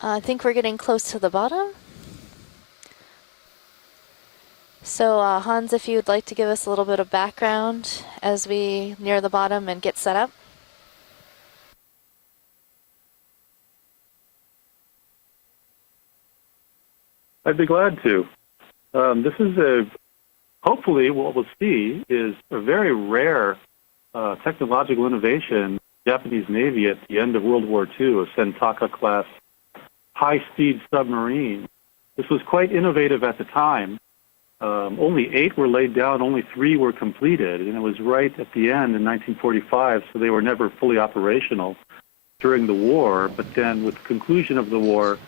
I think we're getting close to the bottom. So Hans, if you'd like to give us a little bit of background as we near the bottom and get set up. I'd be glad to. This is hopefully what we'll see is a very rare technological innovation in the Japanese Navy at the end of World War II, a Sentaka-class high-speed submarine. This was quite innovative at the time. Only 8 were laid down, only 3 were completed, and it was right at the end in 1945, so they were never fully operational during the war. But then with the conclusion of the war,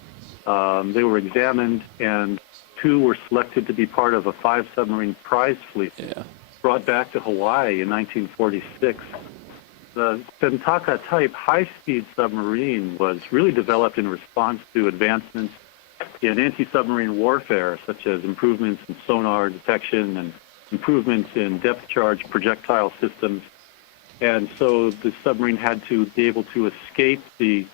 they were examined, and 2 were selected to be part of a 5-submarine prize fleet brought back to Hawaii in 1946. The Sentaka type high-speed submarine was really developed in response to advancements in anti-submarine warfare, such as improvements in sonar detection and improvements in depth charge projectile systems. And so the submarine had to be able to escape the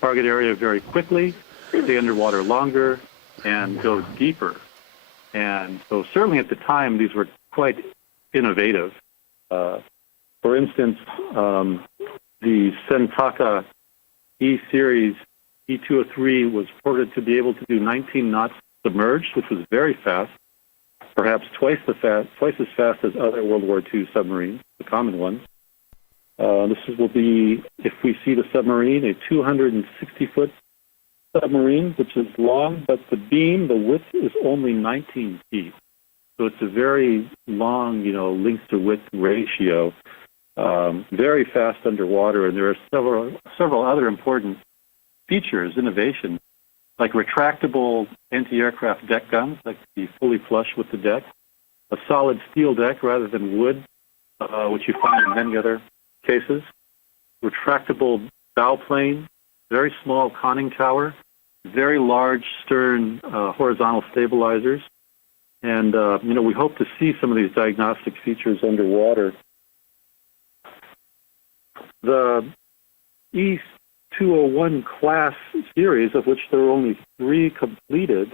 target area very quickly, stay underwater longer, and go deeper. And so certainly at the time, these were quite innovative. For instance, the Sentaka E-series E203 was ported to be able to do 19 knots submerged, which was very fast, perhaps twice as fast as other World War II submarines, the common ones. Will be, if we see the submarine, a 260-foot submarine, which is long, but the width is only 19 feet. So it's a very long, length to width ratio. Very fast underwater, and there are several other important features, innovations, like retractable anti-aircraft deck guns that can be fully flush with the deck, a solid steel deck rather than wood, which you find in many other cases, retractable bow plane, very small conning tower, very large stern horizontal stabilizers, and we hope to see some of these diagnostic features underwater. The E201 class series, of which there are only 3 completed,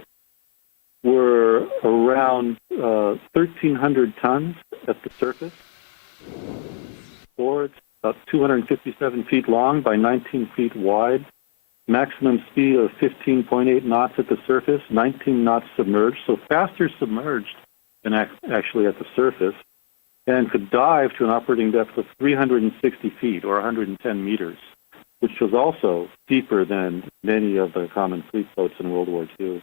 were around 1,300 tons at the surface, or it's about 257 feet long by 19 feet wide, maximum speed of 15.8 knots at the surface, 19 knots submerged, so faster submerged than actually at the surface, and could dive to an operating depth of 360 feet or 110 meters, which was also deeper than many of the common fleet boats in World War II.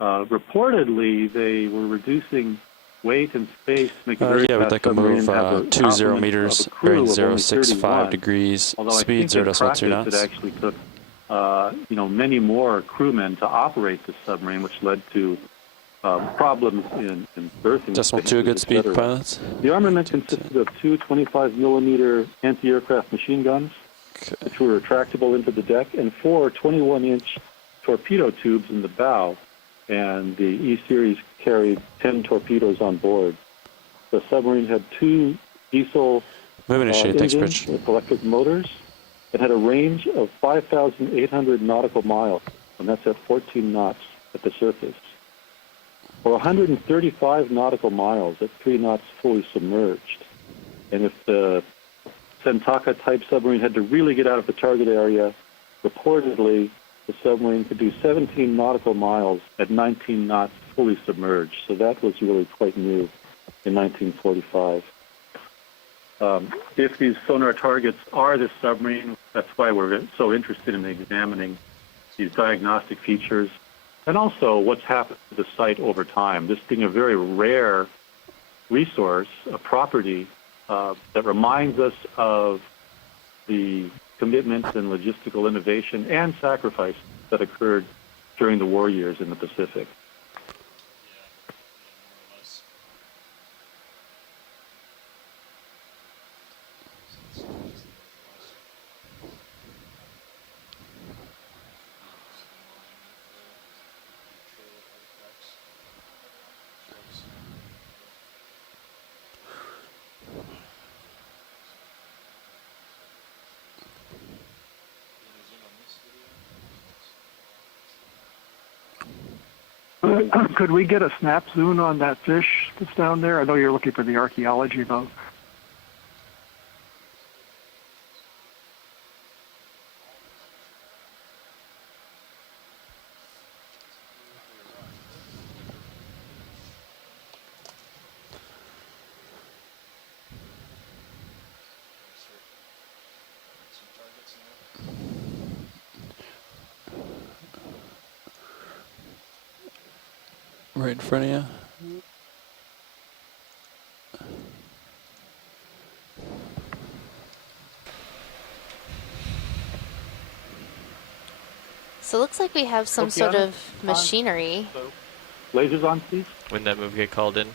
Reportedly, they were reducing weight and space to make a very fast they can move 20 meters, bearing 065 degrees, speed 0.2 knots. It actually took many more crewmen to operate the submarine, which led to problems in berthing. Decimal 2 good speed pilots. The armament consisted of 2 25-millimeter anti-aircraft machine guns, which were retractable into the deck, and 4 21-inch torpedo tubes in the bow. And the E-series carried 10 torpedoes on board. The submarine had 2 diesel engines with electric motors. It had a range of 5,800 nautical miles, and that's at 14 knots at the surface, or 135 nautical miles at 3 knots fully submerged. And if the Sentaka-type submarine had to really get out of the target area, reportedly the submarine could do 17 nautical miles at 19 knots fully submerged. So that was really quite new in 1945. If these sonar targets are this submarine, that's why we're so interested in examining these diagnostic features, and also what's happened to the site over time. This being a very rare resource, a property that reminds us of the commitment and logistical innovation and sacrifice that occurred during the war years in the Pacific. Could we get a snap zoom on that fish that's down there? I know you're looking for the archaeology, though. Right in front of you. So it looks like we have some sort of machinery. Lasers on, please. When that move get called in?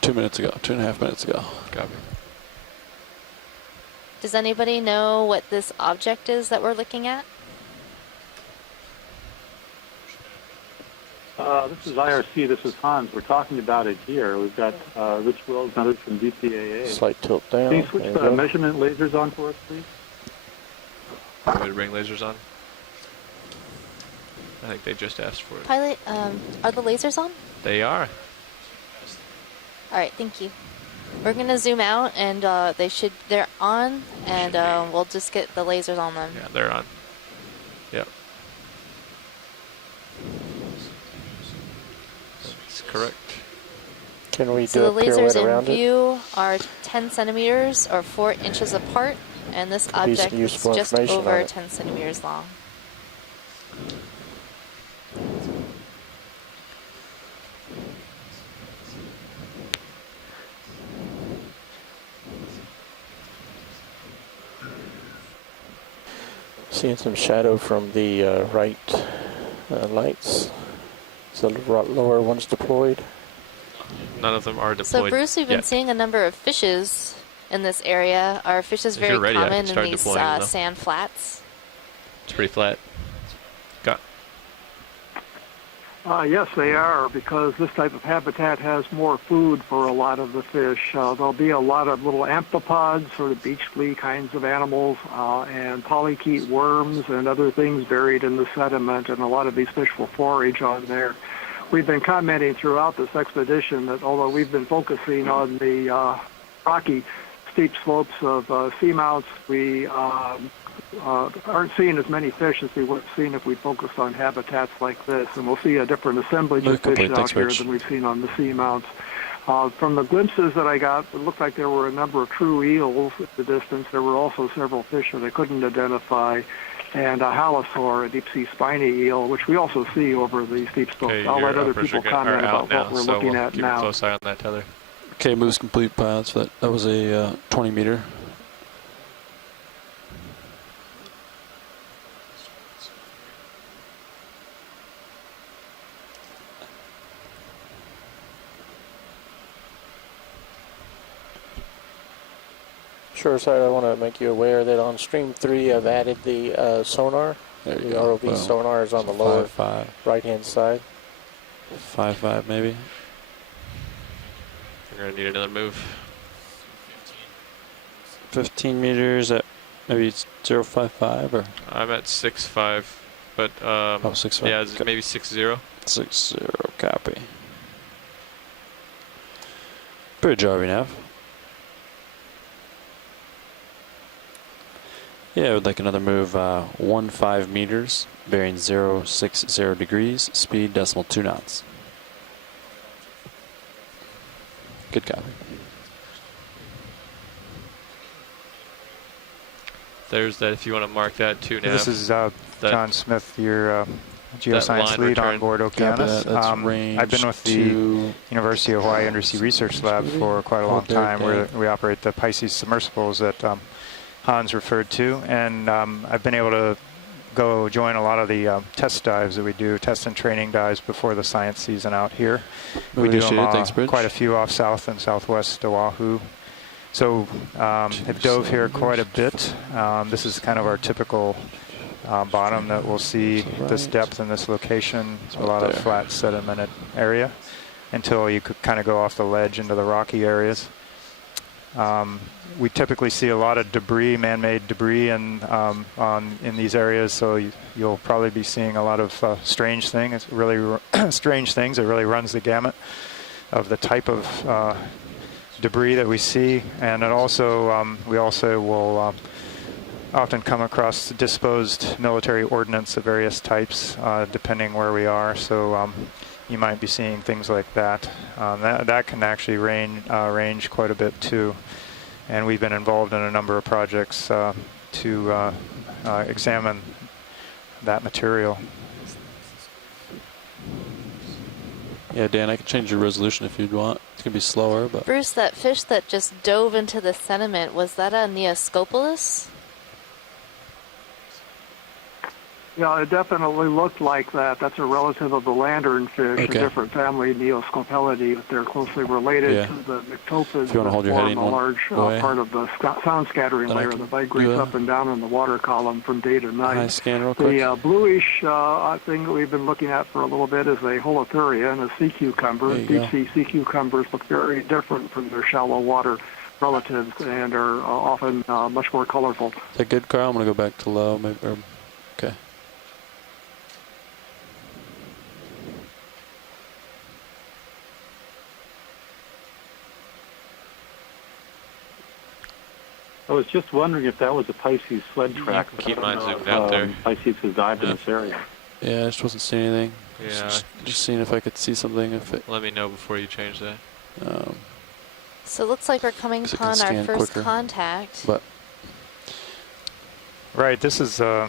2 minutes ago, 2.5 minutes ago. Copy. Does anybody know what this object is that we're looking at? This is IRC. This is Hans. We're talking about it here. We've got Rich Wills and others from DPAA. Slight tilt down. Can you switch the measurement lasers on for us, please? Want me to bring lasers on? I think they just asked for it. Pilot, are the lasers on? They are. All right, thank you. We're gonna zoom out, and they're on, and we'll just get the lasers on them. Yeah, they're on. Yep. That's correct. Can we do So a the lasers pirouette around in it? view are 10 centimeters or 4 inches apart, and this Could be some object is useful just information on over it. 10 centimeters long. Seeing some shadow from the right lights. So the lower one's deployed. None of them are deployed. So Bruce, we've been yet. seeing a number of fishes in this area. Are fishes If very you're ready, I can common in start these deploying them, though. sand flats? It's pretty flat. Got. Yes, they are, because this type of habitat has more food for a lot of the fish. There'll be a lot of little amphipods, sort of beach flea kinds of animals, and polychaete worms and other things buried in the sediment, and a lot of these fish will forage on there. We've been commenting throughout this expedition that although we've been focusing on the rocky, steep slopes of seamounts, we aren't seeing as many fish as we would have seen if we focused on habitats like this. And we'll see a different assemblage of fish out here than we've seen on the seamounts. From the glimpses that I got, it looked like there were a number of true eels at the distance. There were also several fish that I couldn't identify, and a halosaur, a deep-sea spiny eel, which we also see over the steep slopes. Okay, I'll let your other uppers people are comment out about now, what we're so looking we'll at keep now. a close eye on that tether. Okay, moves complete, pilots. That was a 20 meter. Sure, sir. I want to make you aware that on stream 3 I've added the sonar. There you The go. ROV Boom. sonar is on the lower 5.5. right-hand side. 5.5 maybe. You're gonna need another move. 15 meters at maybe 0.55 or I'm at 6.5, but 6.5. yeah, it's Okay. maybe 6.0. 6.0. Copy. Pretty jarvy nav. Yeah, I would like another move 1.5 meters, bearing 060 degrees, speed 0.2 knots. Good copy. There's that. If you want to mark that too, now. This is John Smith, your geoscience line lead return. on board Okeanos. That's range I've been with the 2. University of Hawaii Undersea Research Lab for quite a long time, where we operate the Pisces submersibles that Hans referred to, and I've been able to go join a lot of the test dives that we do, test and training dives before the science season out here. We do them quite a few off south and southwest Oahu. So have dove here quite a bit. This is kind of our typical bottom that we'll see this depth in this location, a lot of flat sedimented area, until you could kind of go off the ledge into the rocky areas. We typically see a lot of debris, man-made debris, in these areas. So you'll probably be seeing a lot of strange things. It's really strange things. It really runs the gamut of the type of debris that we see, and it also we also will often come across disposed military ordnance of various types, depending where we are. So you might be seeing things like that. That can actually range quite a bit too. And we've been involved in a number of projects to examine that material. Yeah, Dan, I can change your resolution if you'd want. It's gonna be slower, but Bruce, that fish that just dove into the sediment, was that a Neoscopolis? Yeah, it definitely looked like that. That's a relative of the lanternfish, Okay. a different family, Neoscopelidae, but they're closely related Yeah. to the myctophids If you wanna that hold your form heading a one large way, part of the sound scattering then I layer can that do migrates a up and down in the water column from day to night. high scan real quick. The bluish thing that we've been looking at for a little bit is a holothuria and a sea cucumber. There you go. Deep-sea sea cucumbers look very different from their shallow water relatives and are often much more colorful. Is that good, Carl? I'm gonna go back to low. Maybe, okay. I was just wondering if that was a Pisces sled track. can keep I don't mine know zoomed if, out there. Pisces has dived in Yeah. this area. Yeah, I just wasn't seeing anything. Yeah. Just seeing if I could see something. If it. Let me know before you change that. So it looks like we're coming So it can upon our scan first quicker. contact. But Right, this is a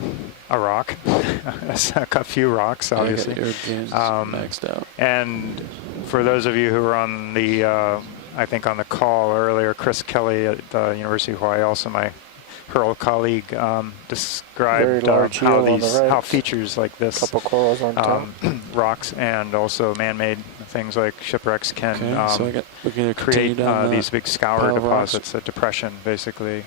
rock. A few rocks, obviously. I got your gains maxed out. And for those of you who were on the, I think on the call earlier, Chris Kelly at the University of Hawaii, also my Hurl colleague, Very described large how heel on the right. how features like this, Couple corals on top. rocks and also man-made things like shipwrecks can Okay, so we can either continue create down these big scour pile of rocks. deposits, a depression, basically.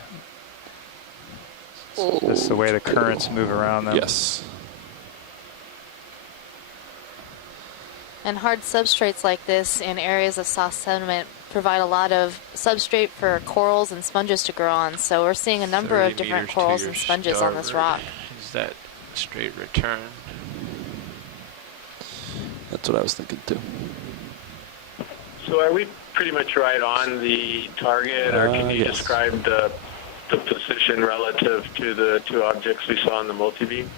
This is the way the currents move around them. Yes. And hard substrates like this in areas of soft sediment provide a lot of substrate for corals and sponges to grow on. So we're seeing a number 30 of different meters to corals your and sponges on this rock. starboard. Is that straight return? That's what I was thinking too. So are we pretty much right on the target, or can you Yes. describe the position relative to the two objects we saw in the multi-beam?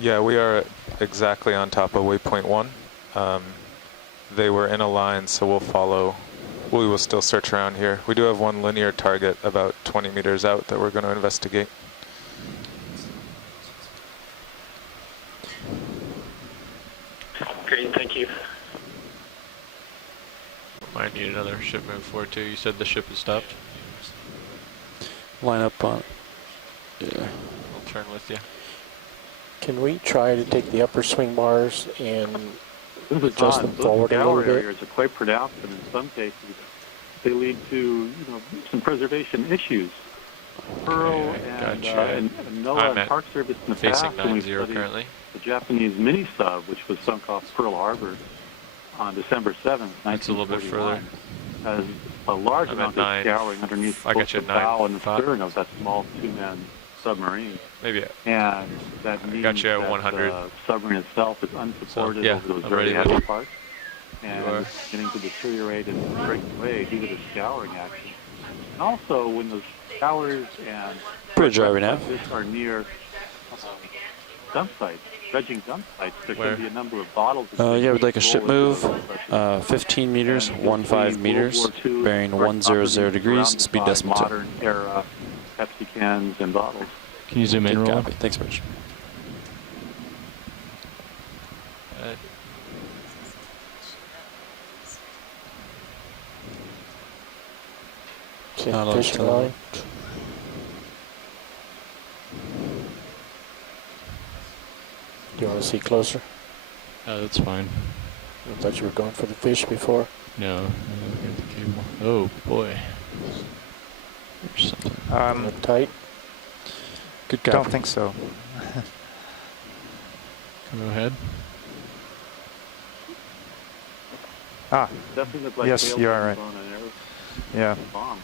Yeah, we are exactly on top of waypoint 1. They were in a line, so we'll follow. We will still search around here. We do have one linear target about 20 meters out that we're going to investigate. Great, thank you. Might need another ship move forward too. You said the ship has stopped. Line up on. Yeah. I'll turn with you. Can we try to take the upper swing bars and This is adjust odd. them Those forward a scour little bit? areas are quite pronounced, and in some cases, they lead to some preservation issues. Pearl Okay, and, gotcha. and NOAA I'm and at Park Service in the past, Facing when we 90 studied currently. the Japanese mini sub, which was sunk off Pearl Harbor on December 7th, That's a little bit 1941, has a large I'm amount at of 9. scouring underneath I got both you the at 9, bow and the 5. stern of that small two-man submarine. Maybe. And that means got you at that 100. the submarine itself is unsupported yeah, over those I'm very ready, heavy buddy. parts, and are. it's beginning to deteriorate and break away due to the scouring action. And also, when those scours and Bridge driver now. fish are near dump sites, dredging dump sites, there Where? can be a number of bottles. Yeah, we'd like a ship move. 15 meters, 15 meters, bearing 100 degrees, speed decimal 2. Modern era Pepsi cans and bottles. Can you zoom in, Good Roland? copy. Thanks, Rich. See Not the on fishing tele. line? Do you want to see closer? That's fine. I thought you were going for the fish before. No, looking at the cable. Oh boy. There's something. Look tight. Good copy. Don't think so. Go ahead. Ah, Definitely look like Yes, whale you are bones on an Yeah. Bomb.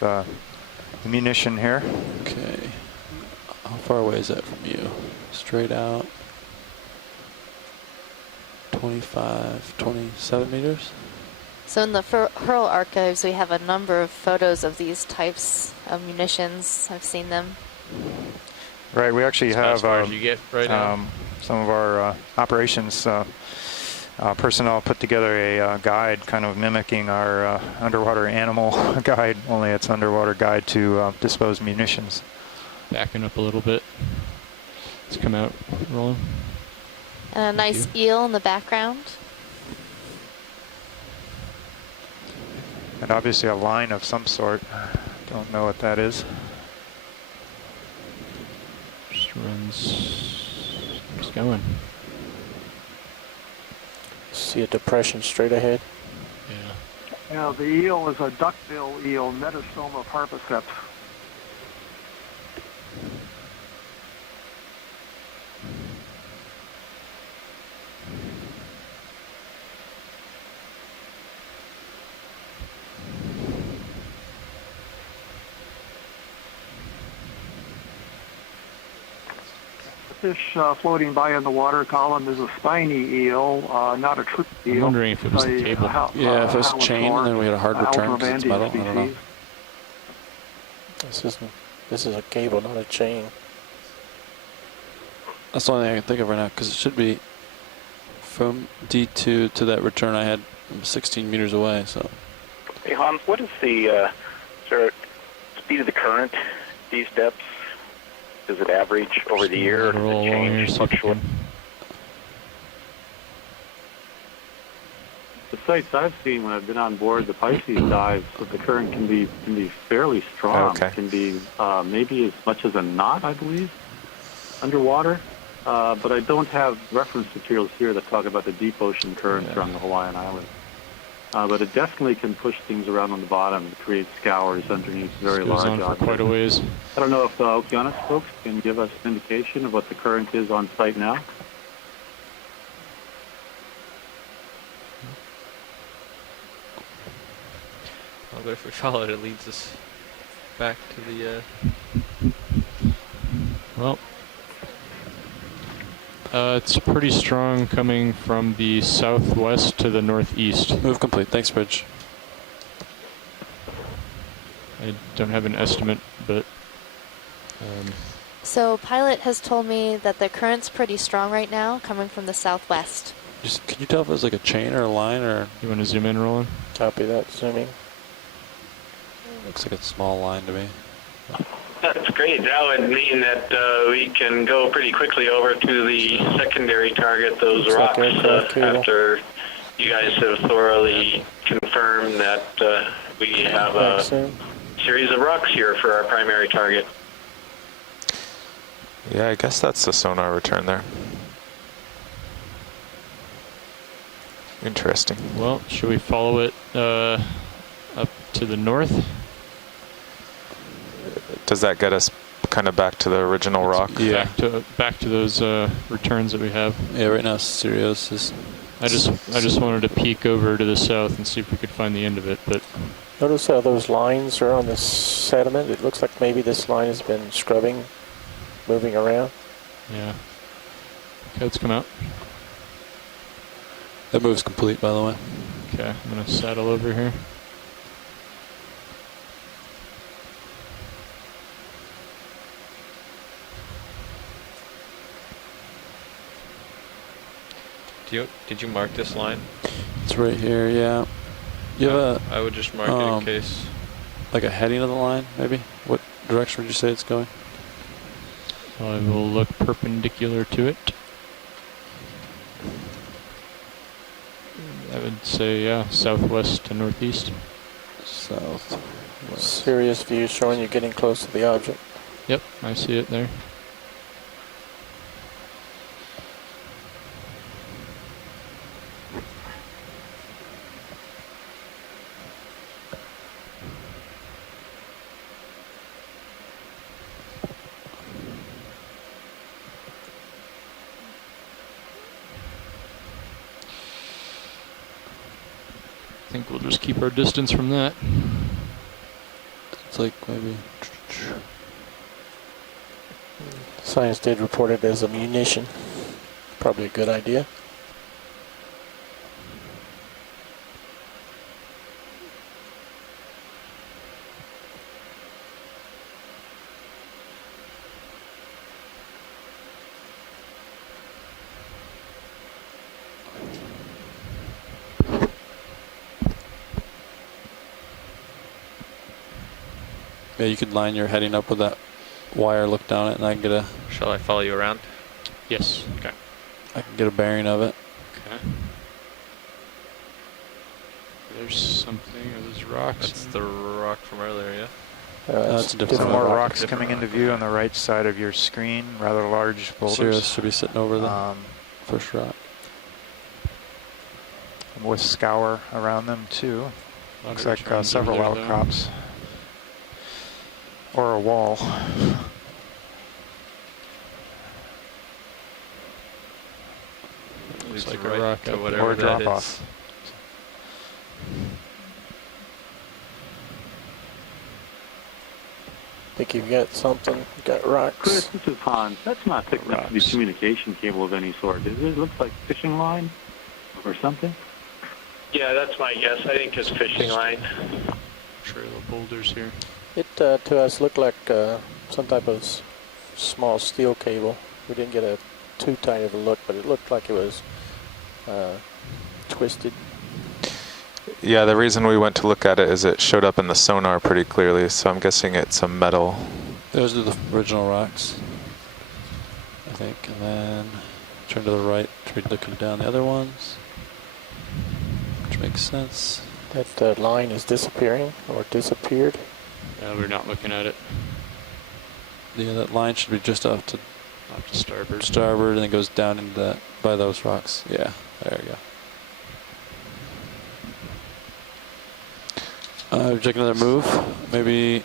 The munition here. Okay. How far away is that from you? Straight out. 25, 27 meters? So in the Hurl archives, we have a number of photos of these types of munitions. I've seen them. Right, we actually That's about have as far as you get right now. some of our operations personnel put together a guide kind of mimicking our underwater animal guide, only it's underwater guide to disposed munitions. Backing up a little bit. Let's come out, Roland. And a nice eel in the background. And obviously a line of some sort. Don't know what that is. Just runs. Keeps going. See a depression straight ahead. Yeah. Yeah, the eel is a duckbill eel, Metastoma parpaceps. Fish floating by in the water column is a spiny eel, not a true eel. I'm wondering if it was the cable. Yeah, if it was chain and then we had a hard return because it's metal, I don't know. This is a cable, not a chain. That's the only thing I can think of right now because it should be from D2 to that return I had 16 meters away. So. Hey Hans, what is the speed of the current these depths? Does it average over the year, or does it change, fluctuate? The sites I've seen when I've been on board the Pisces dives, the current can be fairly strong. Okay. It can be maybe as much as a knot, I believe, underwater. But I don't have reference materials here that talk about the deep ocean currents around the Hawaiian Islands. But it definitely can push things around on the bottom and create scours underneath very large on for objects. quite a ways. I don't know if the Okeanos folks can give us an indication of what the current is on site now. Well, but if we follow it, it leads us back to the. Well, it's pretty strong coming from the southwest to the northeast. Move complete. Thanks, Bridge. I don't have an estimate, but So pilot has told me that the current's pretty strong right now, coming from the southwest. Can you tell if it was like a chain or a line or? You want to zoom in, Roland? Copy that, zooming. Looks like a small line to me. That's great. That would mean that we can go pretty quickly over to the secondary target, those Looks like rocks, aircraft cable. after you guys have thoroughly confirmed that we have a series of rocks here for our primary target. Yeah, I guess that's the sonar return there. Interesting. Well, should we follow it up to the north? Does that get us kind of back to the original rock? Yeah. Back to those returns that we have. Yeah, right now Sirius is. I just wanted to peek over to the south and see if we could find the end of it, but. Notice how those lines are on the sediment. It looks like maybe this line has been scrubbing, moving around. Yeah. Okay, let's come out. That move's complete, by the way. Okay, I'm gonna saddle over here. Did you mark this line? It's right here, yeah. You have I would just mark it in case. like a heading of the line, maybe? What direction would you say it's going? So I will look perpendicular to it. I would say, yeah, southwest to northeast. South. Serious view showing you're getting close to the object. Yep, I see it there. I think we'll just keep our distance from that. It's like maybe. Science did report it as a munition. Probably a good idea. Yeah, you could line your heading up with that wire, look down it, and I can get a. Shall I follow you around? Yes. Okay. I can get a bearing of it. Okay. There's something, or there's rocks. That's the rock from earlier, yeah? That's a different Some more rock. rocks coming into view on the right side of your screen. Rather large boulders. Cirrus should be sitting over the first rock. With scour around them too. Looks like several over there, outcrops. Or a wall. Looks like right a rock to up whatever or a that drop is. off. Think you've got something? You've got rocks? Chris, this is Hans. That's not picking up to be communication cable of any sort, is it? It looks like fishing line or something. Yeah, that's my guess. I think it's fishing line. Trail of boulders here. It to us looked like some type of small steel cable. We didn't get a too tight of a look, but it looked like it was twisted. Yeah, the reason we went to look at it is it showed up in the sonar pretty clearly, so I'm guessing it's a metal. Those are the original rocks, I think. And then turn to the right, try looking down the other ones, which makes sense. That line is disappearing or disappeared. We're not looking at it. Yeah, that line should be just off to starboard. Starboard, and then goes down into that by those rocks. Yeah, there we go. Would you like another move? Maybe.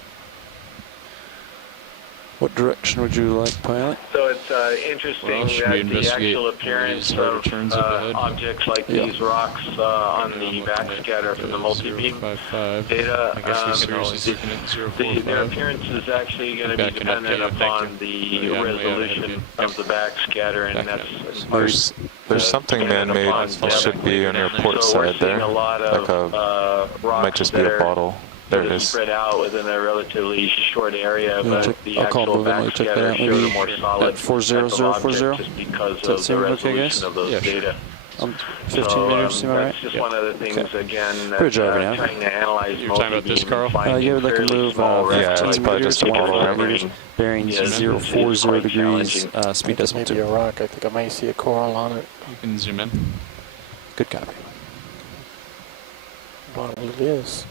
What direction would you like, pilot? So it's interesting Well, should we that the investigate actual appearance these harder of turns up ahead? objects like these rocks on the backscatter from the multi-beam 055. data, I guess we seriously looking at 045. their appearance is actually going to be Backing up, dependent yeah, upon the resolution of the backscatter, and that's There's something man-made that should be on your port side there, like might just be a bottle. There it is. Spread out within a relatively short area, but the I'll call actual move and check that backscatter out. showed Maybe a more solid at 40040. just because Does that of the seem okay, resolution guys? of those data. 15 meters, seem alright? That's just one of the things, again, that Good job, man. trying to analyze You're talking about this, Carl? Yeah, we'd like to move 15 meters to 1 meters, bearing 040 degrees, speed decimal Maybe 2. a rock. I think I may see a coral on it. You can zoom in. Good copy. Well, it is.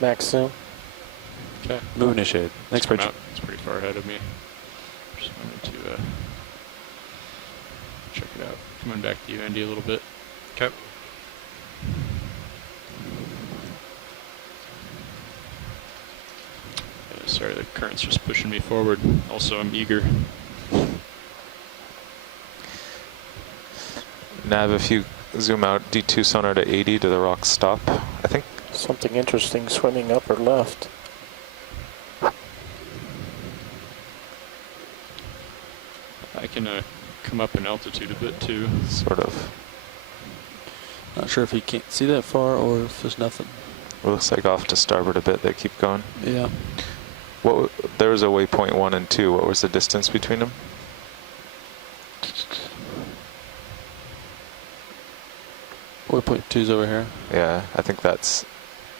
Max zoom. Okay. Move initiated. Next bridge. It's pretty far ahead of me. Just wanted to check it out. Coming back to you, Andy, a little bit. Okay. Sorry, the current's just pushing me forward. Also, I'm eager. Nav, if you zoom out D2 sonar to 80, do the rocks stop? I think. Something interesting swimming up or left. I can come up in altitude a bit too. Sort of. Not sure if you can't see that far or if there's nothing. It looks like off to starboard a bit. They keep going. Yeah. There was a waypoint 1 and 2. What was the distance between them? Waypoint 2's over here. Yeah, I think that's.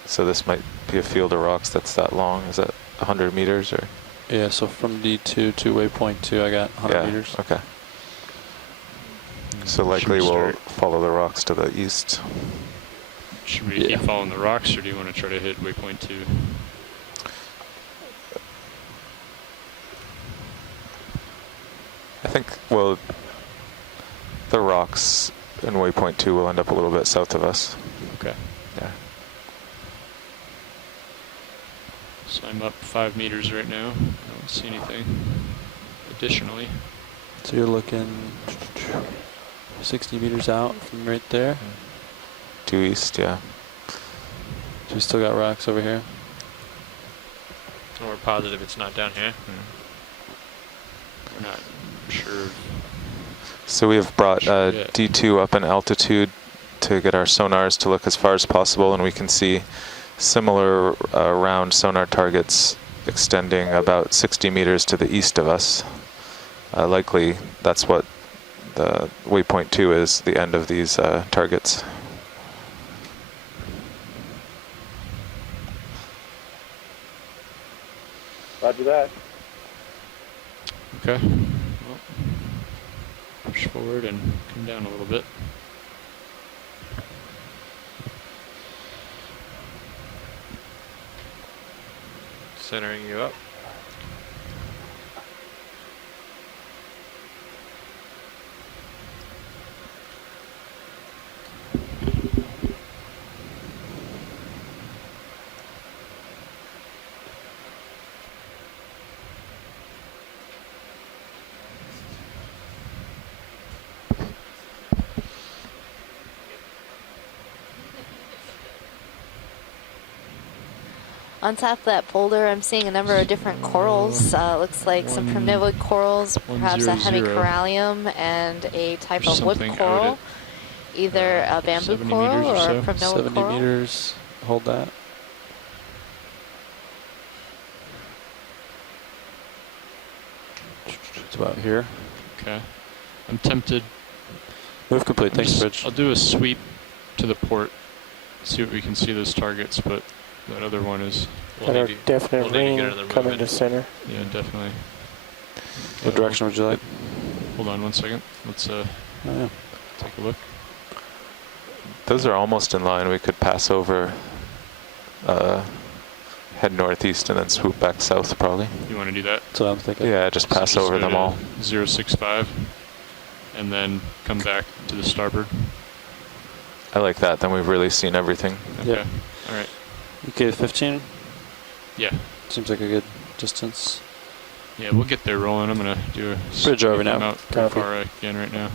So this might be a field of rocks that's that long. Is that 100 meters or? Yeah, so from D2 to waypoint 2, I got 100 meters. Okay. So likely we'll follow the rocks to the east. Should we keep following the rocks, or do you want to try to hit waypoint 2? I think, well, the rocks in waypoint 2 will end up a little bit south of us. Okay. Yeah. So I'm up 5 meters right now. I don't see anything additionally. So you're looking 60 meters out from right there? Due east, yeah. So we still got rocks over here? And we're positive it's not down here. We're not sure. So we have brought D2 up in altitude to get our sonars to look as far as possible, and we can see similar round sonar targets extending about 60 meters to the east of us. Likely that's what the waypoint 2 is, the end of these targets. Roger that. Okay. Well, push forward and come down a little bit. Centering you up. On top of that boulder, I'm seeing a number of different corals. Looks like some primnoid corals, perhaps a hemicorallium, and a type of wood coral. Either a bamboo coral or a primnoid 70 coral. meters, hold that. It's about here. Okay. I'm tempted. Move complete, thanks, Bridge. I'll do a sweep to the port, see what we can see those targets, but that other one is... And our definite ring coming to center. Yeah, definitely. What direction would you like? Hold on 1 second. Let's take a look. Those are almost in line. We could pass over, head northeast and then swoop back south probably. You want to do that? That's what I'm thinking. Yeah, just pass over them all. 065 and then come back to the starboard. I like that. Then we've really seen everything. Okay. Yeah. All right. Okay, 15? Yeah. Seems like a good distance. Yeah, we'll get there rolling. I'm going to do a bridge over now. out pretty far again right now.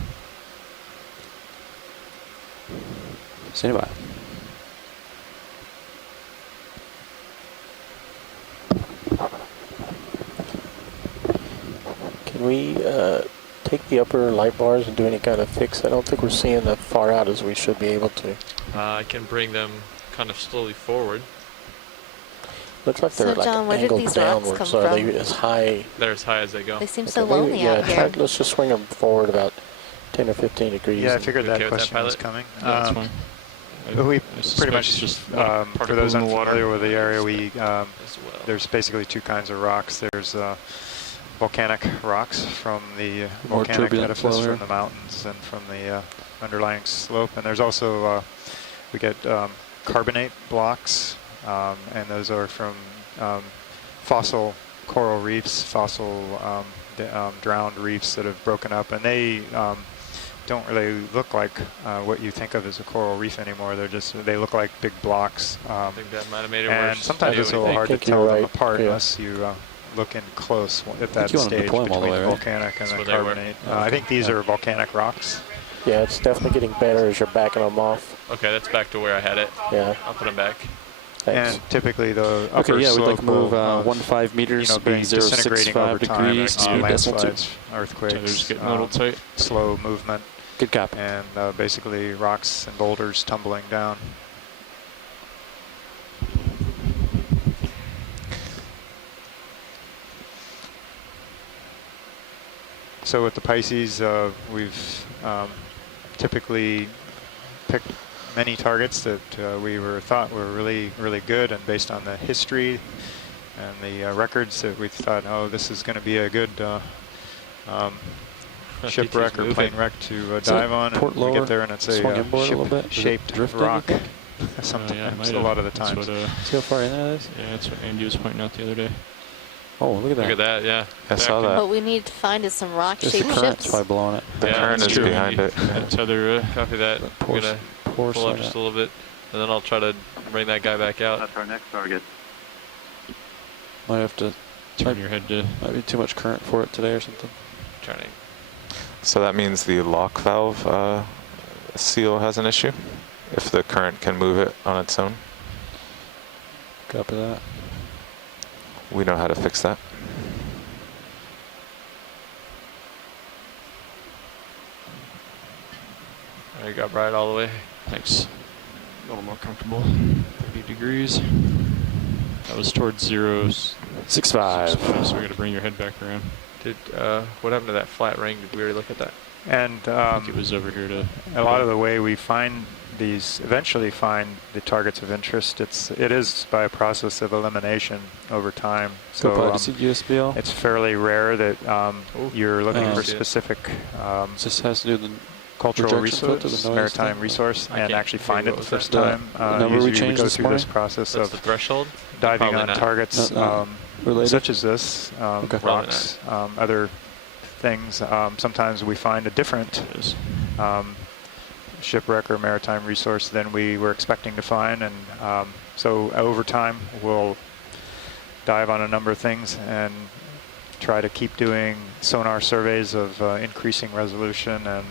Stand by. Can we take the upper light bars and do any kind of fix? I don't think we're seeing that far out as we should be able to. I can bring them kind of slowly forward. Looks like they're So, John, where did angled these rocks downward. come So are from? they as high? They're as high as they go. They seem so lonely out here. Let's just swing them forward about 10 or 15 degrees. Yeah, I figured that question was coming. Yeah, that's fine. We pretty much, just for those unfamiliar with the area, we there's basically two kinds of rocks. There's volcanic rocks from the volcanic edifice from the mountains and from the underlying slope, and there's also we get carbonate blocks, and those are from fossil coral reefs, fossil drowned reefs that have broken up, and they don't really look like what you think of as a coral reef anymore. They look like big blocks. I think that might have made it and worse. sometimes it's a little hard to tell them apart unless you look in close at that stage between the volcanic and the carbonate. I think these are volcanic rocks. Yeah, it's definitely getting better as you're backing them off. Okay, that's back to where I had it. Yeah. I'll put them back. Thanks. And typically the upper we'd slope like to move will, 1.5 meters, being disintegrating over 0.065 time, degrees, landslides, earthquakes, getting a little tight. slow movement. Good copy. And basically rocks and boulders tumbling down. So with the Pisces, we've typically picked many targets that we thought were really, really good, and based on the history and the records that we thought, oh, this is going to be a good shipwreck or plane wreck to dive on, and we get there and it's a ship-shaped rock. Sometimes, a lot of the times. See how far in that is? Yeah, that's what Andy was pointing out the other day. Oh, look at that. Look at that, yeah. I saw that. What we need to find is some rock-shaped The current's ships. probably blowing it. The current is behind it. Tether, copy that. I'm going to pull up just a little bit, and then I'll try to bring that guy back out. That's our next target. Might have to turn your head to. Might be too much current for it today or something. Trying to. So that means the lock valve seal has an issue if the current can move it on its own. Copy that. We know how to fix that. I got right all the way. Thanks. A little more comfortable. 30 degrees. That was towards 0.65. 6.5. So we got to bring your head back around. Did what happened to that flat ring? Did we already look at that? And I think it was over here to. a lot of the way we find these, eventually find the targets of interest, it is by a process of elimination over time. So USBL. it's fairly rare that you're looking for specific this has to do with the cultural projection filter, resource, the noise maritime thing? resource, I and can't actually hear find you. it the What was first that? time. The number we Usually changed go this through this morning? process That's the of threshold. diving Probably on not. targets related? such as this, Okay. rocks, other things. Sometimes we find a different shipwreck or maritime resource than we were expecting to find, and so over time we'll dive on a number of things and try to keep doing sonar surveys of increasing resolution and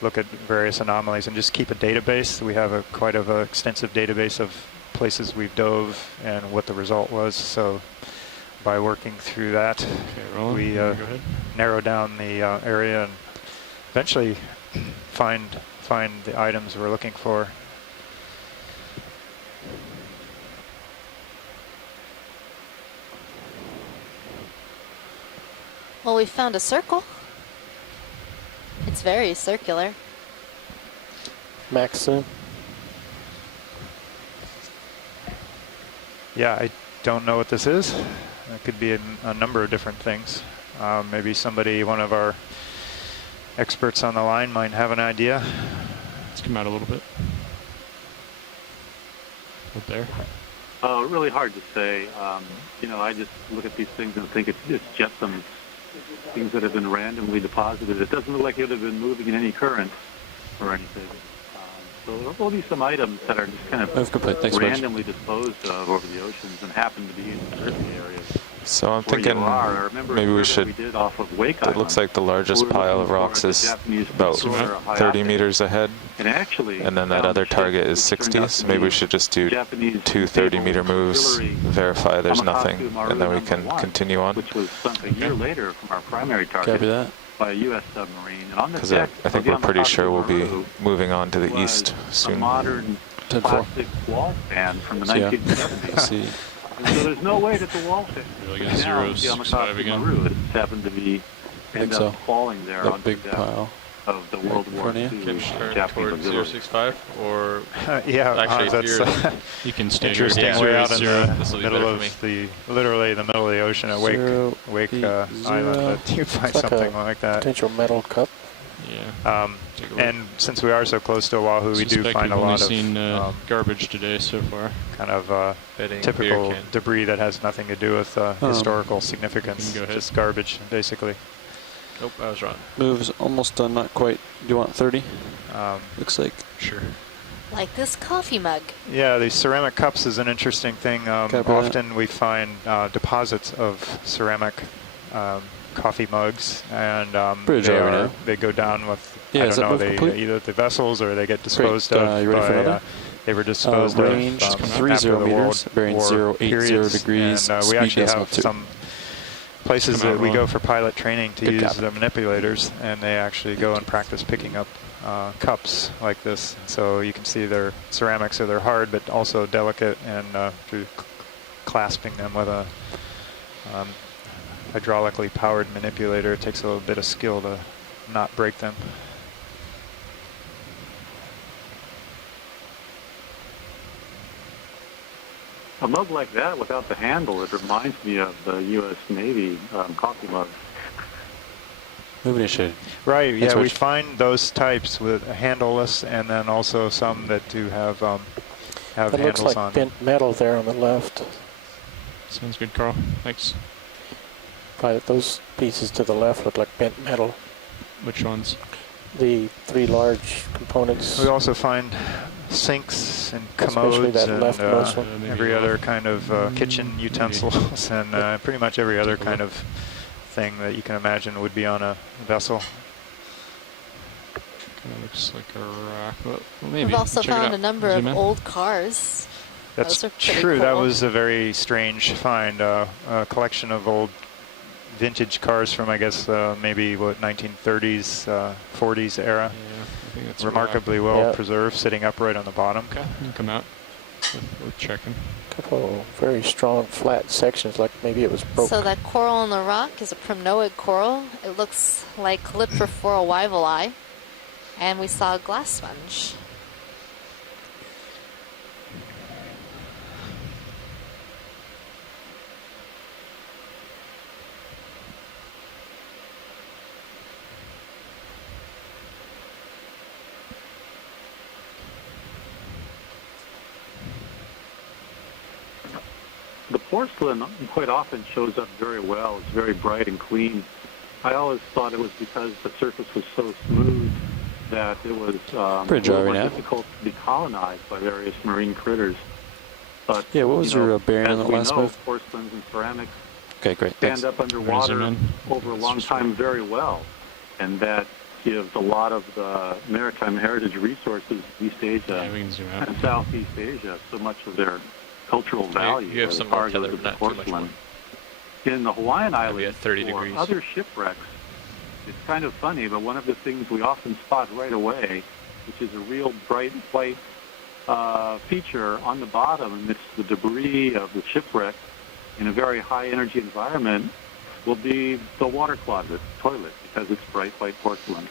look at various anomalies and just keep a database. We have quite of an extensive database of places we've dove and what the result was. So by working through that, we narrow down the area and eventually find the items we're looking for. Well, we found a circle. It's very circular. Max soon. Yeah, I don't know what this is. It could be a number of different things. Maybe somebody, one of our experts on the line might have an idea. Let's come out a little bit. Right there. Really hard to say. You know, I just look at these things and think it's jetsams, things that have been randomly deposited. It doesn't look like it would have been moving in any current or anything. So there will be some items that are just kind of randomly disposed of over the oceans and happen to be in certain areas. So I'm thinking maybe we should, it looks like the largest pile of rocks is about 30 meters ahead, and then that other target is 60, so maybe we should just do 2 30-meter moves, verify there's nothing, and then we can continue on. Which was sunk a year later from our primary target. Copy that. By a U.S. submarine. And on the Because deck, I think we're pretty sure we'll be moving on to the east a soon. modern plastic wall fan from the 1970s. So there's no way that the wall fan Really is now got 0.65 again. Maru. It happened to be end up falling there that on big the deck pile of the World War II Can you turn Japanese towards auxiliary. 065 or Yeah, actually that's You can stay interesting. here. We're out in This'll the be middle better of for me. literally the middle of the ocean at Wake Island. But you find It's like something a like that. Potential metal cup. Yeah. And since we are so close to Oahu, we do find a lot of seen garbage today so far. kind of typical debris that has nothing to do with historical significance. Go ahead. Just garbage, basically. Nope, I was wrong. Move's almost done, not quite. Do you want 30? Looks like. Sure. Like this coffee mug. Yeah, these ceramic cups is an interesting thing. Often we find deposits of ceramic coffee mugs, and they go down with, I don't know, either the vessels or they get disposed of. You ready for another? They were disposed range of 30 meters, bearing 080 degrees. And we actually have decimal 2. some places that we go for pilot training to use the manipulators, and they actually go and practice picking up cups like this. So you can see they're ceramic, so they're hard but also delicate, and through clasping them with a hydraulically powered manipulator, it takes a little bit of skill to not break them. A mug like that without the handle, it reminds me of the U.S. Navy coffee mug. Move initiated. Right, yeah, we find those types with handleless, and then also some that do have handles on. It looks like bent metal there on the left. Sounds good, Carl. Thanks. Right, those pieces to the left look like bent metal. Which ones? The 3 large components. We also find sinks and Especially commodes that and leftmost one. every other kind of kitchen utensils and pretty much every other kind of thing that you can imagine would be on a vessel. Kind of looks like a rock, but well, maybe. We've also Check it found out. a number Zoom of in. old cars. That's Those are pretty true. That cool. was a very strange find. A collection of old vintage cars from, I guess, maybe, 1930s, 40s era. Yeah, I think that's Remarkably well preserved, sitting upright on the bottom. Okay, you can come out. Worth checking. A couple very strong flat sections, like maybe it was broke. So that coral on the rock is a primnoid coral. It looks like Calyptrophora wyveli. And we saw a glass sponge. The porcelain quite often shows up very well. It's very bright and clean. I always thought it was because the surface was so smooth that it was a little more difficult to be colonized by various marine critters. But yeah, what was your bearing on the last move? Porcelains and ceramics great. stand up underwater over a long time very well, and that gives a lot of the maritime heritage resources, East Asia and Southeast Asia, so much of their cultural value. You have some more tether, but not too much more. In the Hawaiian Islands, at 30 or degrees. other shipwrecks, it's kind of funny, but one of the things we often spot right away, which is a real bright white feature on the bottom amidst the debris of the shipwreck in a very high energy environment, will be the water closet toilet, because it's bright white porcelain.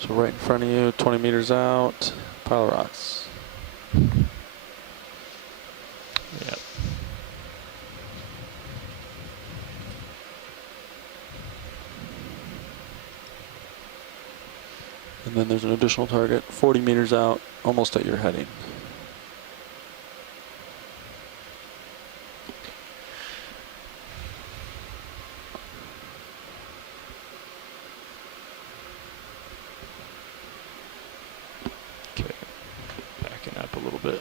So right in front of you, 20 meters out, pile of rocks. Yep. And then there's an additional target, 40 meters out, almost at your heading. Okay, backing up a little bit.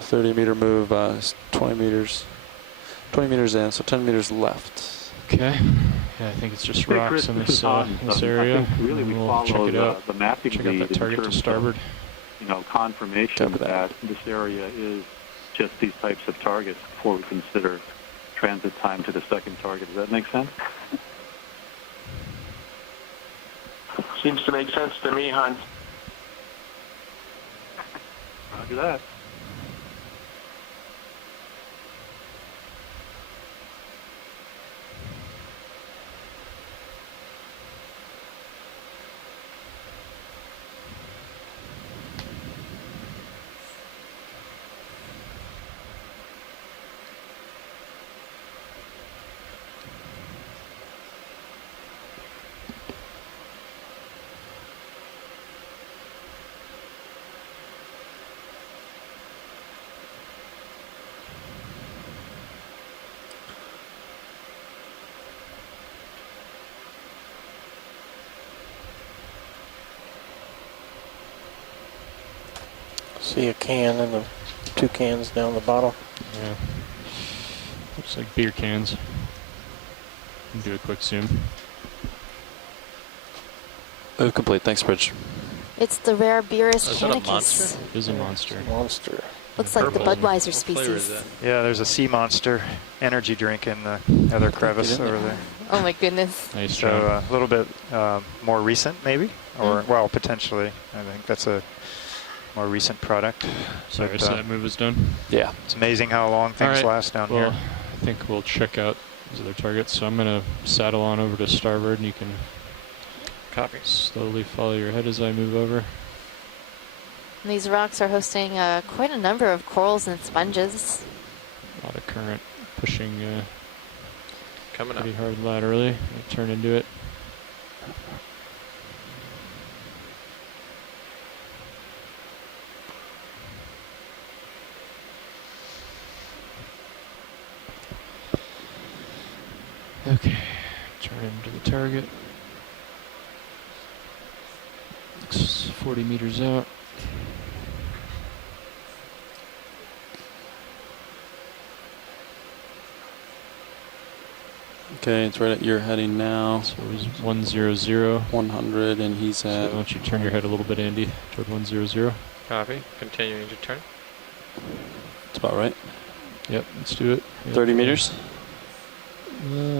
30-meter move, 20 meters in, so 10 meters left. Okay. Yeah, I think it's just Hey, rocks Chris, in this this is Todd. this I area. think really we We'll follow check it out. the mapping Check out lead that in target to terms of, starboard. confirmation that this area is just these types of targets before we consider transit time to the second target. Does that make sense? Seems to make sense to me, hon. Roger that. See a can and the two cans down the bottom. Yeah. Looks like beer cans. Do a quick zoom. Move complete. Thanks, Bridge. It's the rare Beerus Is that a canicus. monster? It is a monster. Monster. Looks like the Budweiser What flavor is species. that? Yeah, there's a Sea Monster energy drink in the other crevice over there. Oh my goodness. Nice So job. a little bit more recent, maybe, or well, potentially. I think that's a more recent product. Sorry, But, so that move is done. Yeah. it's amazing how long things Alright, last down well, here. I think we'll check out these other targets. So I'm going to saddle on over to starboard, and you can Copy. slowly follow your head as I move over. And these rocks are hosting quite a number of corals and sponges. A lot of current pushing Coming up. pretty hard laterally. I'll turn into it. Okay, turn into the target. Looks 40 meters out. Okay, it's right at your heading now. So it was 100. 100, and he's So at. why don't you turn your head a little bit, Andy, toward 100. Copy. Continuing to turn. That's about right. Yep, let's do it. Yep. 30 meters.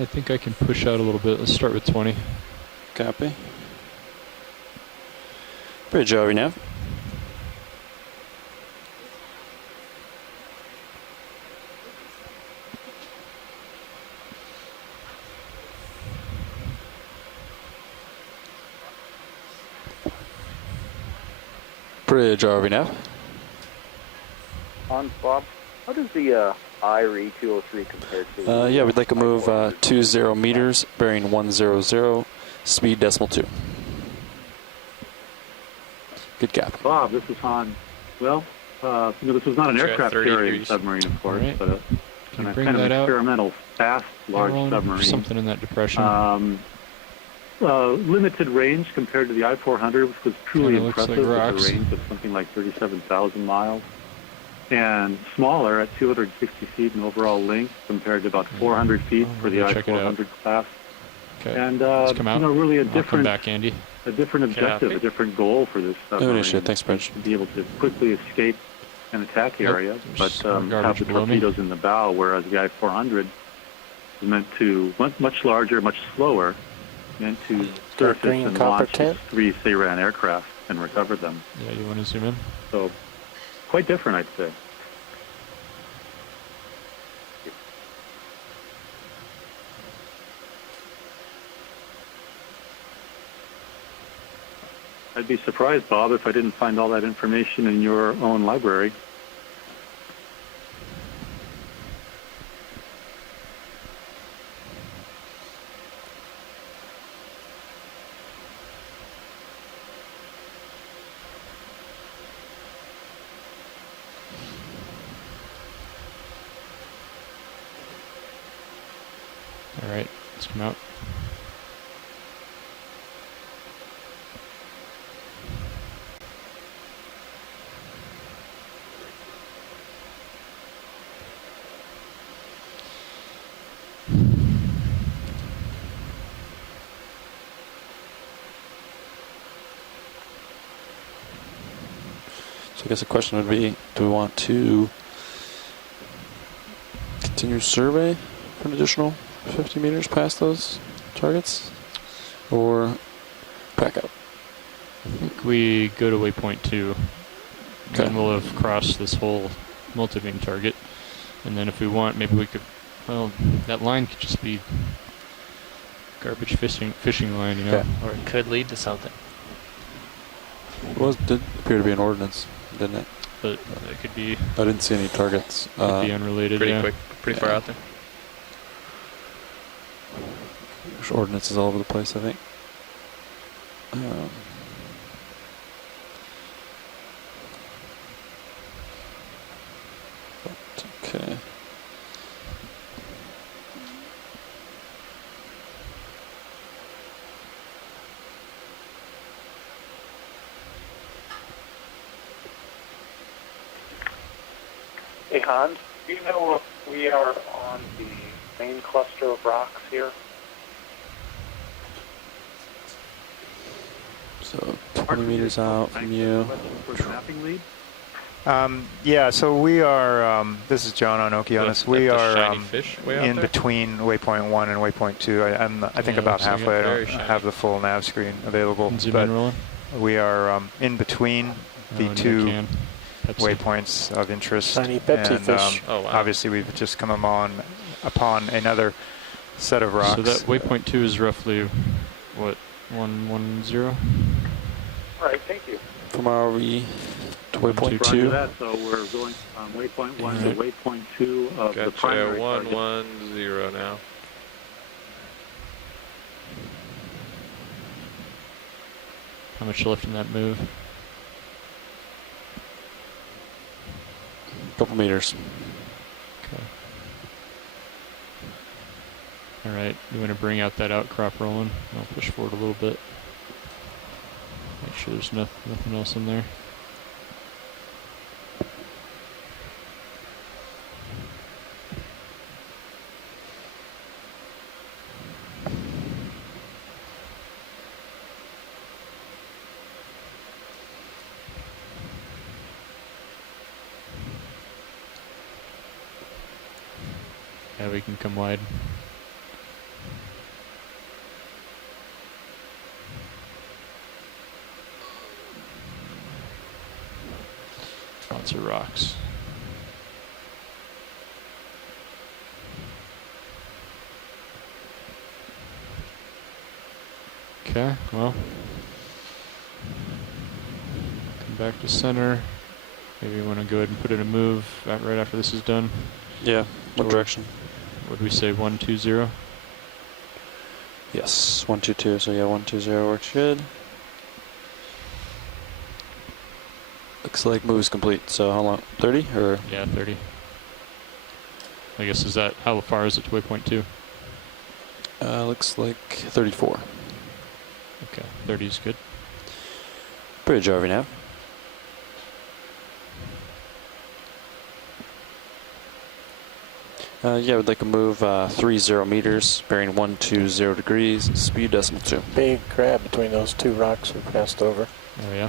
I think I can push out a little bit. Let's start with 20. Copy. Bridge over now. Bridge RV now. On Bob, how does the I-RE-203 compare to? Yeah, we'd like to move 20 meters, bearing 100, speed decimal 2. Good gap. Bob, this is Han. Well, this was not an Sure, aircraft 30 carrying degrees. submarine, of course, Alright. but a Can you kind bring of that out? experimental, fast, large Aaron, submarine. something in that depression. Limited range compared to the I-400, which was truly Kinda looks like impressive with rocks. a range of something like 37,000 miles. And smaller at 260 feet in overall length compared to about 400 feet for the We'll check it out. I-400 class. Okay, And let's come out. really a I'll come different back, Andy. objective, Copy. a different goal for this No submarine. issue. Thanks, Bridge. To be able to quickly escape an attack Yep. area, There's but some have garbage the below me. torpedoes in the bow, whereas the I-400 is meant to, much larger, much slower, meant to surface green and copper launch tent? 3 Sayran aircraft and recover them. Yeah, you want to zoom in? So quite different, I'd say. I'd be surprised, Bob, if I didn't find all that information in your own library. All right, let's come out. So I guess the question would be, do we want to continue survey for an additional 50 meters past those targets, or back up? I think we go to waypoint 2. Okay. Then we'll have crossed this whole multi-beam target. And then if we want, maybe we could, well, that line could just be garbage fishing line, you know? Okay. Or it could lead to something. Well, it did appear to be an ordnance, didn't it? But it could be, I didn't see any targets. could be unrelated. Pretty yeah. quick, pretty far Yeah. out there. There's ordnances all over the place, I think. But, okay. Hey Hans, do you know if we are on the main cluster of rocks here? So 20 meters out from you. For the mapping lead? Yeah, so we are, this is John on Okeanos. We are in there? between waypoint 1 and waypoint 2. I think about halfway. I don't have the full nav screen available. But we are in between the two waypoints of interest. Tiny Pepsi and, fish. Oh, wow. Obviously, we've just come upon another set of rocks. So that waypoint 2 is roughly, what, 110? All right, thank you. From ROV to waypoint Roger 2. that, so we're going from waypoint 1 to waypoint 2 of the primary target. 110 now. How much left in that move? Couple meters. Okay. All right, you want to bring out that outcrop rolling? I'll push forward a little bit. Make sure there's nothing else in there. Yeah, we can come wide. Lots of rocks. Okay, well, come back to center. Maybe you want to go ahead and put in a move right after this is done. Yeah, what direction? What do we say, 120? Yes, 122. So yeah, 120 works good. Looks like move is complete. So how long? 30 or? Yeah, 30. I guess is that, how far is it to waypoint 2? Looks like 34. Okay, 30 is good. Bridge RV nav. Yeah, we'd like to move 30 meters, bearing 120 degrees, speed decimal 2. Big crab between those two rocks we passed over. Oh yeah.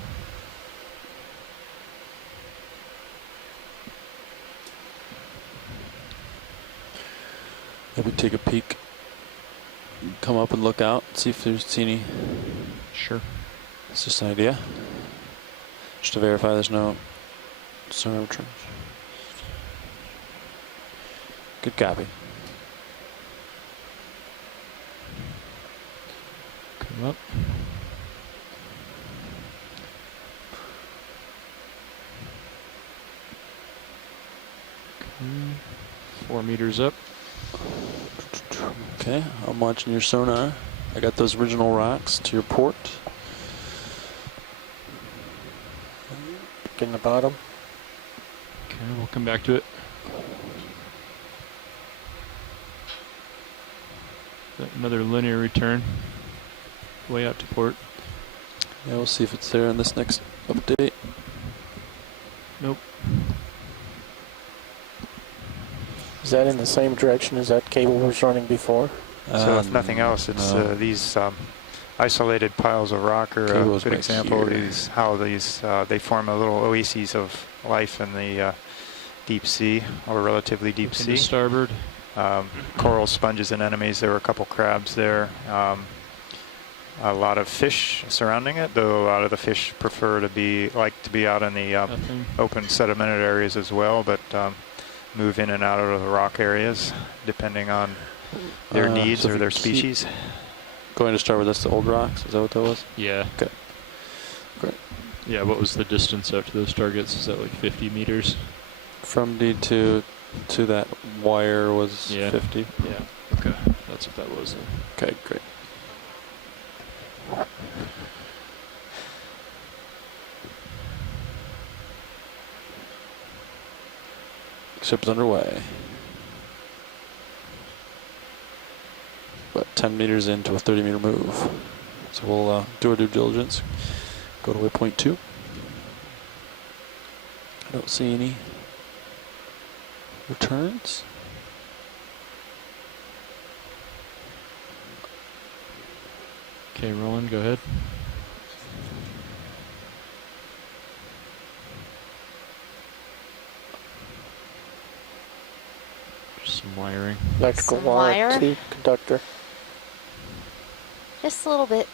Maybe take a peek. Come up and look out, see if there's any. Sure. It's just an idea. Just to verify there's no sonar returns. Good copy. Come up. Okay. 4 meters up. Okay, I'm watching your sonar. I got those original rocks to your port. In the bottom. Okay, we'll come back to it. Another linear return. Way out to port. Yeah, we'll see if it's there in this next update. Nope. Is that in the same direction as that cable was running before? So if nothing else, it's these isolated piles of rock are a good example of these, how these they form a little oases of life in the deep sea, or relatively deep sea. Starboard. Coral sponges and anemones. There were a couple crabs there. A lot of fish surrounding it, though a lot of the fish prefer to be out in the open sedimented areas as well, but move in and out of the rock areas depending on their needs so or their species. Going to start with the old rocks, is that what that was? Yeah. Okay. Great. Yeah, what was the distance out to those targets? Is that like 50 meters? From D2 to that wire was 50? Yeah, okay. That's what that was then. Okay, great. Ship's underway. About 10 meters into a 30-meter move. So we'll do our due diligence. Go to waypoint 2. I don't see any returns. Okay, Roland, go ahead. some wiring. Electrical Some wire, wire. T conductor. Just a little bit.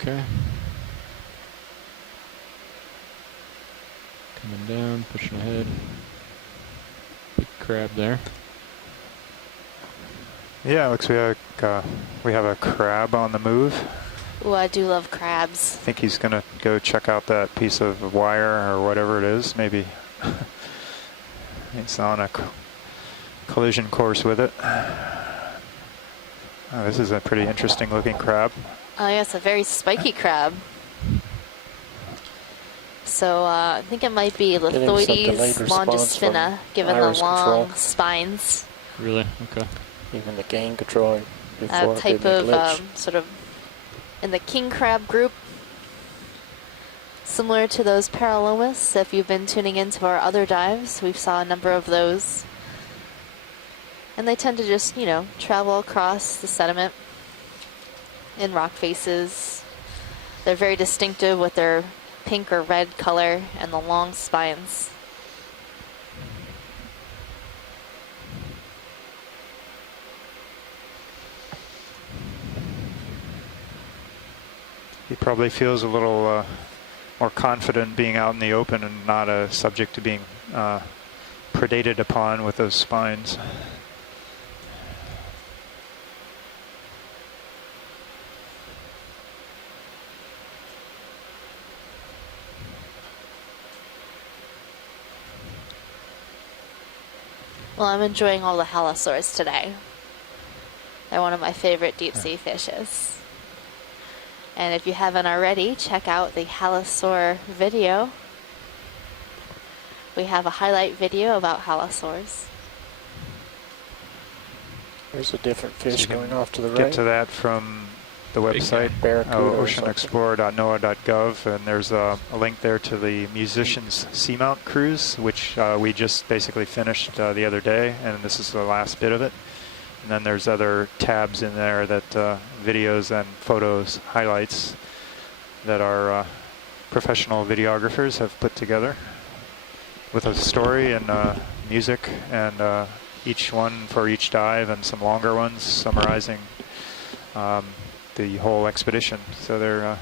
Okay. Coming down, pushing ahead. Big crab there. Yeah, it looks like we have a crab on the move. Ooh, I do love crabs. I think he's going to go check out that piece of wire or whatever it is. Maybe he's on a collision course with it. Oh, this is a pretty interesting looking crab. Oh, yeah, it's a very spiky crab. So I think it might be Lithoides longispina, given the long spines. Really? Okay. Even the gain control before Type of sort of in the king crab group, similar to those Paralomas. If you've been tuning into our other dives, we've saw a number of those. And they tend to just, you know, travel across the sediment in rock faces. They're very distinctive with their pink or red color and the long spines. He probably feels a little more confident being out in the open and not subject to being predated upon with those spines. Well, I'm enjoying all the halosaurs today. They're one of my favorite deep sea fishes. And if you haven't already, check out the halosaur video. We have a highlight video about halosaurs. There's a different fish going off to the right. Get to that from the website, oceanexplorer.noaa.gov, and there's a link there to the Musicians Seamount cruise, which we just basically finished the other day, and this is the last bit of it. And then there's other tabs in there that videos and photos, highlights that our professional videographers have put together with a story and music, and each one for each dive, and some longer ones summarizing the whole expedition. So they're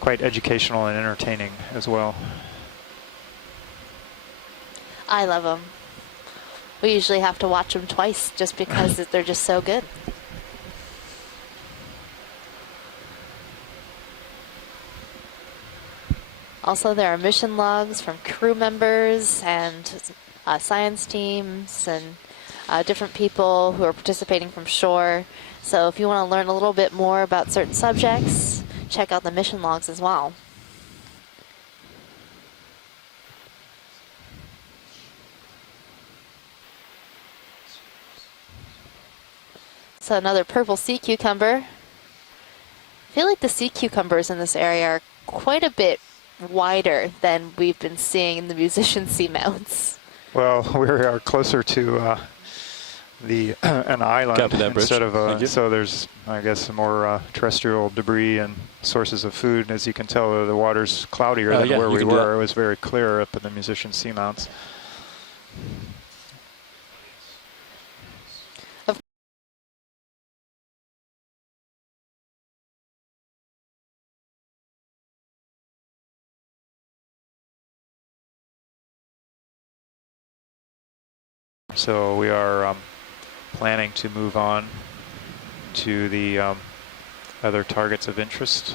quite educational and entertaining as well. I love them. We usually have to watch them twice just because they're just so good. Also, there are mission logs from crew members and science teams and different people who are participating from shore. So if you want to learn a little bit more about certain subjects, check out the mission logs as well. So another purple sea cucumber. I feel like the sea cucumbers in this area are quite a bit wider than we've been seeing in the musician seamounts. Well, we are closer to an island instead of so there's, I guess, more terrestrial debris and sources of food. As you can tell, the water's cloudier than where we were. It was very clear up in the musician seamounts. So we are planning to move on to the other targets of interest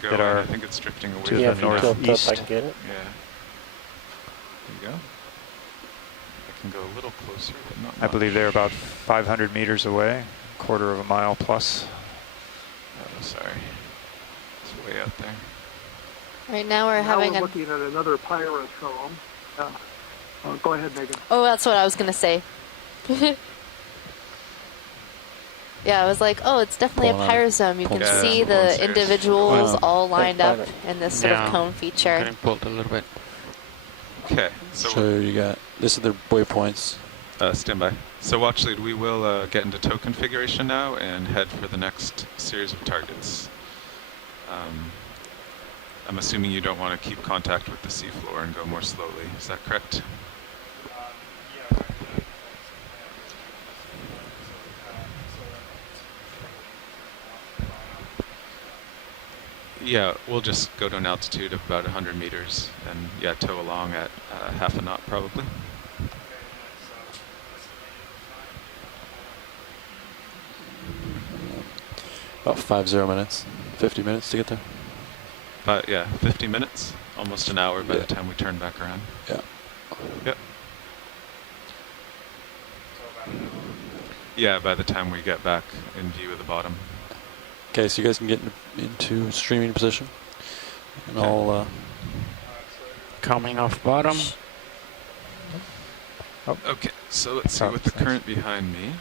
that are, I think it's drifting away to the northeast. I can get it. Yeah. There you go. I can go a little closer, but not I believe they're about 500 meters away, a quarter of a mile plus. Oh, sorry. It's way out there. Right now we're now having we're looking at another pyrosome. Go ahead, Megan. Oh, that's what I was going to say. Yeah, I was like, oh, it's definitely a pyrosome. You can see the individuals all lined up in this sort of cone feature. Getting pulled a little bit. Okay. So you got, this is the waypoints. Stand by. So watch lead, we will get into tow configuration now and head for the next series of targets. I'm assuming you don't want to keep contact with the seafloor and go more slowly. Is that correct? Yeah, we'll just go to an altitude of about 100 meters and yeah, tow along at half a knot probably. About 50 minutes, 50 minutes to get there. But yeah, 50 minutes, almost an hour by the time we turn back around. Yeah. Yep. Yeah, by the time we get back in view of the bottom. Okay, so you guys can get into streaming position. And I'll... coming off bottom. Oh. Okay, so let's see with the current behind me.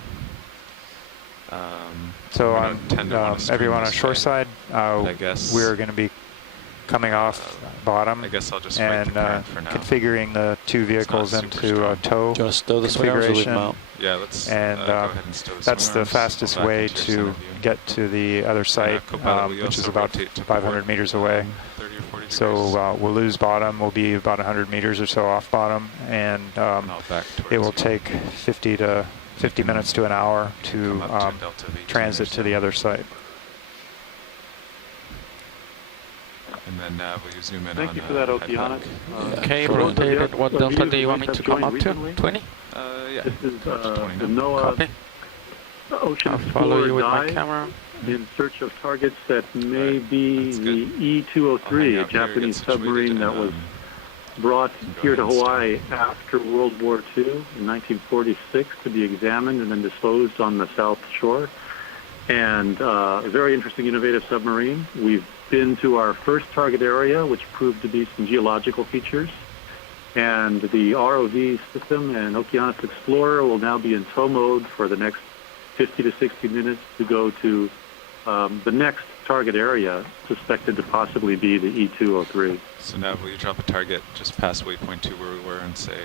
So on everyone on shoreside, I guess we're going to be coming off bottom I guess I'll just and for now. Configuring the two vehicles into a tow Do you want to stow this way or leave them out? Yeah, let's and go ahead and stow this that's one the around. fastest Go back way into your to center view. get to the other site, which is about 500 meters away. 30 or 40 So we'll lose bottom. We'll be about 100 meters or so off bottom, and it will take 50 minutes to an hour to transit to the other site. And then will you zoom in Thank on you for that, Okeanos. Okay, rotated. What delta do you want me to come up to? 20? Yeah. This is the NOAA Copy. Ocean I'll follow Explorer you with my dive camera. in search of targets that may be That's the good. E203, a I'll hang out here, Japanese get situated, submarine that and, was brought here to ahead and start. Hawaii after World War II in 1946 to be examined and then disposed on the South Shore. And a very interesting, innovative submarine. We've been to our first target area, which proved to be some geological features. And the ROV system and Okeanos Explorer will now be in tow mode for the next 50 to 60 minutes to go to the next target area, suspected to possibly be the E203. So now will you drop a target just past waypoint 2 where we were and say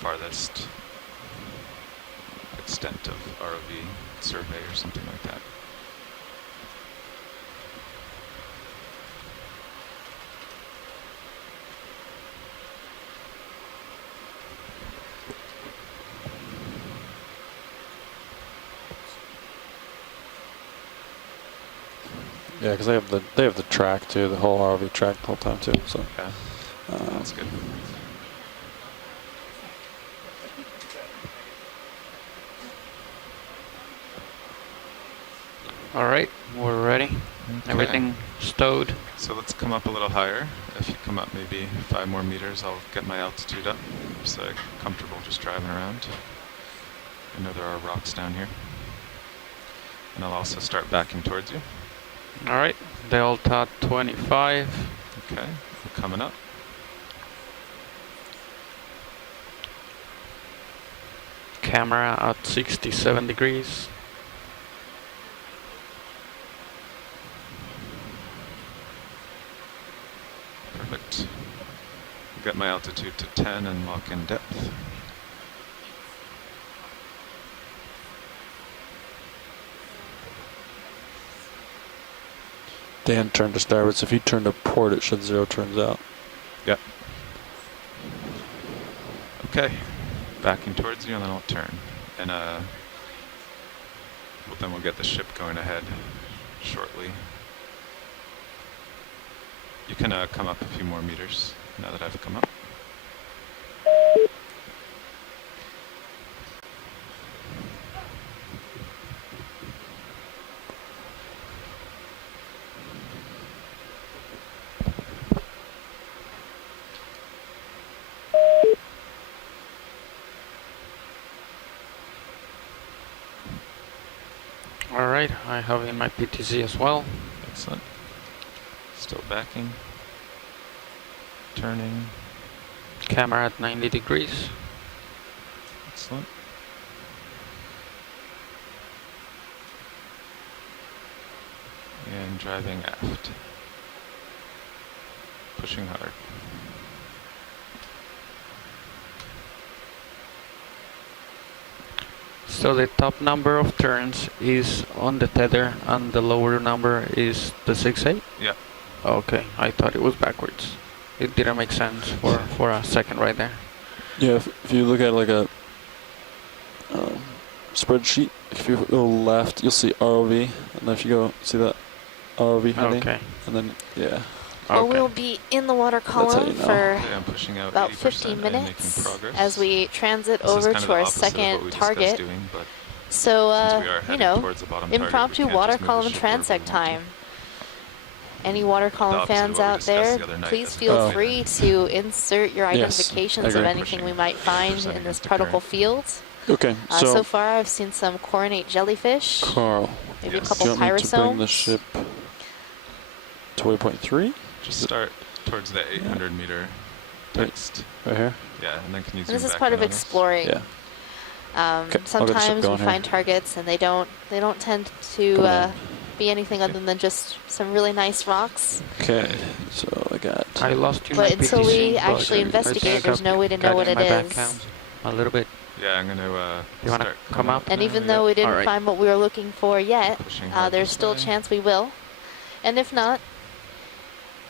farthest extent of ROV survey or something like that? Yeah, because they have the track too, the whole ROV track the whole time too. So yeah, that's good. All right, we're ready. Okay. Everything stowed. So let's come up a little higher. If you come up maybe 5 more meters, I'll get my altitude up so I'm comfortable just driving around. I know there are rocks down here. And I'll also start backing towards you. All right, delta 25. Okay, we're coming up. Camera at 67 degrees. Perfect. Get my altitude to 10 and lock in depth. Dan turned to starboard, so if you turn to port, it should 0 turns out. Yep. Okay, backing towards you and then I'll turn. And well, then we'll get the ship going ahead shortly. You can come up a few more meters now that I've come up. All right, I have in my PTZ as well. Excellent. Still backing. Turning. Camera at 90 degrees. Excellent. And driving aft. Pushing hard. So the top number of turns is on the tether and the lower number is the 6/8? Yeah. Okay, I thought it was backwards. It didn't make sense for a second right there. Yeah, if you look at like a spreadsheet, if you go left, you'll see ROV, and then if you go, see that ROV heading? Okay. And then, yeah. Well, Okay. we'll be in the water That's how column you know. for I'm pushing out about 80% 15 and minutes making progress. as we transit This is over kind of to the our opposite of what second we discussed target. doing, but So, since we are you heading know, towards the bottom target, we impromptu can't water just move the column ship wherever we transect want to. time. Any water column opposite of fans what we out discussed there, the other night, please that's feel exactly free to insert your Yes, identifications I of agree. anything we might find in 50% this against the particle current. field. Okay, So far, I've seen some coronate jellyfish, Carl, maybe Yes. a couple do you want me to bring the pyrosomes. ship to waypoint 3? Just start towards the 800 meter text. Right here? Yeah, and then can you And zoom this is back part in of on us? exploring. Yeah. Okay, I'll get the ship Sometimes we going find here. targets and they don't tend to Come in. be anything other than just some really nice rocks. Okay, so I got... I lost you. But my until PTC, we but actually I investigate, think there's I've no way to know got what in it my bank is. account a little bit. Yeah, I'm going to You want to start come coming up? And now? even though we didn't Alright. find what we were looking for yet, Pushing hard there's this still a way. chance we will. And if not,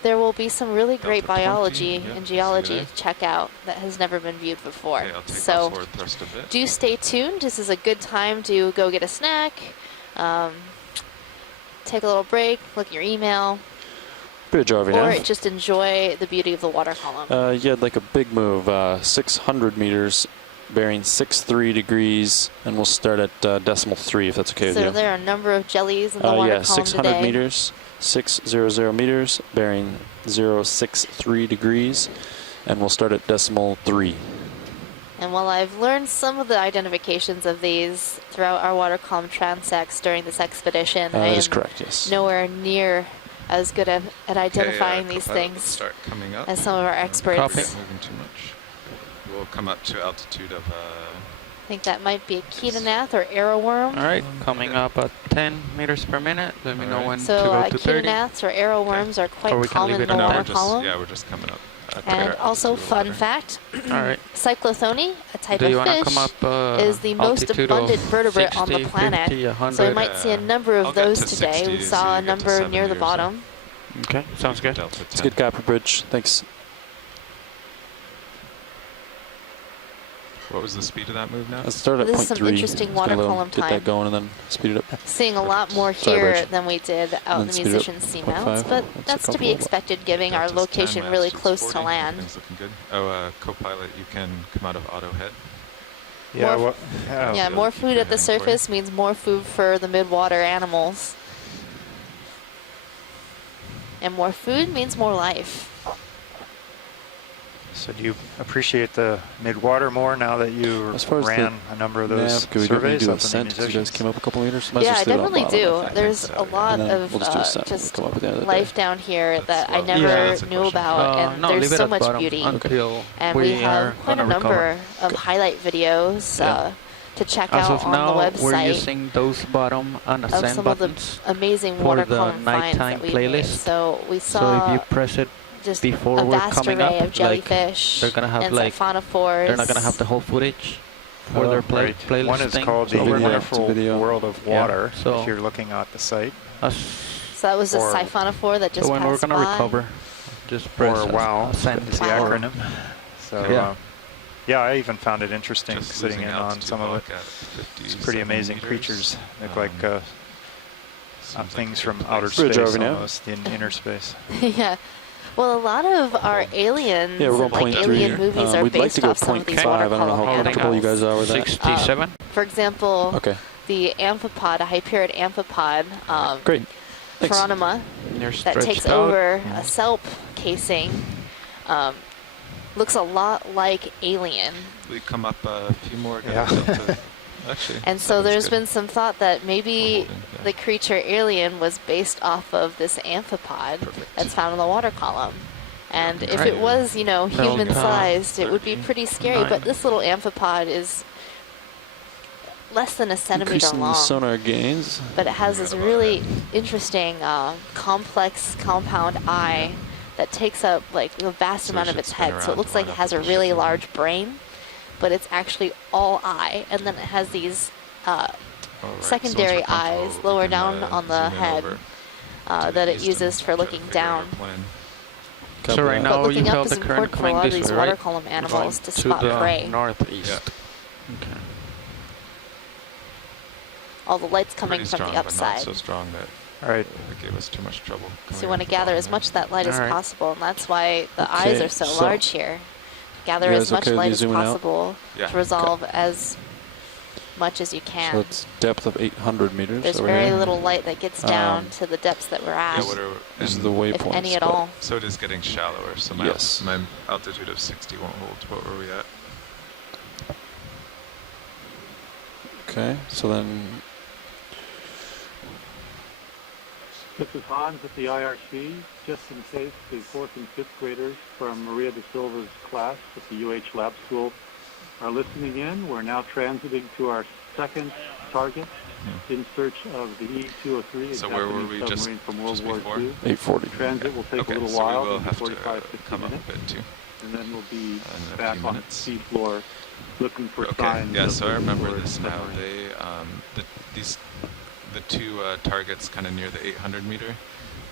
there will be some really great Delta 20, biology yeah, and see geology there. to check out that has never been viewed before. Okay, I'll take So our forward thrust a bit. do stay tuned. This is a good time to go get a snack, take a little break, look at your email, Bridge RV or now. just enjoy the beauty of the water column. You had like a big move, 600 meters, bearing 63 degrees, and we'll start at decimal 3 if that's okay with So you. there are a number of jellies in the water Yeah, column 600 today. meters, 600 meters, bearing 063 degrees, and we'll start at decimal 3. And while I've learned some of the identifications of these throughout our water column transects during this expedition, I That is am correct, yes. nowhere near as good at identifying Okay, these Copilot will things start coming up. as some of our experts. Copy. Not moving too much. We'll come up to altitude of I think that might be a ketanath or arrowworm. All right, coming up at 10 meters per minute. Let me know Alright. when So to go to 30. ketanaths or arrowworms are Or quite we can common leave in it the at water that. column. yeah, we're just coming up. at And the also, altitude fun water. fact, All right. cyclothony, a type Do you of want to fish, come up is the most altitude abundant of vertebrate on the 60, planet. 50, 100? So we might see a number I'll of get those to today. 60 We so saw a you get to number near 70 the or so. bottom. Okay, sounds good. Delta Let's 10. get Copper Bridge, thanks. What was the speed of that move now? Let's start at This is point some 3. interesting Just water gonna let 'em column get time. that going and then speed it up. Seeing a lot more Sorry, here Bridge. than we did out And in the then speed it up musician's 0.5. seamounts, but That's a that's to be couple of- expected given our Delta's 10, location my really altitude's close 40. to land. Everything's looking good. Oh, Copilot, you can come out of auto hit. Yeah, More- well, Yeah, more food at the surface means more food for the midwater animals. And more food means more life. So do you appreciate the midwater more now that you As far as ran a number of those Nav, could we do surveys a up in the ascent? 'Cause you guys musicians? came up a couple meters. Might as Yeah, well I stay on definitely bottom, do. I think. There's so, a yeah. lot And then of we'll just do a ascent when we just come up at the end of the life day. down here that I well, never that's a knew question. about, and no, there's leave it so at much bottom beauty. until And we are have quite a gonna recover. number of highlight videos Yeah. to check As out of on now, the website we're using those bottom and of ascent some of the buttons. amazing for water the column finds nighttime that we've made. playlist. So we So saw if you press it just before a we're vast coming array up, of jellyfish they're gonna have and like siphonophores. they're not gonna have the whole footage for Oh, their Right. playlist One is thing. called So The we're video. gonna- Wonderful Video. World of Yeah, Water, so- if you're looking at the site. us- So that was a or- siphonophore that just so when we're passed gonna by. recover, just press Or WOW ascent. is the Wow. acronym. So Yeah. yeah, I even found it interesting Just sitting losing in on altitude some of it. lock at 50, It's pretty 70 amazing meters. creatures. Look Um, like seems like things a from good outer place. Bridge space over now. almost, in inner space. Yeah. Well, a lot of our aliens, Yeah, we're going like point 3. alien movies, are We'd like based to go off some of point these 5. water I don't know column how Holding comfortable you animals. guys are with that. 67. For example, Okay, the amphipod, a hyperid amphipod, great. Thanks. Pteronema, You're that stretched takes out. over a kelp casing, looks a lot like alien. We come up a few more. Yeah. Delta. Actually, And so seven's there's good. been some thought that We're maybe holding, yeah. the creature alien was based off of this amphipod Perfect. that's found in the water column. And if Right. it was, you know, Delta human-sized, it would be 30, pretty scary. 9. But this little amphipod is less than a centimeter Increasing the long. sonar gains. But it has this Right about really interesting, complex compound eye that takes up like a vast So we amount of should its spin head. So around it looks to like it line has up a with the really ship. large brain, but it's actually all eye. And then it has these All right, so once secondary we're comfortable, eyes we lower can, down on the zoom in head. over. that it uses for looking down. So right But now you looking up have is the current important for a lot coming of this these way, water right? column animals to To spot the prey. northeast. Okay. All the light's coming Pretty from strong, the but not upside. so strong that it gave us too much trouble. So you want to gather as much of that light as Alright. possible, and that's why the eyes are so large here. Gather You as guys much okay with light me as zooming out? possible Yeah. to resolve as much as you can. So it's depth of 800 meters. There's over very here. little light that gets down to the depths that we're at, This is the waypoint. if any at spot. all. So it is getting shallower. So my, Yes. my altitude of 60 won't hold. What were we at? Okay, so then This is Hans at the IRC, just in case the 4th and 5th graders from Maria de Silva's class at the UH Lab School are listening in. We're now transiting to our second target in search of the EX1708, So a where were Japanese we just submarine from World War before? II. 840. Transit will take Okay, a little so while, we will maybe have 45, to 50 come up minutes, a bit too. and then we'll be in a back few on the minutes. sea floor looking for Okay, signs. yeah, of so I the remember War this now. submarine. The two targets kind of near the 800 meter,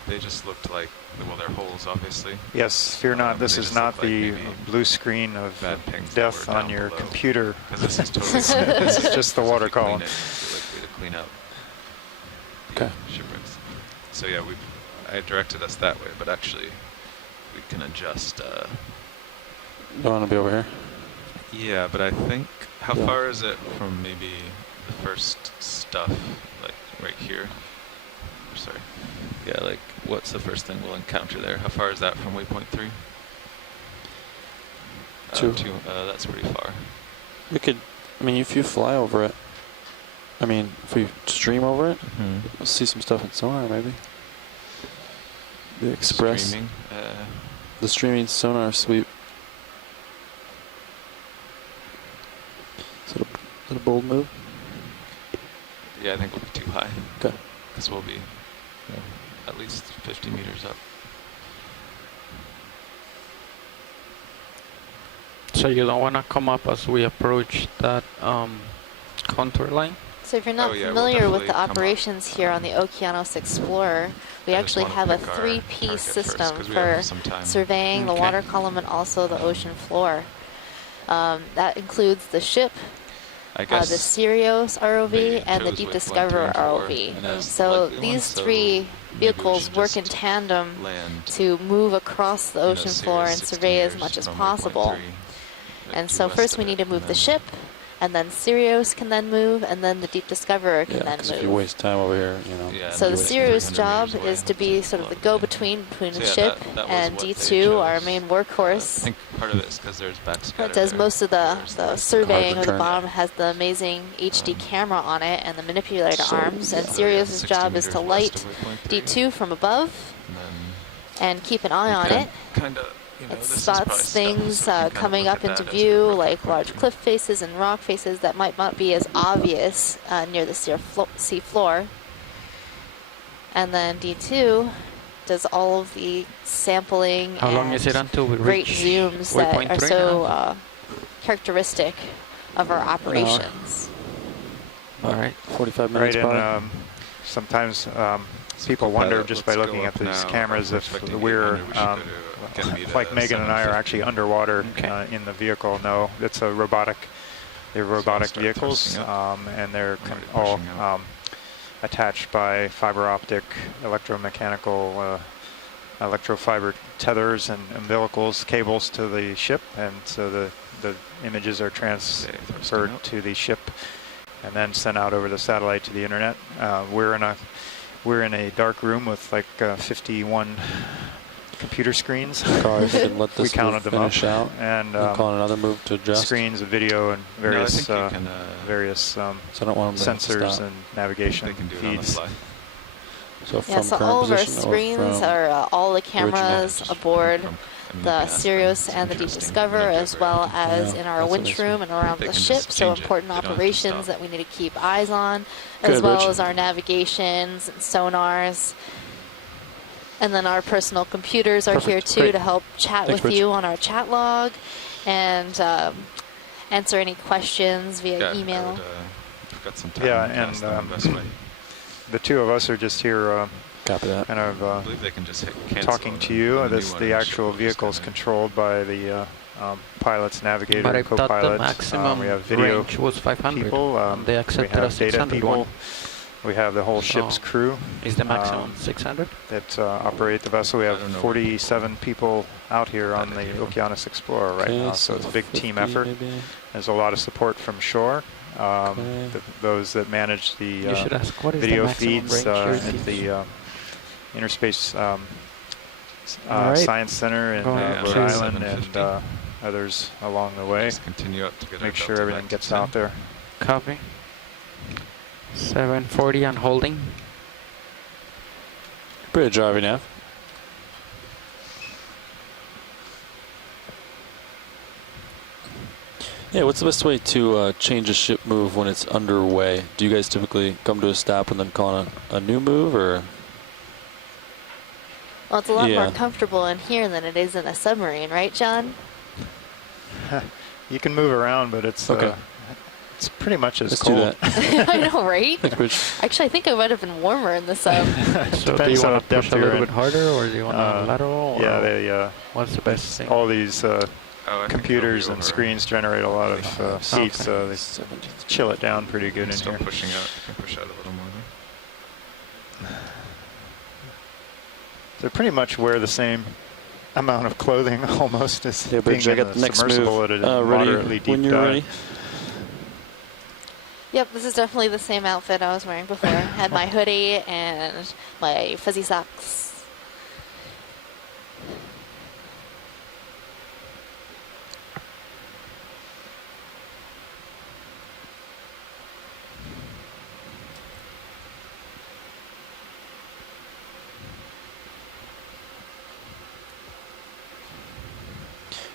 they just looked like, well, they're holes, obviously. Yes, fear not. This they is just not look like the maybe blue screen of bad pings that death were on down your below. computer. Because this is totally This is just the if water you clean column. it, it's likely to clean up the Okay. shipwrecks. So yeah, I directed us that way, but actually we can adjust. Don't want to be over here. Yeah, but I think, how Yeah. far is it from maybe the first stuff, like right here? Sorry. Yeah, like what's the first thing we'll encounter there? How far is that from waypoint 3? Two. That's pretty far. We could, I mean, if you fly over it, I mean, if we stream over it, we'll see some stuff in sonar maybe. The express, Streaming, the streaming sonar sweep. Is that a bold move? yeah, I think we'll be too high. Okay. Because we'll be at least 50 meters up. So you don't want to come up as we approach that contour line? So if you're not Oh, yeah, we'll familiar with definitely the come up. operations here on the Okeanos Explorer, we I just actually wanna have a pick our three-piece target first, system 'cause we for have some time. surveying the Okay. water column and also the ocean floor. That includes the ship, I the guess Sirius ROV, they and the chose Deep waypoint Discoverer 3 and 4 ROV. as So likely these ones, so three maybe we vehicles should work in just tandem land, to move across the ocean floor and Sirius 60 survey as meters much as from waypoint possible. 3, And due so west first of we it, need to move and the then- ship, and then Sirius can then move, and then the Deep Discoverer can Yeah, then because if you move. waste time over here, you know. Yeah, So and the you waste Sirius 300 job meters away. is to be sort of the go-between between So the yeah, ship that was and what they D2, our chose. main I workhorse. think part of it is because there's backscatter It does there. most of the There's rest of surveying of the turn. bottom, has the amazing HD camera on it and the manipulator So, arms, and yeah. Sirius's 60 job is meters to west light of waypoint 3, D2 from above and then and keep an eye on Okay. it. Kinda, you know, It this is probably spots stuff, things so we can kind of coming look up at into that as we view, approach like waypoint large 3. cliff faces and rock faces that might not be as obvious near the sea floor. And then D2 does all of the sampling How long and is it until we great reach zooms that waypoint are 3 so now? characteristic of our operations. All right. 45 Right, minutes. and probably. sometimes people wonder just by looking at these cameras if we're, like Megan and I are actually underwater in the vehicle. No, it's a robotic. They're robotic vehicles, and they're all attached by fiber optic, electromechanical, electrofiber tethers and umbilicals, cables to the ship, and so the images are transferred to the ship and then sent out over the satellite to the internet. We're in a dark room with like 51 computer screens. Carl, if you could let We this counted move them finish up, out and call it another move to adjust. screens of video and various No, I think you can, various So I don't want them to sensors stop. and navigation They can do it on the feeds. fly. So from Yeah, so current all of our position or screens from are all the original? cameras aboard I mean, the you can ask them. Sirius It's and the Deep interesting. Discoverer, They're as very well open. as Yeah, in our that's what winch they room and around They the can ship. just So change it. important They don't have to operations stop. that we need to keep eyes on, Good, as well Rich. as our navigations and sonars. And then our personal computers are Perfect. here too Great. to help chat Thanks, with Rich. you on our chat log and answer any questions via Yeah, email. I would, got some time Yeah, to cast and, them the best way. the two of us are just here Copy that. kind of I believe they can just hit cancel talking to you. and The actual vehicle is controlled by the pilots, navigator, But I and thought the co-pilot. maximum We have video range was 500. people. They We accepted a have data 600 people. one. We have the whole ship's So, crew. Is the maximum 600? That operate the vessel. We have 47 people out here on the Okeanos Explorer right now, so it's a big team effort. Maybe. There's a lot of support from shore. Those that manage the You should ask what is the video maximum feeds range at the Interspace right. Science Center in Going Rhode to Island and others along the way. Just continue up to get Make our sure delta everything back to gets 10. out there. Copy. 740 and holding. Bridge driving nav. Yeah, what's the best way to change a ship move when it's underway? Do you guys typically come to a stop and then call on a new move, or? Well, it's a lot more Yeah. comfortable in here than it is in a submarine, right, John? You can move around, but it's Okay. it's pretty much as Let's do cold. that. I know, right? Thanks, Bridge. Actually, I think it might have been warmer in the sub. So do Depends you on want the to push depth a you're little in. bit harder, or do you want to lateral? Yeah, or they what's the best thing? all these I think computers it'll be and over. screens generate a lot of heat, Okay. so they chill it down pretty good in Still here. pushing out. You can push out a little more. They pretty much wear the same amount of clothing almost as Yeah, being Bridge, I in got the the next submersible move at a ready moderately deep when you're dive. ready. Yep, this is definitely the same outfit I was wearing before. Had my hoodie and my fuzzy socks.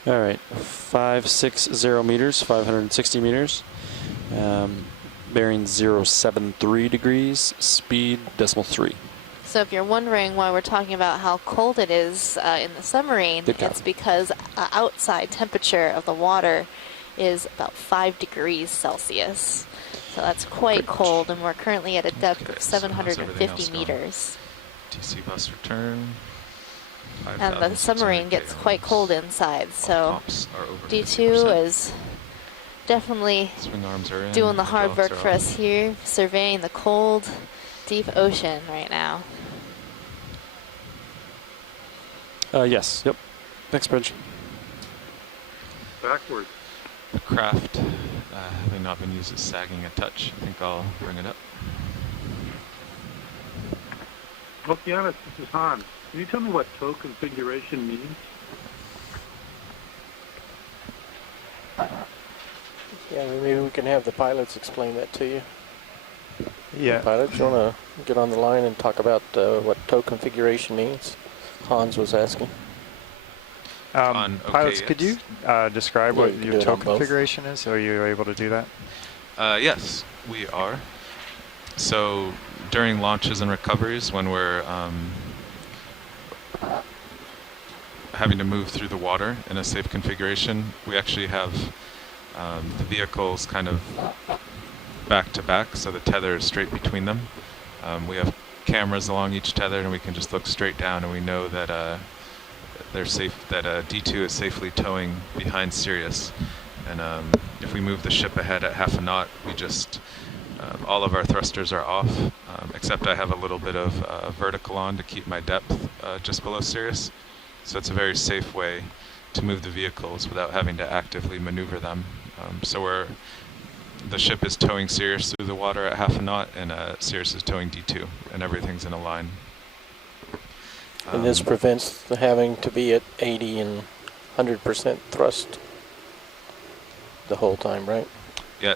All right, 560 meters, 560 meters. Bearing 073 degrees, speed .3. So if you're wondering why we're talking about how cold it is in the submarine, Good it's because outside temperature of the water is about 5 degrees Celsius. So that's quite cold, and we're currently at a depth of So how's everything 750 else going? meters. TC bus return. And the submarine gets quite cold inside, so Pumps are over D2 50%. is definitely Swing arms are in. doing the hard hydraulics work are for off. us here, surveying the cold, deep ocean right now. Yes, yep. Next bridge. Backwards. The craft, having not been used, is sagging a touch. I think I'll bring it up. Okeanos, this is Hans. Can you tell me what tow configuration means? Yeah, maybe we can have the pilots explain that to you. Yeah. Pilots, you want to get on the line and talk about what tow configuration means? Hans was asking. Pilots, could you describe Yeah, what you can your do it tow on both. configuration is? Are you able to do that? Yes, we are. So during launches and recoveries, when we're having to move through the water in a safe configuration, we actually have the vehicles kind of back to back, so the tether is straight between them. We have cameras along each tether, and we can just look straight down, and we know that they're safe. That D2 is safely towing behind Sirius, and if we move the ship ahead at half a knot, we just all of our thrusters are off, except I have a little bit of vertical on to keep my depth just below Sirius. So it's a very safe way to move the vehicles without having to actively maneuver them. So the ship is towing Sirius through the water at half a knot, and Sirius is towing D2, and everything's in a line. And this prevents the having to be at 80 and 100% thrust the whole time, right? Yeah,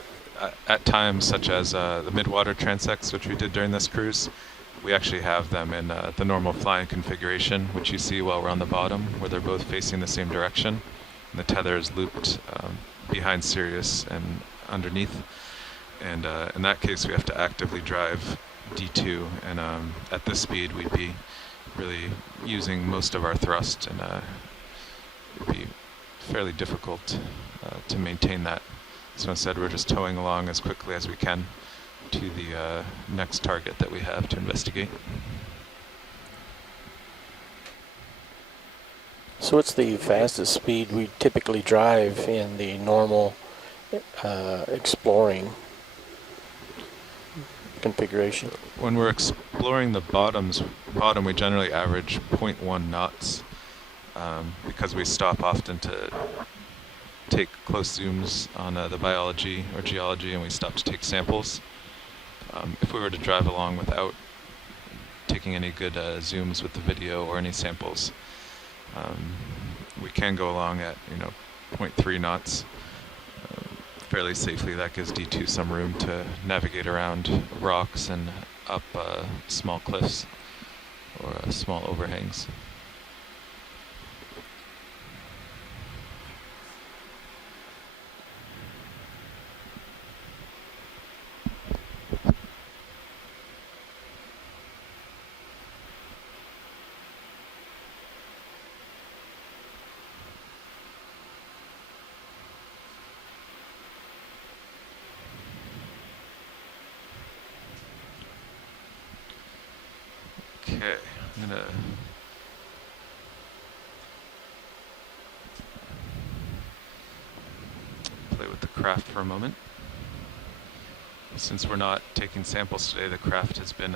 at times such as the mid-water transects, which we did during this cruise, we actually have them in the normal flying configuration, which you see while we're on the bottom, where they're both facing the same direction. And the tether is looped behind Sirius and underneath. And in that case, we have to actively drive D2. And at this speed, we'd be really using most of our thrust, and it would be fairly difficult to maintain that. So instead, we're just towing along as quickly as we can to the next target that we have to investigate. So what's the fastest speed we typically drive in the normal exploring configuration? When we're exploring the bottom, we generally average 0.1 knots because we stop often to take close zooms on the biology or geology, and we stop to take samples. If we were to drive along without taking any good zooms with the video or any samples, we can go along at 0.3 knots fairly safely. That gives D2 some room to navigate around rocks and up small cliffs or small overhangs. Okay, I'm gonna play with the craft for a moment. Since we're not taking samples today, the craft has been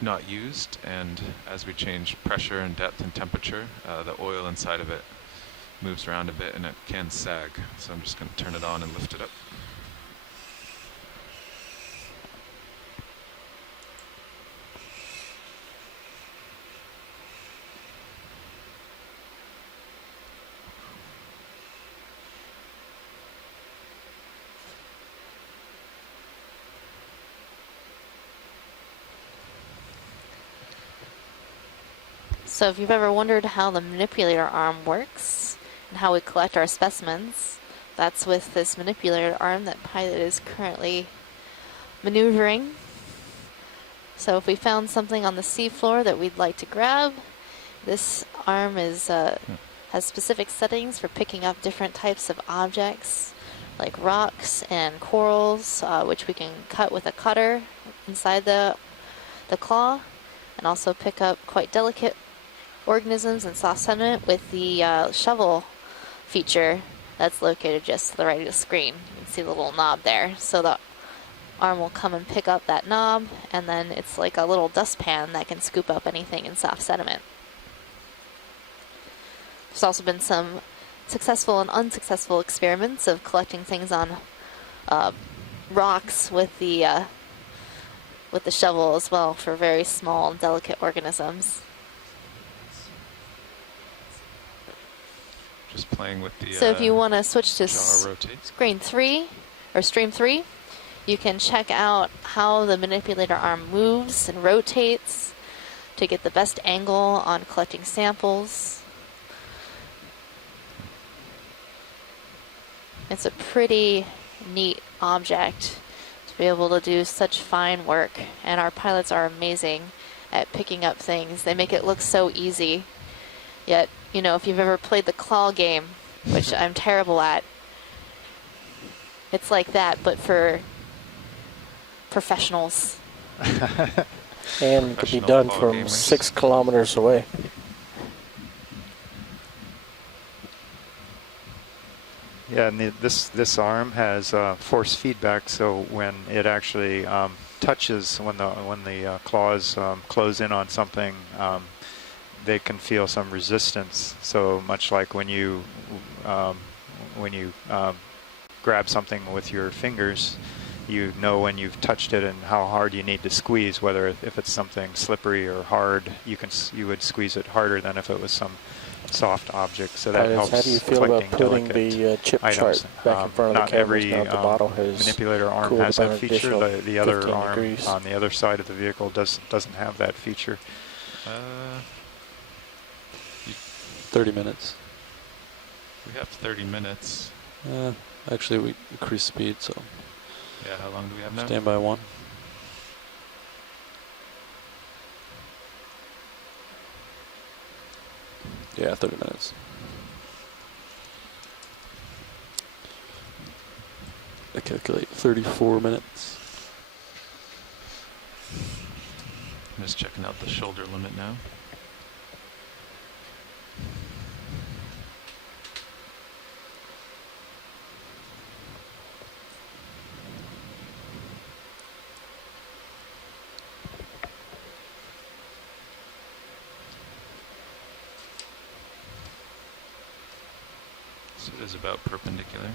not used, and as we change pressure and depth and temperature, the oil inside of it moves around a bit and it can sag. So I'm just going to turn it on and lift it up. So if you've ever wondered how the manipulator arm works and how we collect our specimens, that's with this manipulator arm that pilot is currently maneuvering. So if we found something on the seafloor that we'd like to grab, this arm is has specific settings for picking up different types of objects like rocks and corals, which we can cut with a cutter inside the claw, and also pick up quite delicate organisms and soft sediment with the shovel feature that's located just to the right of the screen. You can see the little knob there. So the arm will come and pick up that knob, and then it's like a little dustpan that can scoop up anything in soft sediment. There's also been some successful and unsuccessful experiments of collecting things on rocks with the shovel as well for very small and delicate organisms. Just playing with the So if you want to switch to screen 3 or stream 3, you can check out how the manipulator arm moves and rotates to get the best angle on collecting samples. It's a pretty neat object to be able to do such fine work, and our pilots are amazing at picking up things. They make it look so easy, yet if you've ever played the claw game, which I'm terrible at, it's like that, but for professionals. And could be done from 6 kilometers away. Yeah, and this arm has force feedback, so when it actually touches, when the claws close in on something, they can feel some resistance. So much like when you grab something with your fingers, you know when you've touched it and how hard you need to squeeze. Whether if it's something slippery or hard, you would squeeze it harder than if it was some soft object. So that helps. How do you feel about putting the chip chart back in front of the cameras now? The model has manipulator arm has that feature. The other arm on the other side of the vehicle doesn't have that feature. 30 minutes. We have 30 minutes. Actually, we increased speed, so. Yeah, how long do we have now? Standby 1. Yeah, 30 minutes. I calculate 34 minutes. I'm just checking out the shoulder limit now. So it is about perpendicular.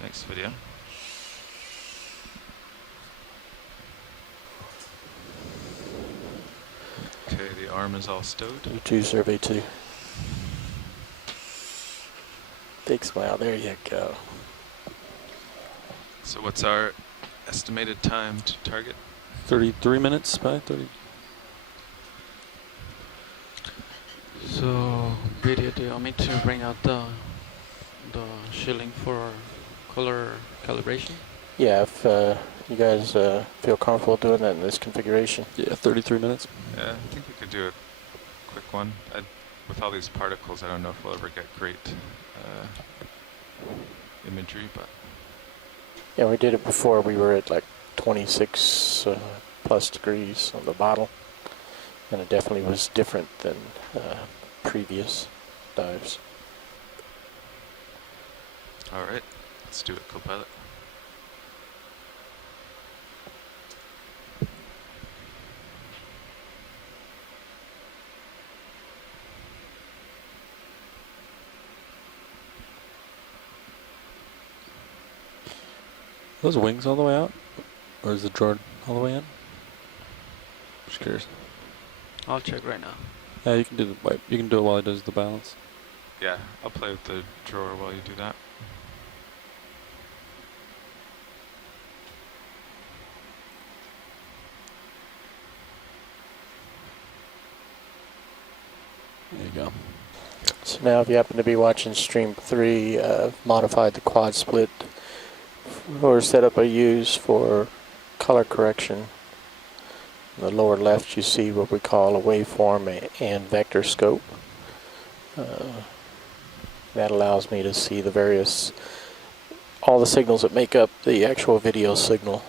Thanks, video. Okay, the arm is all stowed. U2 survey 2. Big smile, there you go. So what's our estimated time to target? 33 minutes by 30. So, video, do you want me to bring out the shilling for color calibration? Yeah, if you guys feel comfortable doing that in this configuration. Yeah, 33 minutes. Yeah, I think we could do a quick one. With all these particles, I don't know if we'll ever get great imagery, but... Yeah, we did it before. We were at like 26 plus degrees on the bottle, and it definitely was different than previous dives. All right, let's do it, Copilot. Are those wings all the way out? Or is the drawer all the way in? Just curious. I'll check right now. Yeah, you can do the wipe. You can do it while he does the balance. Yeah, I'll play with the drawer while you do that. There you go. So now if you happen to be watching stream 3, modified the quad split or setup I use for color correction. In the lower left you see what we call a waveform and vector scope. That allows me to see the various, all the signals that make up the actual video signal.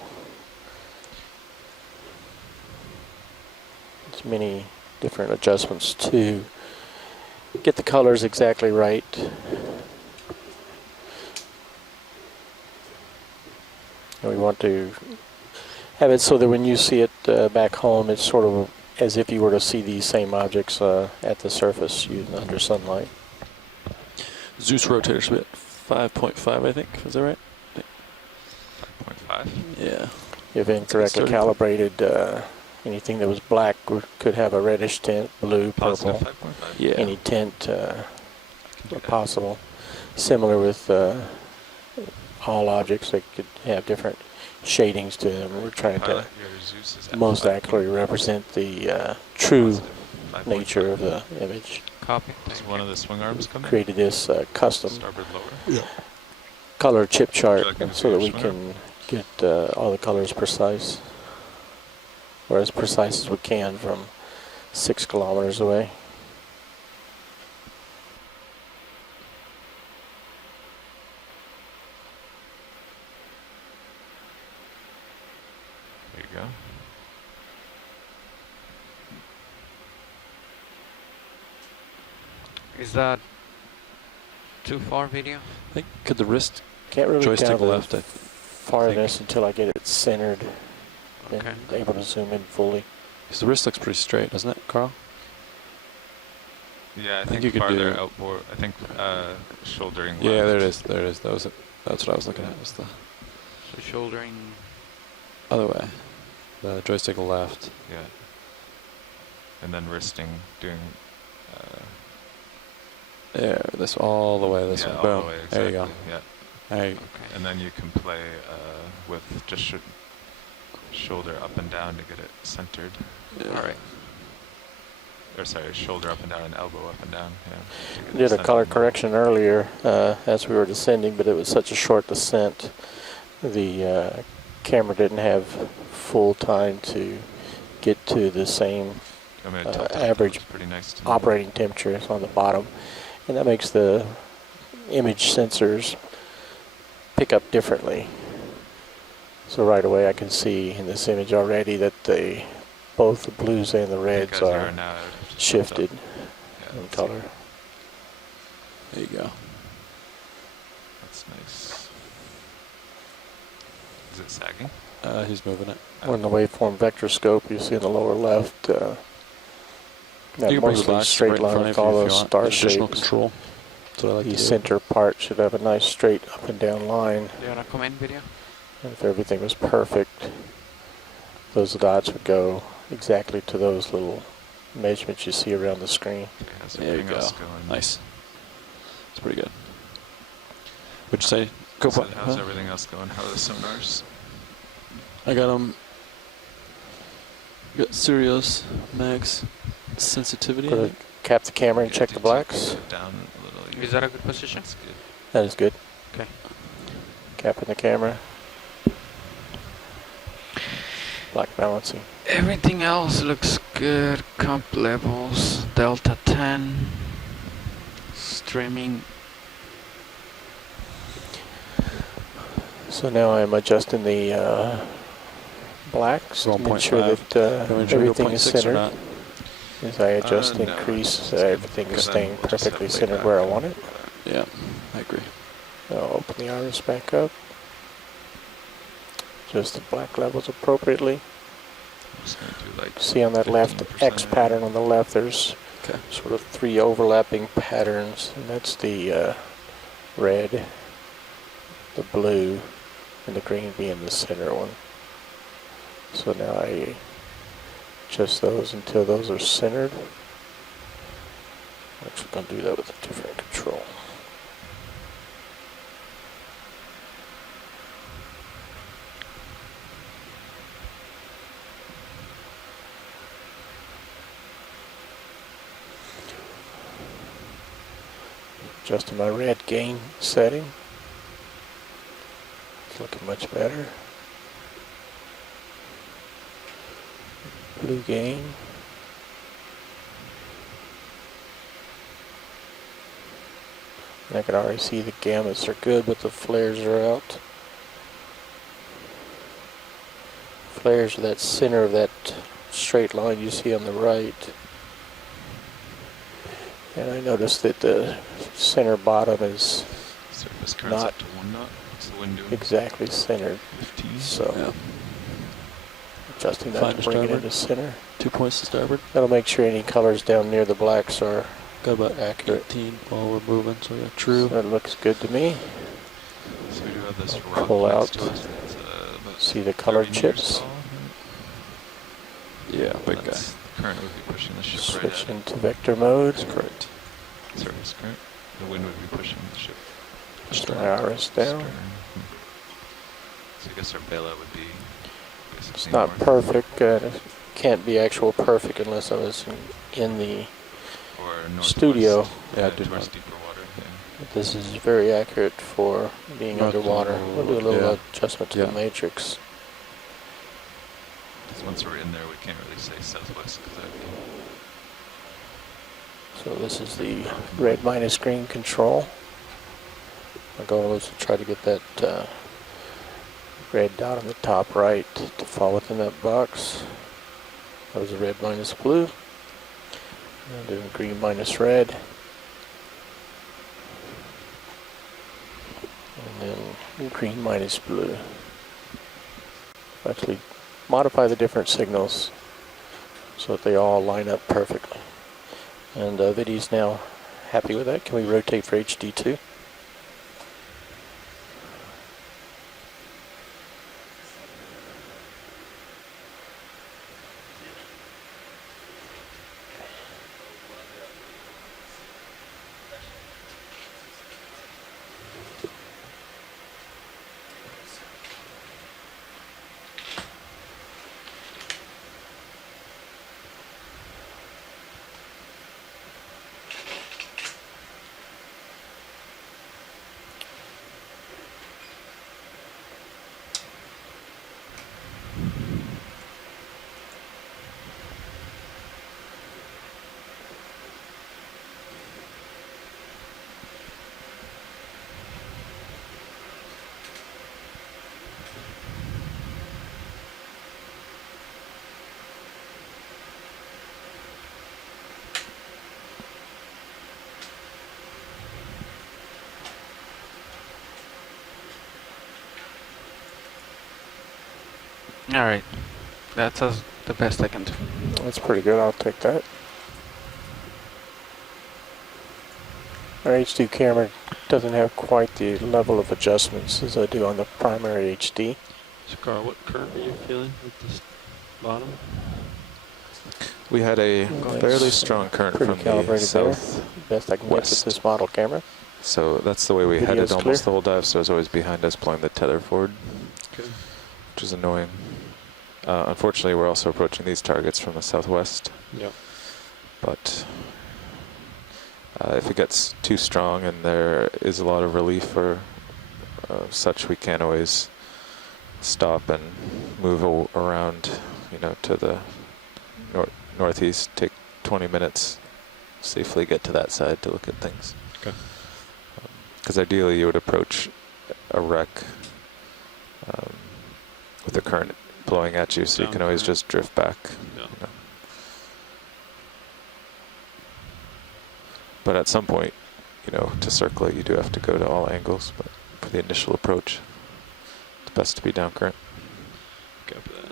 There's many different adjustments to get the colors exactly right. And we want to have it so that when you see it back home, it's sort of as if you were to see these same objects at the surface under sunlight. Zeus rotator should be at 5.5, I think. Is that right? 5.5? Yeah. If incorrectly calibrated, anything that was black could have a reddish tint, blue, purple. 5.5? Yeah. Any tint possible. Similar with all objects, they could have different shadings to them. We're trying to most accurately represent the true nature of the image. Copy. Does one of the swing arms come in? Created this custom Starboard lower? color chip chart like so that we can get all the colors precise, or as precise as we can from 6 kilometers away. There you go. Is that too far video? I think, could the wrist Can't really joystick tell the left? farthest until I get it centered and Okay. able to zoom in fully. Because the wrist looks pretty straight, doesn't it, Carl? Yeah, I think think you could farther do- outboard. I think shouldering left. Yeah, there it is. There it is. That's what I was looking at. Was the So shouldering. other way. The joystick left. Yeah. And then wristing, doing... There, this all the way this yeah, way. all Boom. the way, There you go. exactly, Yeah. There you Okay. And then you can play with just shoulder up and down to get it centered. Yeah. All right. Or sorry, shoulder up and down and elbow up and down. Yeah. to get it Did a color centered. correction earlier as we were descending, but it was such a short descent. The camera didn't have full time to get to the same average operating temperatures on the bottom, and that makes the image sensors pick up differently. So right away I can see in this image already that both the blues and the reds are shifted in color. There you go. That's nice. Is it sagging? He's moving it. On the waveform vector scope, you see in the lower left that mostly straight line with all those star shapes. Control. The center part should have a nice straight up and down line. Do you want to come in, video? And if everything was perfect, those dots would go exactly to those little measurements you see around the screen. There you go. Nice. It's pretty good. What'd you say? How's everything else going? How are the sonars? I got them. Got Sirius Max sensitivity. Gonna cap the camera and check the blacks. Down a little. Is that a good position? That's good. That is good. Okay. Capping the camera. Black balancing. Everything else looks good. Comp levels, Delta 10, streaming. So now I'm adjusting the blacks to make sure that everything is centered. As I adjust the increase, everything is staying perfectly centered where I want it. Yeah, I agree. I'll open the iris back up. Adjust the black levels appropriately. See on that left X pattern on the left, there's sort of 3 overlapping patterns, and that's the red, the blue, and the green being the center one. So now I adjust those until those are centered. I'm actually going to do that with a different control. Adjusting my red gain setting. It's looking much better. Blue gain. And I can already see the gamuts are good, but the flares are out. Flares are that center of that straight line you see on the right. And I noticed that the center bottom is not exactly centered. 15. So adjusting that to bring it into center. 2 points to starboard. That'll make sure any colors down near the blacks are got about accurate. 18 while we're moving, so yeah, true. So that looks good to me. So we do have this I'll pull out. See the colored chips. Tall, right? Yeah, big guy. Current would be pushing the ship Switch right into vector mode. That's correct. Service current. The wind would be pushing the ship. Just my iris down. So I guess our bailout would be. It's not perfect. It can't be actual perfect unless I was in the studio. Yeah, I do towards not. deeper water. Yeah. But this is very accurate for being Not underwater. We'll do a little yeah. adjustment to the matrix. Because once we're in there, we can't really say southwest because that would be. So this is the red minus green control. My goal is to try to get that red dot on the top right to fall within that box. That was a red minus blue. And doing green minus red. And then green minus blue. Actually modify the different signals so that they all line up perfectly. And Viddy's now happy with that. Can we rotate for HD2? All right, that's the best I can do. That's pretty good. I'll take that. Our HD camera doesn't have quite the level of adjustments as I do on the primary HD. So Carl, what current are you feeling with this bottom? We had a fairly strong current from the south. Best I can get with this model camera. So that's the way we headed Video's almost clear. the whole dive, so it was always behind us pulling the tether forward, Okay. which is annoying. Unfortunately, we're also approaching these targets from the southwest. Yep. But if it gets too strong and there is a lot of relief or such, we can always stop and move around, you know, to the northeast, take 20 minutes, safely get to that side to look at things. Okay. Because ideally you would approach a wreck with the current blowing at you, so you can always just drift back. Yeah. You know. But at some point, you know, to circle it, you do have to go to all angles. But for the initial approach, it's best to be down current. Copy that.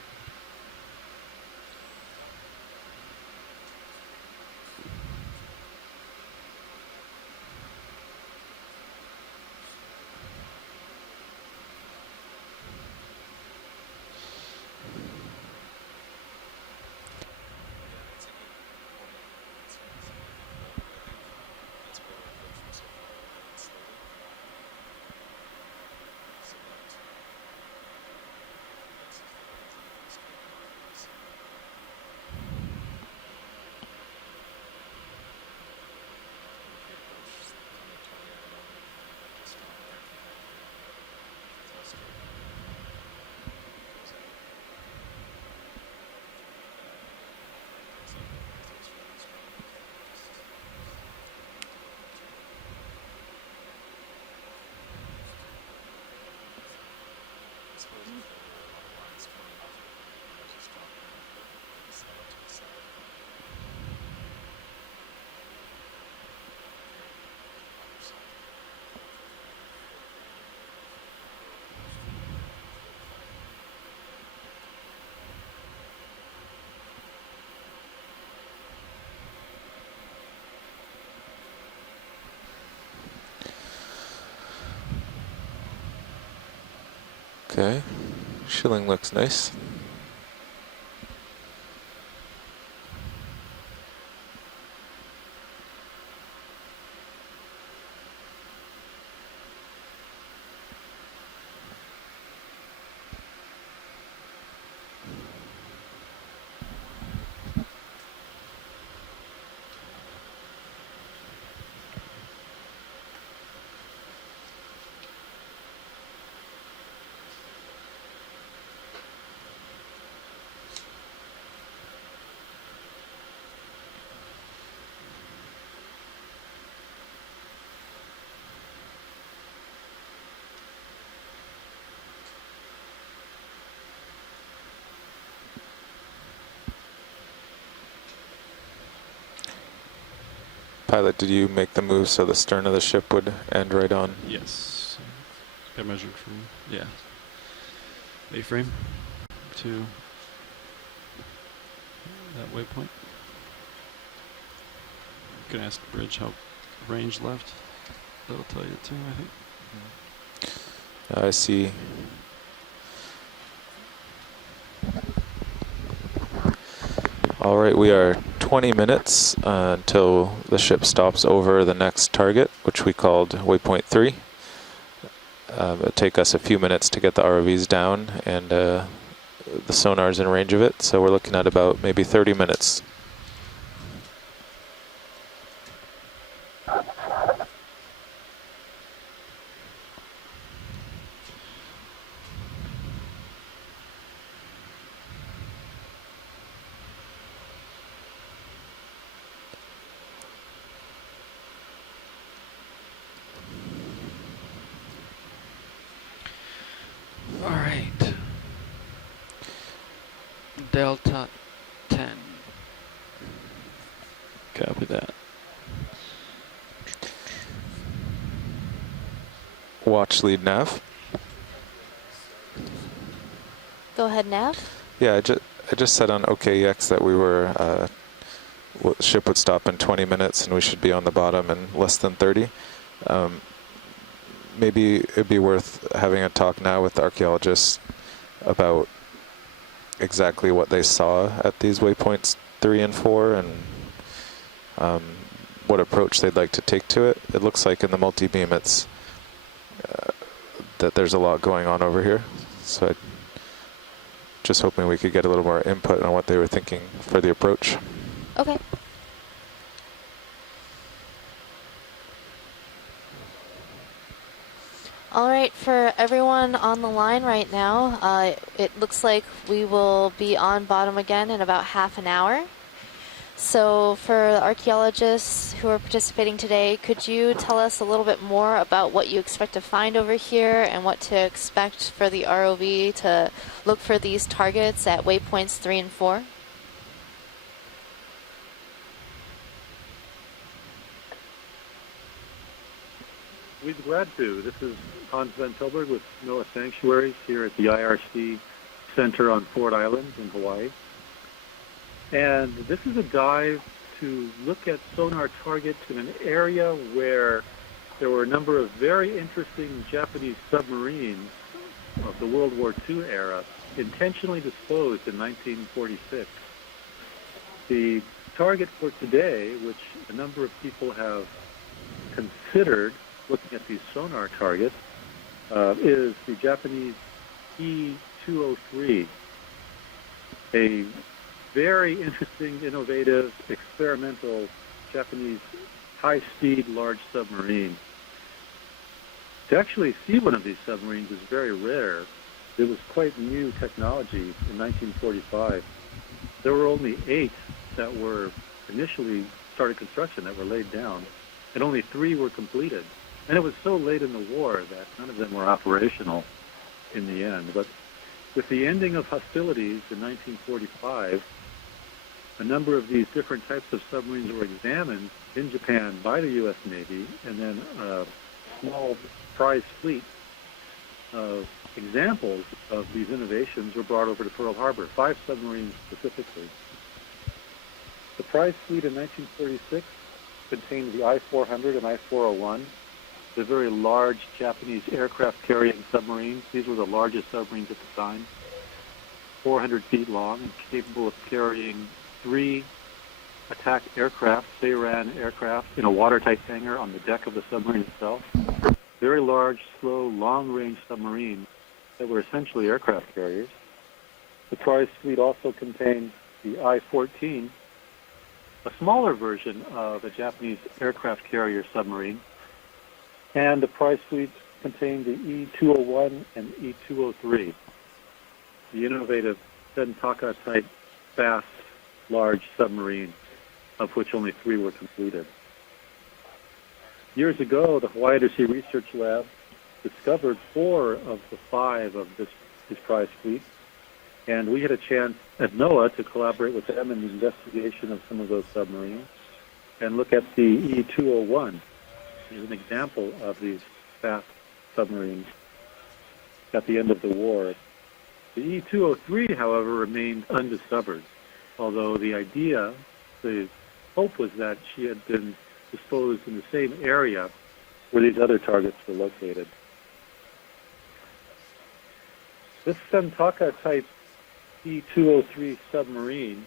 Okay, shilling looks nice. Pilot, did you make the move so the stern of the ship would end right on? Yes. Got measured from, yeah, A-frame to that waypoint. You can ask the bridge how range left. That'll tell you too, I think. I see. All right, we are 20 minutes until the ship stops over the next target, which we called waypoint 3. It'll take us a few minutes to get the ROVs down and the sonar's in range of it, so we're looking at about maybe 30 minutes. All right. Delta 10. Copy that. Watch lead nav. Go ahead, Nav. Yeah, I just said on OKEX that we were, ship would stop in 20 minutes and we should be on the bottom in less than 30. Maybe it'd be worth having a talk now with the archaeologists about exactly what they saw at these waypoints 3 and 4 and what approach they'd like to take to it. It looks like in the multi-beam it's that there's a lot going on over here. So I'm just hoping we could get a little more input on what they were thinking for the approach. Okay. All right, for everyone on the line right now, it looks like we will be on bottom again in about half an hour. So for the archaeologists who are participating today, could you tell us a little bit more about what you expect to find over here and what to expect for the ROV to look for these targets at waypoints 3 and 4? We'd be glad to. This is Hans Van Tilburg with NOAA Sanctuaries here at the IRC Center on Ford Island in Hawaii. And this is a dive to look at sonar targets in an area where there were a number of very interesting Japanese submarines of the World War II era intentionally disposed in 1946. The target for today, which a number of people have considered looking at these sonar targets, is the Japanese EX1708, a very interesting, innovative, experimental Japanese high-speed large submarine. To actually see one of these submarines is very rare. It was quite new technology in 1945. There were only 8 that were initially started construction, that were laid down, and only 3 were completed. And it was so late in the war that none of them were operational in the end. But with the ending of hostilities in 1945, a number of these different types of submarines were examined in Japan by the U.S. Navy, and then a small prize fleet of examples of these innovations were brought over to Pearl Harbor, 5 submarines specifically. The prize fleet in 1946 contained the I-400 and I-401, the very large Japanese aircraft carrying submarines. These were the largest submarines at the time, 400 feet long and capable of carrying 3 attack aircraft, Seiran aircraft, in a watertight hangar on the deck of the submarine itself. Very large, slow, long-range submarines that were essentially aircraft carriers. The prize fleet also contained the I-14, a smaller version of a Japanese aircraft carrier submarine, and the prize fleet contained the E201 and E203, the innovative Sentaka-type fast, large submarines, of which only 3 were completed. Years ago, the Hawaii Undersea Research Lab discovered 4 of the 5 of this prize fleet, and we had a chance at NOAA to collaborate with them in the investigation of some of those submarines and look at the E201 as an example of these fast submarines at the end of the war. The E203, however, remained undiscovered, although the idea, the hope was that she had been disposed in the same area where these other targets were located. This Sentaka-type E203 submarine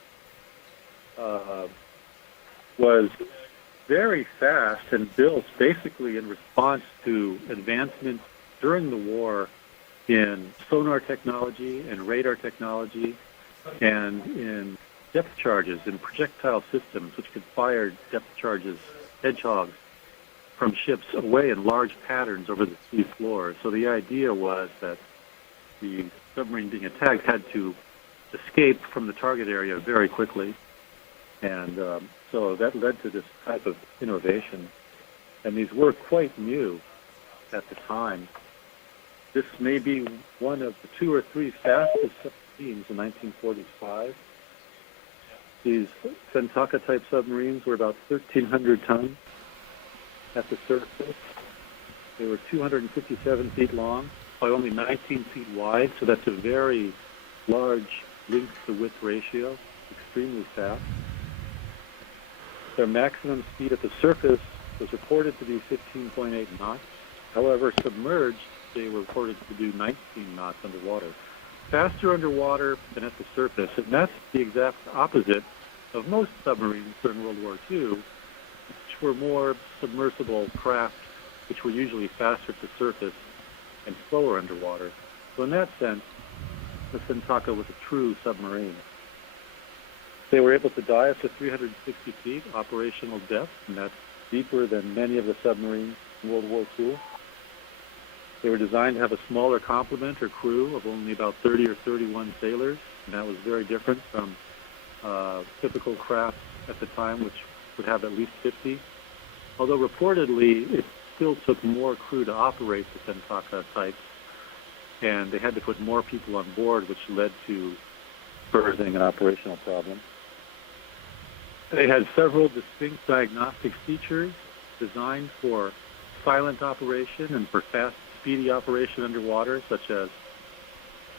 was very fast and built basically in response to advancements during the war in sonar technology and radar technology and in depth charges and projectile systems which could fire depth charges, hedgehogs, from ships away in large patterns over the sea floor. So the idea was that the submarine being attacked had to escape from the target area very quickly. And so that led to this type of innovation. And these were quite new at the time. This may be one of the 2 or 3 fastest submarines in 1945. These Sentaka-type submarines were about 1,300 tons at the surface. They were 257 feet long by only 19 feet wide, so that's a very large length to width ratio, extremely fast. Their maximum speed at the surface was reported to be 15.8 knots. However, submerged, they were reported to do 19 knots underwater. Faster underwater than at the surface, and that's the exact opposite of most submarines during World War II, which were more submersible craft, which were usually faster at the surface and slower underwater. So in that sense, the Sentaka was a true submarine. They were able to dive to 360 feet operational depth, and that's deeper than many of the submarines in World War II. They were designed to have a smaller complement or crew of only about 30 or 31 sailors, and that was very different from typical craft at the time, which would have at least 50. Although reportedly, it still took more crew to operate the Sentaka types, and they had to put more people on board, which led to birthing an operational problem. They had several distinct diagnostic features designed for silent operation and for fast, speedy operation underwater, such as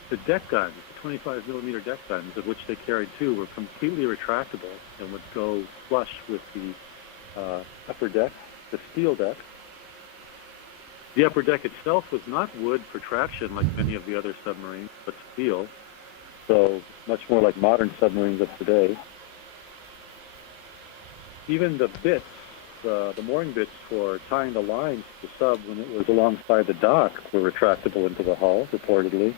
the deck guns, the 25 millimeter deck guns, of which they carried two, were completely retractable and would go flush with the upper deck, the steel deck. The upper deck itself was not wood for traction like many of the other submarines, but steel, so much more like modern submarines of today. Even the bits, the mooring bits for tying the lines to the sub when it was alongside the dock were retractable into the hull, reportedly.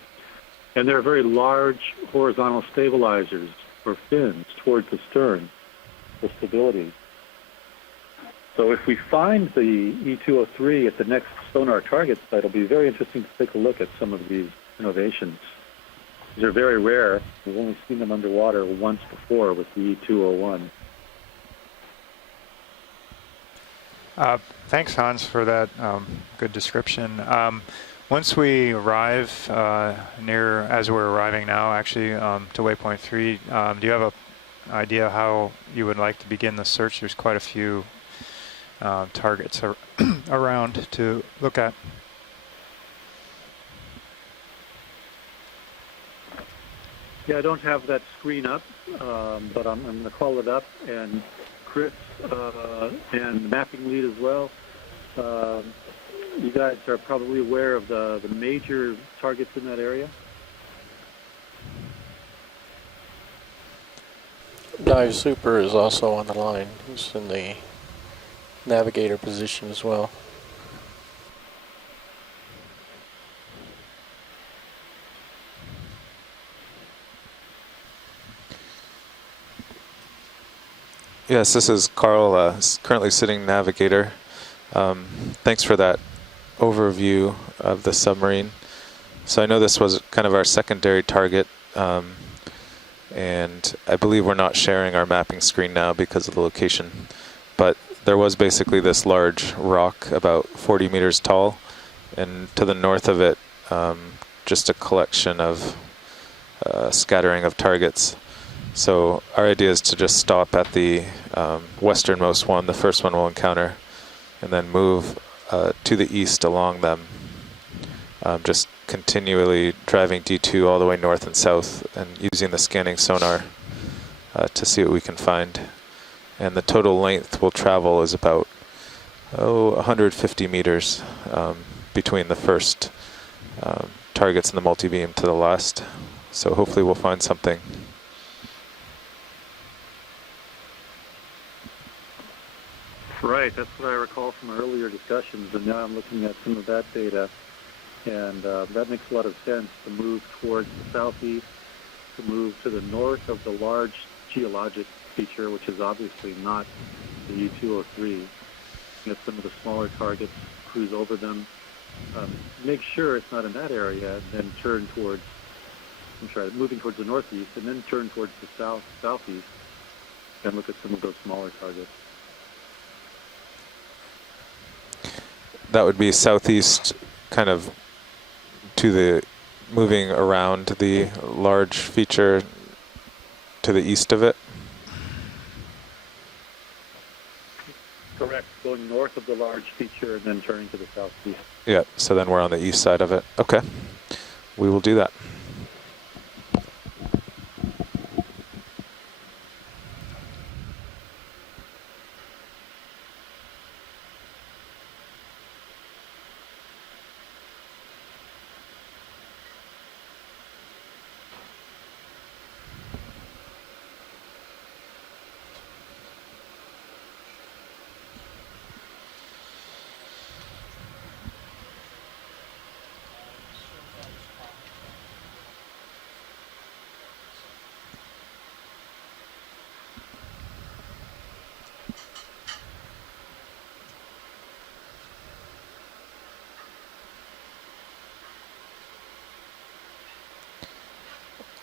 And there are very large horizontal stabilizers or fins towards the stern for stability. So if we find the E203 at the next sonar target site, it'll be very interesting to take a look at some of these innovations. These are very rare. We've only seen them underwater once before with the E201. Thanks, Hans, for that good description. Once we arrive as we're arriving now, actually, to waypoint 3, do you have an idea how you would like to begin the search? There's quite a few targets around to look at. Yeah, I don't have that screen up, but I'm going to call it up, and Chris and the mapping lead as well. You guys are probably aware of the major targets in that area. Dive Super is also on the line. He's in the navigator position as well. Yes, this is Carl, currently sitting navigator. Thanks for that overview of the submarine. So I know this was kind of our secondary target, and I believe we're not sharing our mapping screen now because of the location. But there was basically this large rock about 40 meters tall, and to the north of it, just a collection of scattering of targets. So our idea is to just stop at the westernmost one, the first one we'll encounter, and then move to the east along them, just continually driving D2 all the way north and south and using the scanning sonar to see what we can find. And the total length we'll travel is about 150 meters between the first targets in the multi-beam to the last. So hopefully we'll find something. Right, that's what I recall from earlier discussions, and now I'm looking at some of that data, and that makes a lot of sense to move towards the southeast, to move to the north of the large geologic feature, which is obviously not the U203. Get some of the smaller targets, cruise over them, make sure it's not in that area, and then turn towards, moving towards the northeast, and then turn towards the southeast, and look at some of those smaller targets. That would be southeast, kind of to the, moving around the large feature to the east of it? Correct, going north of the large feature and then turning to the southeast. Yeah, so then we're on the east side of it. Okay, we will do that.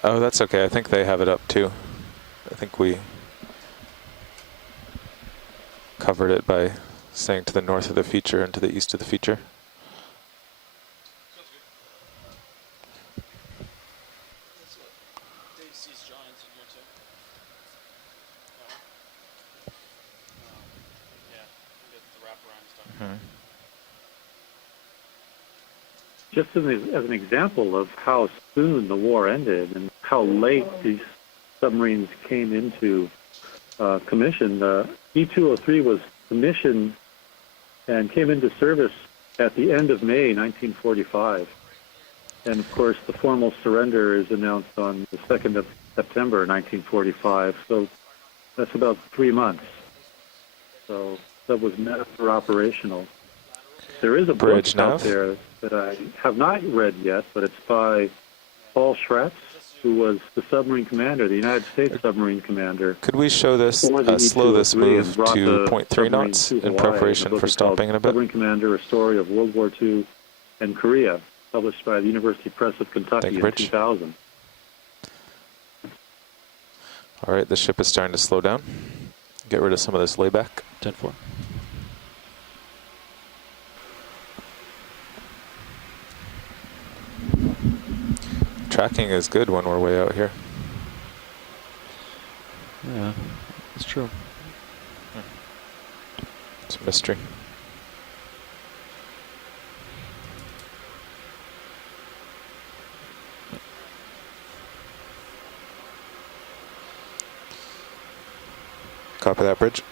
Oh, that's okay. I think they have it up too. I think we covered it by saying to the north of the feature and to the east of the feature. Just as an example of how soon the war ended and how late these submarines came into commission, E203 was commissioned and came into service at the end of May 1945. And of course, the formal surrender is announced on the 2nd of September 1945. So that's about 3 months. So that was never operational. There is a book out there that I have not read yet, but it's by Paul Schratz, who was the submarine commander, the United States submarine commander. Could we show this, slow this move to 0.3 knots in preparation for stopping in a bit? Submarine Commander, A Story of World War II and Korea, published by the University Press of Kentucky in 2000. All right, the ship is starting to slow down. Get rid of some of this layback. 10-4. Tracking is good when we're way out here. Yeah, it's true. It's a mystery. Copy that, bridge.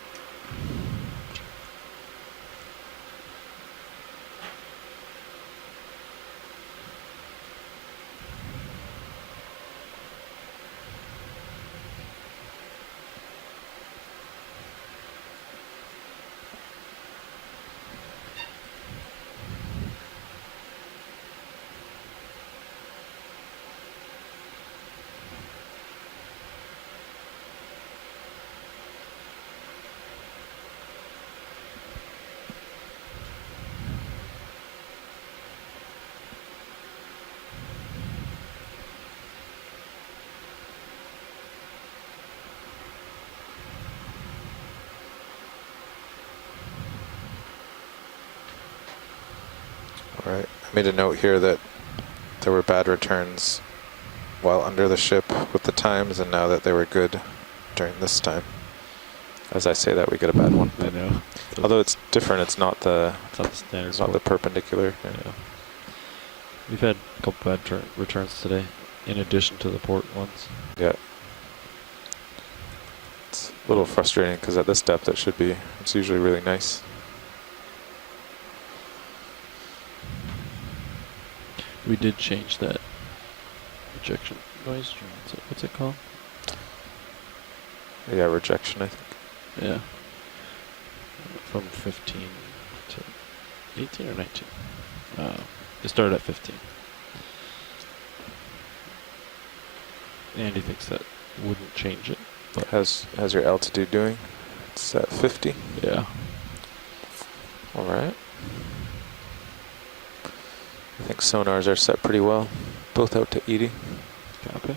All right, I made a note here that there were bad returns while under the ship with the times, and now that they were good during this time. As I say that, we get a bad one. I know. Although it's different, it's not the standard. It's not the perpendicular. Yeah. We've had a couple bad returns today, in addition to the port ones. Yeah. It's a little frustrating because at this depth it's usually really nice. We did change that rejection noise. What's it called? Yeah, rejection, I think. Yeah. From 15 to 18 or 19. It started at 15. Andy thinks that wouldn't change it. But how's your altitude doing? It's at 50? Yeah. All right. I think sonars are set pretty well, both out to 80. Copy.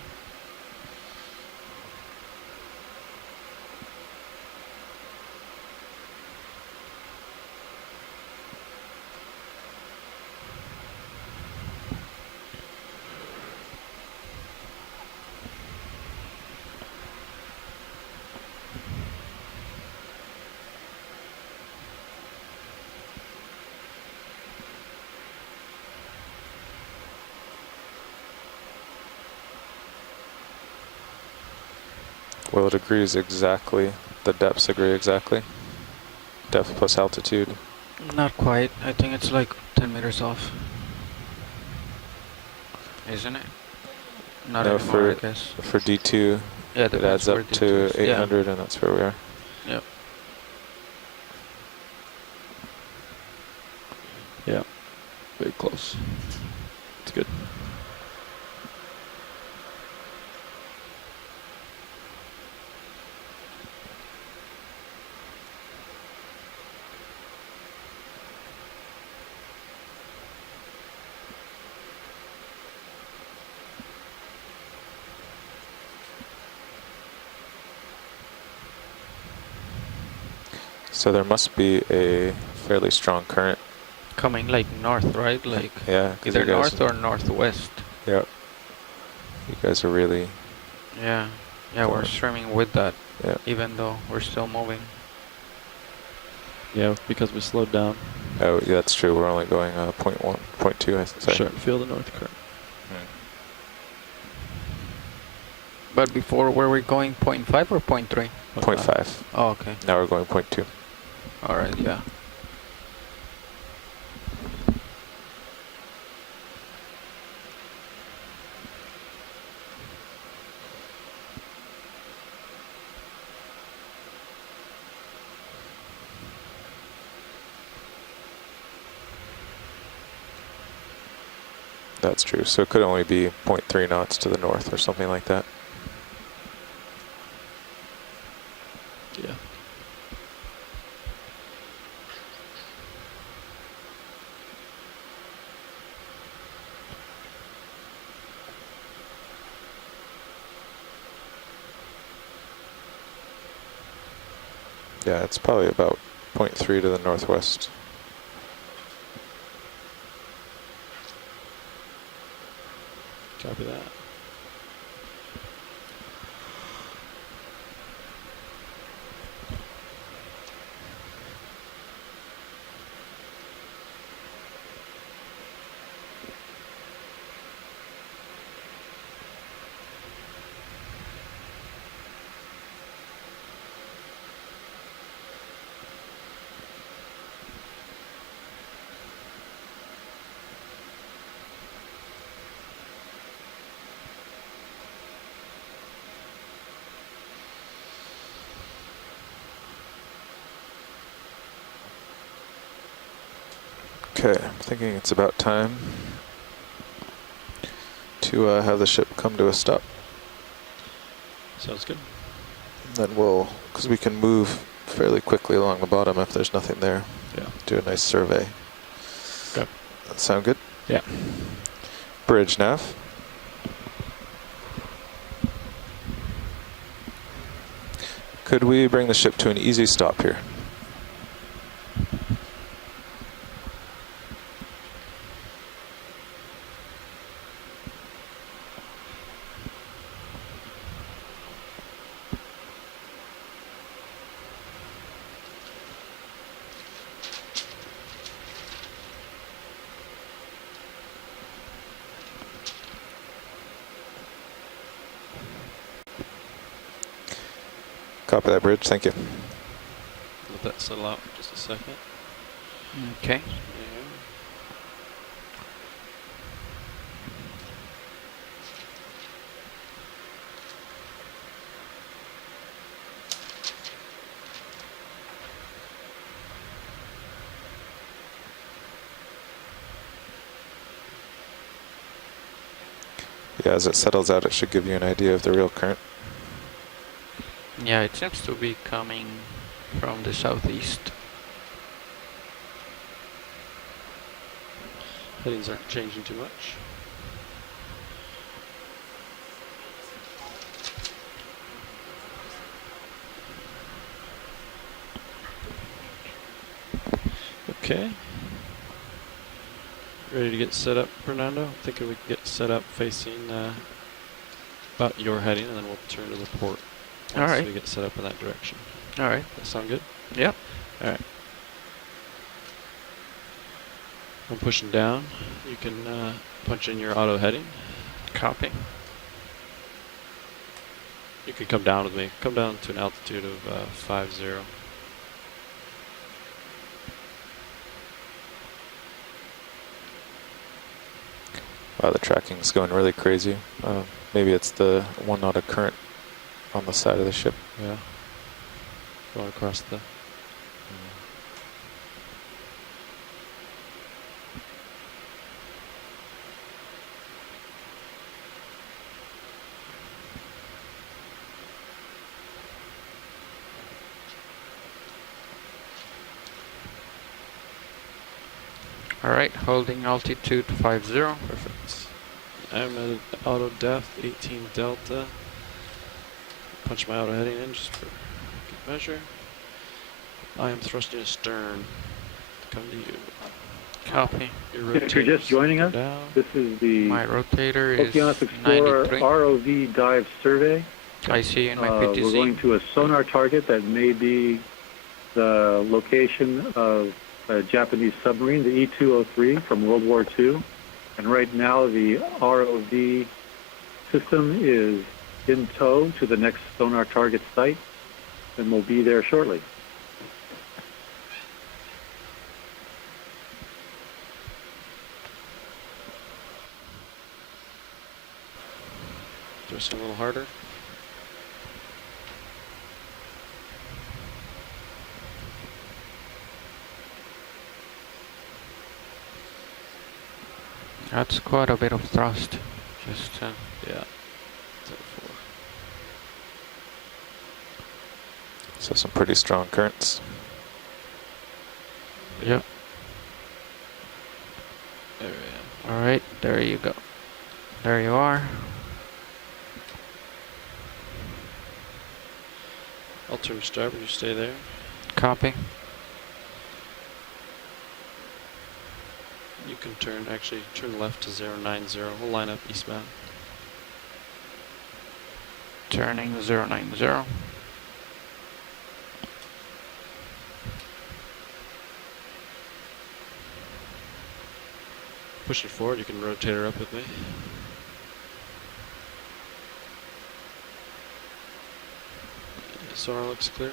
Well, it agrees exactly. The depths agree exactly. Depth plus altitude. Not quite. I think it's like 10 meters off. Isn't it? Not no, anymore, I guess. For D2, yeah, it adds up to 800, and that's where we are. Yep. Yeah. Very close. It's good. So there must be a fairly strong current. Coming like north, right? Like Yeah, either north or northwest. Yeah. You guys are really... Yeah. Yeah, we're swimming with that. Yeah. Even though we're still moving. Yeah, because we slowed down. Oh, yeah, that's true. We're only going 0.1, 0.2, I think. Starting to feel the north current. But before, were we going 0.5 or 0.3? 0.5. Oh, okay. Now we're going 0.2. All right, yeah. That's true. So it could only be 0.3 knots to the north or something like that. Yeah. Yeah, it's probably about 0.3 to the northwest. Copy that. Okay, I'm thinking it's about time to have the ship come to a stop. Sounds good. Then we'll, because we can move fairly quickly along the bottom if there's nothing there. Yeah. Do a nice survey. Okay. That sound good? Yeah. Bridge nav. Could we bring the ship to an easy stop here? Copy that, bridge. Thank you. Let that settle out for just a second. Okay. Yeah, as it settles out, it should give you an idea of the real current. Yeah, it seems to be coming from the southeast. Headings aren't changing too much. Okay. Ready to get set up, Fernando? I'm thinking we can get set up facing about your heading, and then we'll turn to the port. All right. We get set up in that direction. All right. That sound good? Yep. All right. I'm pushing down. You can punch in your auto heading. Copy. You can come down with me. Come down to an altitude of 50. Wow, the tracking's going really crazy. Maybe it's the 1 knot of current on the side of the ship. Yeah. Going across the... All right, holding altitude 50. Perfect. I'm at auto depth, 18 delta. Punch my auto heading in just for good measure. I am thrusting astern. Come to you. Copy. If you're just joining us, this is the My rotator Okeanos is Explorer 93. ROV dive survey. I see you in my PTZ. We're going to a sonar target that may be the location of a Japanese submarine, the E203 from World War II. And right now the ROV system is in tow to the next sonar target site, and we'll be there shortly. Just a little harder. That's quite a bit of thrust. Just Yeah. So some pretty strong currents. Yep. There I am. All right, there you go. There you are. I'll turn starboard, you stay there. Copy. You can turn, actually, turn left to 090. We'll line up eastbound. Turning 090. Push it forward, you can rotate her up with me. Sonar looks clear.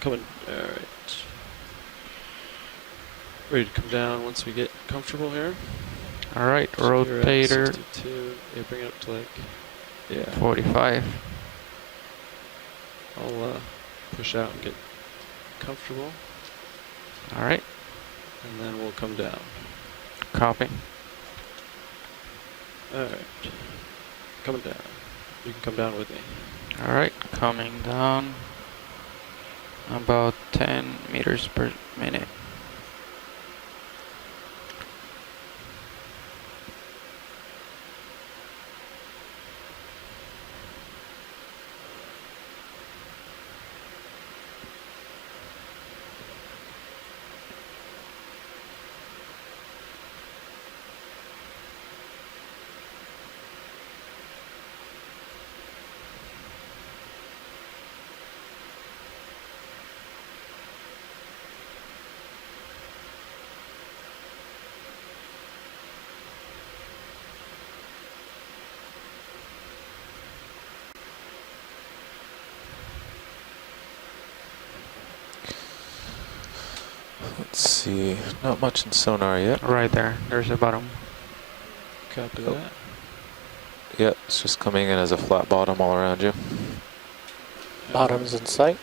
Coming, alright. Ready to come down once we get comfortable here. All right, So you're at rotator 62. Yeah, bring it up to like, yeah. 45. I'll push out and get comfortable, All right, and then we'll come down. copy. Alright. Coming down. You can come down with me. All right, coming down. About 10 meters per minute. Let's see, not much in sonar yet. Right there, there's the bottom. Copy Oh. that. Yep, it's just coming in as a flat bottom all around you. Bottoms in sight.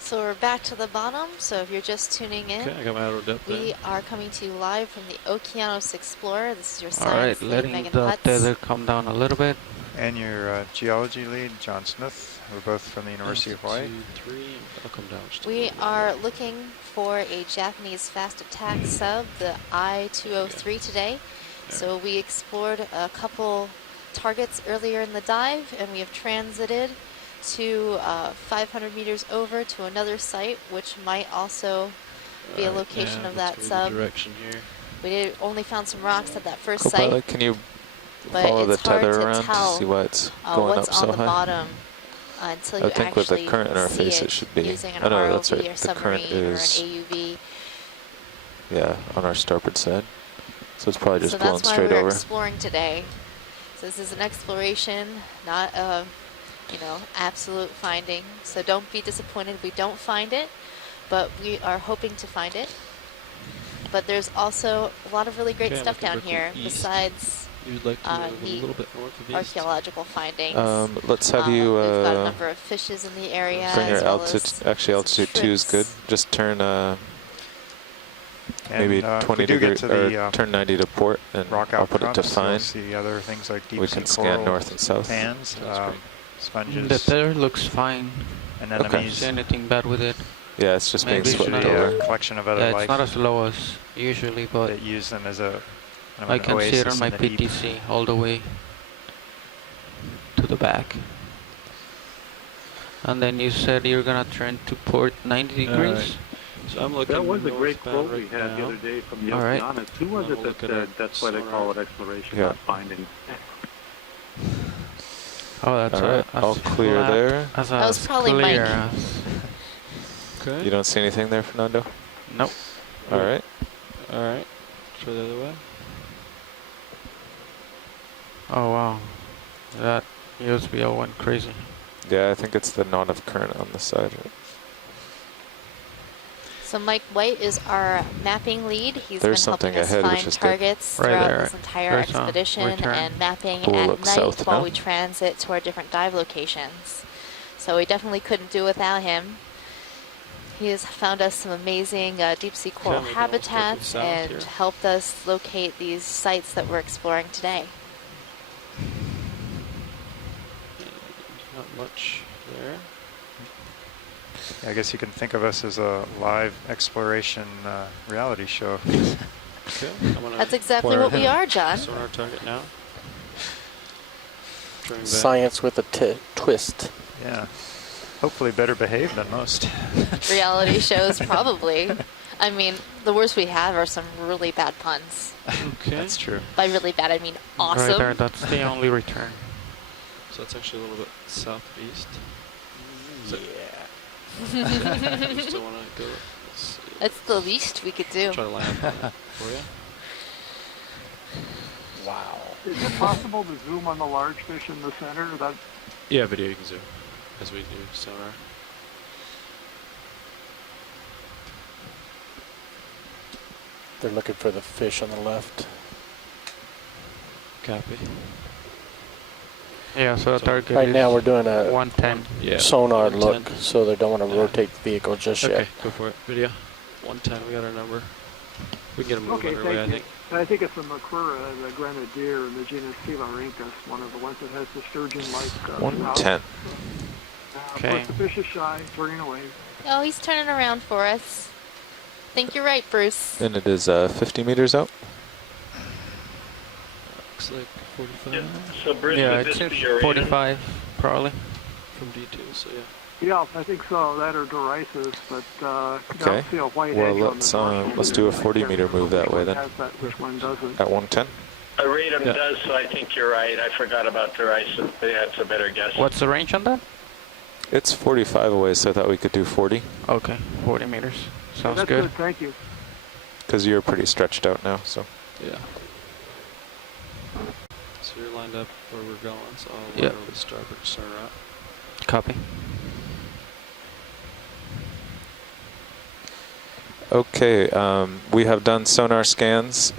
So we're back to the bottom. So if you're just tuning in, Okay, I got my auto depth we there. are coming to you live from the Okeanos Explorer. This is your All right, science lead, letting Megan the Hutz. tether come down a little bit. And your geology lead, John Smith. We're both from the University of Hawaii. 2, 3, I'll come down just a We little bit. are looking for a Japanese fast attack sub, the I-203 today. So we explored a couple targets earlier in the dive, and we have transited to 500 meters over to another site, which might also be a location of that sub. Direction here. We only found some rocks at that first Co-pilot, site, can you but follow the it's hard tether to around tell to see why it's going what's up so on the high? bottom until you I think with the actually current interface see it should be. using an Oh no, ROV that's right. or The current submarine or an is AUV. yeah on our starboard side, so it's probably just So blown that's why straight we're over. exploring today. So this is an exploration, not a, absolute finding. So don't be disappointed if we don't find it, but we are hoping to find it. But there's also a lot of really great Okay, stuff down looking here east. besides You'd like to move a neat little bit north of east? archaeological findings. Let's have you We've got a number of fishes in the area. bring your as well altitude. as Actually, altitude 2 is good. shrimps. Just turn And, maybe if 20 we do degrees, get to the or turn 90 to port, and rock I'll out put it to front, fine. you'll see other things like deep We sea can scan coral north and south. pans, sponges, The tether looks fine. anemones. Don't see anything bad with it. Yeah, it's just being Maybe it's swept not over. a collection of other Yeah, it's life not as low as usually, but that use them as a I can see it on my PTC. PTC all the way to the back. And then you said you're gonna turn to port 90 degrees. Right. So I'm looking. That was a great northbound quote we right had the now. other day from the All right. Okeanos. Who was And it we'll that look at said our that's why they sonar. call it exploration, Yeah. not finding? Oh, that's All right, all clear there. That's That was probably clear Mike. as- Okay. You don't see anything there, Fernando? Nope. All right. All right. Try the other way. Oh wow, that USBL went crazy. Yeah, I think it's the knot of current on the side. So Mike White is our mapping lead. He's There's been helping something us ahead, which find is good. targets Right throughout there. this entire There's a expedition return. and mapping We'll at look night south while now. we transit to our different dive locations. So we definitely couldn't do without him. He has found us some amazing deep sea coral we can almost start habitats south and here. helped us locate these sites that we're exploring today. Not much there. I guess you can think of us as a live exploration reality show. Okay. I'm gonna That's exactly pour what we are, John. sonar target now. Turning back. Science with a twist. Yeah. Hopefully better behaved than most. Reality shows, probably. I mean, the worst we have are some really bad puns. Okay. That's true. By really bad, I mean Right awesome. there, that's the only return. So it's actually a little bit southeast. Yeah. You still want to go? Let's see. That's the least we could do. Try to line up on that for you. Wow. Is it possible to zoom on the large fish in the center? That Yeah, video you can zoom as we do sonar. They're looking for the fish on the left. Copy. Yeah, so the So target Right is now we're doing a 110. Yeah. sonar 110. look, so they don't want to Yeah. rotate the vehicle just Okay, yet. go for it. Video. 110. We got our number. We can get a move okay, underway, thank I you. think. I think it's a Macrura, the grenadier in the genus Silarhynchus, one of the ones that has the sturgeon-like 110. Okay. Of course, the fish is shy, turning away. Oh, he's turning around for us. Think you're right, Bruce. And it is 50 meters out. Looks like 45 Yeah, so Bruce, Yeah, would it's this be your 45 probably. from D2, so yeah. Yeah, I think so. That or Dorices, but I Okay. don't see a white Well, edge on the let's dorsal do a fin. 40-meter move that way Which one then. has that, which one doesn't? At 110. Iridium Yeah. does, so I think you're right. I forgot about Dorices. That's a better guess. What's the range on that? It's 45 away, so I thought we could do 40. Okay, 40 meters. Sounds That's good. Thank you. Because you're pretty stretched out now, so. Yeah. So you're lined up where we're going, so I'll Yeah. line over the starboard start out. Copy. Okay, we have done sonar scans.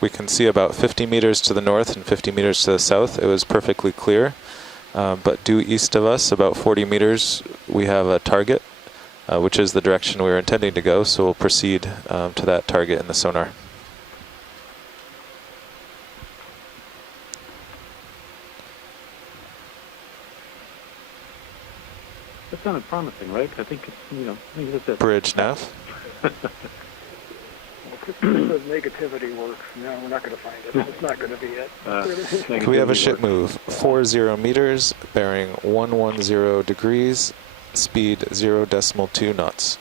We can see about 50 meters to the north and 50 meters to the south. It was perfectly clear. But due east of us, about 40 meters, we have a target, which is the direction we were intending to go. So we'll proceed to that target in the sonar. That sounded promising, right? I think it's, I think that's it. Bridge nav. Because negativity works. No, we're not going to find it. It's not going to be it. Can we have a ship move? 40 meters, bearing 110 degrees, speed 0.2 knots.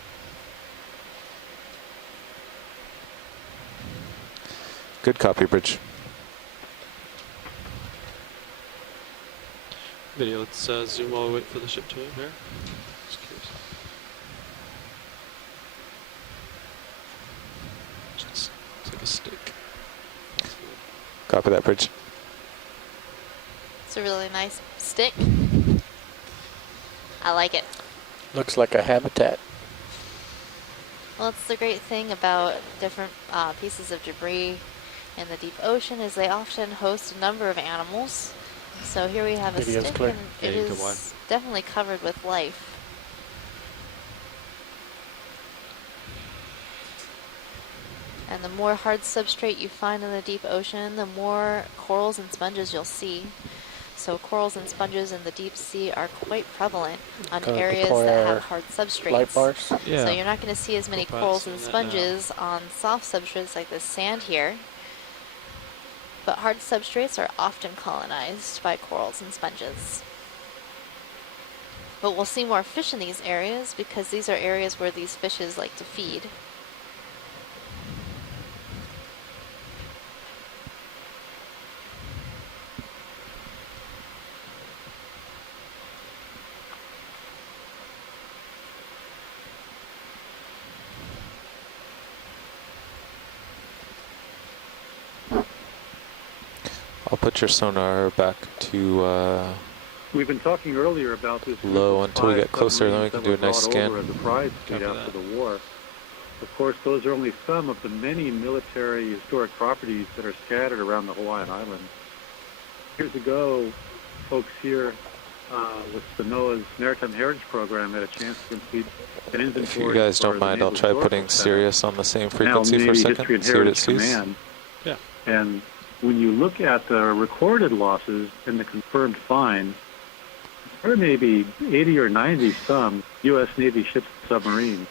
Good copy, Bridge. Video, let's zoom while we wait for the ship to move here. Just curious. Just take a stick. Copy that, Bridge. It's a really nice stick. I like it. Looks like a habitat. Well, it's the great thing about different pieces of debris in the deep ocean is they often host a number of animals. So here we have a Video's stick, clear. and Yeah, it you can wide. is definitely covered with life. And the more hard substrate you find in the deep ocean, the more corals and sponges you'll see. So corals and sponges in the deep sea are quite prevalent on Gonna areas deploy that our have hard substrates. Light bars. Yeah. So you're not going to see as many We're corals probably and seeing that now. sponges on soft substrates like this sand here. But hard substrates are often colonized by corals and sponges. But we'll see more fish in these areas because these are areas where these fishes like to feed. I'll put your sonar back to We've been talking earlier about this low until we get closer, then we can do a nice scan. As a prize fleet after the war. Of course, those are only some of the many military historic properties that are scattered around the Hawaiian Islands. Years ago, folks here with the NOAA's Maritime Heritage Program had a chance to complete an inventory. If you guys don't mind, I'll try putting Sirius on the same frequency for a second, see what it sees. Yeah. And when you look at the recorded losses and the confirmed finds, there may be 80 or 90 some U.S. Navy ships and submarines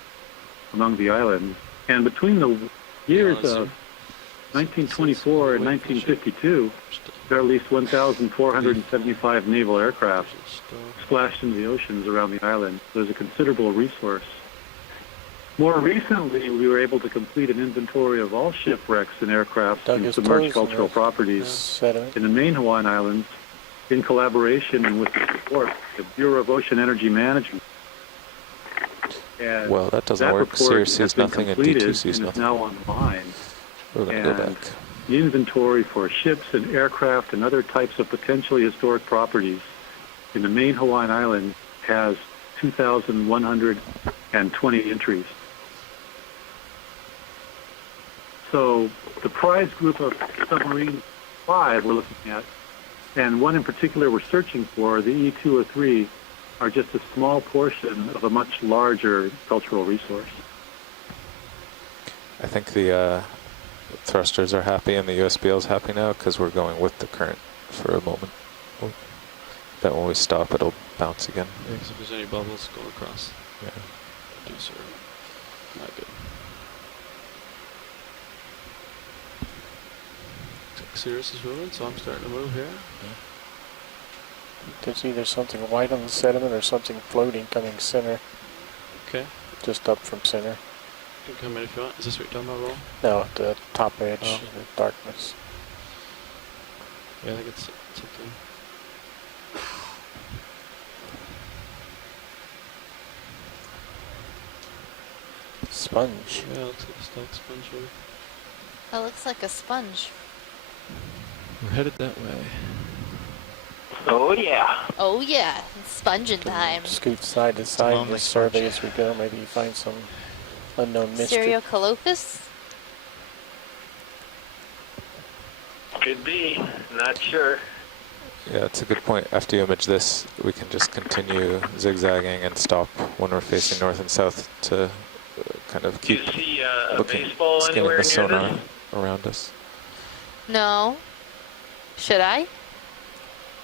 among the islands. And between the years of 1924 and 1952, there are at least 1,475 naval aircraft splashed in the oceans around the island. There's a considerable resource. More recently, we were able to complete an inventory of all shipwrecks and aircraft and submerged cultural properties in the main Hawaiian Islands in collaboration and with the support of the Bureau of Ocean Energy Management. And well, that doesn't work. Sirius sees nothing and D2 sees nothing. Now online. We're going to go back. The inventory for ships and aircraft and other types of potentially historic properties in the main Hawaiian Islands has 2,120 entries. So the prize group of submarine 5 we're looking at, and one in particular we're searching for, the E203, are just a small portion of a much larger cultural resource. I think the thrusters are happy and the USBL is happy now because we're going with the current for a moment. That when we stop, it'll bounce again. Yeah, because if there's any bubbles go across. Yeah. Producer. Not good. Sirius is moving, so I'm starting to move here. There's either something white on the sediment or something floating coming center. Okay. Just up from center. You can come in if you want. Is this what you're talking about, Roll? No, at the top edge, the darkness. Yeah, I think it's okay. Sponge. Yeah, it looks like a stacked sponge here. That looks like a sponge. We're headed that way. Oh yeah. Oh yeah, it's sponging time. Scoot side to side and just survey as we go. Maybe you find some unknown mystery. Stereocolophus? Could be. Not sure. Yeah, that's a good point. After you image this, we can just continue zigzagging and stop when we're facing north and south to kind of keep Do you see a looking, baseball scanning anywhere the near sonar this? around us. No. Should I?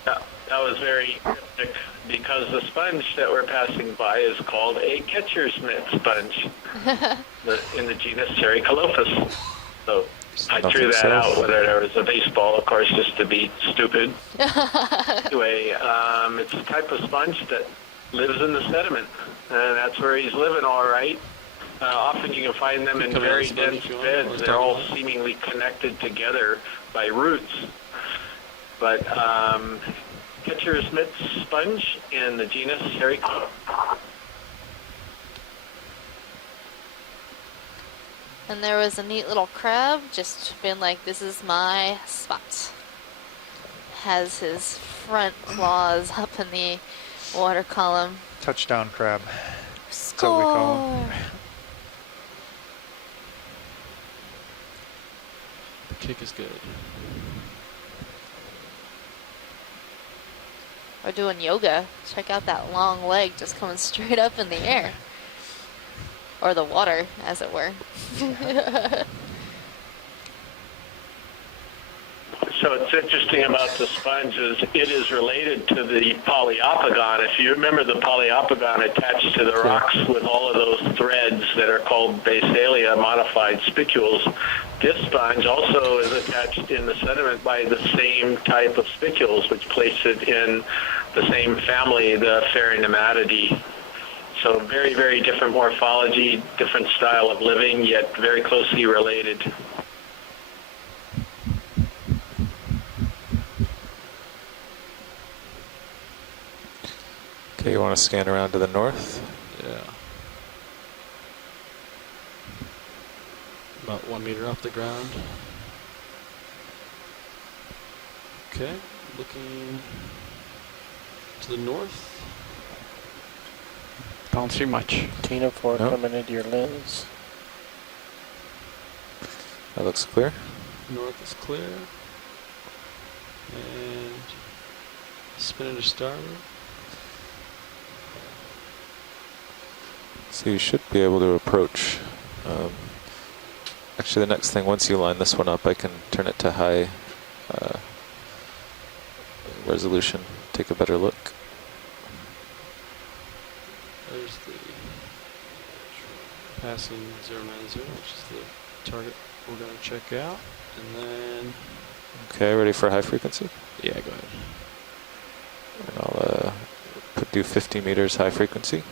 Yeah, that was very cryptic because the sponge that we're passing by is called a catcher's mitt sponge in the genus Cerecolophus. So I threw that out, whether there was a baseball, of course, just to be stupid. Anyway, it's a type of sponge that lives in the sediment, and that's where he's living all right. Often you can find them in very dense beds. They're all seemingly connected together by roots. But catcher's mitt sponge in the genus Cerecolophus. And there was a neat little crab, just been like, this is my spot. Has his front claws up in the water column. Touchdown crab. Score! That's what we call them. The kick is good. We're doing yoga. Check out that long leg just coming straight up in the air. Or the water, as it were. So it's interesting about the sponge is it is related to the Poliopogon. If you remember the Poliopogon attached to the rocks with all of those threads that are called basalia, modified spicules, this sponge also is attached in the sediment by the same type of spicules, which place it in the same family, the Pheronematidae. So very, very different morphology, different style of living, yet very closely related. Okay, you want to scan around to the north? Yeah. About 1 meter off the ground. Okay, looking to the north. Don't see much. Tina 4 Nope. coming into your lens. That looks clear. North is clear. And spinning to starboard. So you should be able to approach. Actually, the next thing, once you line this one up, I can turn it to high resolution, take a better look. There's the passing 090, which is the target we're going to check out. And then... Okay, ready for high frequency? Yeah, go ahead. And I'll do 50 meters high frequency.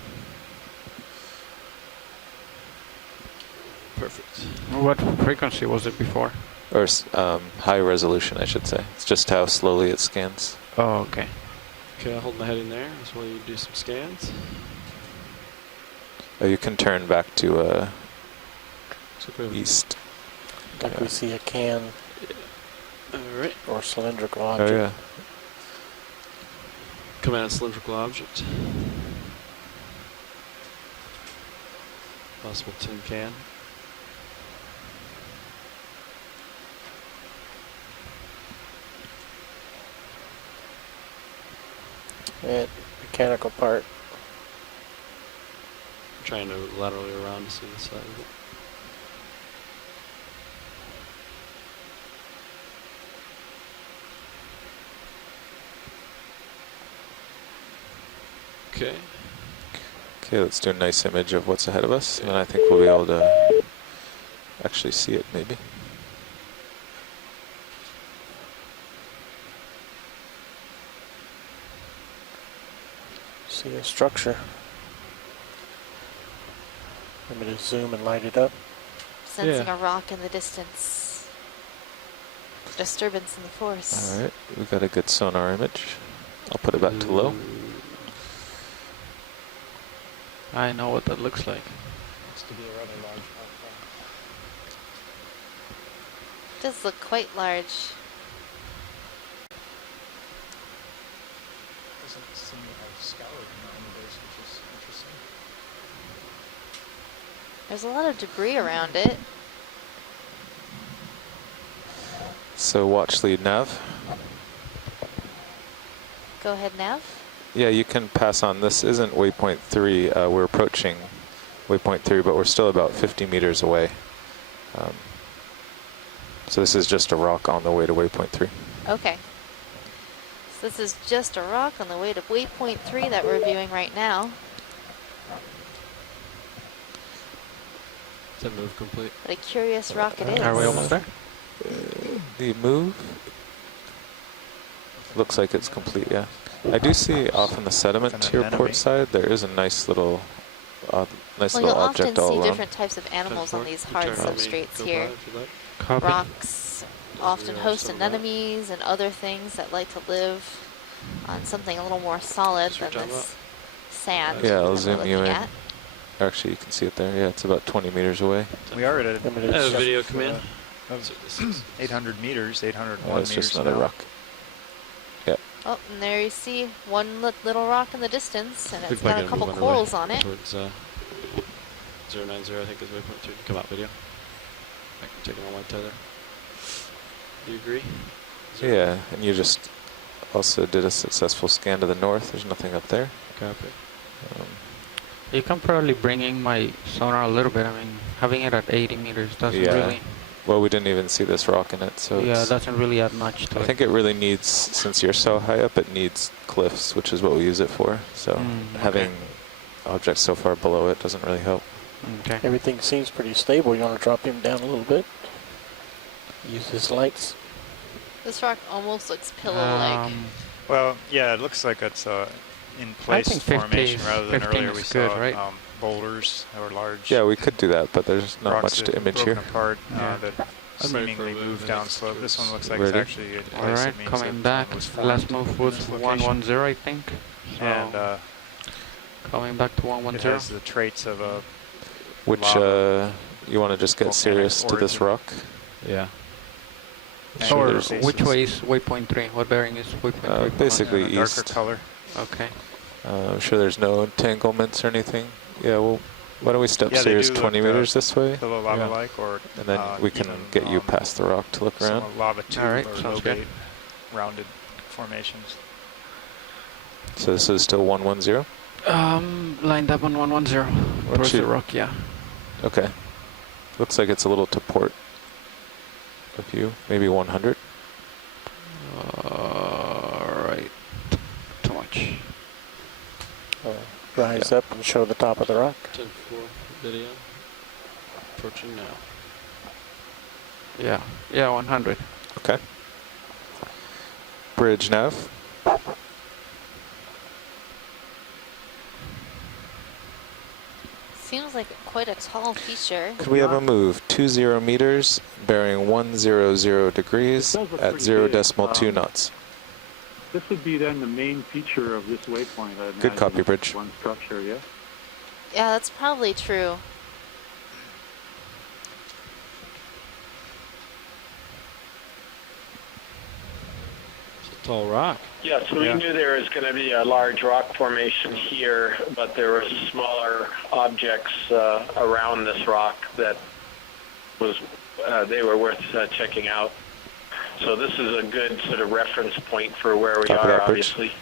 Perfect. What frequency was it before? Or high resolution, I should say. It's just how slowly it scans. Oh, okay. Okay, I'll hold my heading there as well. You do some scans. Oh, you can turn back to east. Like we see a can Alright. or cylindrical object. Oh, yeah. Come at a cylindrical object. Possible tin can. And mechanical part. I'm trying to laterally around to see the side of it. Okay. Okay, let's do a nice image of what's ahead of us, and then I think we'll be able to actually see it, maybe. See a structure. I'm going to zoom and light it up. Sensing a rock in the distance. Disturbance in the force. All right, we got a good sonar image. I'll put it back to low. I know what that looks like. It does look quite large. Doesn't seem to have scoured on the base, which is interesting. There's a lot of debris around it. So watch lead nav. Go ahead, Nav. Yeah, you can pass on. This isn't waypoint 3. We're approaching waypoint 3, but we're still about 50 meters away. So this is just a rock on the way to waypoint 3. Okay. So this is just a rock on the way to waypoint 3 that we're viewing right now. Is that move complete? What a curious rock it is. Are we almost there? The move looks like it's complete, yeah. I do see off in the sediment to your port side, there is a nice little Well, you'll often object all see along. different types of animals on these hard substrates here. Copy. Rocks often host anemones and other things that like to live on something a little more solid than this sand Yeah, I'll that we're zoom you looking in. at. Actually, you can see it there. Yeah, it's about 20 meters away. We are at a video come in. 800 meters, 801 Oh, it's meters just another now. rock. Yeah. Oh, and there you see one little rock in the distance, and it's Looks got like a couple move corals underway on it. Towards 090, I think is waypoint 3. Come out video. I can take it on white tether. Do you agree? Yeah, and you just also did a successful scan to the north. There's nothing up there. Copy. You can probably bring in my sonar a little bit. I mean, having it at 80 meters doesn't really... Well, we didn't even see this rock in it, so Yeah, it doesn't really add much to I it. think it really needs, since you're so high up, it needs cliffs, which is what we use it for. So having objects so far below it doesn't really help. Okay. Everything seems pretty stable. You want to drop him down a little bit? Use his lights. This rock almost looks pillow-like. Well, yeah, it looks like it's in place formation rather than earlier we saw good, right? boulders or large. Yeah, we could do that, but there's not rocks much to that image broken here. apart Yeah. that seemingly move down slope. This one looks like Ready? it's actually in place. All right, It means coming that back. was formed Last move was in this location. 110, I think. So And coming back to it 110. has the traits of a Which, lava you want to just get volcanic serious to this origin. rock? Yeah. Sure, Or there's which bases. way is waypoint 3? What bearing is waypoint 3? Basically and a darker east. color. Okay. I'm sure there's no entanglements or anything. Yeah, well, why don't we step Yeah, they Sirius do 20 look, meters this way? A little lava-like, or And then we can even, get you past the rock to look around. some lava tube All right, or sounds good. lobate rounded formations. So this is still 110? Lined up on 110. Towards the rock, yeah. Okay. Looks like it's a little to port of you. Maybe 100? Alright. Too much. Rise up and show the top of the rock. 10-4 video. Approaching now. Yeah. Yeah, 100. Okay. Bridge nav. Seems like quite a tall feature. Could we have a move? 20 meters, bearing 100 degrees It does look at pretty 0.2 big. knots. This would be then the main feature of this waypoint. I Good imagine, copy, is Bridge. One structure, yeah. Yeah, that's probably true. It's a tall rock. Yes, we knew there was going to be a large rock formation here, but there were smaller objects around this rock that was they were worth checking out. So this is a good sort of reference point for where we Copy are, that, Bridge. obviously.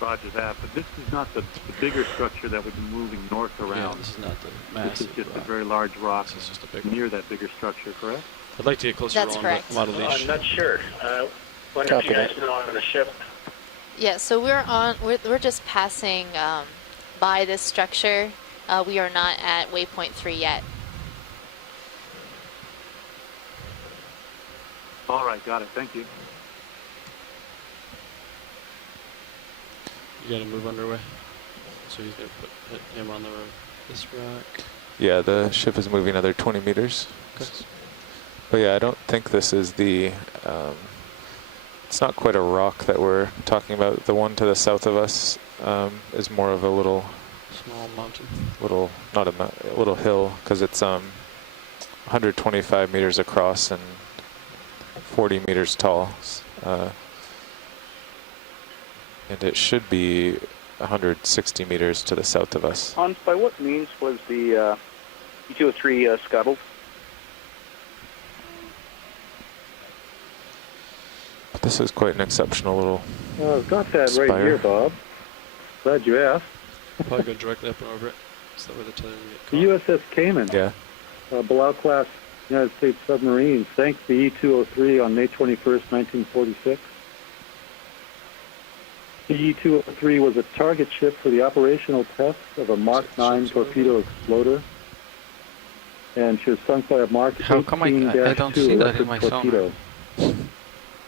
Roger that. But this is not the bigger structure that would be moving north Yeah, around. this is not the This is massive just a rock. very large rock This is just a big one. near that bigger structure, correct? I'd like to get closer That's on correct. the model leash. I'm not sure. Wonder if you Copy guys know on the ship. Yeah, so we're just passing by this structure. We are not at waypoint 3 yet. All right, got it. Thank you. You got to move underway. So he's going to put him on this rock. Yeah, the ship is moving another 20 meters. Okay. But yeah, I don't think this is the... it's not quite a rock that we're talking about. The one to the south of us is more of a little... Small mountain. Not a little hill, because it's 125 meters across and 40 meters tall. And it should be 160 meters to the south of us. Hans, by what means was the E203 scuttled? But this is quite an exceptional little Well, I've got that right spire. here, Bob. Glad you asked. Probably go directly up and over it. Is that where the telling The you get USS Cayman, Yeah. Below-class United States submarine, sank the E-203 on May 21st, 1946. The E-203 was a target ship for the operational test of a Mark 9 torpedo exploder, and she was sunk by a Mark How come I 18-2 don't see that in electric my torpedo.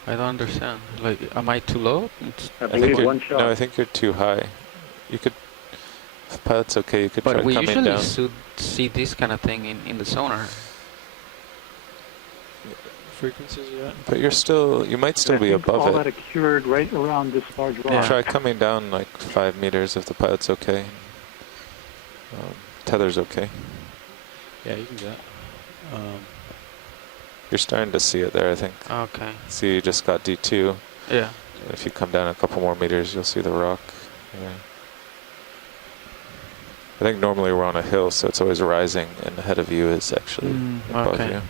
I don't understand. Like, am I too low? I I believe think you're, one shot. no, I think you're too high. You could... If the pilot's okay, you could try But we coming usually down. should see this kind of thing in the sonar. frequencies are at? But you might still I be think above all it. that occurred right around this large rock. Yeah. Try coming down like 5 meters if the pilot's okay. Tether's okay. Yeah, you can do that. You're starting to see it there, I think. Okay. See, you just got D2. Yeah. If you come down a couple more meters, you'll see the rock. Yeah. I think normally we're on a hill, so it's always rising, and ahead of you is actually above okay. you.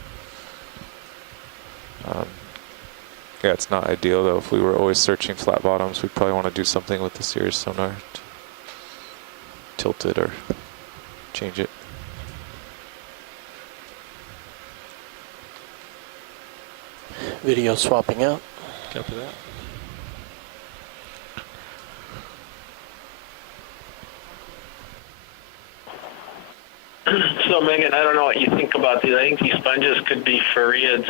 Yeah, it's not ideal though. If we were always searching flat bottoms, we'd probably want to do something with the Sirius sonar to tilt it or change it. Video swapping out. Copy that. So, Megan, I don't know what you think about these. I think these sponges could be Fariads.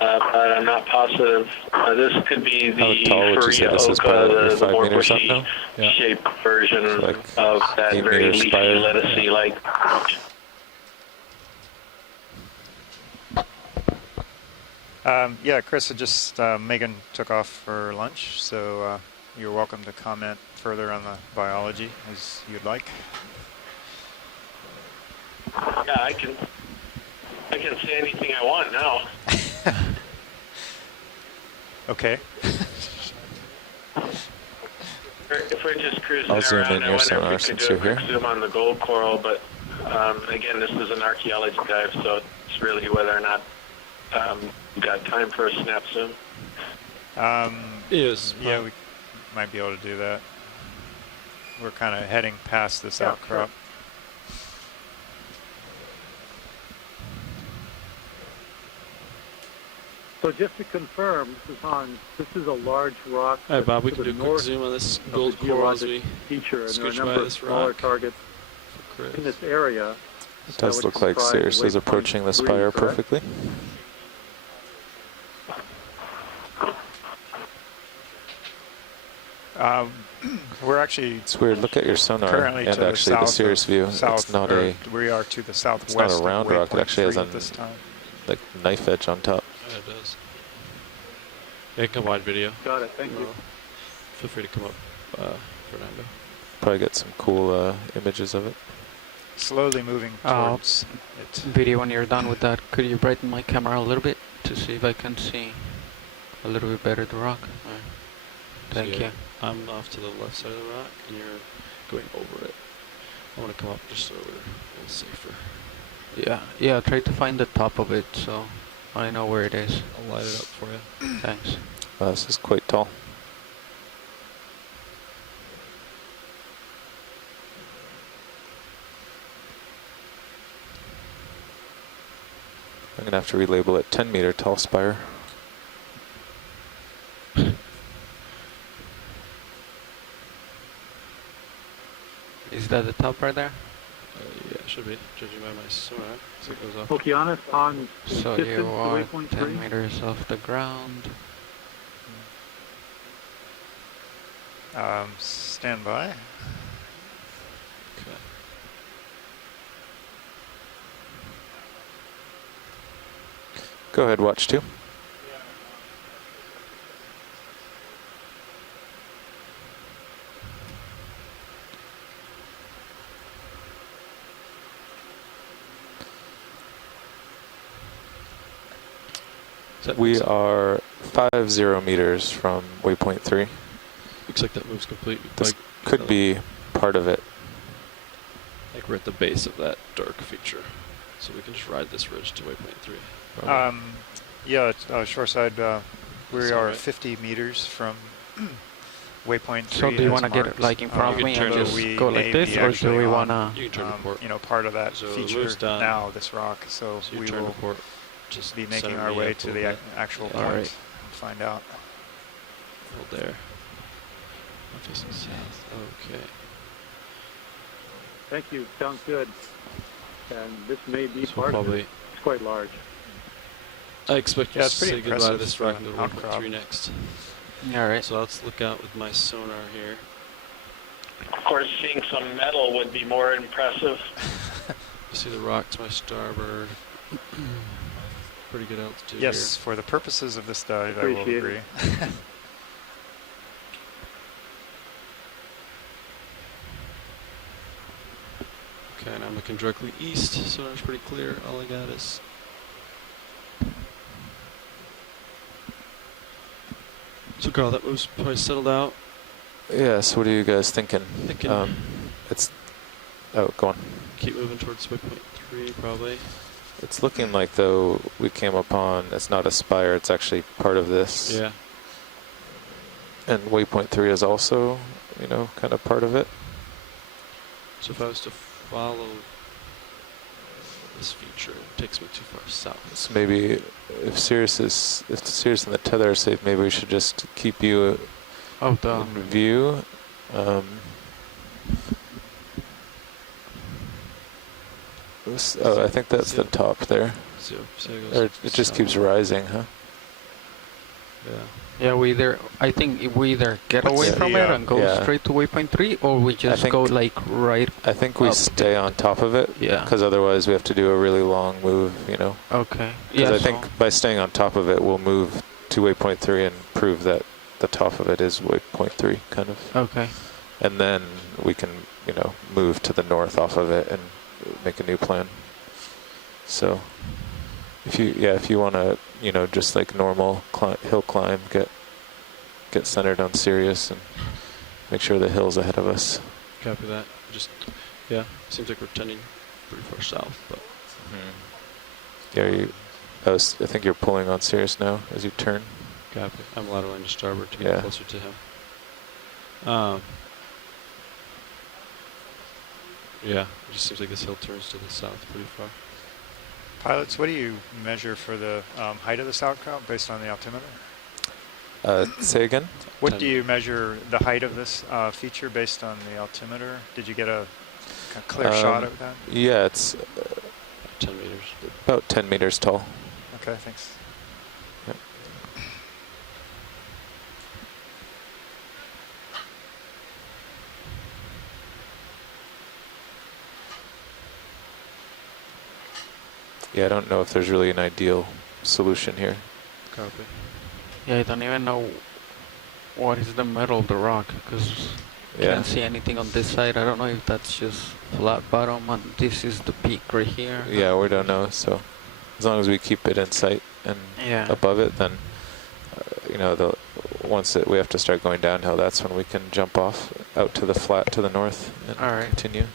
but I'm not positive. This could be the How tall would you say Korea this is? Oka, the 5 more meters up bushy now? Yeah. shaped version Like of that 8 very meter leafy spire. lettucey-like. Yeah, Chris, Megan took off for lunch, so you're welcome to comment further on the biology as you'd like. Yeah, I can say anything I want now. Okay. If we're just cruising I'll zoom around, in I your wonder sonar if we could since do a you're quick here. zoom on the gold coral, but again, this is an archaeology dive, so it's really whether or not we've got time for a snap zoom. Yes. Yeah, we might be able to do that. We're kind of heading past this outcrop. Sure. So just to confirm, this is a large rock. All right, Bob, we to can the do a quick north zoom on this of gold the coral as geologic we feature, and there are a scooch by number of this smaller rock. targets in this area. It does look like Sirius is approaching the spire perfectly. We're actually It's weird. Look at your sonar currently and to actually the Sirius view. It's not a. we are to the southwest. It's not a round of rock. It actually has waypoint a 3 this time. like knife edge on top. Yeah, it does. Yeah, come wide video. Got it. Thank you. Feel free to come up, Fernando. Probably get some cool images of it. Slowly moving towards it. Video, when you're done with that, could you brighten my camera a little bit to see if I can see a little bit better the rock? Thank you. I'm off to the left side of the rock, and you're going over it. I want to come up just so we're a little safer. Yeah, try to find the top of it so I know where it is. I'll light it up for you. Thanks. This is quite tall. I'm going to have to relabel it 10 meter tall spire. Is that the top right there? Yeah, it should be, judging by my sonar. So it goes off. Okeanos on So distance you to are waypoint 10 3. meters off the ground. Stand by. Okay. Go ahead, watch 2. We are 50 meters from waypoint 3. Looks like that moves completely. This like, could be part of it. Like we're at the base of that dark feature. So we can just ride this ridge to waypoint 3. Yeah, shoreside, we So are right. 50 meters from waypoint 3. So do you want to get it marked. like in front of You me can and turn just we go may like this, be or do actually we on, want to? You can turn to port. you know, part of that So the feature move's done. now, this rock. So, So you we turn will to port. Just be making center our me way up a to the little bit. actual Yeah, point alright. and find out. Hold there. I'm facing south. Okay. Thank you. Sounds good. And this may be So we'll part of probably. it. It's quite large. I expect Yeah, us it's to say pretty goodbye to impressive, this rock and go to outcrop. 1.3 next. Alright. So let's look out with my sonar here. Of course, seeing some metal would be more impressive. You see the rock to my starboard. Pretty good altitude Yes, for the purposes of this dive, I will Appreciate agree. it. Okay, and I'm looking directly east, so it's pretty clear. All I got is. So Carl, that move's probably settled out. Yeah, so what are you guys thinking? It's. Oh, go on. Keep moving towards waypoint 3, probably. It's looking like, though, we came upon, it's not a spire, it's actually part of this. Yeah. And waypoint 3 is also, you know, kind of part of it. So if I was to follow this feature, it takes me too far south. So maybe if Sirius and the tether are safe, maybe we should just keep you in view. I think that's the top there. So Or it just keeps rising, huh? Yeah, I think if we either get away from it and go straight to waypoint 3, or we just go like right. I think we stay on top of it. Yeah. Because otherwise we have to do a really long move, you know. Okay. Because I think by staying on top of it, we'll move to waypoint 3 and prove that the top of it is waypoint 3, kind of. Okay. And then we can, you know, move to the north off of it and make a new plan. So, if you want to, you know, just like normal hill climb, get centered on Sirius and make sure the hill's ahead of us. Copy that. Just, seems like we're tending pretty far south, but. Yeah, I think you're pulling on Sirius now as you turn. Copy. I'm lateraling to starboard to get closer to him. Yeah, it just seems like this hill turns to the south pretty far. Pilots, what do you measure for the height of this outcrop based on the altimeter? Say again? What do you measure the height of this feature based on the altimeter? Did you get a clear shot of that? Yeah, it's 10 meters. About 10 meters tall. Okay, thanks. Yep. Yeah, I don't know if there's really an ideal solution here. Copy. Yeah, I don't even know what is the middle of the rock, because I can't see anything on this side. I don't know if that's just flat bottom and this is the peak right here. Yeah, we don't know. So as long as we keep it in sight and above it, then you know, once we have to start going downhill, that's when we can jump off out to the flat to the north and continue.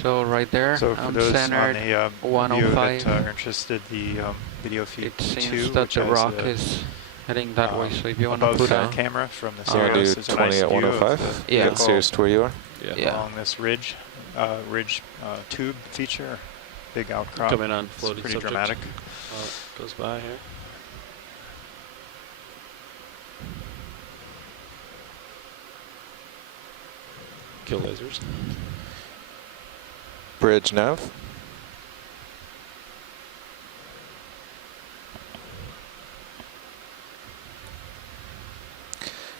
So right there, so for I'm those centered on the 105. view that are interested, the video feed it 2, seems that the rock is heading that way. So if you want to put the a camera from the Sirius, Sirius, do 20 at 105. Yeah. Sirius to where you are. Yeah. Along this ridge tube feature, big outcrop. Coming on floating pretty subject. dramatic. Goes by here. Kill lasers. Bridge nav.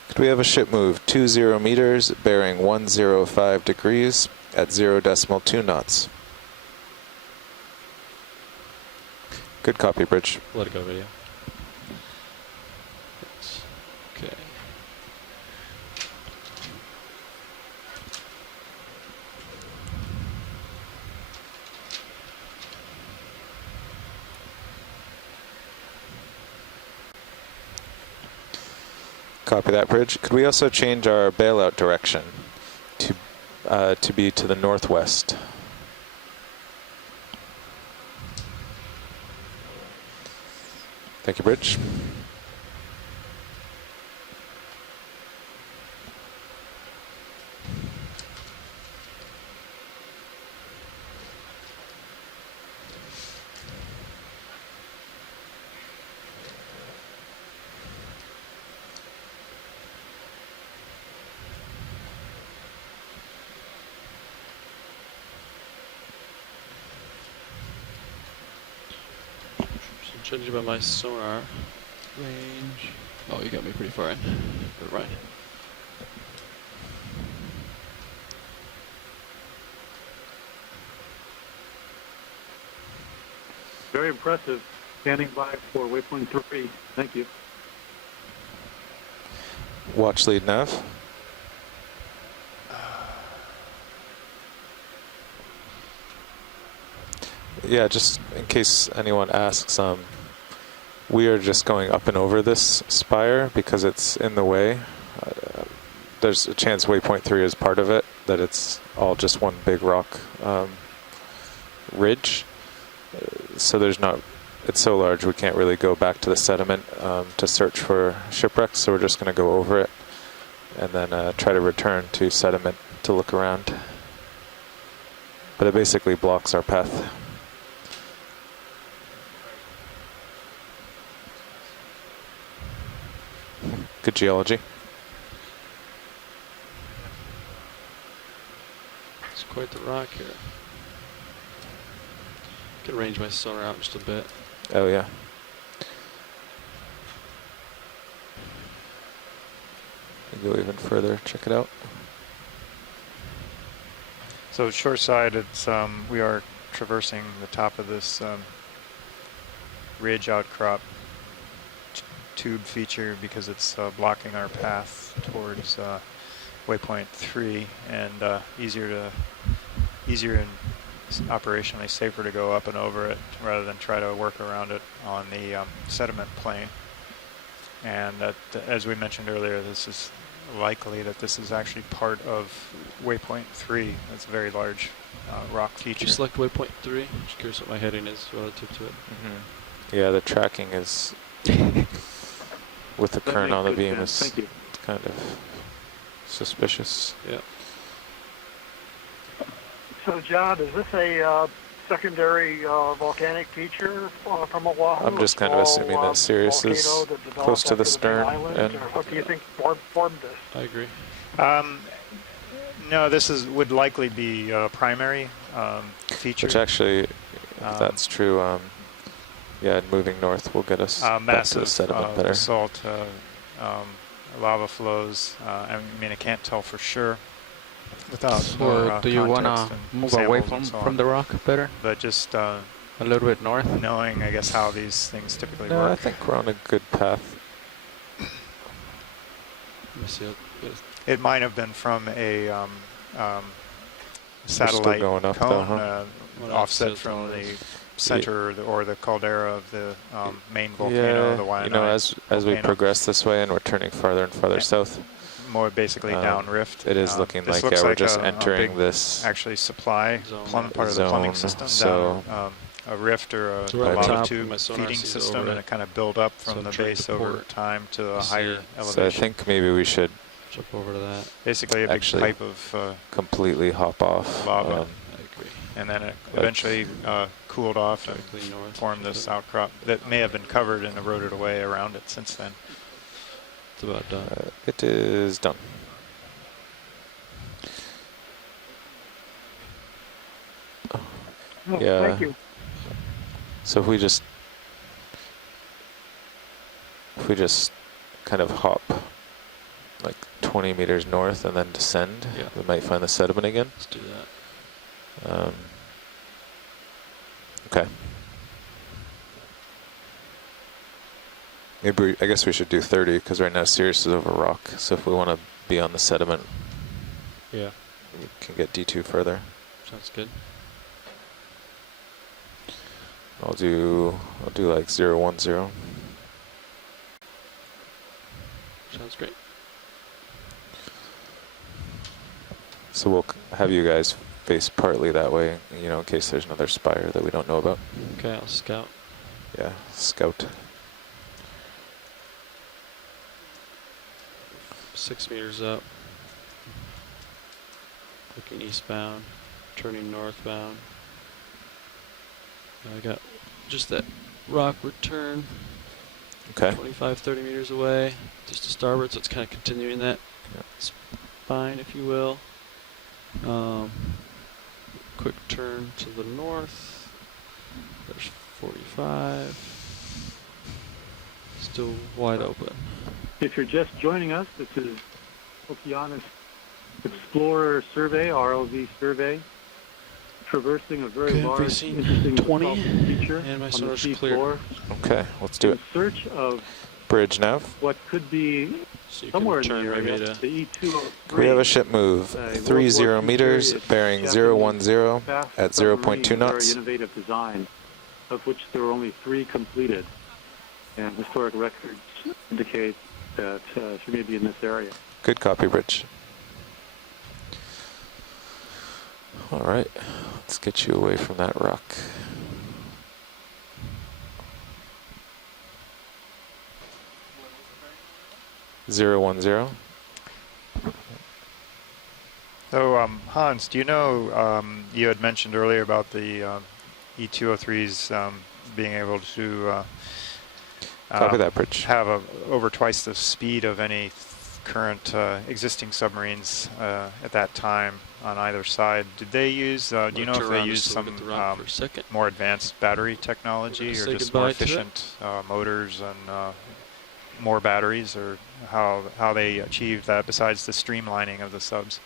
Could we have a ship move 20 meters, bearing 105 degrees at 0.2 knots? Good copy, Bridge. Let it go, video. Okay. Copy that, Bridge. Could we also change our bailout direction to be to the northwest? Thank you, Bridge. Judging by my sonar range. Oh, you got me pretty far in. But right. Very impressive. Standing by for waypoint 3. Thank you. Watch lead nav. Yeah, just in case anyone asks, we are just going up and over this spire because it's in the way. There's a chance waypoint 3 is part of it, that it's all just one big rock ridge. So there's not, it's so large we can't really go back to the sediment to search for shipwrecks, so we're just going to go over it and then try to return to sediment to look around. But it basically blocks our path. Good geology. It's quite the rock here. Can range my sonar out just a bit. Oh yeah. go even further. Check it out. So shore side, it's we are traversing the top of this ridge outcrop tube feature because it's blocking our path towards waypoint 3, and easier and operationally safer to go up and over it rather than try to work around it on the sediment plane. And as we mentioned earlier, this is likely that this is actually part of waypoint 3. That's a very large rock feature. Did you select waypoint 3? Just curious what my heading is relative to it. Yeah, the tracking is with the current on the beam is kind of suspicious. Yeah. So, John, is this a secondary volcanic feature from Oahu? I'm just kind of assuming that Sirius is close to the stern. And what do you think formed this? I agree. No, this would likely be a primary feature. which actually, if that's true, yeah, moving north will get us back to the sediment better. Basalt, lava flows. I mean, I can't tell for sure without more do you want to context and move away samples and so from on. the rock better? But just a little bit north? knowing, I guess, how these things typically No, I work. think we're on a good path. Let me see. It might have been from a satellite going up cone though, huh? offset from the center or the caldera of the main volcano, the Waianae. You know, as we volcano. progress this way and we're turning farther and farther south, more basically downrift. It is looking this like looks we're like just a entering big, this actually supply part of the zone, plumbing system so down a rift or a we're on lava top, tube my sonar feeding sees system, over and it. it kind of build up So from I'm the trying base to over port time to a to higher see. elevation. So I think maybe we should Jump over to that. basically a big actually pipe of completely hop off. lava. I agree. And then it eventually cooled off and Directly north. formed this outcrop that may have been covered and eroded away around it since then. It's about done. It is done. Oh, Yeah. Thank you. So if we just kind of hop like 20 meters north and then descend, Yeah. we might find the sediment again. Let's do that. Okay. Maybe I guess we should do 30 because right now Sirius is over rock. So if we want to be on the sediment, Yeah. we can get D2 further. Sounds good. I'll do like 010. Sounds great. So we'll have you guys face partly that way, you know, in case there's another spire that we don't know about. Okay, I'll scout. Yeah, scout. 6 meters up. Looking eastbound. Turning northbound. I got just that rockward turn. Okay. 25, 30 meters away. Just to starboard, so it's kind of continuing that spine, if you will. Quick turn to the north. There's 45. Still wide open. If you're just joining us, this is Okeanos Explorer Survey, ROV survey, traversing a very Okay, large, facing interesting 20, feature and my on the sonar's sea clear. floor Okay, let's do in it. search of Bridge nav. what could be So you somewhere in can the turn area, maybe to the E203. We have a ship move 30 meters, bearing 010 at 0.2 knots. Very innovative design, of which there were only 3 completed, and historic records indicate that she may be in this area. Good copy, Bridge. All right, let's get you away from that rock. Zero 10. So, Hans, do you know, you had mentioned earlier about the E203s being able to Copy that, Bridge. have over twice the speed of any current existing submarines at that time on either side. Did they use, do you know if they used some more advanced battery technology or just more efficient motors and more batteries, or how they achieved that besides the streamlining of the subs.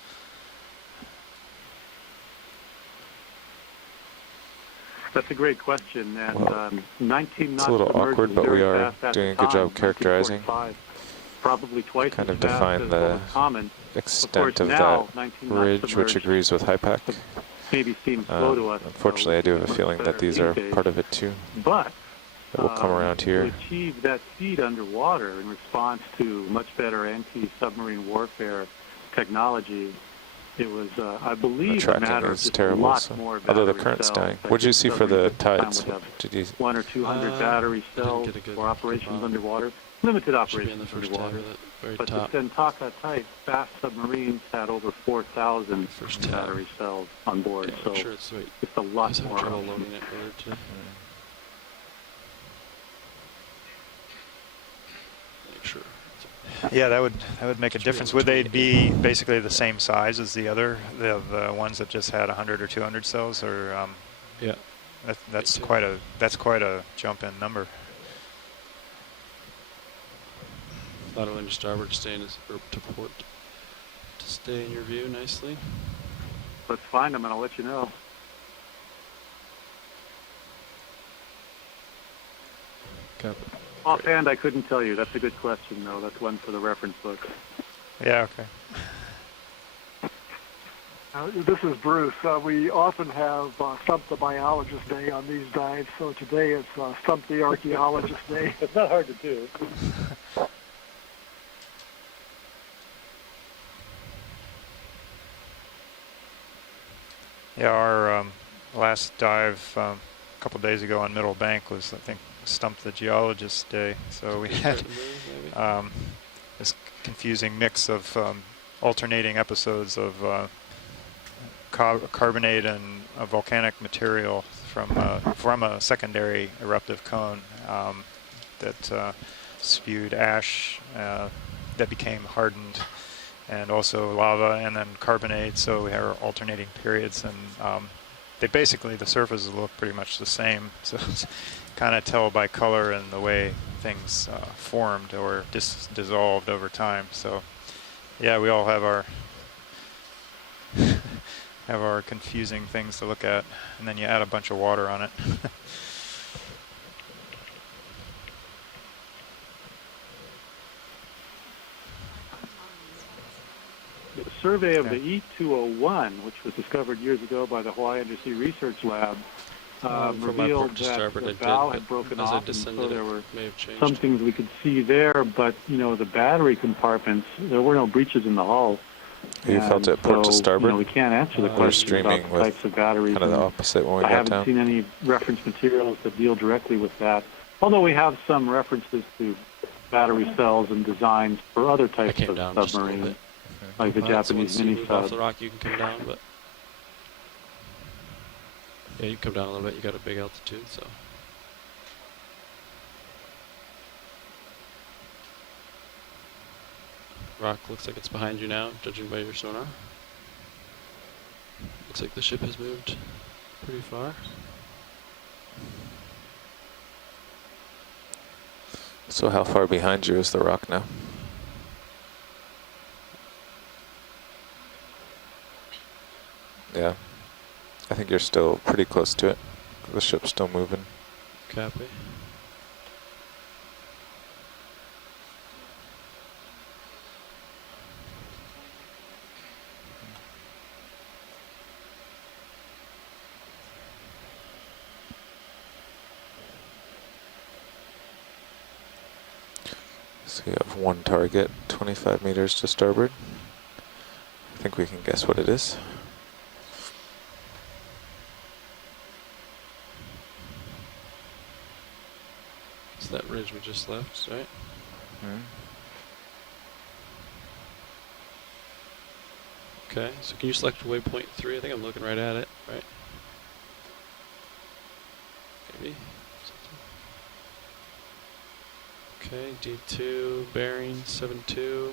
That's a great question. And Well, 19 knots it's a little submerged awkward, was but very we are fast at doing the a good time, job characterizing. 1945. Probably twice Kind as of fast define as the what was common. extent of of now, that 19 knots ridge, which submerged agrees with HIPAC. maybe seems slow to us. Unfortunately, I do have a feeling that these are part of it too. But But we'll come around here. to achieve that speed underwater in response to much better anti-submarine warfare technology, it was, I The believe, a tracking matter of is just terrible, a lot so- more although the battery current's cells. dying. I What'd you think see for the submarines at the time tides? would have Did you? 100 or 200 battery I didn't cells get a good for operations profile. underwater. Limited Should be in the operations first tab underwater. of that very But top. the Sentaka type fast submarines had over 4,000 First tab. battery cells on board. Yeah, So I'm sure it's right. it's a I lot was having more. trouble loading it earlier today. Make sure. Yeah, that would make a difference. Would they be basically the same size as the ones that just had 100 or 200 cells, or Yeah. that's quite a jump in number. Throttle into starboard, stay in or to port to stay in your view nicely. Let's find them and I'll let you know. Copy. Offhand, I couldn't tell you. That's a good question, though. That's one for the reference book. Yeah. Okay. This is Bruce. We often have Stump the Biologist Day on these dives, so today it's Stump the Archaeologist Day. It's not hard to do. Yeah, our last dive a couple days ago on Middle Bank was, I think, Stump the Geologist Day. So we had this confusing mix of alternating episodes of carbonate and volcanic material from a secondary eruptive cone that spewed ash that became hardened, and also lava and then carbonate. So we have alternating periods, and they basically, the surfaces look pretty much the same. So it's kind of tell by color and the way things formed or dissolved over time. So yeah, we all have our confusing things to look at, and then you add a bunch of water on it. The survey of the EX1708, which was discovered years ago by the Hawaii Undersea Research Lab, revealed that the bow had broken off, and so there were some things we could see there, but the battery compartments, there were no breaches in the hull. You felt it port to starboard? We can't answer the question about the types of batteries. Kind of the opposite when we I got haven't down. seen any reference materials that deal directly with that, although we have some references to battery cells and designs for other types of submarines, like the Japanese mini Off sub. the rock, you can come down, but yeah, you can come down a little bit. You got a big altitude, so. Rock looks like it's behind you now, judging by your sonar. Looks like the ship has moved pretty far. So how far behind you is the rock now? Yeah, I think you're still pretty close to it. The ship's still moving. Copy. So you have one target, 25 meters to starboard. I think we can guess what it is. It's that ridge we just left, right? Okay, so can you select waypoint 3? I think I'm looking right at it, right? Maybe. Okay, D2, bearing 72.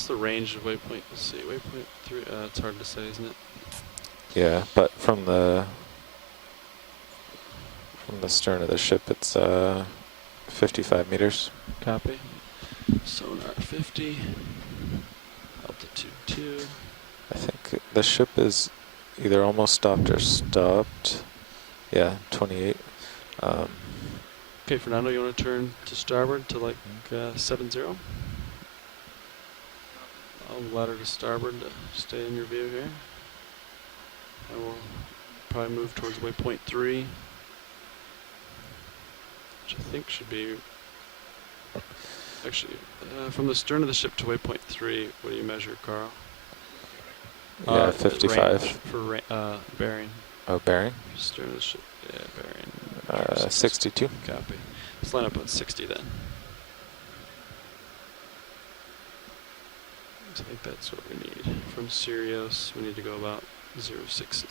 What's the range of waypoint? Let's see, waypoint 3. It's hard to say, isn't it? Yeah, but from the stern of the ship, it's 55 meters. Copy. Sonar 50. Altitude 2. I think the ship is either almost stopped or stopped. Yeah, 28. Okay, Fernando, you want to turn to starboard to like 70? I'll ladder to starboard to stay in your view here. I will probably move towards waypoint 3, which I think should be... Actually, from the stern of the ship to waypoint 3, what do you measure, Carl? Yeah, 55. For bearing. Oh, bearing? Stern of the ship, yeah, bearing. 62. Copy. Let's line up on 60 then. I think that's what we need. From Sirius, we need to go about 060.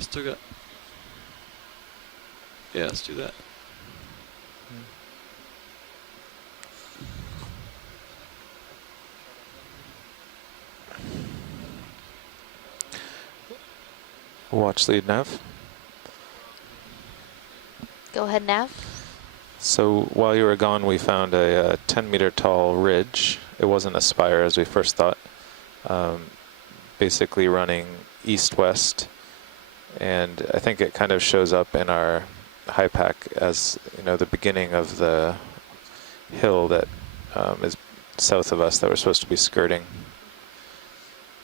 Still got... Yeah, let's do that. Watch lead nav. Go ahead, Nav. So while you were gone, we found a 10-meter tall ridge. It wasn't a spire as we first thought. Basically running east-west, and I think it kind of shows up in our high pack as, you know, the beginning of the hill that is south of us that we're supposed to be skirting.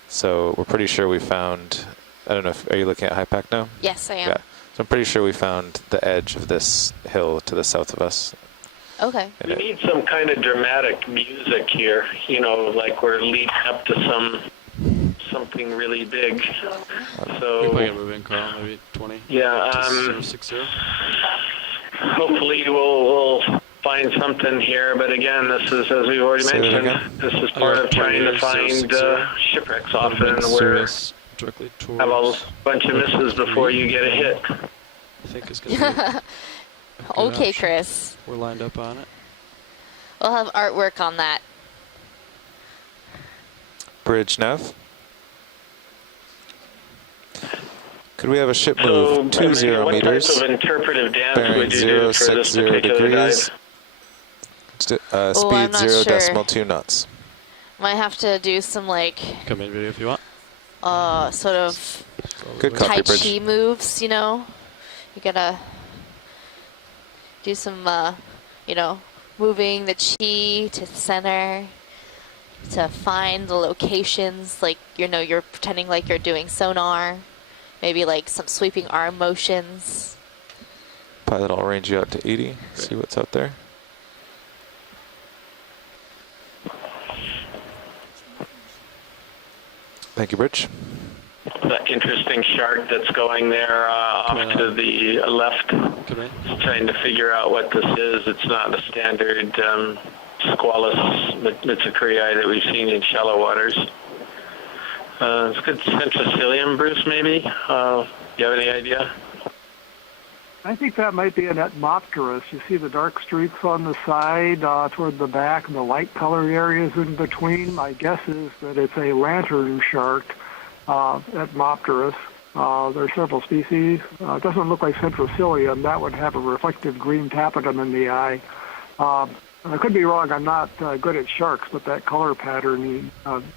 So we're pretty sure we found, I don't know, are you looking at high pack now? Yes, I am. Yeah. So I'm pretty sure we found the edge of this hill to the south of us. Okay. We need some kind of dramatic music here, you know, like we're leading up to something really big. So we probably gotta move in, Carl, maybe 20. Yeah. 60. Hopefully we'll find something here, but again, this is, as we've already mentioned, this is part of trying to find shipwrecks often where directly towards have a bunch of misses before you get a hit. I think it's gonna be okay, option. Chris. We're lined up on it. We'll have artwork on that. Bridge nav. Could we have a ship move 20 meters? What type of interpretive dance bearing would you do for this 060 particular degrees. I'm Speed not 0.2 knots. Might have to do some like come in video if you want. Sort of Good Tai copy, Chi moves, you know. You gotta do some, you know, moving the chi to center to find the locations. Like, you know, you're pretending like you're doing sonar. Maybe like some sweeping arm motions. Pilot, I'll range you out to 80. See what's out there. Thank you, Bridge. That interesting shark that's going there off to the left. It's trying to figure out what this is. It's not the standard squalus mitsukuriae that we've seen in shallow waters. It's good centrocilium, Bruce, maybe? Do you have any idea? I think that might be an Etmopterus. You see the dark streaks on the side toward the back and the light colored areas in between. My guess is that it's a lantern shark, Etmopterus. There are several species. It doesn't look like centrocilium. That would have a reflective green tapetum in the eye. I could be wrong. I'm not good at sharks, but that color pattern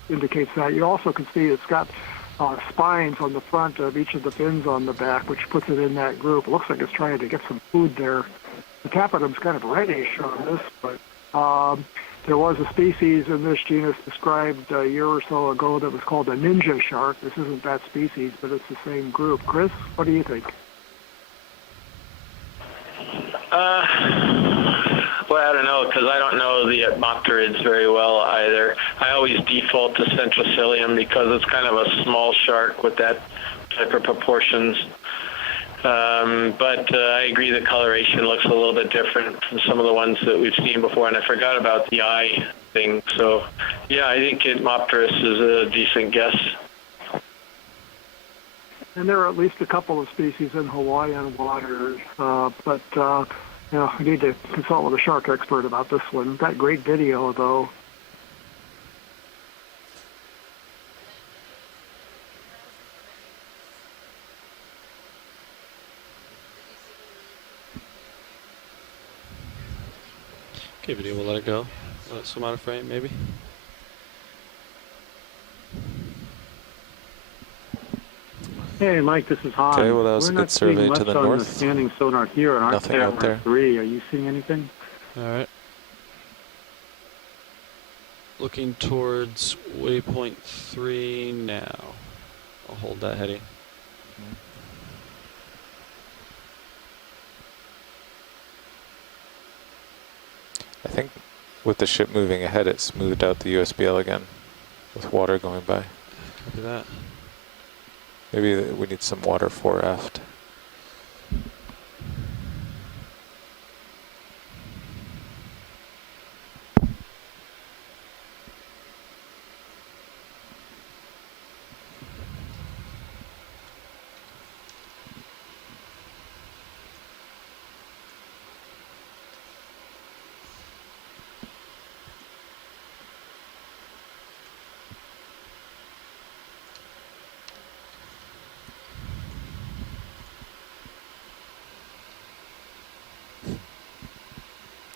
indicates that. You also can see it's got spines on the front of each of the fins on the back, which puts it in that group. It looks like it's trying to get some food there. The tapetum's kind of reddish on this, but there was a species in this genus described a year or so ago that was called a ninja shark. This isn't that species, but it's the same group. Chris, what do you think? Well, I don't know, because I don't know the Etmopterids very well either. I always default to centrocilium because it's kind of a small shark with that type of proportions. But I agree the coloration looks a little bit different from some of the ones that we've seen before, and I forgot about the eye thing. So, yeah, I think Etmopterus is a decent guess. And there are at least a couple of species in Hawaiian waters, but you know, I need to consult with a shark expert about this one. Got great video, though. Okay, video, we'll let it go. Let it swim out of frame, maybe. Hey, Mike, this is Han. Okay, well, that was We're a not good survey seeing much to the on north. the scanning sonar here on our Nothing out camera there. 3. Are you seeing anything? All right. Looking towards waypoint 3 now. I'll hold that heading. I think with the ship moving ahead, it smoothed out the USBL again with water going by. Copy that. Maybe we need some water fore aft.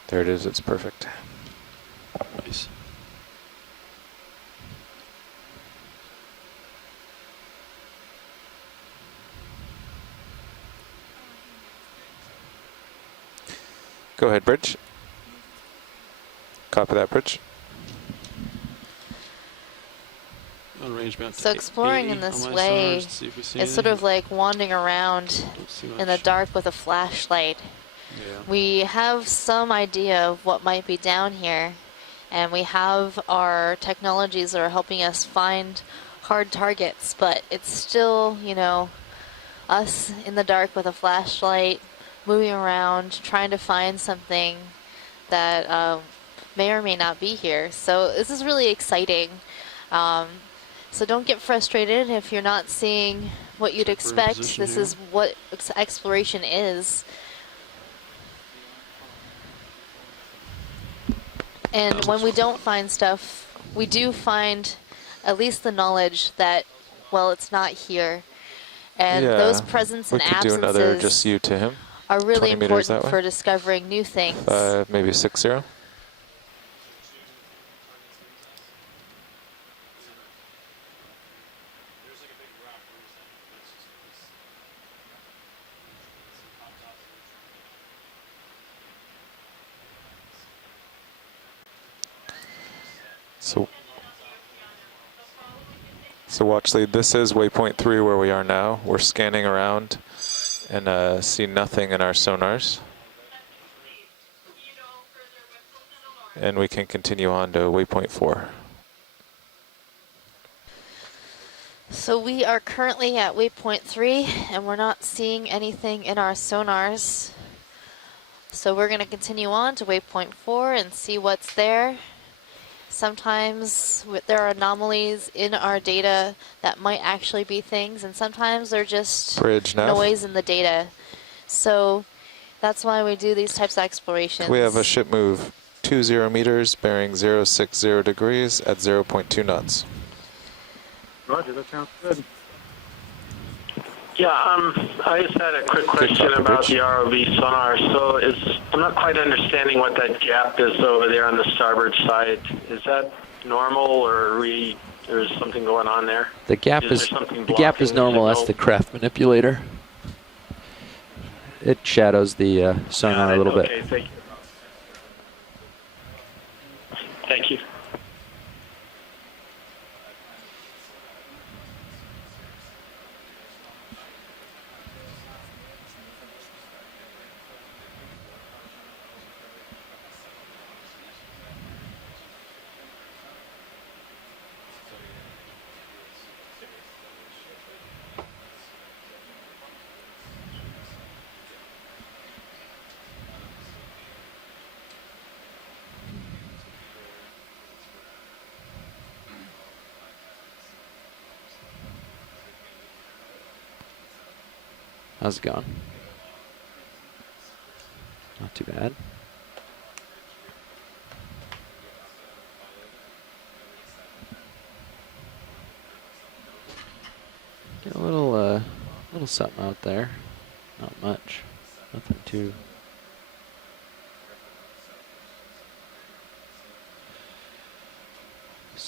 There it is, it's perfect. Nice. Go ahead, Bridge. Copy that, Bridge. On range mount So exploring in this way is sort of like wandering around in the dark with a flashlight. Yeah. We have some idea of what might be down here, and we have our technologies that are helping us find hard targets, but it's still, you know, us in the dark with a flashlight, moving around, trying to find something that may or may not be here. So this is really exciting. So don't get frustrated if you're not seeing what you'd expect. This is what exploration is. And when we don't find stuff, we do find at least the knowledge that, well, it's not here. And those presence and absences do another just you to him. Are really important for discovering new things. Maybe 6-0. So watch lead, this is waypoint 3 where we are now. We're scanning around and see nothing in our sonars. And we can continue on to waypoint 4. So we are currently at waypoint 3 and we're not seeing anything in our sonars. So we're going to continue on to waypoint 4 and see what's there. Sometimes there are anomalies in our data that might actually be things, and sometimes they're just noise in the data. So that's why we do these types of explorations. We have a ship move 20 meters, bearing 060 degrees at 0.2 knots. Roger, that sounds good. Yeah, I just had a quick question about the ROV sonar. So I'm not quite understanding what that gap is over there on the starboard side. Is that normal, or there's something going on there? The gap is normal. That's the craft manipulator. It shadows the sonar a little bit. Okay, thank you. Thank you. How's it going? Not too bad. Get a little something out there. Not much. Nothing too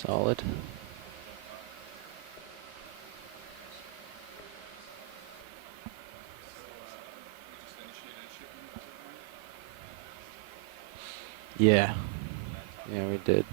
Solid. Yeah. Yeah, we did.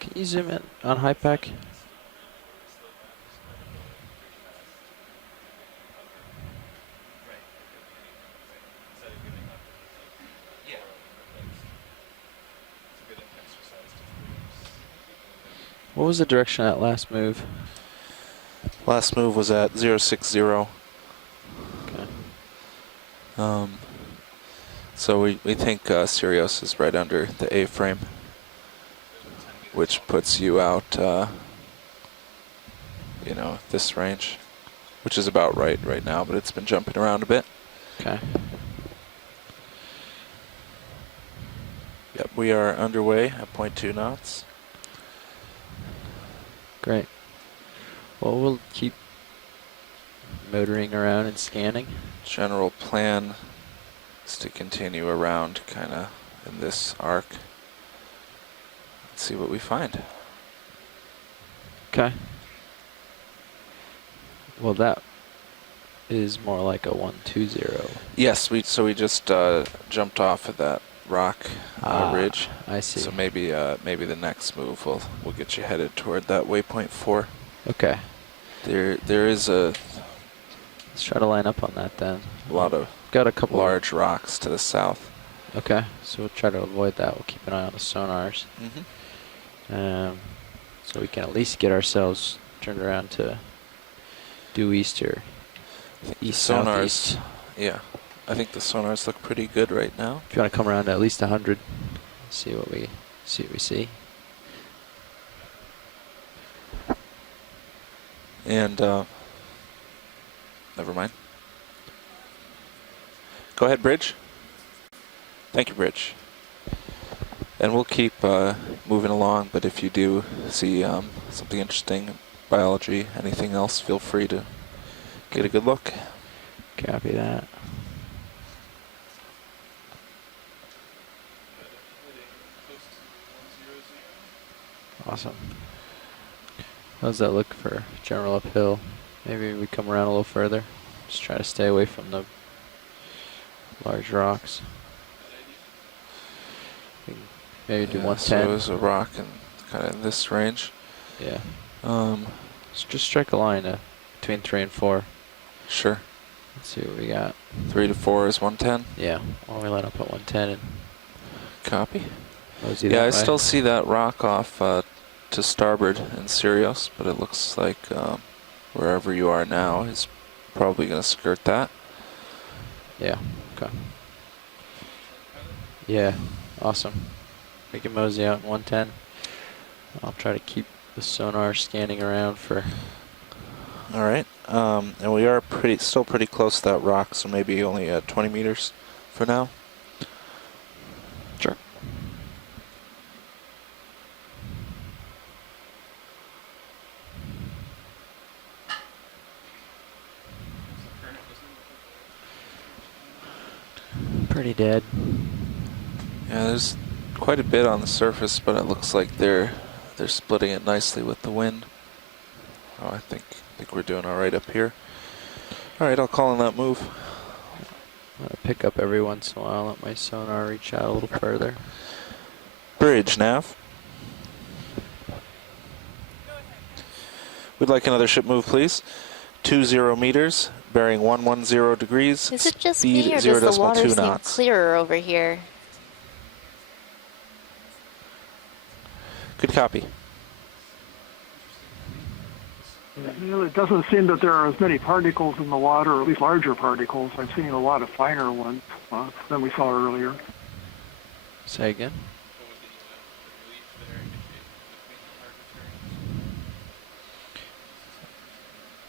Can you zoom in on high pack? What was the direction of that last move? Last move was at 060. Okay. So we think Sirius is right under the A-frame, which puts you out, you know, this range, which is about right now, but it's been jumping around a bit. Okay. Yep, we are underway at 0.2 knots. Great. Well, we'll keep motoring around and scanning. General plan is to continue around kind of in this arc. Let's see what we find. Okay. Well, that is more like a 120. Yes, we just jumped off of that rock ridge. I see. So maybe the next move will get you headed toward that waypoint 4. Okay. There is a. Let's try to line up on that then. A lot of got a couple large rocks to the south. Okay, so we'll try to avoid that. We'll keep an eye on the sonars. So we can at least get ourselves turned around to due east or east southeast. Yeah, I think the sonars look pretty good right now. If you want to come around to at least 100, see what we see. And never mind. Go ahead, Bridge. Thank you, Bridge. And we'll keep moving along, but if you do see something interesting, biology, anything else, feel free to get a good look. Copy that. Awesome. How's that look for general uphill? Maybe we come around a little further. Just try to stay away from the large rocks. Maybe do 110. So there's a rock in kind of in this range. Yeah. Just strike a line between 3 and 4. Sure. Let's see what we got. 3 to 4 is 110. Yeah. Well, we line up at 110 and copy. Yeah, I still see that rock off to starboard in Sirius, but it looks like wherever you are now is probably going to skirt that. Yeah. Okay. Yeah. Awesome. We can mosey out in 110. I'll try to keep the sonar scanning around for. All right. And we are still pretty close to that rock, so maybe only 20 meters for now. Sure. Pretty dead. Yeah, there's quite a bit on the surface, but it looks like they're splitting it nicely with the wind. Oh, I think we're doing all right up here. All right, I'll call on that move. I'm gonna pick up every once in a while. Let my sonar reach out a little further. Bridge, nav. We'd like another ship move, please. 20 meters, bearing 110 degrees. Is it just speed me, or 0 does the water 2 seem knots. clearer over here? Good copy. It doesn't seem that there are as many particles in the water, or at least larger particles. I'm seeing a lot of finer ones than we saw earlier. Say again?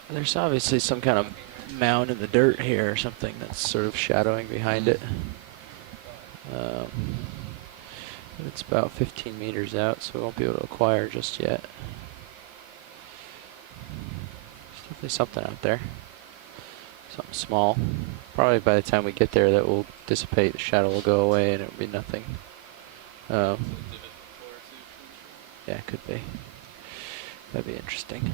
There's obviously some kind of mound in the dirt here or something that's sort of shadowing behind it. It's about 15 meters out, so we won't be able to acquire just yet. There's definitely something out there. Something small. Probably by the time we get there that will dissipate, the shadow will go away and it will be nothing. Yeah, it could be. That'd be interesting.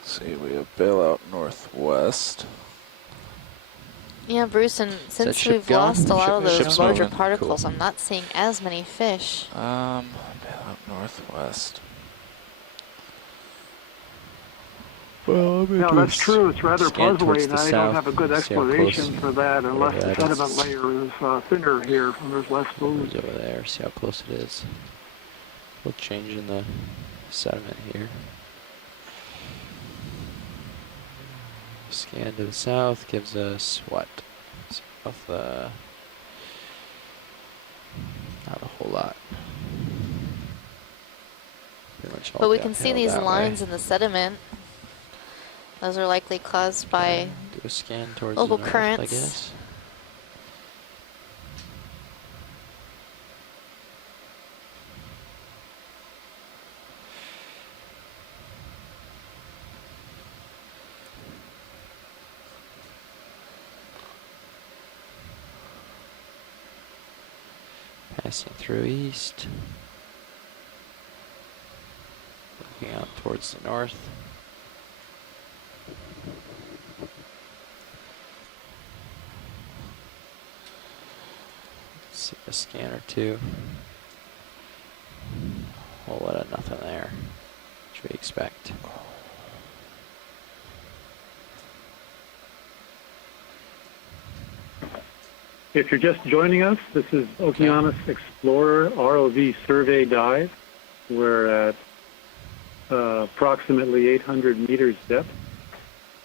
Let's see, we have bailout northwest. Yeah, Bruce, and since ship we've gone? lost a lot of those Ship's larger moving. particles, Cool. I'm not seeing as many fish. Bailout northwest. Well, No, that's true. It's rather scan towards puzzling. the I don't south, have a good see how explanation close for that unless the that is. sediment layer is thinner here and there's less food. Over there, see how close it is. We'll change in the sediment here. Scan to the south gives us what? South, not a whole lot. Pretty much all But we can see downhill these that lines way. in the sediment. Those are likely caused by Do a scan towards local the north, currents. I guess. Passing through east. Looking out towards the north. Let's see a scan or two. Whole lot of nothing there, which we expect. If you're just joining us, this is Okeanos Explorer ROV survey dive. We're at approximately 800 meters depth,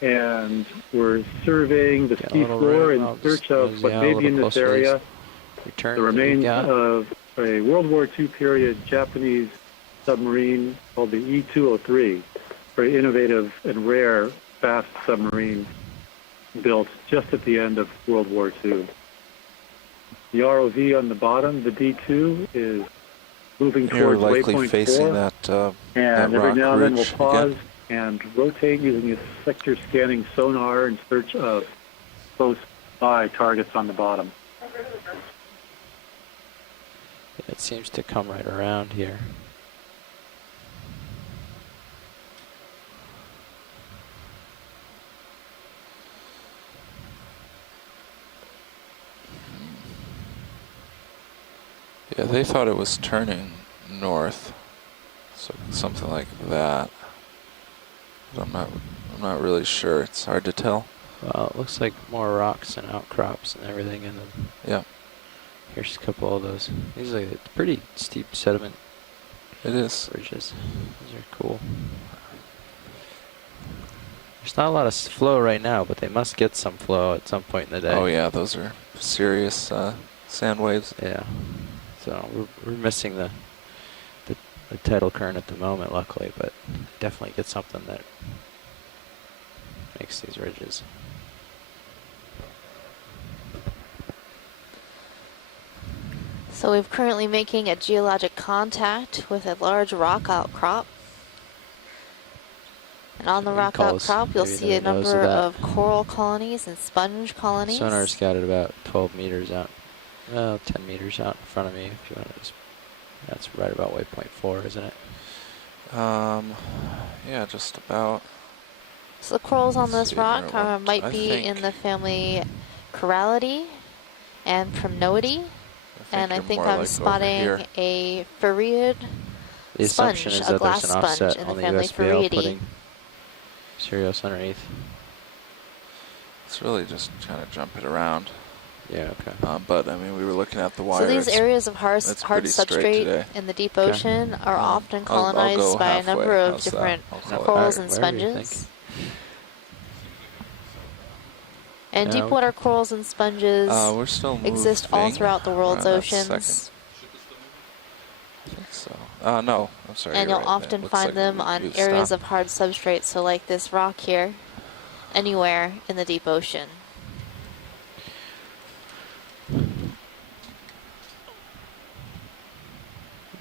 and we're surveying the seafloor in search of what may be in this area, the remains of a World War II period Japanese submarine called the E203, very innovative and rare fast submarine built just at the end of World War II. The ROV on the bottom, the D2, is moving towards likely waypoint facing 4, that, and that every rock now and then we'll ridge pause again. and rotate using a sector scanning sonar in search of close by targets on the bottom. It seems to come right around here. Yeah, they thought it was turning north, so something like that. But I'm not really sure. It's hard to tell. Well, it looks like more rocks and outcrops and everything, and then Yeah, here's a couple of those. These are pretty steep sediment it is. ridges. These are cool. There's not a lot of flow right now, but they must get some flow at some point in the day. Oh yeah, those are serious sand waves. Yeah. So we're missing the tidal current at the moment, luckily, but definitely get something that makes these ridges. So we're currently making a geologic contact with a large rock outcrop. And on the rock outcrop, you'll see a number of coral colonies and sponge colonies. Sonar's got it about 12 meters out. 10 meters out in front of me, if you want to just, that's right about waypoint 4, isn't it? Yeah, just about. So the corals on this See rock here, might I be think- in the family Corallidae and Primnoidae. And I you're think more I'm like over spotting here. a farreid The sponge, assumption is a that glass there's an sponge offset in on the the family USBL Farreidae. putting Sirius underneath. It's really just trying to jump it around. Yeah, okay. But I mean, we were looking at the So wires. these areas of hard That's pretty straight substrate today. in the deep ocean are often I'll go colonized by a halfway. number of How's that? different I'll call it corals that. and Whatever you sponges. And Yeah, deep water corals and sponges We're still exist all moving throughout the world's around that oceans. second. I think so. No, I'm sorry. And you're you'll right. often It looks find like them on we've areas stopped. of hard substrates, so like this rock here, anywhere in the deep ocean.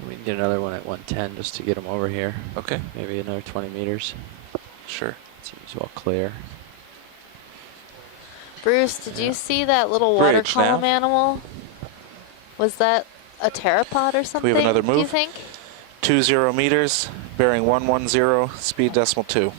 We can get another one at 110 just to get them over here. Okay. Maybe another 20 meters. Sure. Seems well clear. Bruce, did you see that little water Bridge column now. animal? Was that a pteropod or something? We have another Do you move? think? 20 meters, bearing 110, speed decimal 2.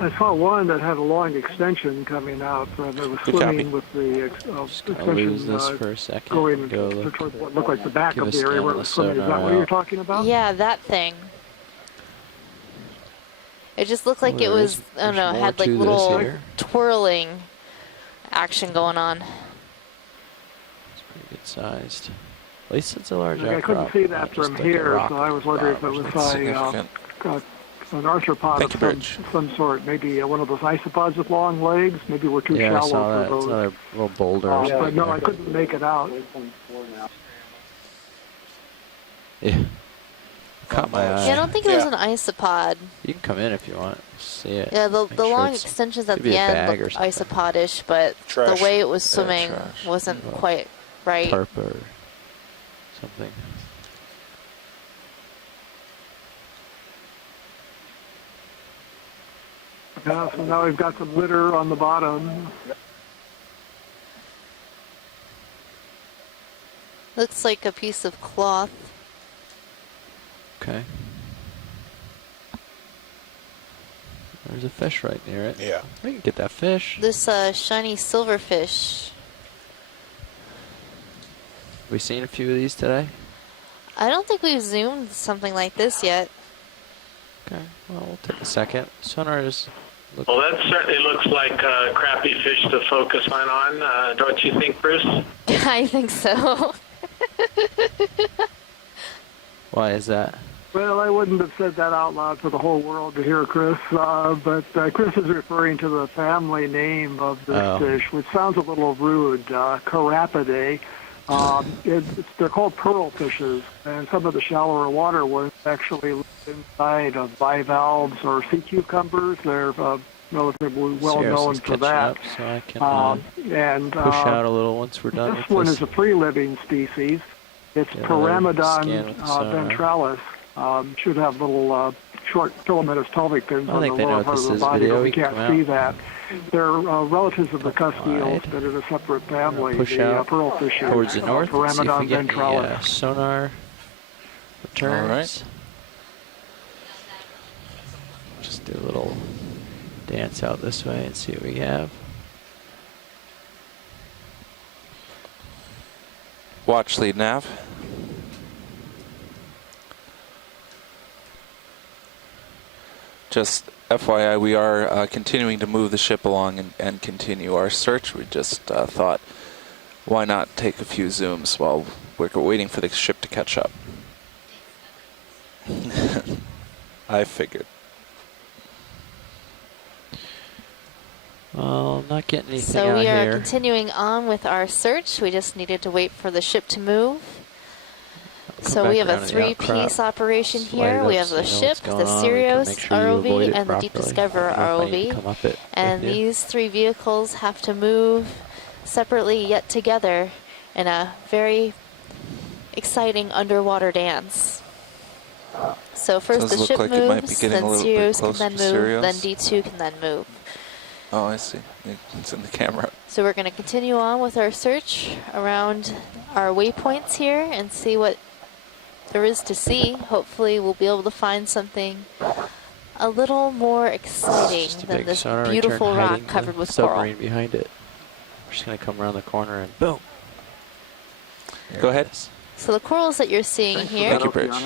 I saw one that had a long extension coming out, and it was Good swimming copy. with the I'll extension lose this for a second. going Go look. towards what looked like the back Give of a the area scan where of it was the swimming. Is that sonar what you're out. talking about? Yeah, that thing. It just looked like it was, I don't know, had like little twirling action going on. It's pretty good sized. At least it's a large I couldn't outcrop, see not that just from like a here, rock so I was wondering if it bottom or was something. an arthropod of some sort, maybe one of those isopods with long legs. Maybe we're too Yeah, I shallow saw for that. It's those. another little boulder or But something no, there. I couldn't make it out. Yeah. Caught my eye. Yeah, I don't think it was an isopod. You can come in if you want. See it. Yeah, the Make sure long it's- extensions at could be the a end bag or looked something. isopodish, but Trash. the way it was Yeah, swimming trash. wasn't quite right. Tarp or something. Yeah, so now we've got some litter on the bottom. Looks like a piece of cloth. Okay. There's a fish right near it. Yeah. We can get that fish. This shiny silverfish. We seen a few of these today? I don't think we've zoomed something like this yet. Okay, well, we'll take a second. Sonar is... Well, that certainly looks like crappy fish to focus on. Don't you think, Bruce? I think so. Why is that? Well, I wouldn't have said that out loud for the whole world to hear, Chris, but Chris is referring to the family name of this fish, which sounds a little rude, Carapidae. They're called pearl fishes, and some of the shallower water ones actually live inside of bivalves or sea cucumbers. They're relatively well known for that. Up, so I can push out a little once we're done This with one this. is a free-living species. It's Pyramidon ventralis. Should have little short filamentous pelvic fins on the lower part of the body, but we can't see that. They're relatives of the cusk-eels, but in a separate family, Push the out pearl fishes, towards the north. See if we Pyramidon get any ventralis. sonar returns. All right. Just do a little dance out this way and see what we have. Watch lead nav. Just FYI, we are continuing to move the ship along and continue our search. We just thought, why not take a few zooms while we're waiting for the ship to catch up. I figured. Well, not getting anything So out we are here. continuing on with our search. We just needed to wait for the ship to move. So we have a three-piece operation here. We have the ship, the Sirius ROV, and the Deep Discoverer ROV. And these three vehicles have to move separately yet together in a very exciting underwater dance. So first the ship moves, then Sirius can then move, then D2 can then move. Oh, I see. It's in the camera. So we're going to continue on with our search around our waypoints here and see what there is to see. Hopefully we'll be able to find something a little more exciting than this beautiful rock covered with coral. Submarine behind it. We're just going to come around the corner and boom. Go ahead. So the corals that you're seeing here, Thank you, Bridge.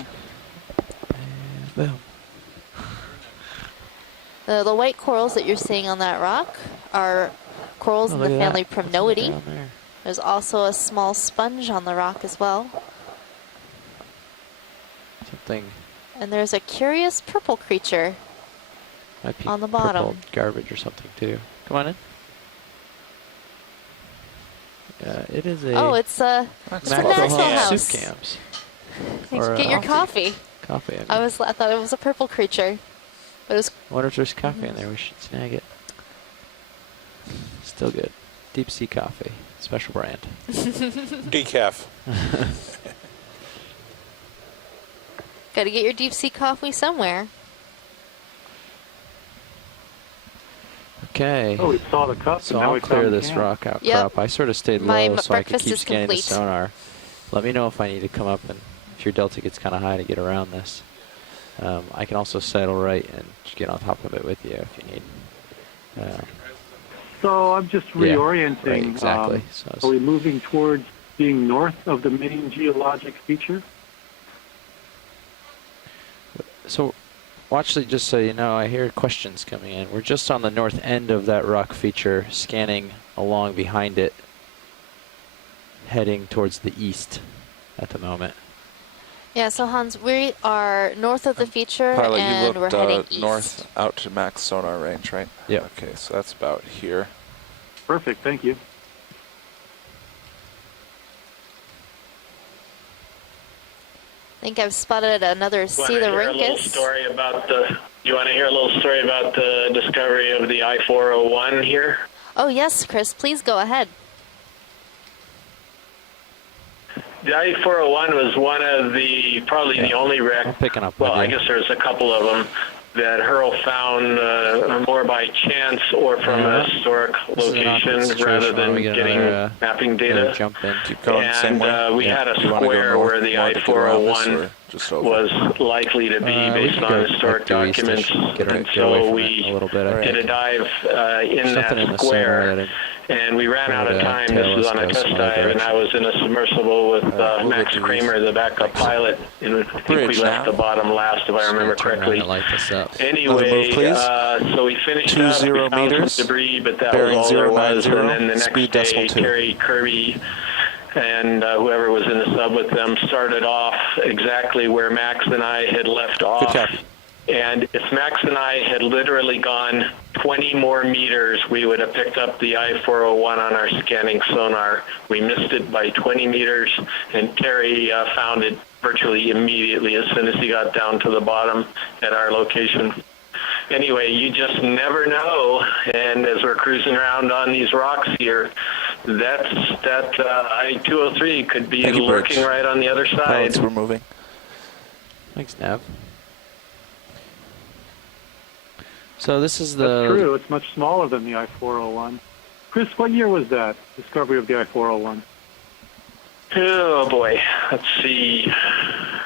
Boom. the white corals that you're seeing on that rock are corals in the family Primnoideae. There's also a small sponge on the rock as well. Something. And there's a curious purple creature Might be on the bottom. purple garbage or something too. Come on in. It is a. Oh, it's a Maxwell House. Soup Camps. Get your coffee. Coffee. I thought it was a purple creature. But it was. I wonder if there's coffee in there. We should snag it. Still good. Deep sea coffee, special brand. Decaf. Got to get your deep sea coffee somewhere. Okay. Oh, we saw the cup. So I'll clear this rock outcrop. I sort of stayed low so I could keep scanning the sonar. Let me know if I need to come up and if your delta gets kind of high to get around this. I can also settle right and get on top of it with you if you need. So I'm just reorienting. Yeah, right, exactly. Are we moving towards being north of the main geologic feature? So, well, actually, just so you know, I hear questions coming in. We're just on the north end of that rock feature, scanning along behind it, heading towards the east at the moment. Yeah, so Hans, we are north of the feature, Pilot, and you we're looked heading east. north out to max sonar range, right? Yeah. Okay, so that's about here. Perfect, thank you. I think I've spotted another Coeluricus. You want to hear a little story about the discovery of the I-401 here? Oh yes, Chris, please go ahead. The I-401 was one of the, probably the only wreck. Picking up. Well, I guess there's a couple of them that Hurl found more by chance or from a historic location rather than getting mapping data. Keep going, and we had a square where the I-401 was likely to be based on historic documents, and so we did a dive in that square. And we ran out of time. This was on a test dive, and I was in a submersible with Max Kramer, the backup pilot. And I think we left the bottom last, if I remember correctly. Anyway, so we finished up, we found some debris, but that was all there was. And then the next day, Terry Kirby and whoever was in the sub with them started off exactly where Max and I had left off. And if Max and I had literally gone 20 more meters, we would have picked up the I-401 on our scanning sonar. We missed it by 20 meters, and Terry found it virtually immediately as soon as he got down to the bottom at our location. Anyway, you just never know, and as we're cruising around on these rocks here, that I-203 could be lurking right on the other side. Pilots, we're moving. Thanks, Nav. So this is That's true. It's much smaller than the I-401. Chris, what year was that, discovery of the I-401? Oh, boy. Let's see.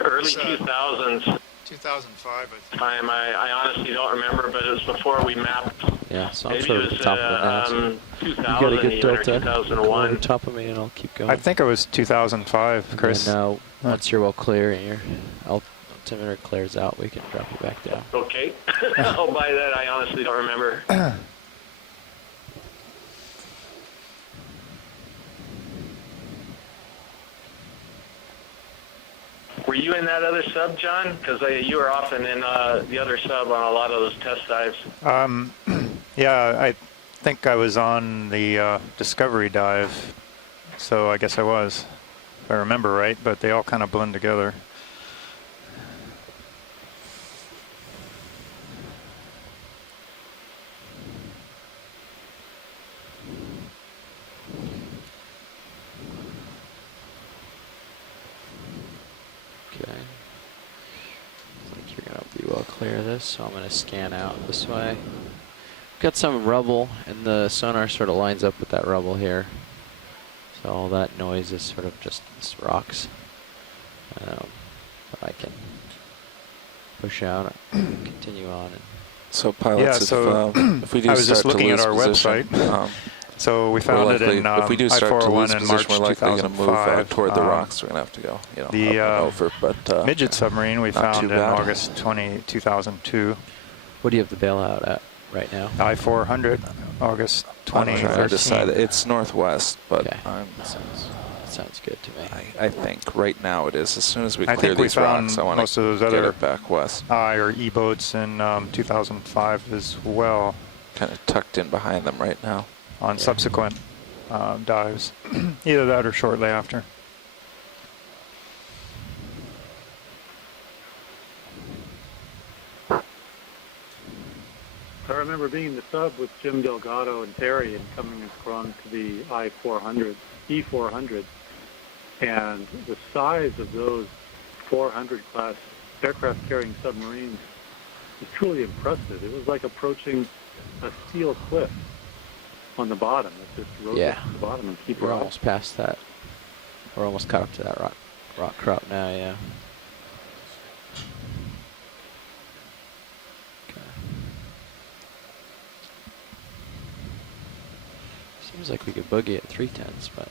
Early 2000s. 2005, I think. I honestly don't remember, but it was before we mapped. Yeah, so I'm maybe sort it of was top of it now. 2000 you got a good even, or delta. 2001. On top of me, and I'll keep going. I think it was 2005, Chris. And now, once you're well clear and your altimeter clears out, we can drop you back down. Okay. Oh, by that, I honestly don't remember. Were you in that other sub, John? Because you were often in the other sub on a lot of those test dives. Yeah, I think I was on the Discovery dive, so I guess I was, if I remember right, but they all kind of blend together. Clear this, so I'm going to scan out this way. Got some rubble, and the sonar sort of lines up with that rubble here. So all that noise is sort of just rocks. But I can push out, continue on. And so pilots, if we do I was just looking at our position, website. So we found it in if we do start to lose I-401 in March position, we're likely going to move toward the rocks. We're going to have to go, up and over. But midget submarine we found in August 2002. What do you have the bailout at right now? I-400, August 2013. It's northwest, but that sounds good to me. I think right now it is. As soon as we I clear think we these found rocks, I want most of those to get other it back west. or E-boats in 2005 as well. Kind of tucked in behind them right now. On subsequent dives. Either that or shortly after. I remember being in the sub with Jim Delgado and Terry and coming across to the I-400, E-400, and the size of those 400 class aircraft carrying submarines is truly impressive. It was like approaching a steel cliff on the bottom. It just rose up to the bottom and keep We're rising. almost past that. We're almost caught up to that rock crop now, yeah. Okay. Seems like we could boogie at 310s, but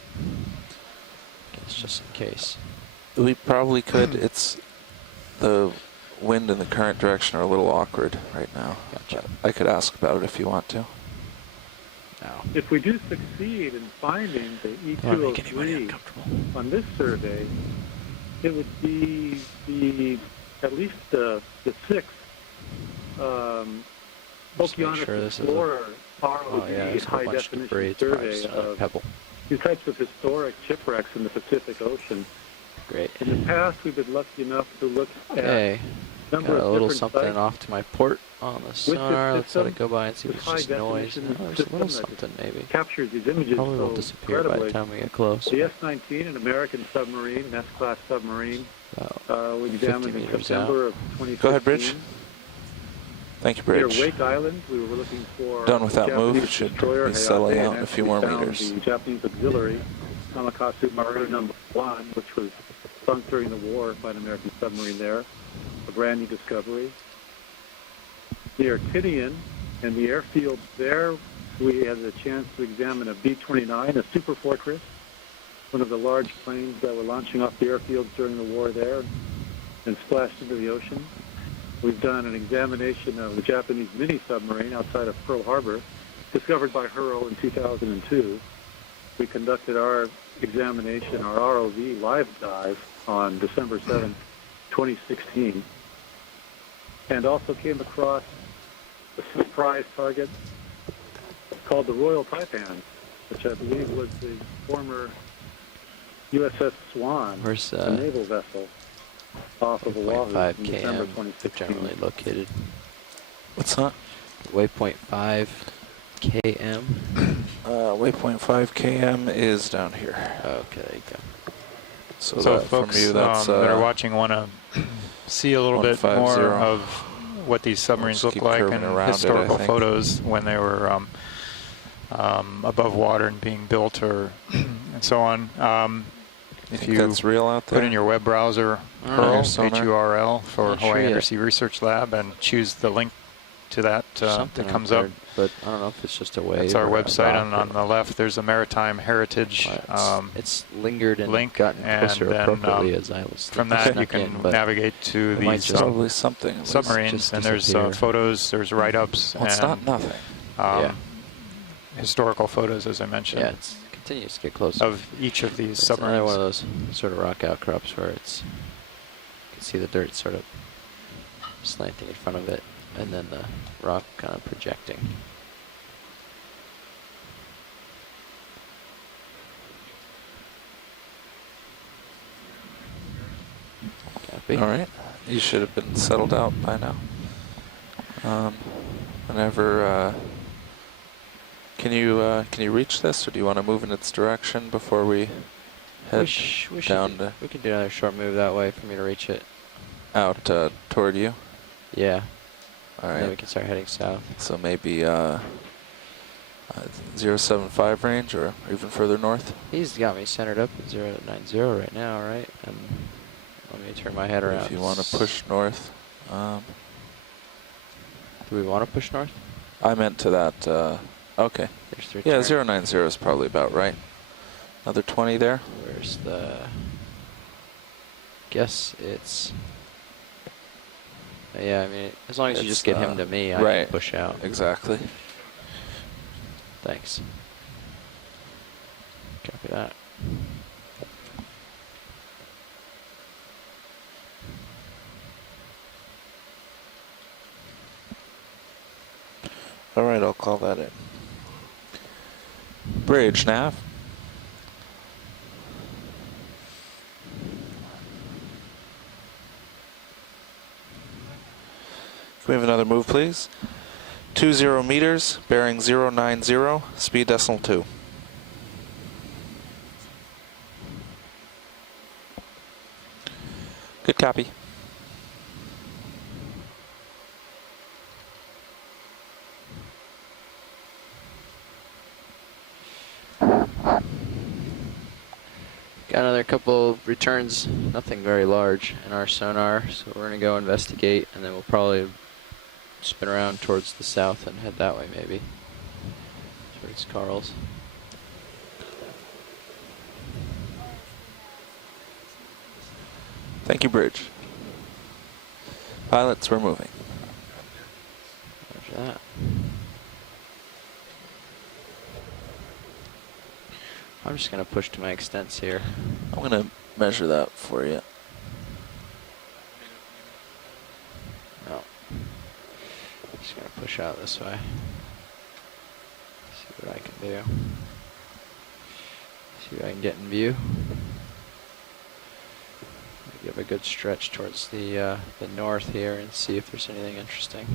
I guess just in case. We probably could. It's the wind and the current direction are a little awkward right now. Gotcha. I could ask about it if you want to. No. If we do succeed in finding the E203 on this survey, it would be at least the sixth Okeanos Explorer ROV high-definition survey of these types of historic shipwrecks in the Pacific Ocean. Great. In the past, we've been lucky enough to look at a number got of a little different something sites off to my port on the sonar. Let's let it go by and see if it's just noise. high-definition No, there's a little system that something maybe. captures these images Probably so will disappear by the incredibly. time we get close. The S-19, an American submarine, an S-class submarine, we 50 examined in meters September out. of 2015. Go ahead, Bridge. Thank you, Bridge. Near Wake Island, we were looking for Done with that Japanese move. Should destroyer be settling Hayate, out in a and few we more found meters. the Japanese auxiliary, Namakatsu Maru No. 1, which was sunk during the war by an American submarine there, a brand new discovery. Near Tinian and the airfield there, we had the chance to examine a B-29, a super fortress, one of the large planes that were launching off the airfields during the war there and splashed into the ocean. We've done an examination of the Japanese mini-submarine outside of Pearl Harbor, discovered by Huro in 2002. We conducted our examination, our ROV live dive on December 7, 2016, and also came across a surprise target called the Royal Taipan, which I believe was the former USS Swan, Where's a naval vessel off of Oahu 5 in December km 2016. generally located. What's that? Waypoint 5 km. Waypoint 5 km is down here. Okay, there you go. So, that folks from you, that's, that are watching want to see a little bit more 150. of what these submarines look keep like curving and around it, historical I think. photos when they were above water and being built or and so on. If you that's real out there? put in your web browser Pearl, HURL for Not sure Hawaii yet. Undersea Research Lab and choose the link to that Something that comes out up. there, but I don't know if it's just a wave. That's our or a website, rock and on the left there's a maritime heritage it's lingered and link, gotten closer and then appropriately as I was from that you snuck can in, but navigate to it might these just probably something. submarines, just and there's disappear. photos, there's write-ups, Well, it's and not nothing. Yeah. historical photos, as I mentioned. Yeah, it continues to get closer. Of each of these It's submarines. another one of those sort of rock outcrops where it's you can see the dirt sort of slanting in front of it, and then the rock kind of projecting. Copy. All right. You should have been settled out by now. Whenever, can you reach this, or do you want to move in its direction before we head down to? We can do another short move that way for me to reach it. Out toward you. Yeah. All And right. then we can start heading south. So maybe 075 range, or even further north. He's got me centered up at 090 right now, right? And let me turn my head around. If you want to push north. Do we want to push north? I meant to that. Okay. There's 3 Yeah, turns. 090 is probably about right. Another 20 there. Where's the? Guess it's. Yeah, I mean, as long as you It's, just get him to me, I right. can push out. Exactly. Thanks. Copy that. All right, I'll call that in. Bridge nav. we have another move, please? 20 meters, bearing 090, speed decimal 2. Good copy. Got another couple returns, nothing very large in our sonar, so we're going to go investigate, and then we'll probably spin around towards the south and head that way maybe, towards Carl's. Thank you, Bridge. Pilots, we're moving. Roger that. I'm just going to push to my extents here. I'm going to measure that for you. No. Just going to push out this way. See what I can do. See what I can get in view. Give a good stretch towards the north here and see if there's anything interesting.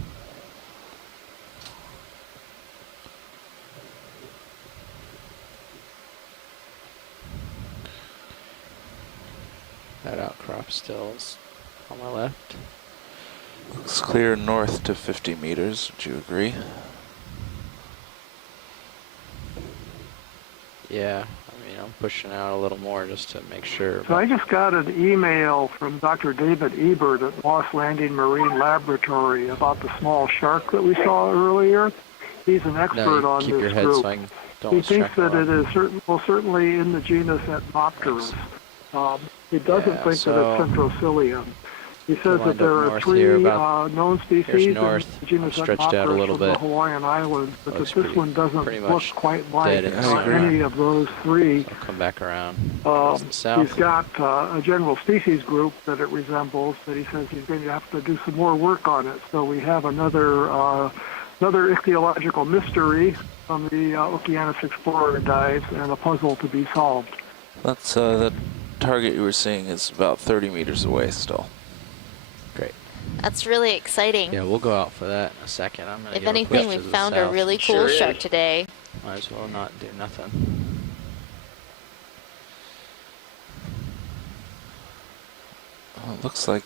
That outcrop still is on my left. Looks clear north to 50 meters. Would you agree? Yeah, I mean, I'm pushing out a little more just to make sure. So I just got an email from Dr. David Ebert at Moss Landing Marine Laboratory about the small shark that we saw earlier. He's an expert on keep this your head group. so I don't He thinks that it is certainly in the genus Ethnopterus. He doesn't think so that it's centrocilium. He says that there are 3 known species in the genus Ethnopterus from the Hawaiian Islands, but that this one doesn't look quite like any of those 3. I'll come back around. He's got a general species group that it resembles, but he says he's going to have to do some more work on it. So we have another ichthyological mystery from the Okeanos Explorer dives and a puzzle to be solved. That's the target you were seeing is about 30 meters away still. Great. That's really exciting. Yeah, we'll go out for that in a second. If anything, we found a really cool shark today. Might as well not do nothing. Well, it looks like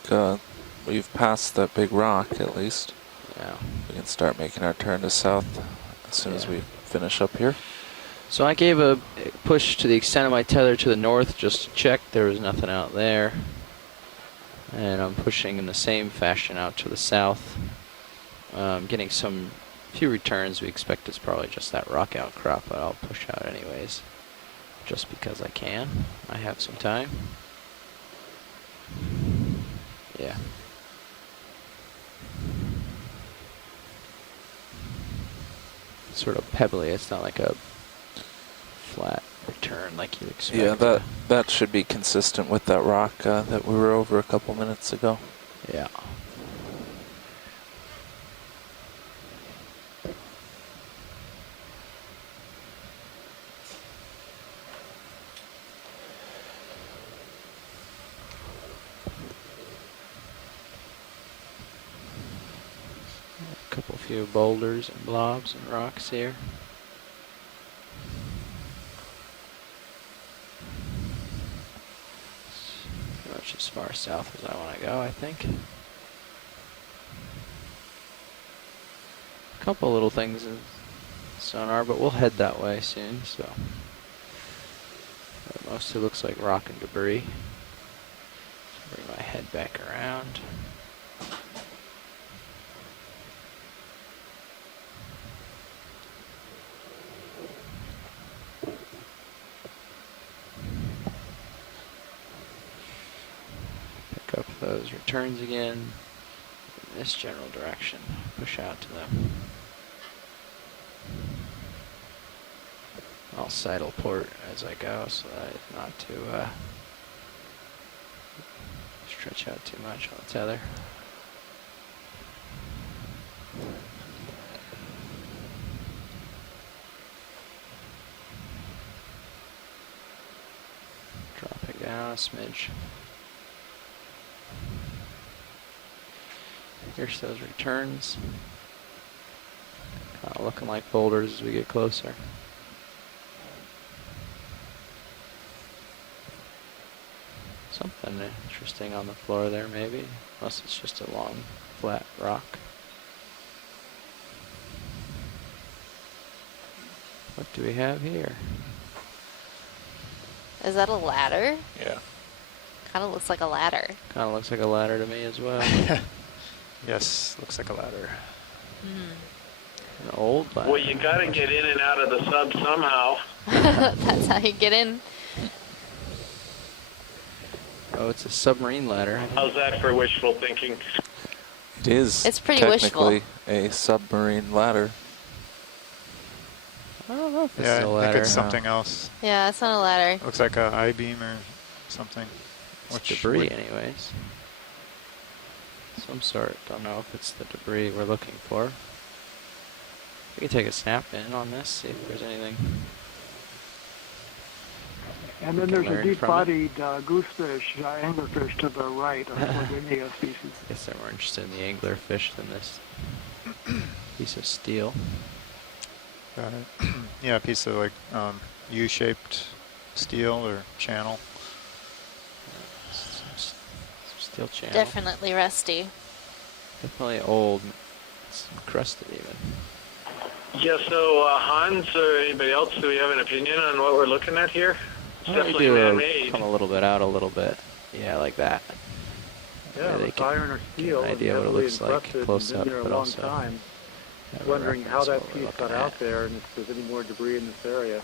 we've passed that big rock at least. Yeah. We can start making our turn to south as soon as we finish up here. So I gave a push to the extent of my tether to the north just to check. There was nothing out there. And I'm pushing in the same fashion out to the south. Getting some few returns. We expect it's probably just that rock outcrop, but I'll push out anyways. Just because I can. I have some time. Yeah. Sort of pebbly. It's not like a flat return like you'd expect. Yeah, that should be consistent with that rock that we were over a couple minutes ago. Yeah. A couple few boulders and blobs and rocks here. As far south as I want to go, I think. A couple little things in sonar, but we'll head that way soon, so. It mostly looks like rock and debris. Bring my head back around. Up those returns again in this general direction. Push out to them. I'll sidle port as I go so that not to stretch out too much on the tether. Dropping down a smidge. Here's those returns. Kind of looking like boulders as we get closer. Something interesting on the floor there, maybe. Unless it's just a long, flat rock. What do we have here? Is that a ladder? Yeah. Kind of looks like a ladder. Kind of looks like a ladder to me as well. Yes, looks like a ladder. An old ladder. Well, you got to get in and out of the sub somehow. That's how you get in. Oh, it's a submarine ladder. How's that for wishful thinking? It is. It's pretty technically a submarine ladder. I don't know if this Yeah, is a I ladder. think it's something else. Yeah, it's not a ladder. Looks like an I-beam or something. It's debris, anyways. Some sort. Don't know if it's the debris we're looking for. We can take a snap in on this, see if there's anything. And then there's a deep-bodied goosefish, anglerfish to the right, a Flagellea species. I guess they're more interested in the anglerfish than this piece of steel. Got it. Yeah, a piece of like U-shaped steel or channel. Some steel channel. Definitely rusty. Definitely old. It's crusted even. Yeah, so Hans or anybody else, do we have an opinion on what we're looking at here? It's definitely man-made. Come a little bit out a little bit. Yeah, like that. Yeah, it's iron or steel. Get an idea what it looks like close up, there a but long also time. Wondering how that piece got out there and if there's any more debris in this area.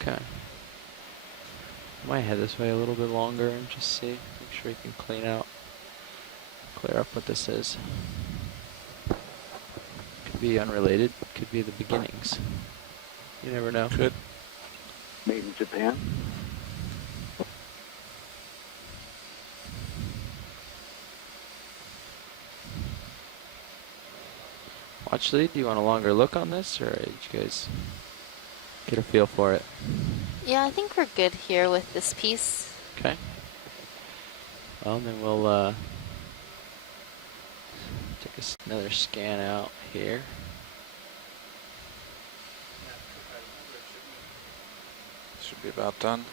Okay. Might head this way a little bit longer and just see, make sure we can clear up what this is. Could be unrelated, could be the beginnings. You never know. Could. Made in Japan. Watch lead, do you want a longer look on this, or did you guys get a feel for it? Yeah, I think we're good here with this piece. Okay. Well, then we'll take another scan out here. Should be about done.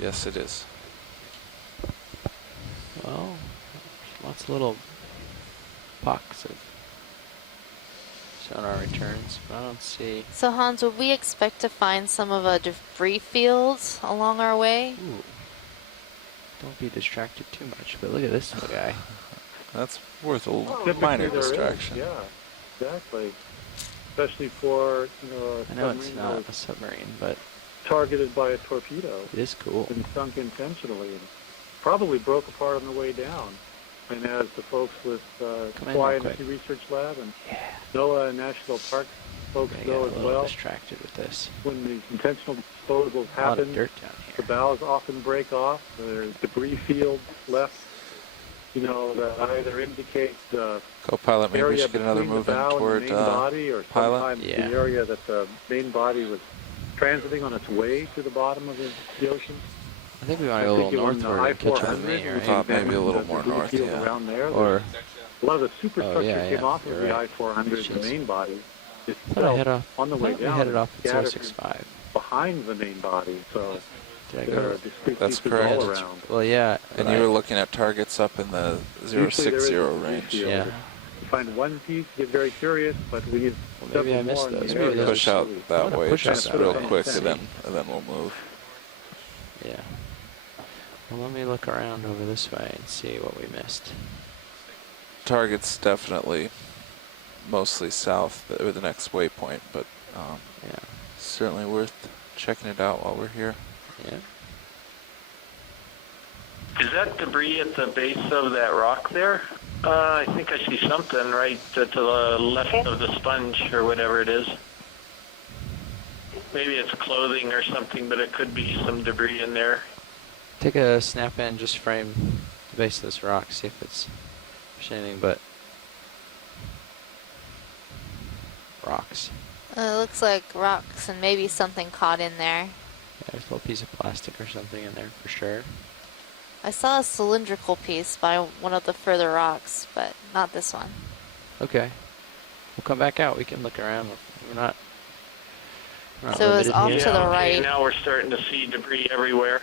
Yes, it is. Well, lots of little pockets of sonar returns, but I don't see. So Hans, would we expect to find some of a debris fields along our way? Ooh. Don't be distracted too much, but look at this little guy. That's worth a Typically minor there is, distraction. yeah, exactly. Especially for, I know it's not a submarine, but targeted by a torpedo. it is cool. And sunk intentionally and probably broke apart on the way down. And as the folks with Hawaii Energy Research Lab and NOAA and National Park folks know as well, distracted with this. when these intentional disposals A lot of happen, dirt down here. the bows often break off. There's debris fields left, that either indicate the Co-pilot, maybe we area should get another between move the in bow and toward the main body, or pilot. sometimes Yeah. the area that the main body was transiting on its way to the bottom of the ocean. I think we want to go a little northward and catch up with me, We right? thought maybe a little more north, field yeah. around there. Or A lot of the superstructure yeah, came off of you're the right. I-400, the main body. I thought I head off. on the way I thought down, we headed off at scattered 065. behind the main body. So Did I there go are to? discrete That's pieces correct. all around. Well, yeah. And you were looking at targets up in the Usually there is 060 a range. field. Yeah. You find one piece, get very curious, but we need Well, maybe several I missed more in those. the Maybe area. those Push out I that wanna way push just out that real way quick, and and then we'll move. Yeah. Well, let me look around over this way and see what we missed. Target's definitely mostly south of the next waypoint, but Yeah. certainly worth checking it out while we're here. Yeah. Is that debris at the base of that rock there? I think I see something right to the left of the sponge or whatever it is. Maybe it's clothing or something, but it could be some debris in there. Take a snap in, just frame the base of this rock, see if it's anything but rocks. It looks like rocks and maybe something caught in there. Yeah, there's a little piece of plastic or something in there for sure. I saw a cylindrical piece by one of the further rocks, but not this one. Okay. We'll come back out. We can look around. We're not So it's off here. to the right. Now we're starting to see debris everywhere.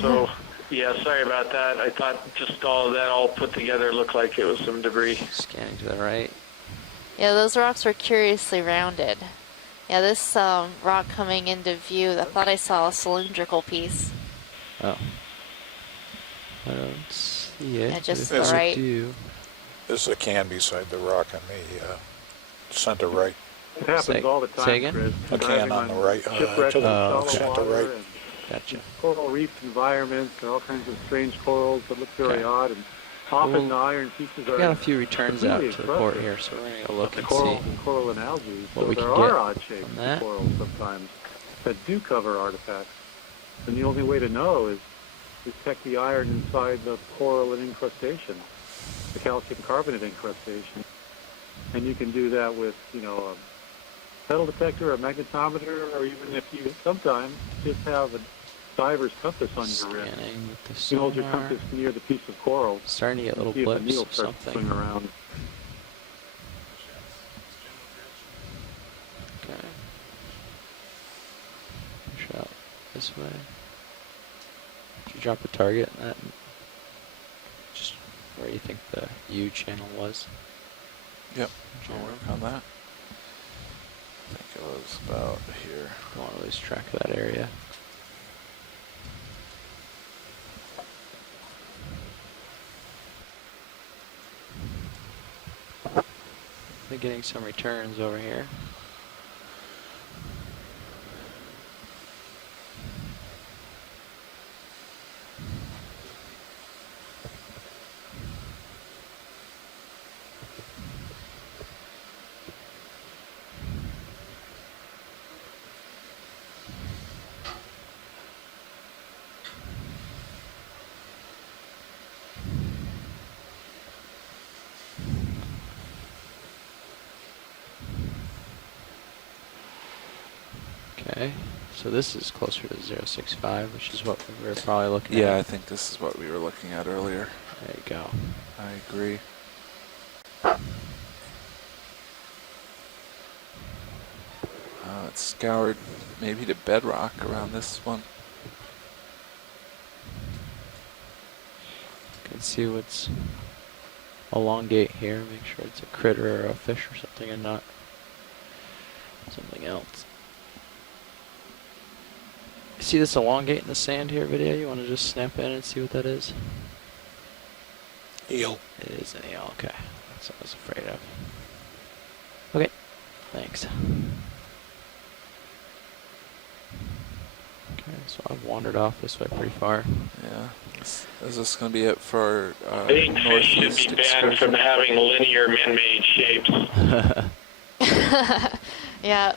So, yeah, sorry about that. I thought just all of that all put together looked like it was some debris. Scanning to the right. Yeah, those rocks were curiously rounded. Yeah, this rock coming into view, I thought I saw a cylindrical piece. Oh. I don't see it. Yeah, just but to the right. This is a can beside the rock on the center right. It happens all the time, Chris. A can on the right. Shipwrecks To in the shallow center water right. and Gotcha. coral reef environments, and all kinds of strange corals that look very odd, and often the iron pieces We are. got a few returns out completely to the port impressive. here, so we're going to go look and Coral, see coral and algae. what So we there can get are odd shapes from in that. corals sometimes that do cover artifacts, and the only way to know is detect the iron inside the coral and incrustation, the calcium carbonate incrustation, and you can do that with a metal detector, a magnetometer, or even if you sometimes just have a diver's compass on your wrist. with the You hold your sonar. compass near the piece of coral. Starting to get little see if the blips needle of starts to something. swing around. Okay. Push out this way. Did you drop a target in that? Just where you think the U channel was? Yep, I'll work on that. I think it was about here. Don't want to lose track of that area. Been getting some returns over here. Okay, so this is closer to 065, which is what we were probably looking at. Yeah, I think this is what we were looking at earlier. There you go. I agree. It's scoured maybe to bedrock around this one. Can see what's elongate here, make sure it's a critter or a fish or something and not something else. See this elongate in the sand here video? You want to just snap in and see what that is? Eel. It is an eel, okay. That's what I was afraid of. Okay, thanks. Okay, so I've wandered off this way pretty far. Yeah. Is this going to be it for our Big fish should northeast be banned excursion? from having linear man-made shapes. Yeah,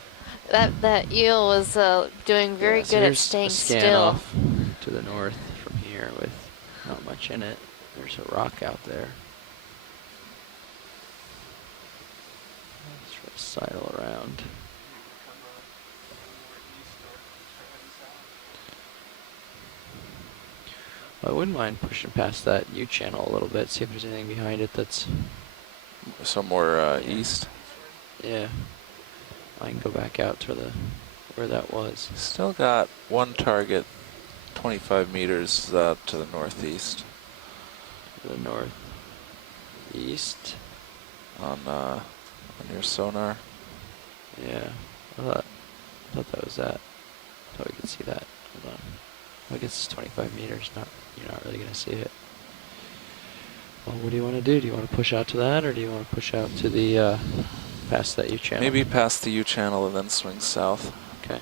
that eel was doing very good at staying scan still. off to the north from here with not much in it. There's a rock out there. Let's try to sidle around. I wouldn't mind pushing past that U channel a little bit, see if there's anything behind it that's somewhere east. Yeah, I can go back out to the where that was. Still got one target, 25 meters to the northeast. To the northeast. On your sonar. Yeah, I thought that was that. I thought we could see that. Hold on. I guess it's 25 meters. You're not really gonna see it. Well, what do you want to do? Do you want to push out to that, or do you want to push out to the past that U channel? Maybe past the U channel and then swing south. Okay.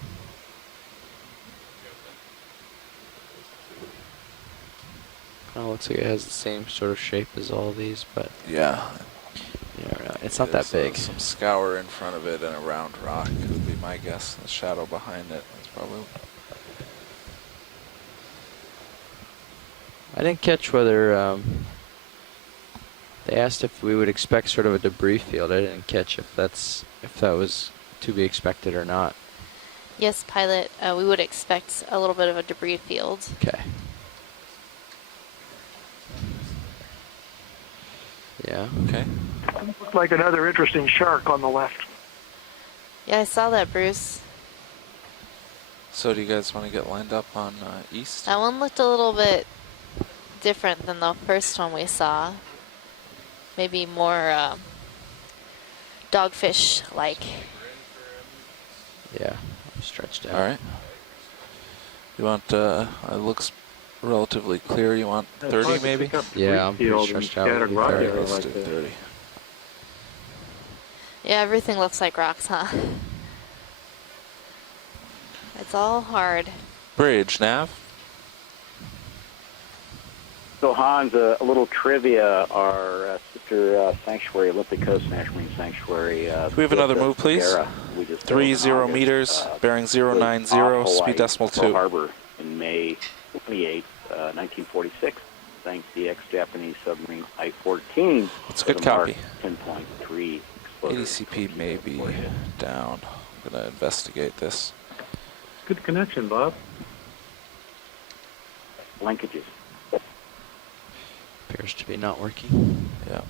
Kind of looks like it has the same sort of shape as all these, but yeah, it's not that big. Some scour in front of it and a round rock would be my guess. The shadow behind it is probably. I didn't catch whether they asked if we would expect sort of a debris field. I didn't catch if that was to be expected or not. Yes, pilot. We would expect a little bit of a debris field. Okay. Yeah. Okay. Looks like another interesting shark on the left. Yeah, I saw that, Bruce. So do you guys want to get lined up on east? That one looked a little bit different than the first one we saw. Maybe more dogfish-like. Yeah, I'm stretched out. All right. You want, it looks relatively clear. You want 30 maybe? Yeah, I'm pretty stretched out. Scattered rock Alright, area let's like do that. 30. Yeah, everything looks like rocks, huh? It's all hard. Bridge, nav? So Hans, a little trivia. Our sister sanctuary, Olympic Coast National Marine Sanctuary. Do we have another move, please? 30 meters, bearing 090, speed decimal 2. Harbor in May 28, 1946. Sank the ex-Japanese submarine I-14. It's a good copy. 10.3 ADCP may be down. I'm going to investigate this. Good connection, Bob. linkages. Appears to be not working. Yeah.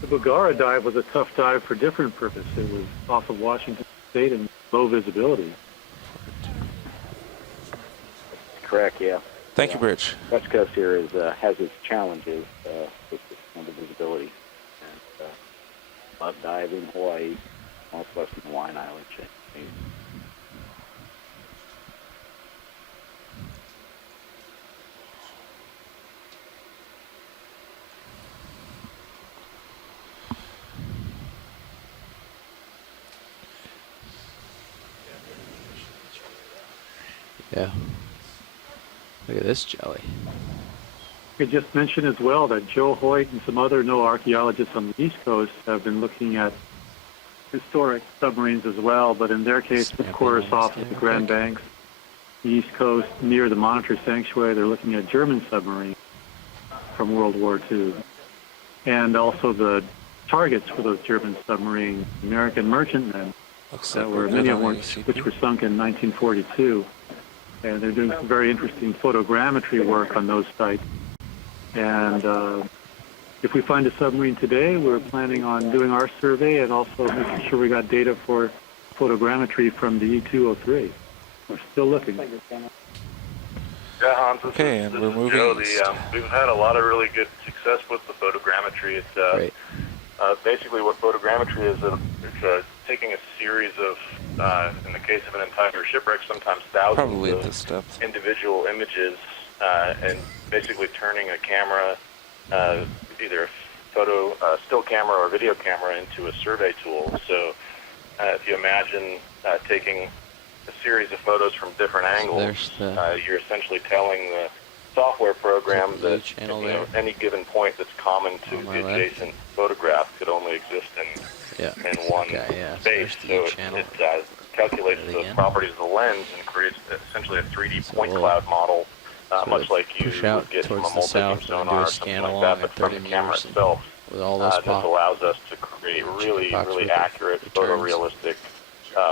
The Bagara dive was a tough dive for different purpose. It was off of Washington State and low visibility. Correct, yeah. Thank you, Bridge. West Coast here is has its challenges with this kind of visibility. And love diving, Hawaii, northwestern Hawaiian Island chain. Yeah. Look at this jelly. I could just mention as well that Joe Hoyt and some other NOAA archaeologists on the East Coast have been looking at historic submarines as well, but in their case, of course, off of the Grand Banks, the East Coast, near the Monitor Sanctuary, they're looking at German submarines from World War II. And also the targets for those German submarines, American merchantmen, that were many of them which were sunk in 1942. And they're doing some very interesting photogrammetry work on those sites. And if we find a submarine today, we're planning on doing our survey and also making sure we got data for photogrammetry from the E203. We're still looking. Yeah, Hans, okay, and we're moving. Joe, we've had a lot of really good success with the photogrammetry. It's basically what photogrammetry is. It's taking a series of, in the case of an entire shipwreck, sometimes thousands of individual images, and basically turning a camera, either a photo, still camera or video camera, into a survey tool. So if you imagine taking a series of photos from different angles, you're essentially telling the software program that any given point that's common to the adjacent photograph could only exist in one space. So it calculates the properties of the lens and creates essentially a 3D point cloud model, much like you would get from a multi-beam sonar or something like that, but from the camera itself. With all those this allows us to create really accurate, photorealistic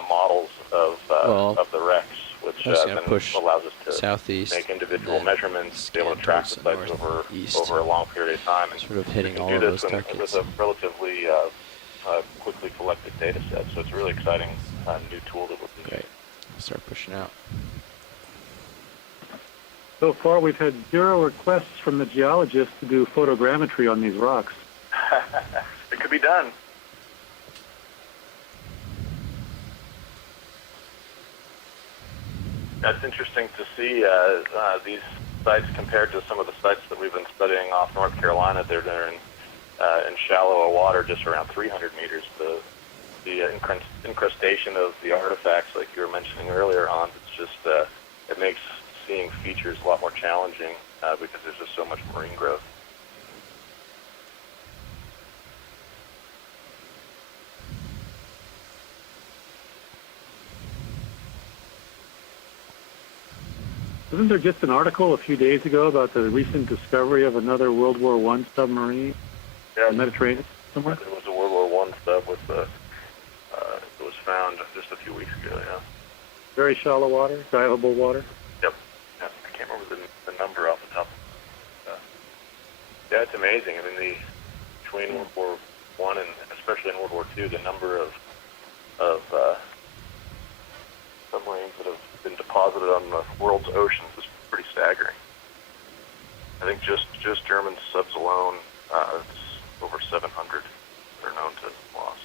models of the wrecks, which then allows us to make individual measurements, be able to track the sites over a long period of time, and sort of hitting all do of those this targets. with a relatively quickly collected data set. So it's a really exciting new tool that we're using. Great. I'll start pushing out. So far, we've had 0 requests from the geologists to do photogrammetry on these rocks. It could be done. That's interesting to see these sites compared to some of the sites that we've been studying off North Carolina. They're in shallower water, just around 300 meters. The incrustation of the artifacts, like you were mentioning earlier, Hans, it's just it makes seeing features a lot more challenging because there's just so much marine growth. Wasn't there just an article a few days ago about the recent discovery of another World War I submarine in the Mediterranean somewhere? It was a World War One sub with the it was found just a few weeks ago. Yeah. Very shallow water, divable water. Yep. Yeah, I can't remember the number off the top. Yeah, it's amazing. I mean, between World War I and especially in World War II, the number of submarines that have been deposited on the world's oceans is pretty staggering. I think just German subs alone, it's over 700 that are known to have lost.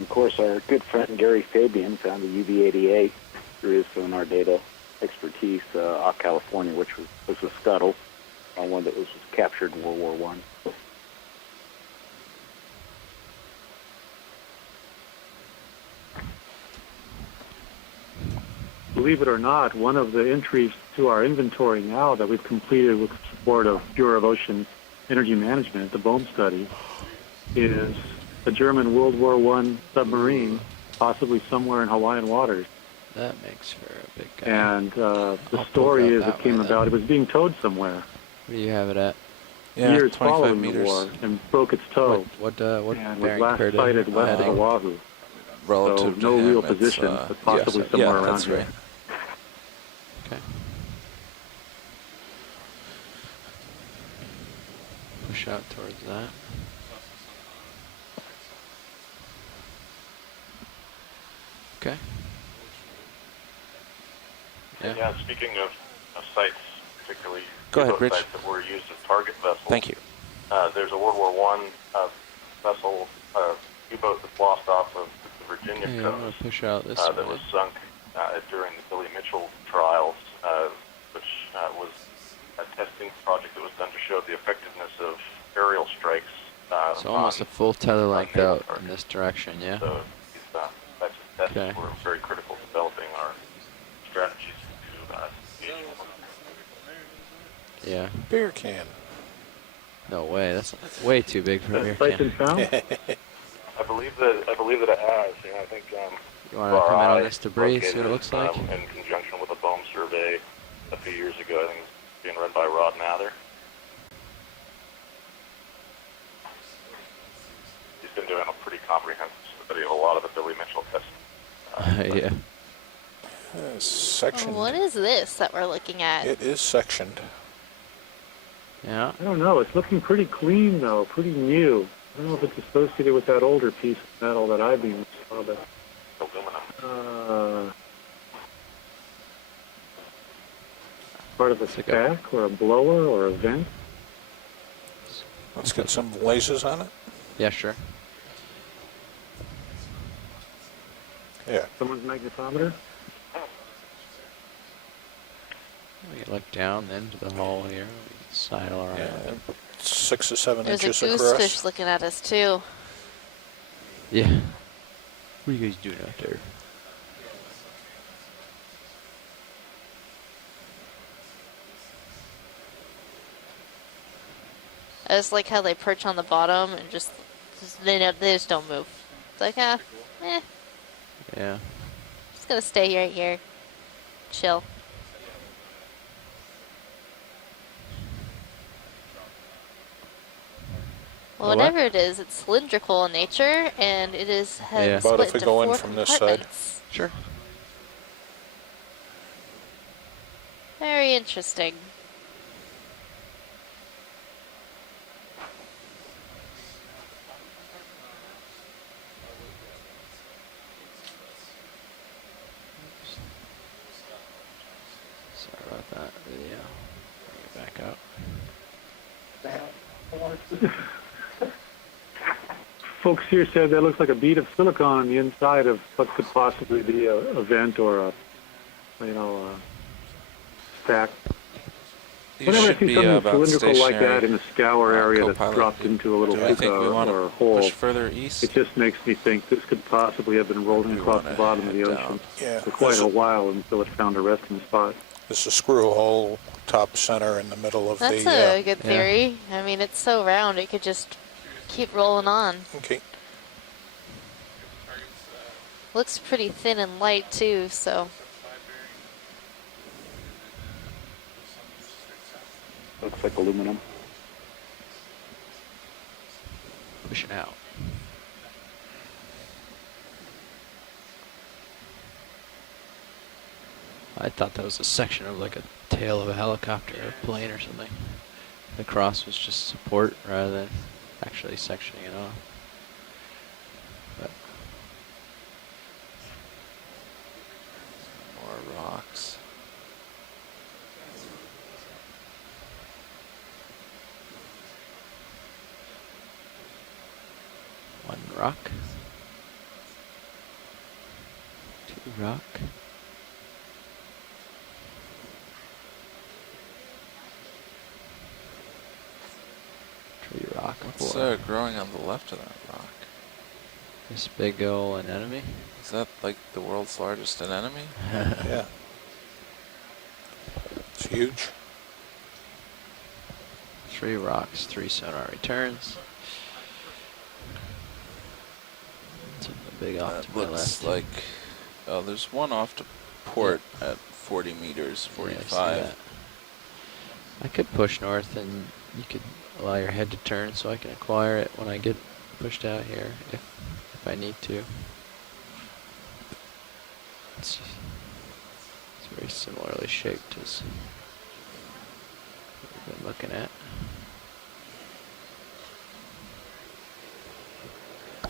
Of course, our good friend Gary Fabian found the UV-88 through his sonar data expertise off California, which was a scuttle, one that was captured in World War I. Believe it or not, one of the entries to our inventory now that we've completed with support of Bureau of Ocean Energy Management, the BOEM study, is a German World War I submarine, possibly somewhere in Hawaiian waters. That makes for a big guy. And the story is it came about, it was being towed somewhere. Where do you have it at? Yeah, years 25 following meters. the war and broke its toe. What and was bearing last per day? sighted west of Oahu. Relative so no to him, real it's, position, but possibly yeah, somewhere around that's here. right. Okay. Push out towards that. Okay. Yeah, speaking of sites, particularly Go ahead, U-boat Rich. sites that were used as target vessels. Thank you. There's a World War I vessel, U-boat that's lost off of the Virginia Okay, I'm coast gonna push out this that way. was sunk during the Billy Mitchell trials, which was a testing project that was done to show the effectiveness of aerial strikes. So almost a full tether length out in this direction, yeah? So these types of tests were very critical to developing our strategies to engage with them. Yeah. Beer can. No way, that's way too big for a beer can. I believe that it has. You know, I think You want to come in on this debris, see what it looks like? in conjunction with a BOEM survey a few years ago. I think it's being run by Rod Mather. He's been doing a pretty comprehensive study of a lot of the Billy Mitchell tests. Yeah. Sectioned. Oh, what is this that we're looking at? It is sectioned. Yeah. I don't know. It's looking pretty clean, though, pretty new. I don't know if it's associated with that older piece of metal that I've been saw, but part of a stack or a blower or a vent. Let's get some lasers on it. Yeah, sure. Yeah. Someone's magnetometer. We can look down into the hole here. We can sidle around. Yeah, 6 or 7 There's inches a across. goosefish looking at us, too. Yeah. What are you guys doing out there? I just like how they perch on the bottom and just they just don't move. It's like, yeah. Yeah. Just gonna stay right here. Chill. Well, whatever it is, it's cylindrical in nature, and it is About split if we into go in 4 from this side. compartments. Sure. Very interesting. Sorry about that video. Bring it back up. Folks here said that looks like a bead of silicon on the inside of what could possibly be a vent or a stack. You Whenever I should see be something about cylindrical like stationary, that in a scour area that's co-pilot. dropped into a little Do I think we want or a to hole, push further east? it just makes me think this could possibly have been rolling across the bottom of the ocean for quite a while until it found a resting spot. There's a screw hole top center in the middle of That's the... a good theory. I mean, it's so round, it could just keep rolling on. Okay. Looks pretty thin and light too, so. Looks like aluminum. Pushing out. I thought that was a section of like a tail of a helicopter or a plane or something. The cross was just support rather than actually sectioning it off. But more rocks. one rock. Two rock. Tree rock. What's four. growing on the left of that rock? This big ol' anemone. Is that like the world's largest anemone? Yeah. It's huge. 3 rocks, 3 sonar returns. Something big off to my Looks left. like, oh, there's one off to port at 40 meters, 45. Yeah, I could push north and you could allow your head to turn so I can acquire it when I get pushed out here if I need to. It's very similarly shaped as what we've been looking at.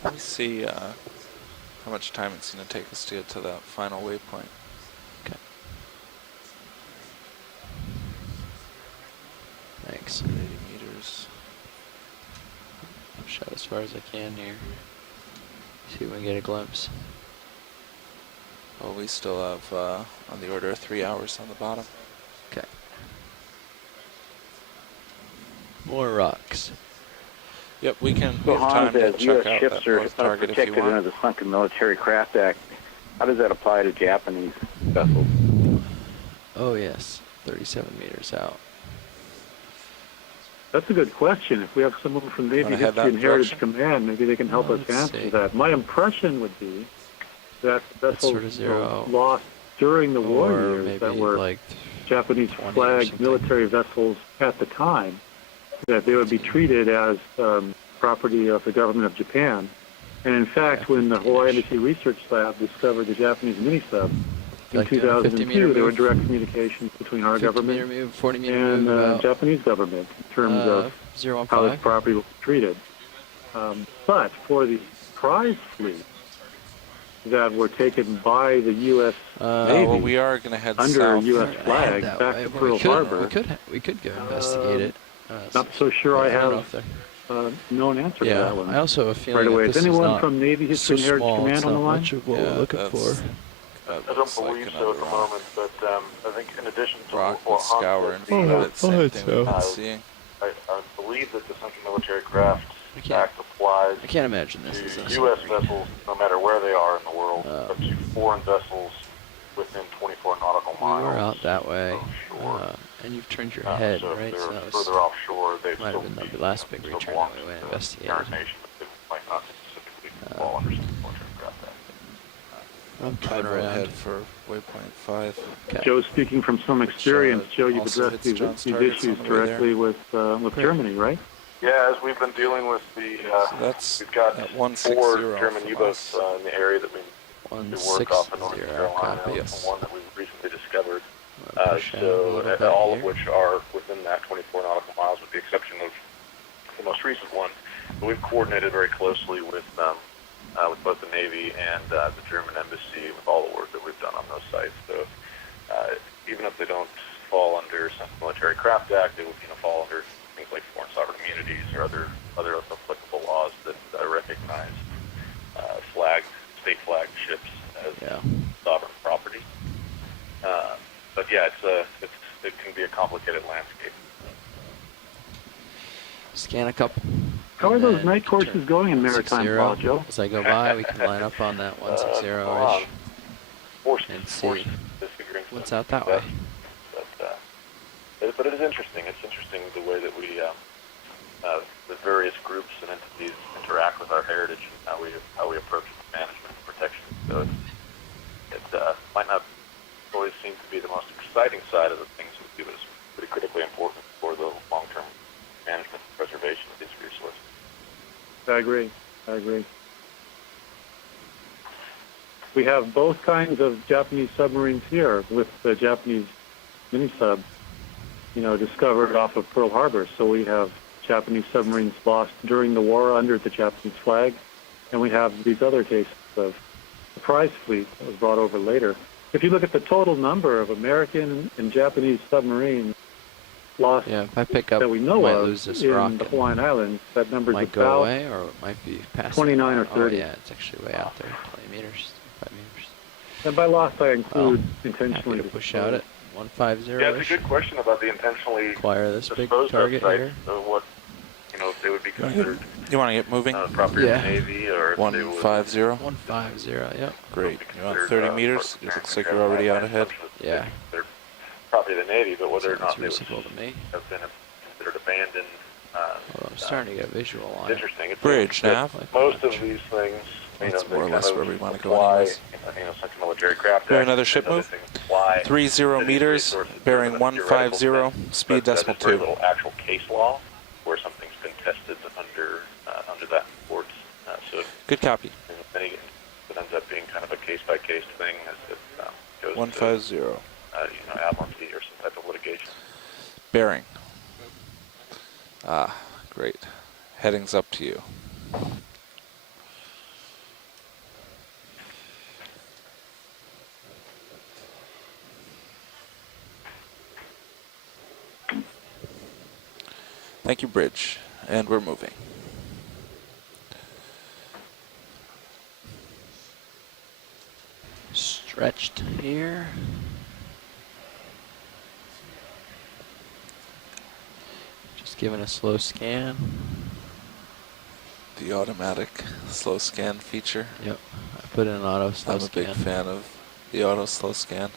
Let me see how much time it's going to take us to get to that final waypoint. Okay. Thanks. 80 meters. Push out as far as I can here. See if we can get a glimpse. Well, we still have on the order of 3 hours on the bottom. Okay. More rocks. Yep, we have So time Hans, to as check U.S. out ships that are north target if protected you under want. the Sunken Military Craft Act, how does that apply to Japanese vessels? Oh yes, 37 meters out. That's a good question. If we have someone from Navy Wanna head History and that Heritage direction? Command, maybe they can help us Let's answer see. that. My impression would be that That's vessels sort of zero. lost during the war Or years maybe that were like Japanese 20 or flagged something. military vessels at the time, that they would be treated as property of the government of Japan. And in fact, when the Hawaii Embassy Research Lab discovered the Japanase mini-sub in Like doing a 50 meter 2002, there were move. direct communications between our 50 meter government move, 40 meter and move about Japanese government in terms of 015. how this property was treated. But for the prize fleet that were taken by the U.S. Navy well, we are going to head under south. U.S. flag that back way. to Well, Pearl Harbor, we could go investigate it. not so sure I I don't know have if they're known answer to yeah, that one. I also have a feeling Right away. that Is this anyone not from Navy History so and Heritage small, Command it's on the not line? much of what we're looking for. I don't believe so at the moment, but I think in addition to rock what with scour Hans and said, feed it, same thing we've been seeing. I believe that the Sunken Military Craft Act applies I can't imagine this is to a U.S. vessels, no matter where they are in the world, up to foreign vessels within 24 nautical miles. We're out that way, offshore. and you've turned your head, so right? if So they're that was further offshore, they might have been the last big still return belong that we to went the investigated. parent nation, but they might not specifically fall under Sunken Military Craft Act. I'm I'd coming roll around. ahead for waypoint 5. Okay. Joe, speaking from some experience, Joe, you've also addressed hits these John's issues targets on the way directly with Germany, right? Yeah, as we've been dealing with the, that's we've got at 4 160 German from U-boats us. in the area that we work off in North 160, Carolina, copy. and one that we've recently discovered. Push out a little bit All here. of which are within that 24 nautical miles, with the exception of the most recent one. But we've coordinated very closely with both the Navy and the German Embassy with all the work that we've done on those sites. So even if they don't fall under some Military Craft Act, they would fall under things like foreign sovereign immunities or other applicable laws that recognize state flagged ships as sovereign property. But yeah, it can be a complicated landscape. Scan a couple. How are those night courses going in maritime 160. law, Joe? As I go by, we can line up on that 160-ish and see what's out that way. But it is interesting. It's interesting the way that we, the various groups and entities interact with our heritage and how we approach management and protection. So I agree. We have both kinds of Japanese submarines here with the Japanese mini-sub, discovered off of Pearl Harbor. So we have Japanese submarines lost during the war under the Japanese flag, and we have these other cases of the prize fleet that was brought over later. If you look at the total number of American and Japanese submarines lost if I pick up, that we know might of lose this in rock the Hawaiian Islands, that number is might go about away, or it might be past 29 or 30. Oh yeah, it's actually way out there, 20 meters, 5 meters. And by lost, I include intentionally happy to push out at 150. Yeah, it's a good question about the intentionally acquire this big disposed of target sites, here. what, if they would be considered You want to get moving? property of the Navy, or if they would 150. 150. Yep. Great. You want 30 meters? It looks like you're already out ahead. Yeah. They're property of the Navy, but whether or not they would to me. have been considered abandoned. I'm starting to get visual on interesting. It's Bridge nav. Most of these things, That's more or less where we want to go fly, anyways. such military craft. Do another ship move. 30 meters, bearing 150, speed decimal 2. There's very little actual case law where something's been tested under that port. So good copy. It ends up being kind of a case-by-case thing as it goes 150. to, admiralty or some type of litigation. Bearing. Great. Heading's up to you. Thank you, Bridge. And we're moving. Stretched here. Just giving a slow scan. The automatic slow scan feature. Yep. I put in an auto slow scan. I'm a big fan of the auto slow scan.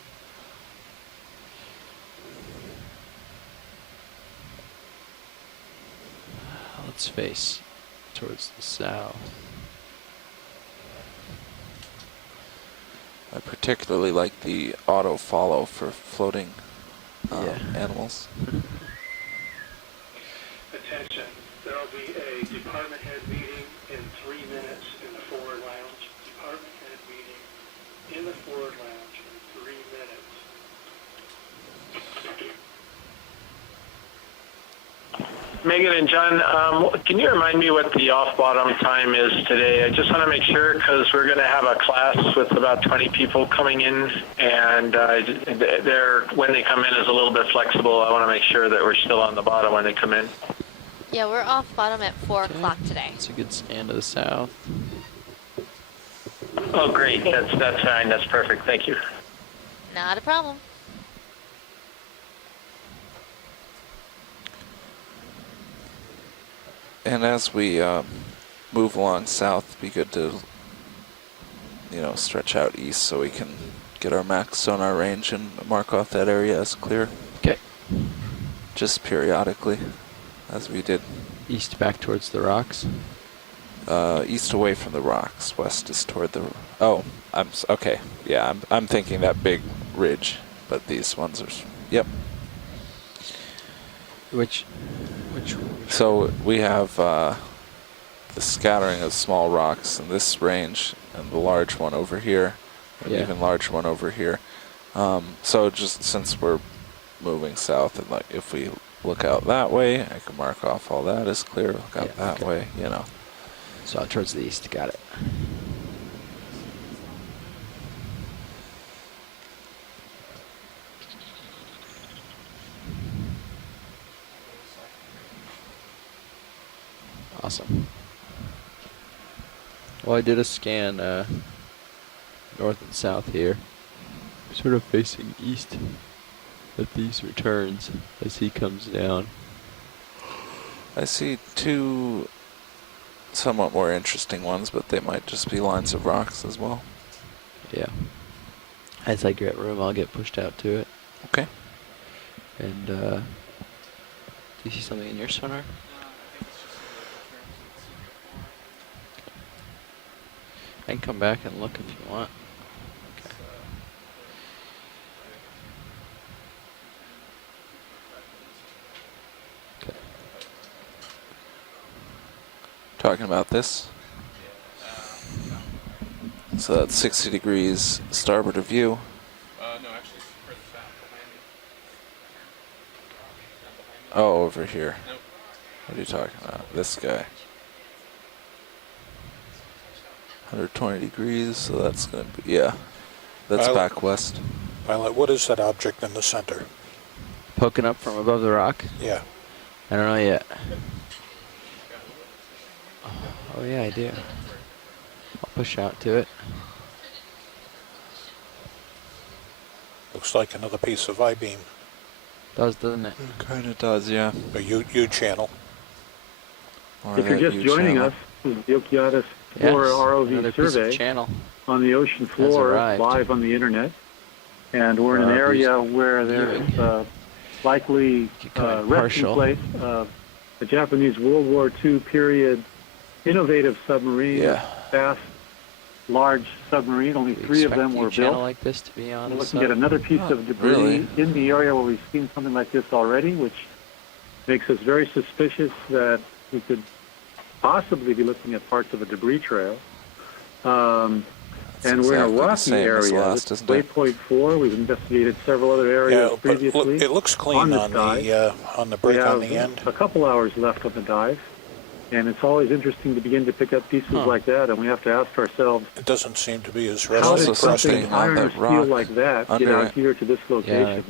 Let's face towards the south. I particularly like the auto follow for floating animals. Attention, there will be a department head meeting in 3 minutes in the forward lounge. Department head meeting in the forward lounge in 3 minutes. Megan and John, can you remind me what the off-bottom time is today? I just want to make sure because we're going to have a class with about 20 people coming in, and when they come in is a little bit flexible. I want to make sure that we're still on the bottom when they come in. Yeah, we're off bottom at 4 o'clock today. It's a good scan to the south. Oh, great. That's fine. That's perfect. Thank you. Not a problem. And as we move along south, it'd be good to, stretch out east so we can get our max sonar range and mark off that area as clear. Okay. Just periodically, as we did. East back towards the rocks? East away from the rocks. West is toward the... Oh, okay. Yeah, I'm thinking that big ridge, but these ones are... Yep. Which so we have the scattering of small rocks in this range, and the large one over here, and even large one over here. So just since we're moving south, and if we look out that way, I can mark off all that as clear. Look out that way, So out towards the east, got it. Awesome. Well, I did a scan north and south here, sort of facing east at these returns as he comes down. I see two somewhat more interesting ones, but they might just be lines of rocks as well. Yeah. As I get room, I'll get pushed out to it. Okay. And do you see something in your sonar? I can come back and look if you want. talking about this? So that's 60 degrees starboard of view. No, actually, further south, behind me. Oh, over here. Nope. What are you talking about? This guy. 120 degrees, so that's going to be, yeah. That's back west. Pilot, what is that object in the center? Poking up from above the rock? Yeah. I don't know yet. Oh yeah, I do. I'll push out to it. Looks like another piece of I-beam. Does, doesn't it? Kind of does, yeah. A U channel. If you're just joining us, this is the Okeanos Explorer ROV survey channel on the ocean floor, live on the internet. And we're in an area where there's likely resting place of a Japanese World War II period innovative submarine, fast, large submarine. Only 3 of them were built. Like this, to be honest. We're looking at another piece of debris in the area where we've seen something like this already, which makes us very suspicious that we could possibly be looking at parts of a debris trail. And we're in a rocky area. Waypoint 4. We've investigated several other areas previously. It looks clean on the break on the end. A couple hours left on the dive. And it's always interesting to begin to pick up pieces like that, and we have to ask ourselves, it doesn't seem to be as how did something iron or steel like that get out here to this location?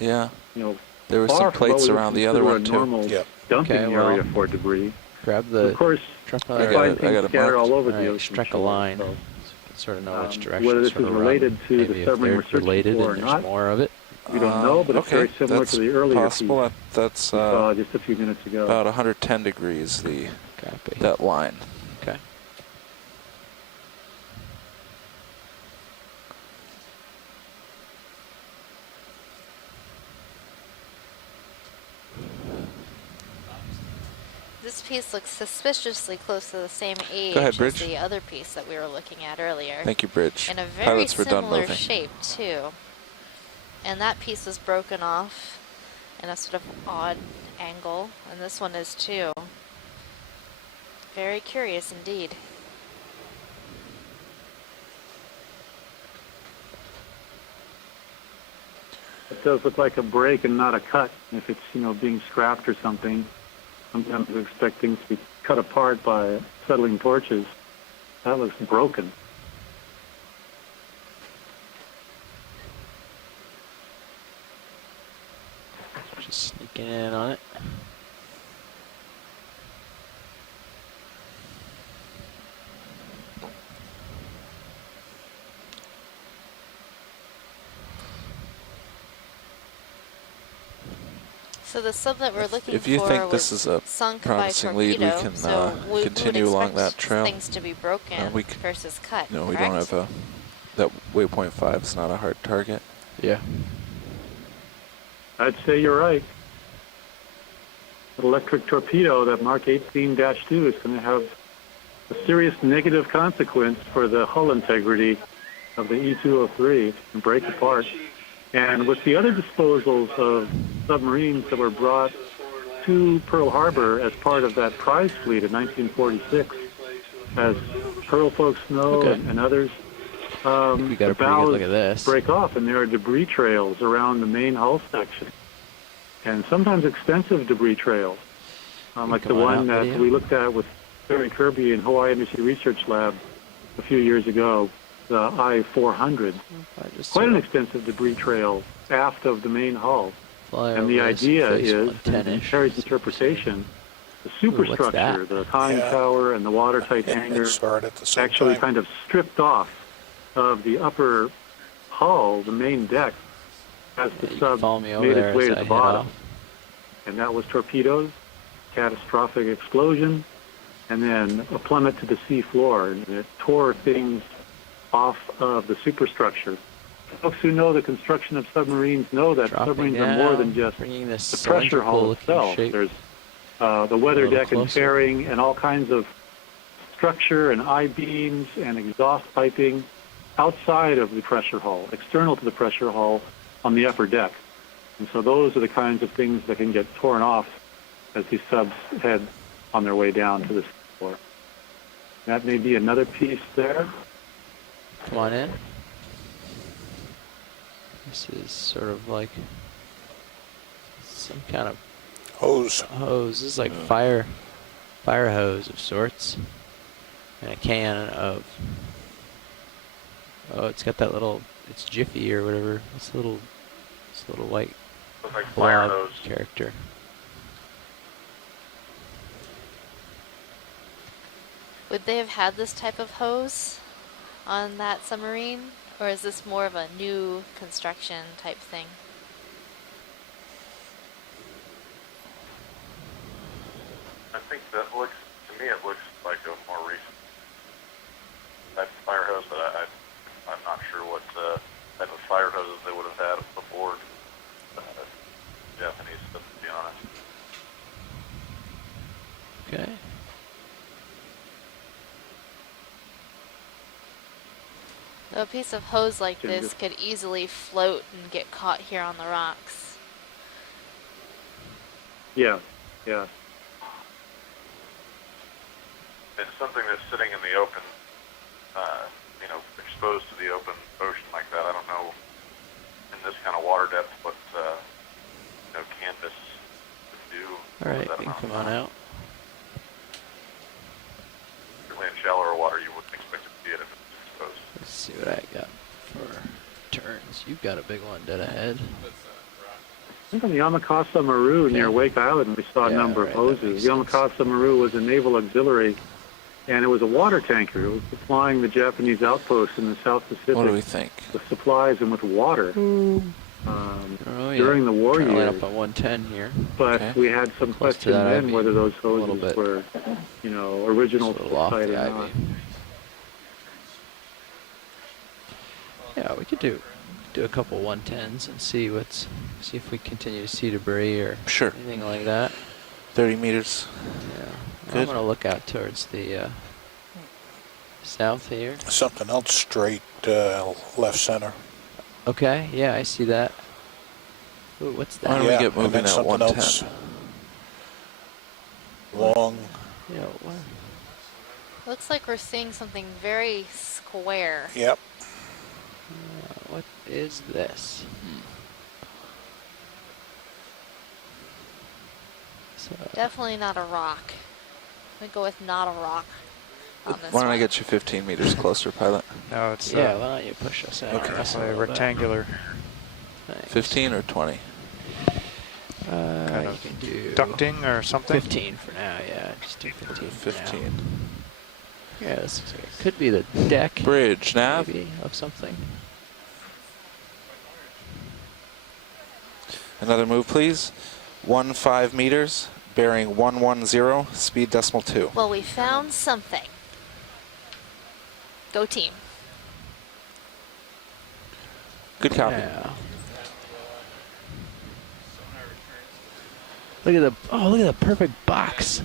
Yeah. You know, there were some plates around the other one too. Dumping area for debris. Grab the. Of course, I got scattered all over the ocean. Struck a line. So sort of know which direction. Whether this is related to the submarine we're searching for or not, more of it. We don't know, but it's very similar to the earlier possible. That's just a few minutes ago. About 110 degrees. That line. Okay. This piece looks suspiciously close to the same age Go ahead, as Bridge. the other piece that we were looking at earlier. Thank you, Bridge. In a very Pilots were done similar moving. shape, too. And that piece was broken off in a sort of odd angle, and this one is too. Very curious indeed. It does look like a break and not a cut. If it's, being scrapped or something, sometimes we expect things to be cut apart by settling torches. That looks broken. Just sneaking in on it. So the sub that we're looking If you for think this is a sunk promising by lead, we torpedo, can so we continue would along that trail. Things to be broken versus cut. No, we correct? don't have that waypoint 5 is not a hard target. Yeah. I'd say you're right. The electric torpedo, that Mark 18-2, is going to have a serious negative consequence for the hull integrity of the E203 and break apart. And with the other disposals of submarines that were brought to Pearl Harbor as part of that prize fleet in 1946, as Pearl folks know and others, we got a pretty good look at this. Break off, and there are debris trails around the main hull section, and sometimes extensive debris trails, like the one that we looked at with Barry Kirby in Hawaii Embassy Research Lab a few years ago, the I-400. Quite an extensive debris trail aft of the main hull. And the idea is, in Terry's interpretation, the superstructure, the conning tower and the watertight hangar, actually kind of stripped off of the upper hull, the main deck, as the sub made its way to the bottom. And that was torpedoes, catastrophic explosion, and then a plummet to the sea floor, and it tore things off of the superstructure. Folks who know the construction of submarines know that submarines are more than just the pressure hull itself. There's the weather deck and fairing and all kinds of structure and I-beams and exhaust piping outside of the pressure hull, external to the pressure hull on the upper deck. And so those are the kinds of things that can get torn off as these subs head on their way down to the floor. That may be another piece there. Come on in. This is sort of like some kind of hose. This is like fire hose of sorts, and a can of. Oh, it's got that little. It's Jiffy or whatever. It's a little white Looks like fire blob hose. character. Would they have had this type of hose on that submarine? Or is this more of a new construction type thing? I think that looks, to me, it looks like a more recent type of fire hose, but I'm not sure what type of fire hoses they would have had before Japanese stuff, to be honest. Okay. So a piece of hose like this could easily float and get caught here on the rocks. Yeah, yeah. It's something that's sitting in the open, exposed to the open ocean like that. I don't know in this kind of water depth what canvas would do. All right, you can come on out. Certainly in shallower water, you wouldn't expect to see it if it's exposed. Let's see what I got for turns. You've got a big one dead ahead. I think on the Yamakasa Maru near Wake Island, we saw a number of hoses. The Yamakasa Maru was a naval auxiliary, and it was a water tanker. It was supplying the Japanese outposts in the South Pacific. What do we think? With supplies and with water during the war Trying to line years. up at 110 here. But we had some question then whether those hoses were, original to the site or not. Yeah, we could do a couple 110s and see if we continue to see debris or anything like that. 30 meters. Yeah. Good. I'm gonna look out towards the south here. Something else straight left center. Okay, yeah, I see that. Ooh, what's that? Why don't we get moving at something 110? else long. Yeah, what? Looks like we're seeing something very square. Yep. What is this? Definitely not a rock. I'm going to go with not a rock on this Why don't I one. get you 15 meters closer, pilot? No, it's why don't you push us out? Okay. It's a rectangular. 15 or 20? Kind you of can do ducting or something. 15 for now. Yeah, just do 15. 15. For now. Yeah, this looks like it could be the deck. Bridge, nav. Maybe of something. Another move, please. 15 meters, bearing 110, speed decimal 2. Well, we found something. Go team. Good copy. Yeah. Look at the perfect box.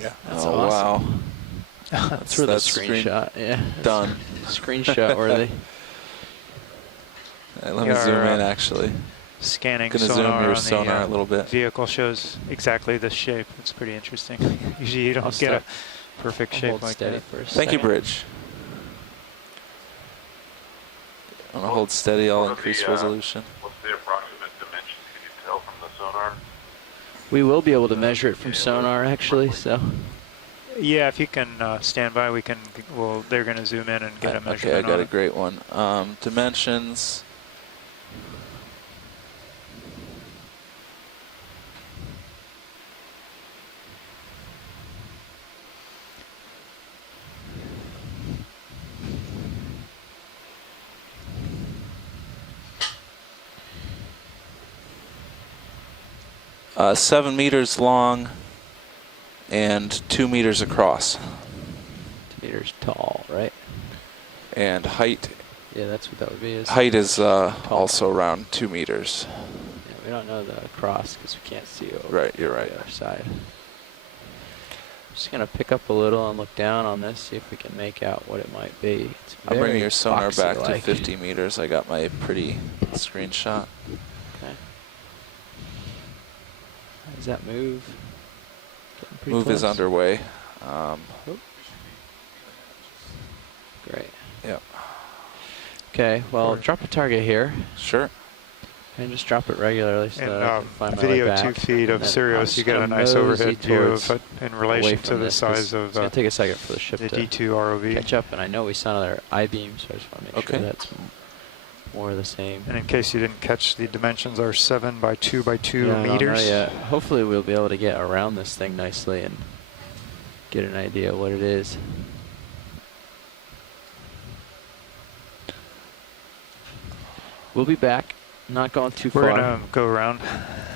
Yeah. That's oh awesome. Wow. That's for the screenshot. Yeah. Done. Screenshot worthy. Let me zoom in actually. Scanning Gonna sonar zoom your on sonar the a little bit. vehicle shows exactly this shape. It's pretty interesting. Usually you don't get a perfect shape hold like steady that. for a Thank you, second. Bridge. I'm gonna hold steady. I'll increase resolution. What's the approximate dimension? Can you tell from the sonar? We will be able to measure it from sonar actually, so. Yeah, if you can stand by, we can. Well, they're going to zoom in and get a measurement. Okay, I got on a it. great one. Dimensions. Uh, 7 meters long and 2 meters across. 2 meters tall, right? And height. Yeah, that's what that would be. Height is also around 2 meters. Yeah, we don't know the cross because we can't see over Right, you're right. the other side. I'm just gonna pick up a little and look down on this, see if we can make out what it might be. It's I'm bringing very your sonar back to boxy-like. 50 meters. I got my pretty screenshot. Okay. How does that move? Getting pretty Move is close. underway. Okay, well, drop a target here. Sure. And just drop it regularly so that I can find my video way back. 2 feet of Sirius, you get a nice overhead view of it in relation to the size of it's going to take a second for the ship the to D2 ROV. catch up, and I know we saw another I-beam, so I just want to make sure that's more of the same. And in case you didn't catch, the dimensions are 7 by 2 by 2 Yeah, meters. Yeah, hopefully we'll be able to get around this thing nicely and get an idea of what it is. We'll be back. Not going too far. We're gonna go around.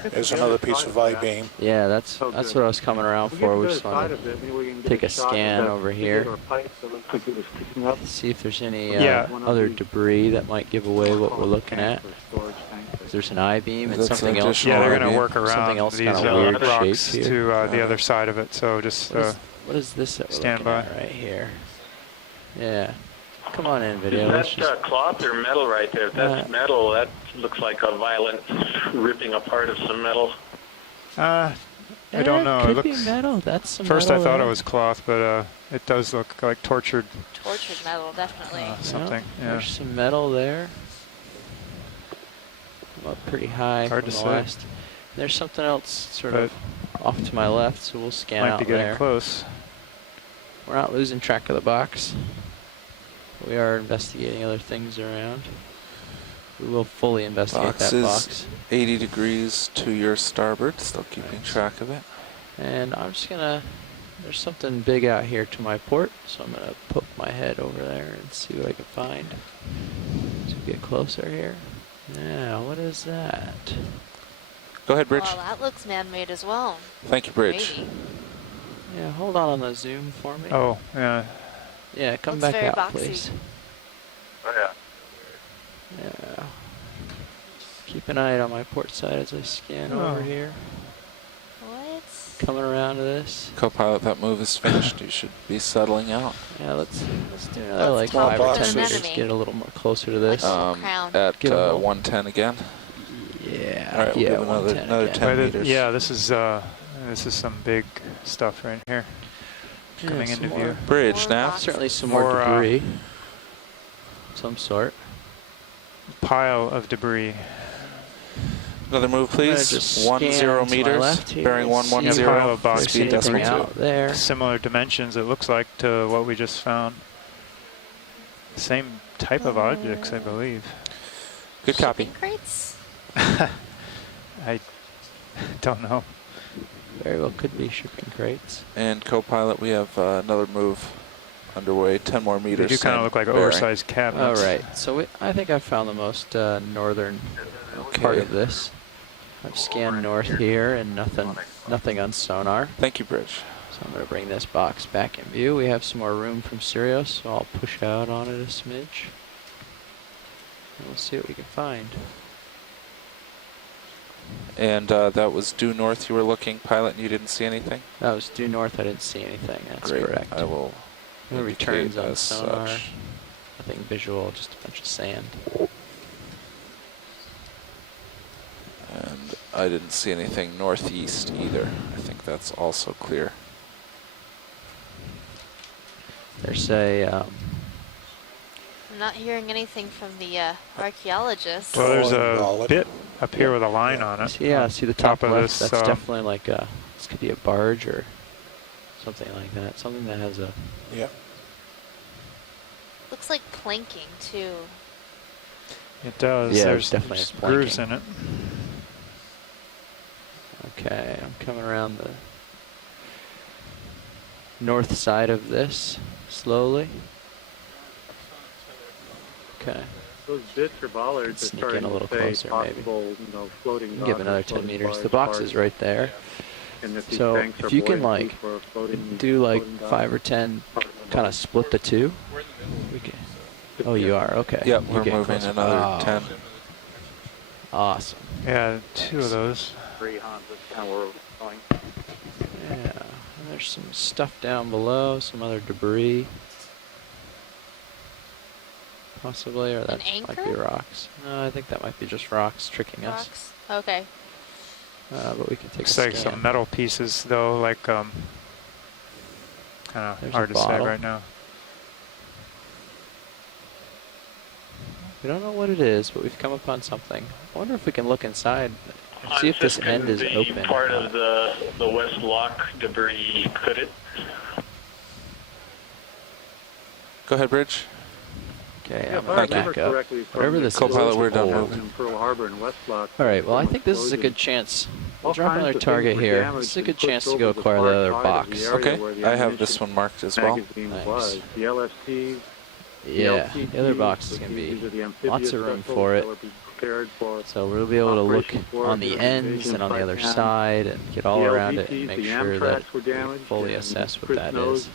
There's another piece of I-beam. Yeah, that's what I was coming around for. We just want to take a scan over here. See if there's any other debris that might give away what we're looking at. There's an I-beam and something else. Yeah, they're gonna work around something else these kind of weird rocks shapes to here. the other side of it. So just what is this that we're stand looking by at right here? Yeah. Come on in, video. Is that cloth or metal right there? If that's metal, that looks like a violent ripping apart of some metal. I don't know. Could It be looks. metal. That's some First, metal I thought there. it was cloth, but it does look like tortured. Tortured metal, definitely. Something. Yeah. There's some metal there. I'm up pretty high Hard from to the see. west. There's something else sort of off to my left, so we'll scan Might out be getting there. close. We're not losing track of the box. We are investigating other things around. We will fully investigate that box. 80 degrees to your starboard, still keeping track of it. And I'm just gonna, there's something big out here to my port, so I'm gonna poke my head over there and see what I can find. As we get closer here. Yeah, what is that? Go ahead, Bridge. Well, that looks man-made as well. Thank you, Bridge. Maybe. Yeah, hold on the zoom for me. Oh, yeah. Yeah, come Looks back very out, boxy. please. Oh, yeah. Yeah. Keep an eye on my port side as I scan over here. What? Coming around to this. Co-pilot, that move is finished. You should be settling out. Yeah, let's do another like 5 or 10 meters. Get a little more closer to this. At 110 again. Yeah. All right, we'll yeah, give another 10 meters. Yeah, this is some big stuff right here. Coming into view. Bridge now. Certainly some more debris. Some sort. Pile of debris. Another move, please. 10 meters. Bearing 110. Pile of boxes. Speed decimal out there. Similar dimensions, it looks like, to what we just found. Same type of objects, I believe. Good copy. Crates? I don't know. Very well could be shipping crates. And co-pilot, we have another move underway. 10 more meters. They do kind of look like oversized cabinets. All right. So I think I found the most northern part of this. I've scanned north here and nothing on sonar. Thank you, Bridge. So I'm going to bring this box back in view. We have some more room from Sirius, so I'll push out on it a smidge. And we'll see what we can find. And that was due north you were looking, pilot, and you didn't see anything? That was due north. I didn't see anything. That's Great. correct. I will No returns on as sonar. such. Nothing visual, just a bunch of sand. And I didn't see anything northeast either. I think that's also clear. There's a... I'm not hearing anything from the archaeologists. Well, there's a bit up here with a line on it. Yeah, see the top of left? this. That's definitely like a... This could be a barge or something like that. Something that has a... Yeah. Looks like planking, too. It does. Yeah, there's definitely there's has grooves planking. in it. Okay, I'm coming around the north side of this slowly. Okay. Those bits or bollards are Sneak starting in a little to say closer, maybe. possible, floating Give dock or another 10 floating meters. barge The box parts. is right there. And if these So tanks are if you can buoyant like for floating- do like floating dock. 5 or 10, kind of split the two. We can. Oh, you are okay. Yeah, You're we're getting moving closer. another 10. Awesome. Yeah, 2 of those. 3 Hans, that's kind of where we're going. Yeah, and there's some stuff down below, some other debris. Possibly, or that might be anchor? rocks. No, I think that might be just rocks tricking us. Rocks? Okay. But we can take Looks a like scan. some metal pieces, though, like, kind of There's hard a to say bottle. right now. We don't know what it is, but we've come upon something. I wonder if we can look inside and see if this end is open. Part of the West Lock debris, could it? Go ahead, Bridge. Okay, Yeah, I'm going to back up. Whatever this is. Co-pilot, we're done moving. Pearl Harbor and West Lock. All right, well, I think this is a good chance. We'll drop another target here. This is a good chance to go acquire the other box. Okay, I have this one marked as well. Nice. The LST. Yeah, the other box is going to be lots of room for it. So we'll be able to look on the ends and on the other side and get all around it and make sure that we fully assess what that is.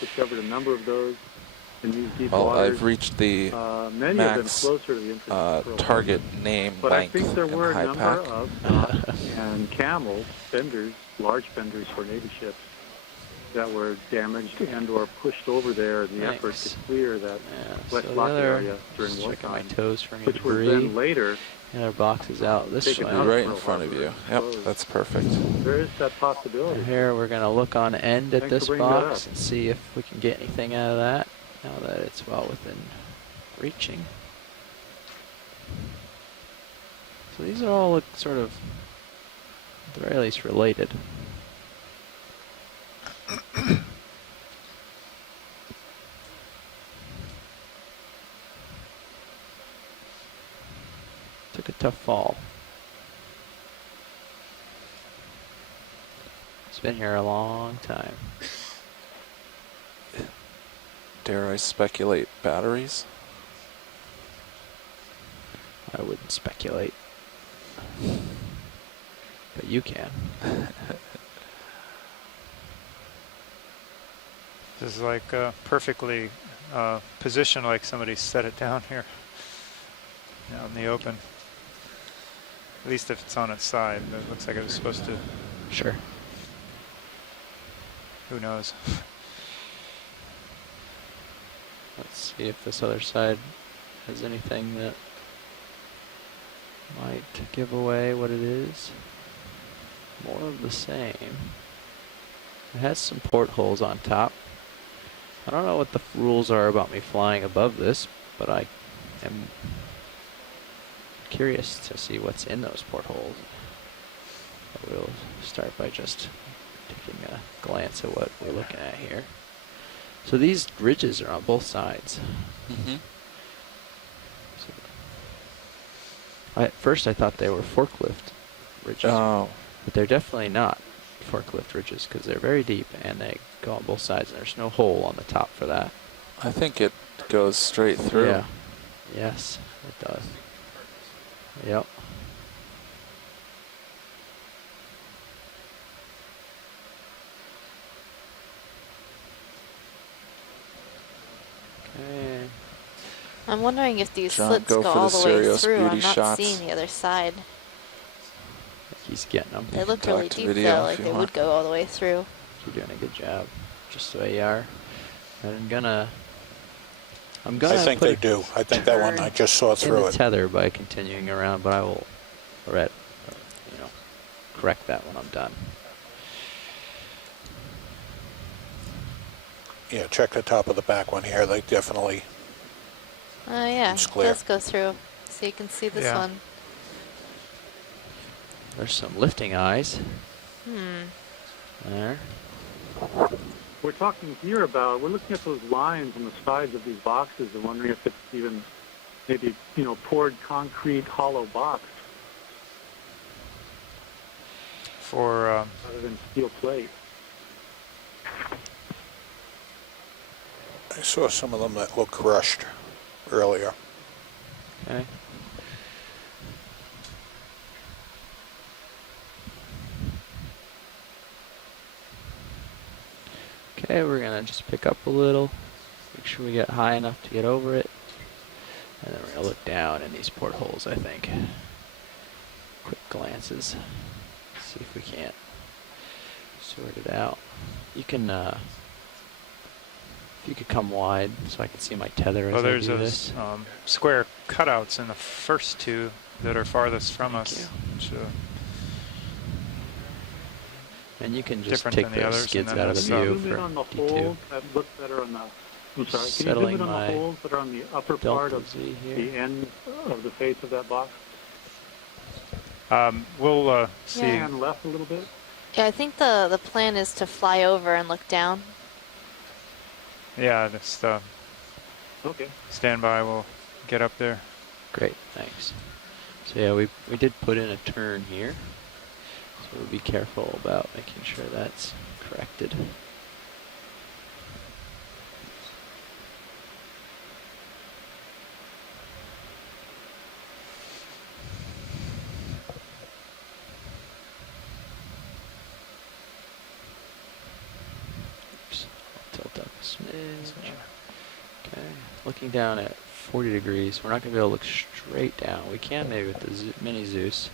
Discovered a number of those in these deep well, waters. I've reached the max target name but I length think there were and a high number pack. of and camel fenders, large fenders for Navy ships that were damaged and or pushed over there in the effort to clear that West Lock area during wartime, my toes for which was then later and our box is out this way. Right in front of you. Yep, that's perfect. There is that possibility. Here we're going to look on end at this box and see if we can get anything out of that now that it's well within reaching. So these are all look sort of, at the very least, related. Took a tough fall. It's been here a long time. Dare I speculate batteries? I wouldn't speculate. But you can. This is like perfectly positioned, like somebody set it down here out in the open. At least if it's on its side. It looks like it was supposed to. Sure. Who knows? Let's see if this other side has anything that might give away what it is. More of the same. It has some portholes on top. I don't know what the rules are about me flying above this, but I am curious to see what's in those portholes. We'll start by just taking a glance at what we're looking at here. So these ridges are on both sides. Mm-hmm. So at first I thought they were forklift ridges, but they're definitely not forklift ridges because they're very deep and they go on both sides and there's no hole on the top for that. I think it goes straight through. Yeah. Yes, it does. Yep. Okay. I'm wondering if these slits go all the way through. I'm not seeing the other side. He's getting them. They look really deep though, like they would go all the way through. You're doing a good job, just the way you are. I'm gonna I think they do. I think that one, I just saw through in it. the tether by continuing around, but I will correct that when I'm done. Yeah, check the top of the back one here. They definitely. Yeah, it does go through. So you can see this one. There's some lifting eyes. There. We're talking here about, we're looking at those lines on the sides of these boxes and wondering if it's even maybe, poured concrete hollow box. For rather than steel plate. I saw some of them that look crushed earlier. Okay. Okay, we're gonna just pick up a little, make sure we get high enough to get over it, and then we're gonna look down in these portholes, I think. Quick glances, see if we can't sort it out. You can, if you could come wide so I can see my tether as I do there's this. those square cutouts in the first two that are farthest from us. Which, and you can just take the skids out of the view for on the hole, that looks better on the I'm sorry, can you zoom settling in on my the holes that are on the upper part of the end of the face of that box? We'll see. And left a little bit? Yeah, I think the plan is to fly over and look down. Yeah, just okay. Stand by. We'll get up there. Great, thanks. So yeah, we did put in a turn here. So we'll be careful about making sure that's corrected. Oops, I'll tilt up a smidge. Okay, looking down at 40 degrees, we're not going to be able to look straight down. We can maybe with the mini Zeus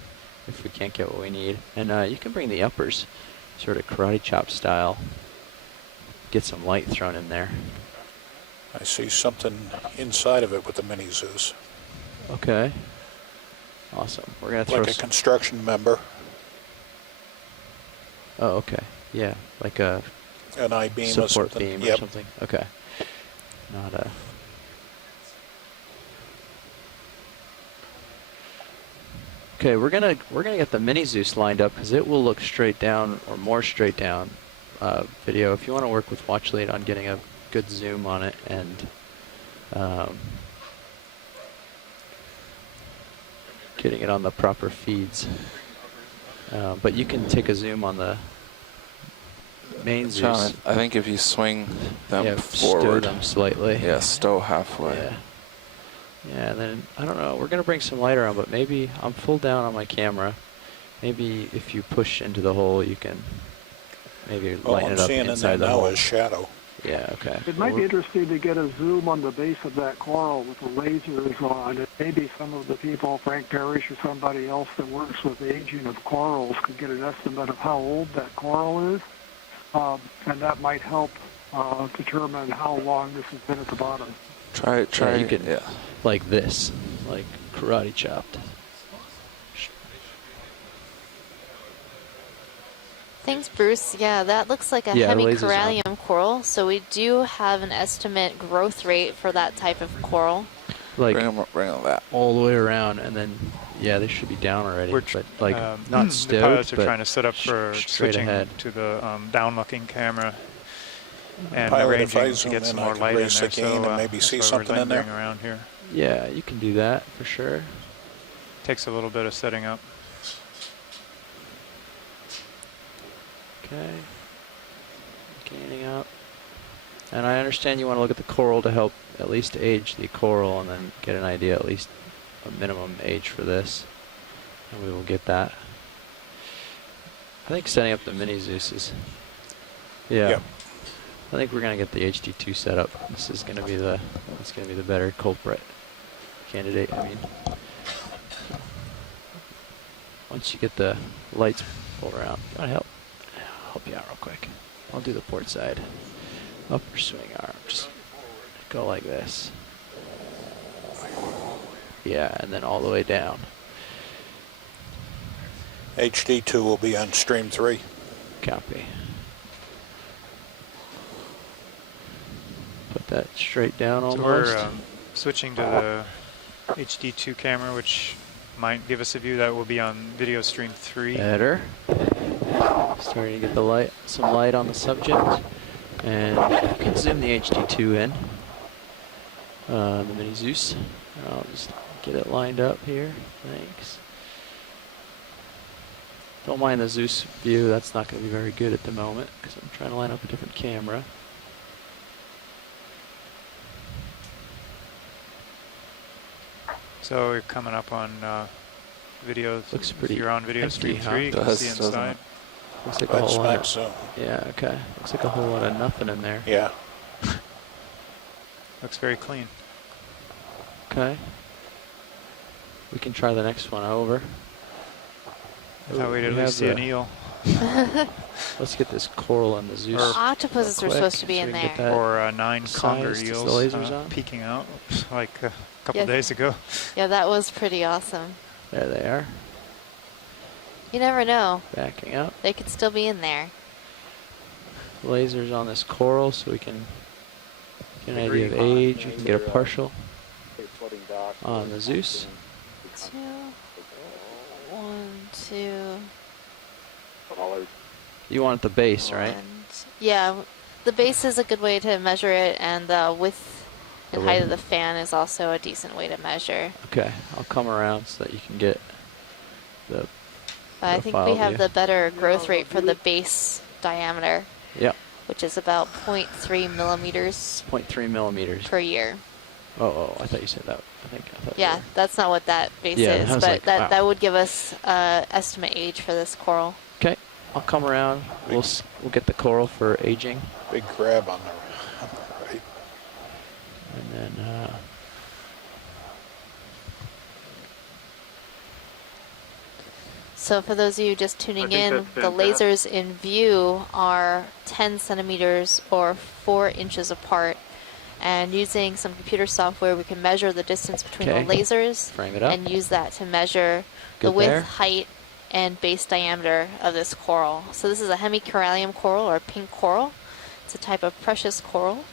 if we can't get what we need. And you can bring the uppers, sort of karate chop style. Get some light thrown in there. I see something inside of it with the mini Zeus. Okay. Awesome. We're going to throw like a construction member. Oh, okay. Yeah, like a an I-beam support or something. beam Yep. or something. Okay. Not a. Okay, we're gonna get the mini Zeus lined up because it will look straight down or more straight down. Video. If you want to work with watch lead on getting a good zoom on it and getting it on the proper feeds, but you can take a zoom on the main Zeus. John, I think if you swing them stow forward, them slightly. Yeah, stow halfway. Yeah. Yeah, and then, I don't know, we're going to bring some light around, but maybe I'm full down on my camera. Maybe if you push into the hole, you can maybe lighten it up inside the hole. All I'm seeing in there now is shadow. Yeah, okay. It might be interesting to get a zoom on the base of that coral with the lasers on it. Maybe some of the people, Frank Parrish or somebody else that works with aging of corals, could get an estimate of how old that coral is. And that might help determine how long this has been at the bottom. Try. Yeah, you can, like this, like karate chopped. Thanks, Bruce. Yeah, that looks like a heavy corallium coral. So we do have an estimate growth rate for that type of coral. Like bring them that all the way around, and then yeah, they should be down already. But like not stowed, the pilots are but trying to set up for straight switching ahead to the down-looking camera and Pilot, if I arranging to zoom get in, some I more can light in race there. again and maybe that's see why something we're in there. lingering around here. Yeah, you can do that for sure. Takes a little bit of setting up. Okay. Gaining up. And I understand you want to look at the coral to help at least age the coral and then get an idea, at least a minimum age for this. And we will get that. I think setting up the mini Zeus is, yeah. Yep. I think we're gonna get the HD2 set up. This is gonna be the better culprit candidate. I mean, once you get the lights pulled around, you want to help you out real quick. I'll do the port side. Upper swing arm, just go like this. Yeah, and then all the way down. HD2 will be on stream 3. Copy. Put that straight down almost. So we're switching to the HD2 camera, which might give us a view that will be on video stream 3. Better. Starting to get the some light on the subject. And you can zoom the HD2 in. The mini Zeus. I'll just get it lined up here. Thanks. Don't mind the Zeus view. That's not going to be very good at the moment because I'm trying to line up a different camera. So we're coming up on video. Looks pretty. You're on video empty, stream 3. You can see inside. Looks like a whole lot. Yeah. Okay. Looks like a whole lot of nothing in there. Yeah. Looks very clean. Okay. We can try the next one over. I thought we'd at least see an eel. Let's get this coral and the Zeus. Octopuses were supposed to be in there. Or 9 conger eels peeking out like a couple days ago. Yeah, that was pretty awesome. There they are. You never know. Backing up. They could still be in there. Lasers on this coral so we can Get an idea of age. You can get a partial on the Zeus. 2, 1, 2. You want the base, right? Yeah, the base is a good way to measure it, and the width and height of the fan is also a decent way to measure. Okay, I'll come around so that you can get the I think we have the better growth rate for the base diameter. Yep. Which is about 0.3 millimeters. 0.3 millimeters per year. Oh, I thought you said that. I thought yeah, that's not what that base is, but like, that would give us estimate age for this coral. Okay, I'll come around. We'll get the coral for aging. Big crab on the right. And then so for those of you just tuning in, the lasers in view are 10 centimeters or 4 inches apart. And using some computer software, we can measure the distance between the lasers and use that to measure the width, height, and base diameter of this coral. So this is a hemicorallium coral, or pink coral. It's a type of precious coral.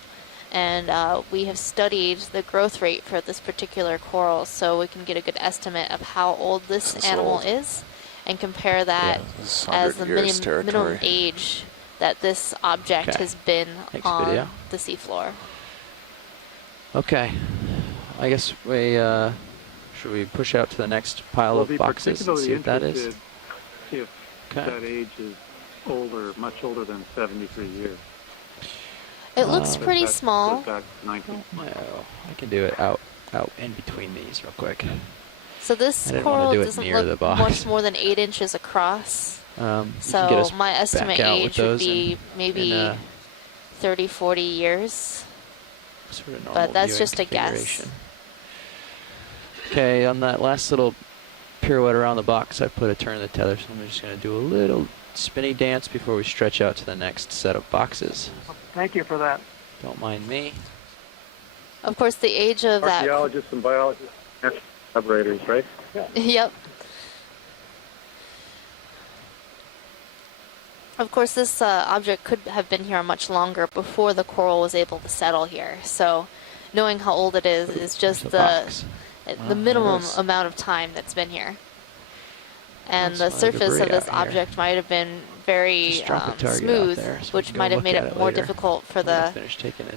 And we have studied the growth rate for this particular coral, so we can get a good estimate of how old this animal is, and compare that as the minimum age that this object has been on the seafloor. Okay, I guess we should we push out to the next pile of boxes and see what that is? If that age is older, much older than 73 years. It looks pretty small. No, I can do it out in between these real quick. So this coral doesn't look much more than 8 inches across. So my estimate age would be maybe 30, 40 years. Sort of but that's just a guess. Okay, on that last little pirouette around the box, I put a turn of the tether, so I'm just going to do a little spinny dance before we stretch out to the next set of boxes. Thank you for that. Don't mind me. Of course, the age of that... Archaeologists and biologists, collaborators, right? Yeah. Yep. Of course, this object could have been here much longer before the coral was able to settle here. So knowing how old it is just the minimum amount of time that's been here. And the surface of this object might have been very smooth, which might have made it more difficult for the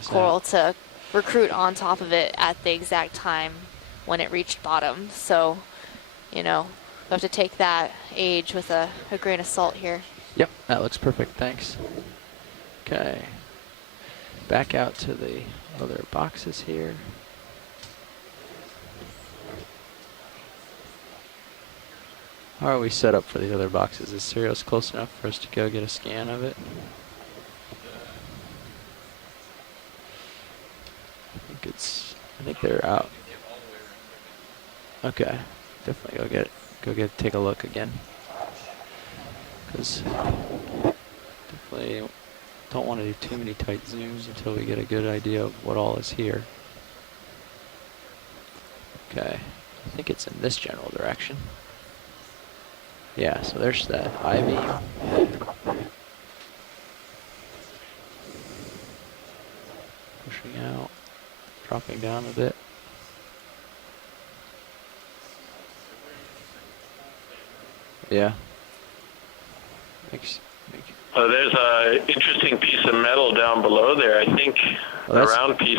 coral to recruit on top of it at the exact time when it reached bottom. So, you know, we have to take that age with a grain of salt here. Yep, that looks perfect, thanks. Okay, back out to the other boxes here. How are we set up for the other boxes? Is Sirius close enough for us to go get a scan of it? I think they're out. Okay, definitely take a look again. Because definitely don't want to do too many tight zooms until we get a good idea of what all is here. Okay, I think it's in this general direction. Yeah, so there's that I-beam. Pushing out, dropping down a bit. Yeah. There's an interesting piece of metal down below there. I think a round piece.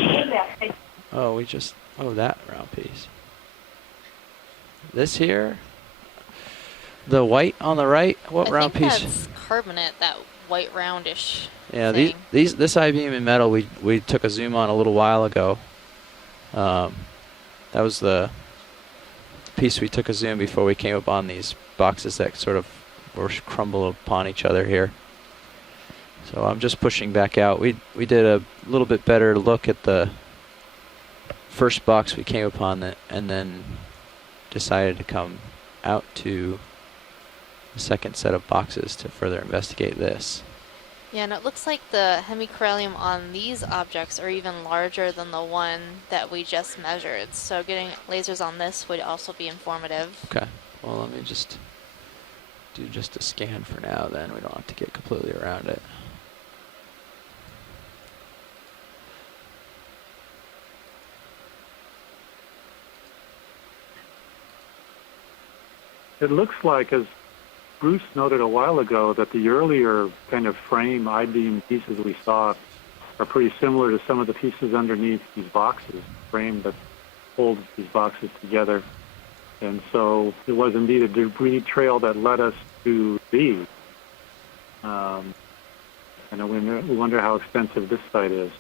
Oh, that round piece. This here? The white on the right? What round piece? That's carbonate, that white roundish Yeah, thing. this I-beam in metal we took a zoom on a little while ago. That was the piece we took a zoom before we came upon these boxes that sort of were crumble upon each other here. So I'm just pushing back out. We did a little bit better look at the first box we came upon and then decided to come out to the second set of boxes to further investigate this. Yeah, and it looks like the hemicorallium on these objects are even larger than the one that we just measured. So getting lasers on this would also be informative. Okay, well let me just do just a scan for now then. We don't have to get completely around it. it looks like, as Bruce noted a while ago, that the earlier kind of frame I-beam pieces we saw are pretty similar to some of the pieces underneath these boxes, frame that holds these boxes together. And so it was indeed a debris trail that led us to these. And we wonder how extensive this site is.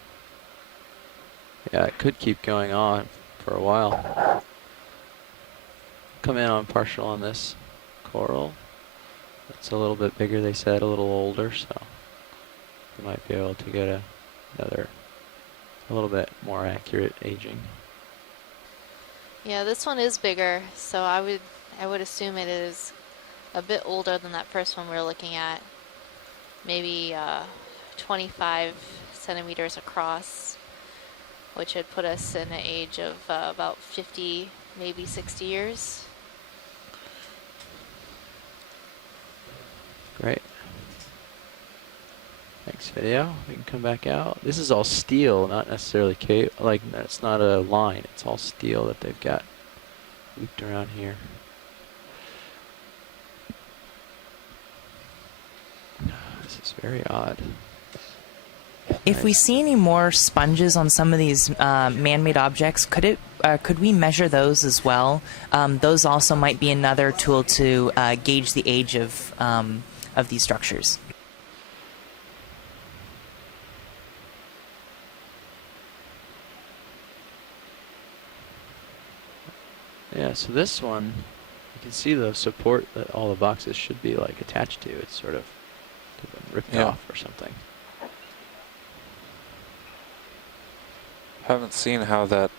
Yeah, it could keep going on for a while. Come in on partial on this coral. It's a little bit bigger, they said, a little older, so we might be able to get another, a little bit more accurate aging. Yeah, this one is bigger, so I would assume it is a bit older than that first one we were looking at. Maybe 25 centimeters across, which would put us in an age of about 50, maybe 60 years. Great. Next video, we can come back out. This is all steel, not necessarily like it's not a line. It's all steel that they've got looped around here. This is very odd. If we see any more sponges on some of these man-made objects, could we measure those as well? Those also might be another tool to gauge the age of these structures. Yeah, so this one, you can see the support that all the boxes should be like attached to. It's sort of been ripped off or something. Haven't seen how that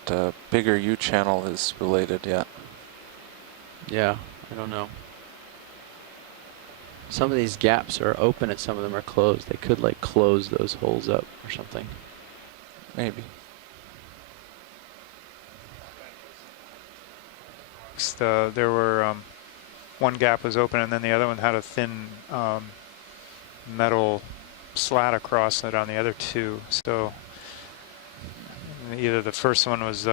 bigger U channel is related yet. Yeah, I don't know. Some of these gaps are open and some of them are closed. They could like close those holes up or something. Maybe. There were one gap was open and then the other one had a thin metal slat across it on the other two. So either the first one was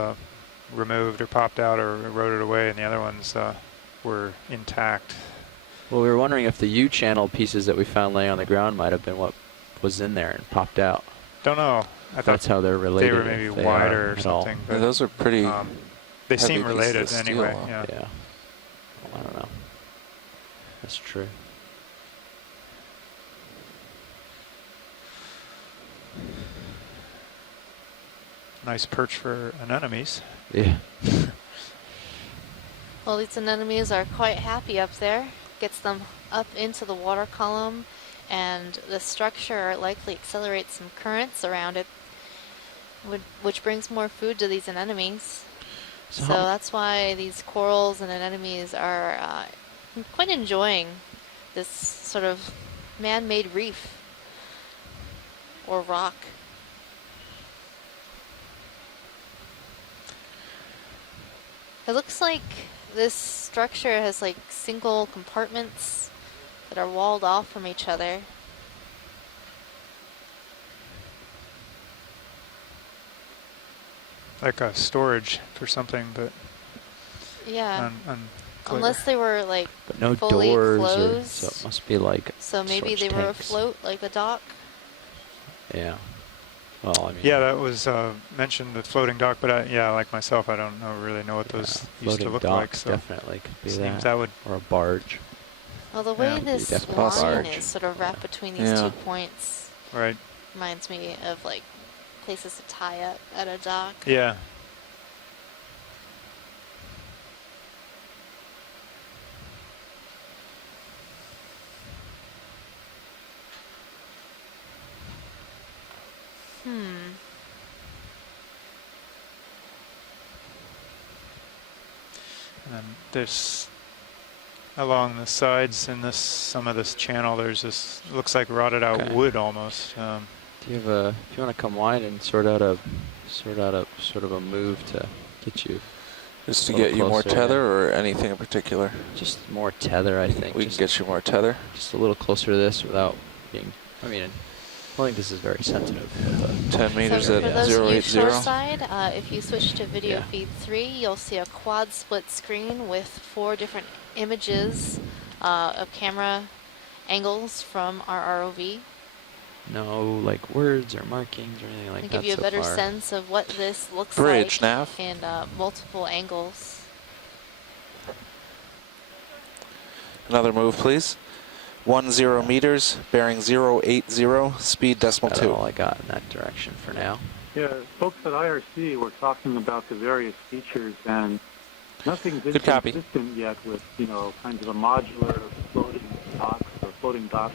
removed or popped out or eroded away, and the other ones were intact. Well, we were wondering if the U-channel pieces that we found laying on the ground might have been what was in there and popped out. Don't know. I thought that's how they're related. They were maybe wider or something. But those are pretty. They seem related anyway. Yeah. Well, I don't know. That's true. Nice perch for anemones. Yeah. Well, these anemones are quite happy up there. Gets them up into the water column, and the structure likely accelerates some currents around it, which brings more food to these anemones. So that's why these corals and anemones are quite enjoying this sort of man-made reef or rock. It looks like this structure has like single compartments that are walled off from each other. Like a storage for something, but yeah, unclear. Unless they were like but no fully doors closed. So it must be like so maybe they were afloat like the dock. Yeah. Well, I mean. Yeah, that was mentioned, the floating dock, but yeah, like myself, I don't really know what those used to look like. So definitely could be seems that would or a barge. Well, the way this line is sort of wrapped between these 2 points, right, reminds me of like places to tie up at a dock. Yeah. And there's along the sides in this some of this channel. There's this looks like rotted out wood almost. Do you have a? If you want to come wide and sort out a sort of a move to get you. Just to get you more tether or anything in particular? Just more tether, I think. We can get you more tether? Just a little closer to this without being, I mean, I think this is very sensitive. 10 meters so at for those 080? of you shoreside, if you switch to video feed 3, you'll see a quad split screen with 4 different images of camera angles from our ROV. No, like words or markings or anything like To that. give you a so better far. sense of what this looks Bridge, like nav. in multiple angles. Another move, please. 10 meters, bearing 080, speed decimal That's 2. all I got in that direction for now. Yeah, folks at IRC were talking about the various features, and nothing's Good copy. inconsistent yet with, kinds of a modular floating docks or floating dock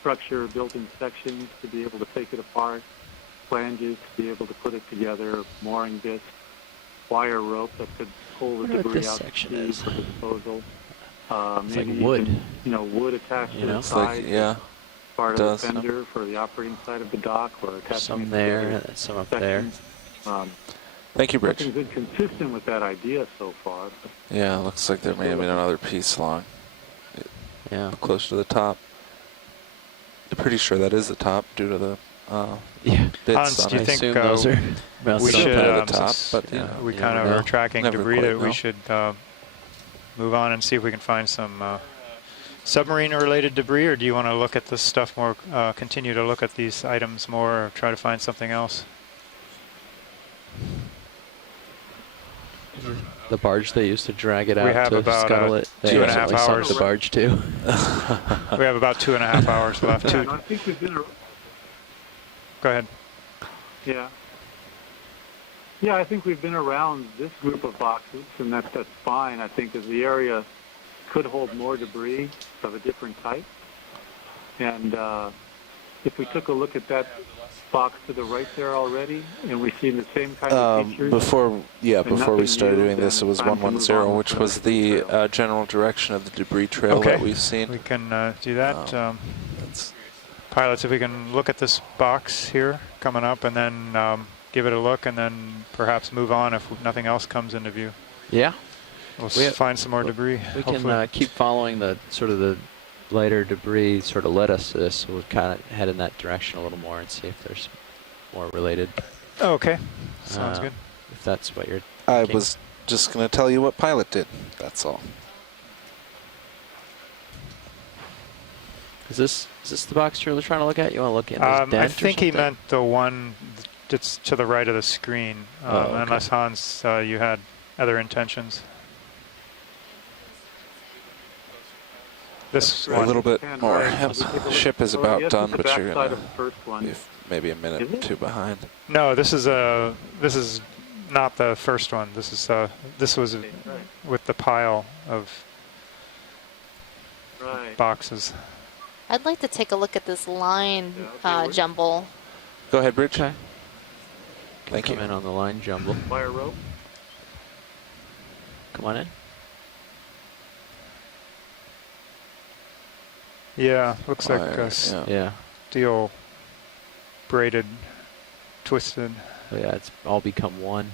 structure, built-in sections to be able to take it apart, flanges to be able to put it together, mooring bits, wire rope that could pull the debris out to sea for disposal. It's maybe like wood. even, wood attached to the It's side. like, yeah, part it of does. the fender for the operating side of the dock, or attaching Some there, some up there. Thank you, Bridge. Nothing's inconsistent with that idea so far. Yeah, looks like there may have been another piece along. Yeah. Close to the top. I'm pretty sure that is the top due to the yeah. bits Hans, on do you it. think those are we should, the top, but we kind of are tracking Never debris quite that we know. should move on and see if we can find some submarine-related debris, or do you want to look at this stuff more, continue to look at these items more, or try to find something else? The barge they used to drag it We out have to about scuttle it. They 2.5 accidentally sunk hours. the barge too. We have about 2.5 hours left. Yeah, I think we've been. Go ahead. Yeah. Yeah, I think we've been around this group of boxes, and that's fine. I think that the area could hold more debris of a different type. And if we took a look at that box to the right there already, and we see the same kind of features. Before we nothing started new, doing this, it then was time to move 110, on which to was the the general direction of the debris trail Okay. that we've seen. We can do that. Pilots, if we can look at this box here coming up and then give it a look and then perhaps move on if nothing else comes into view. Yeah. We'll find some more debris. We hopefully. can keep following the sort of the lighter debris sort of led us to this, so we'll kind of head in that direction a little more and see if there's more related. Okay, sounds good. If that's what you're I thinking. was just going to tell you what Pilot did. That's all. Is this the box you're trying to look at? You want to look at this dent I or think he something? meant the one that's to the right of the screen, okay. unless Hans, you had other intentions. This A one. little bit more. Right. Yep. Ship is about yes, done, it's the but you're backside going of the first to one. be maybe a minute or two behind. No, this is not the first one. This was with the pile of boxes. I'd like to take a look at this line jumble. Go ahead, Bridge. Okay. Thank you. Come in on the line jumble. Wire rope. Come on in. Yeah, looks like Wire, yeah. steel braided, twisted. Oh yeah, it's all become one.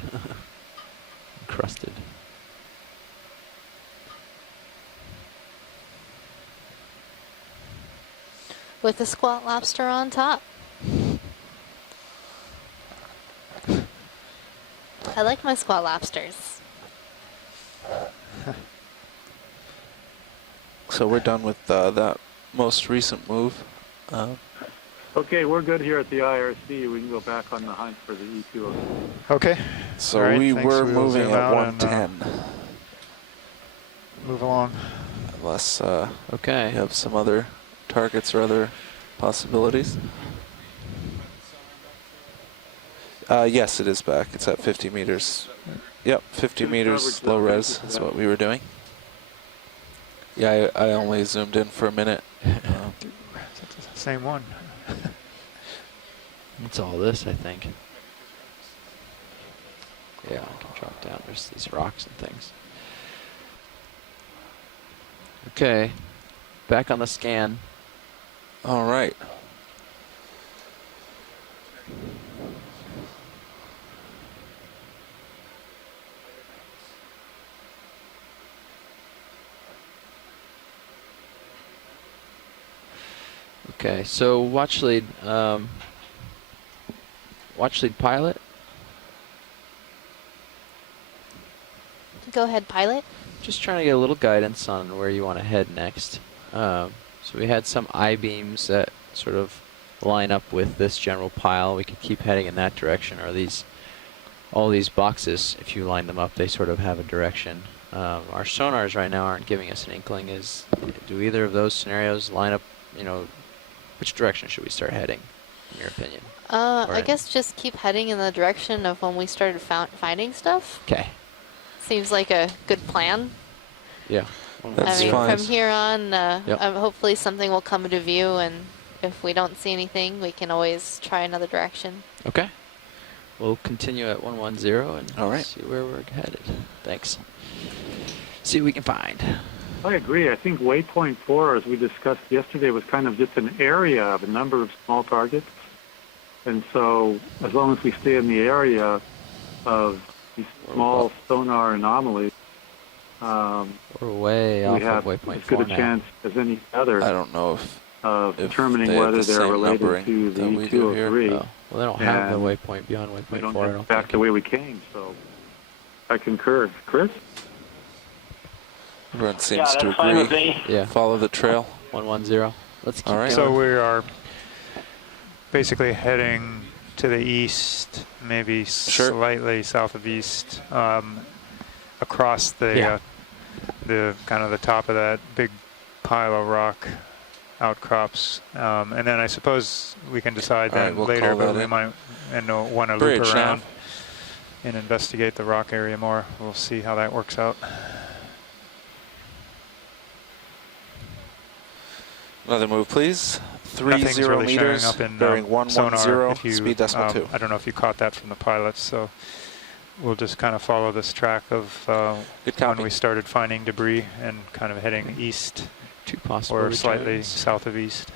Encrusted. With a squat lobster on top. I like my squat lobsters. So we're done with that most recent move. Okay, we're good here at the IRC. We can go back on the hunt for the E206. Okay. So All right, we thanks. were We will moving zoom at out and, 110. Move along. Unless okay. you have some other targets or other possibilities. Yes, it is back. It's at 50 meters. Yep, 50 meters low res is what we were doing. Yeah, I only zoomed in for a minute. Same one. It's all this, I think. Yeah, I can drop down. There's these rocks and things. Okay, back on the scan. All right. Okay, so watch lead pilot. Go ahead, pilot. Just trying to get a little guidance on where you want to head next. So we had some I-beams that sort of line up with this general pile. We could keep heading in that direction, or all these boxes, if you line them up, they sort of have a direction. Our sonars right now aren't giving us an inkling. Do either of those scenarios line up, which direction should we start heading, in your opinion? I guess just keep heading in the direction of when we started finding stuff. Okay. Seems like a good plan. Yeah. That's fine. From here on, hopefully something will come into view, and if we don't see anything, we can always try another direction. Okay. We'll continue at 110 and all right. See where we're headed. Thanks. See what we can find. I agree. I think waypoint 4, as we discussed yesterday, was kind of just an area of a number of small targets. And so as long as we stay in the area of these small sonar anomalies, we're way off of waypoint 4 as good a chance as any other. I don't know of determining whether they're related to the E203. Well, they don't have the waypoint beyond waypoint 4. We don't get back the way we came, so I concur. Chris? Everyone seems to agree. Yeah. Follow the trail. 110. Let's keep going. So we are basically heading to the east, maybe slightly south of east, across the kind of the top of that big pile of rock outcrops, and then I suppose we can decide that later, but we might want to loop around and investigate the rock area more. We'll see how that works out. Another move, please. 30 really meters up in, bearing 110, you, speed decimal 2. I don't know if you caught that from the pilots, so we'll just kind of follow this track of when we started finding debris and kind of heading east. Two possible or returns. Slightly south of east.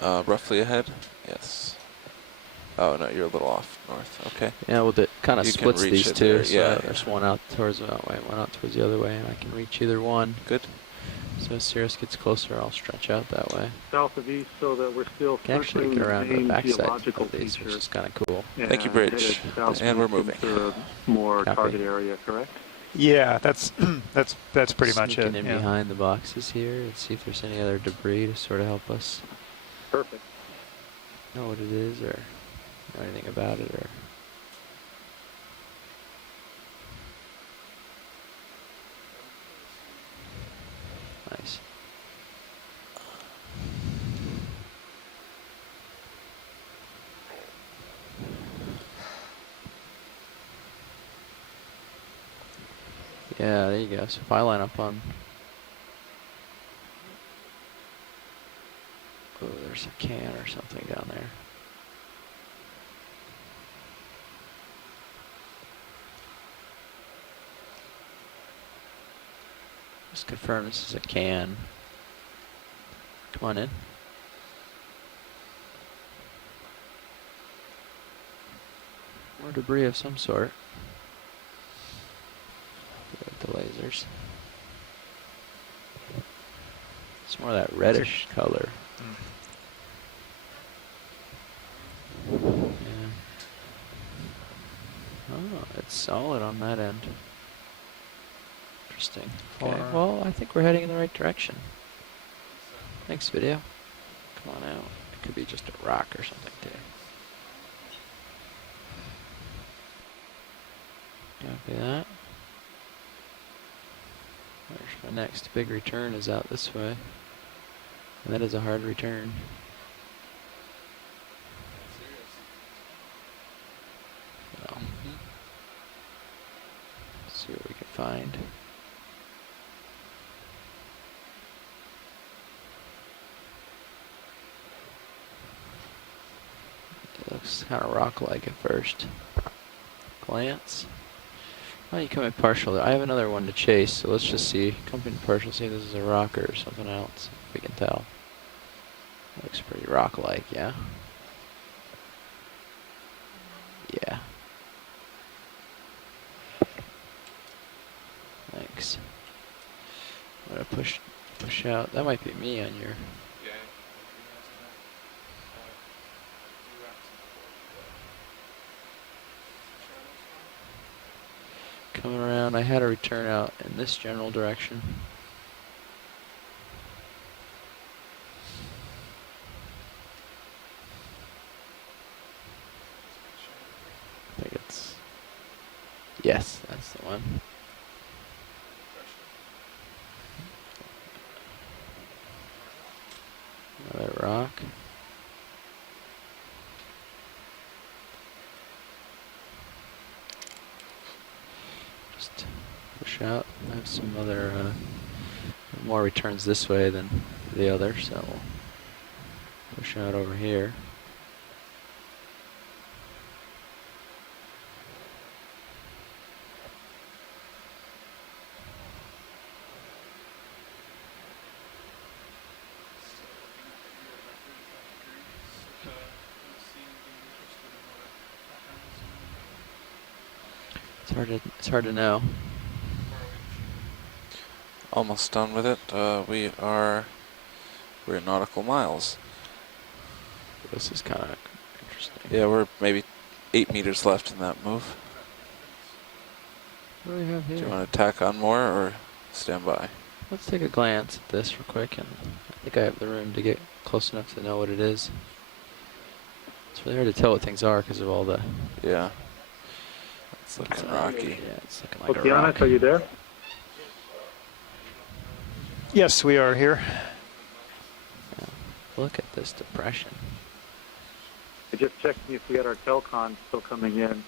Roughly ahead? Yes. Oh, no, you're a little off north. Okay. Yeah, well, it kind of splits these two. There. So Yeah. There's one out towards that way, one out towards the other way, and I can reach either one. Good. So as Cirrus gets closer, I'll stretch out that way. South of east, so that we're still can actually get around the backside of these, which is kind of cool. Thank you, Bridge. And we're moving. To a more target area, correct? Yeah, that's pretty much it. Sneaking in behind the boxes here and see if there's any other debris to sort of help us. Perfect. Know what it is or know anything about it or. Nice. Yeah, there you go. So if I line up on... Oh, there's a can or something down there. Just confirm this is a can. Come on in. More debris of some sort. With the lasers. It's more of that reddish color. Yeah. Oh, it's solid on that end. Interesting. Okay, well, I think we're heading in the right direction. Thanks, video. Come on out. It could be just a rock or something, too. Copy that. There's my next big return is out this way. And that is a hard return. So, let's see what we can find. It looks kind of rock-like at first glance. Why don't you come in partial? I have another one to chase, so let's just see. Come in partial, see if this is a rock or something else, if we can tell. Looks pretty rock-like, yeah? Yeah. Thanks. I'm gonna push out. That might be me on your... coming around. I had a return out in this general direction. I think it's, yes, that's the one. Another rock. Just push out. I have some other more returns this way than the other, so we'll push out over here. It's hard to know. Almost done with it. We're in nautical miles. This is kind of interesting. Yeah, we're maybe 8 meters left in that move. What do we have here? Do you want to tack on more or stand by? Let's take a glance at this real quick, and I think I have the room to get close enough to know what it is. It's really hard to tell what things are because of all the... Yeah. It's looking rocky. Yeah, it's looking like a Okeanos, rock. are you there? Yes, we are here. Yeah. Look at this depression. I just checked if we had our telcon still coming in.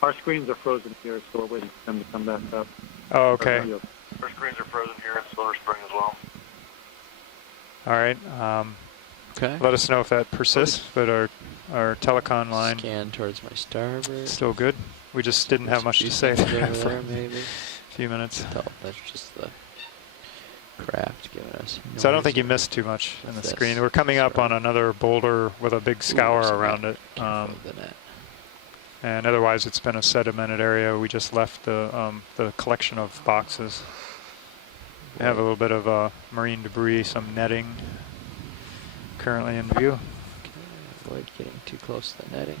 Our screens are frozen here, so we're waiting for them to come back up. Oh, okay. Our screens are frozen here in Silver Spring as well. All right. Okay. Let us know if that persists, but our telecom line Scan towards my starboard. still good. We just didn't have much to say there for there, maybe. a few minutes. Oh, that's just the craft giving us noise. So I don't think you missed too much in the screen. We're coming up on another boulder with a big scour around it. And otherwise it's been a sedimented area. We just left the collection of boxes. We have a little bit of marine debris, some netting currently in view. Okay, avoid getting too close to the netting.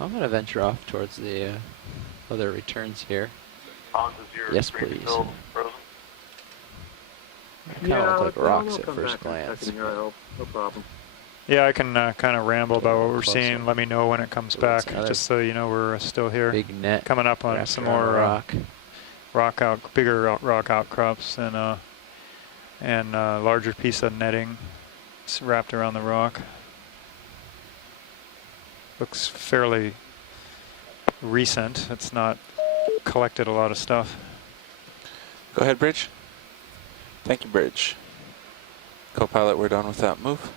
I'm going to venture off towards the other returns here. Yes, please. Kind of look like rocks at first glance. No problem. Yeah, I can kind of ramble about what we're Closer. seeing. Let me know when it comes back, just so you know we're still here. Big net. Coming up on some more bigger rock outcrops and larger piece of netting wrapped around the rock. Looks fairly recent. It's not collected a lot of stuff. Go ahead, Bridge. Thank you, Bridge. Co-pilot, we're done with that move.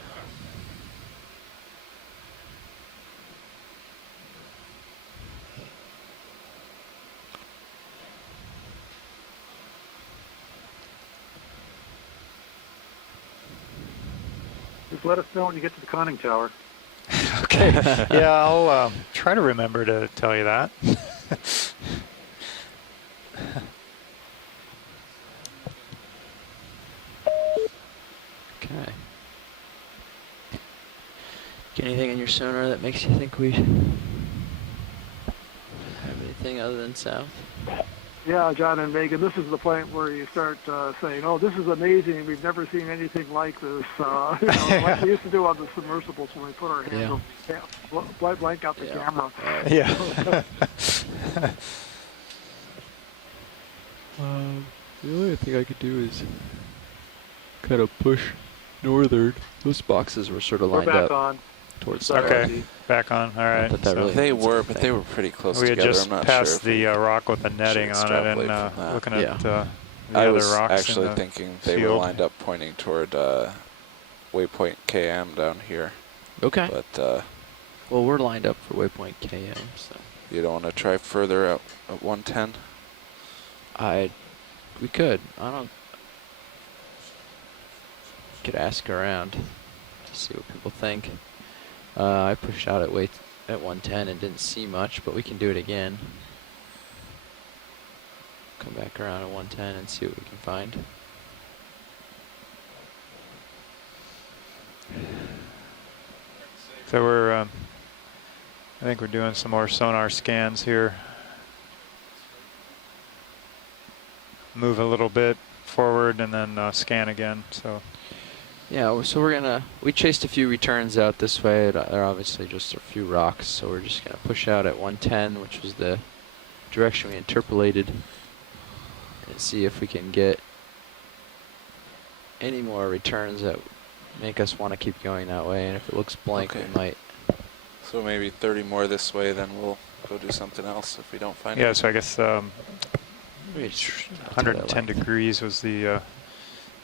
Just let us know when you get to the conning tower. Okay. Yeah, I'll try to remember to tell you that. Okay. Get anything in your sonar that makes you think we have anything other than south? Yeah, John and Megan, this is the point where you start saying, oh, this is amazing. We've never seen anything like this. Like we used to do on the submersibles when we put our hands on blank out the camera. Yeah. The only thing I could do is kind of push northern. Those boxes were sort of lined back up on. towards Okay, back on. All right. But that really They were, but they were pretty close we had together. just I'm not passed sure the rock with the netting on it and looking at the other was rocks. actually in the thinking they were field. lined up pointing toward waypoint KM down here. Okay. But well, we're lined up for waypoint KM, so you don't want to try further at 110? We could. I don't. Could ask around to see what people think. I pushed out at 110 and didn't see much, but we can do it again. Come back around at 110 and see what we can find. So we're, I think we're doing some more sonar scans here. move a little bit forward and then scan again. So. Yeah, so we chased a few returns out this way. They're obviously just a few rocks, so we're just gonna push out at 110, which was the direction we interpolated, and see if we can get any more returns that make us want to keep going that way. And if it looks blank, we might. So maybe 30 more this way, then we'll go do something else if we don't find it. Yeah, so I guess 110 degrees was the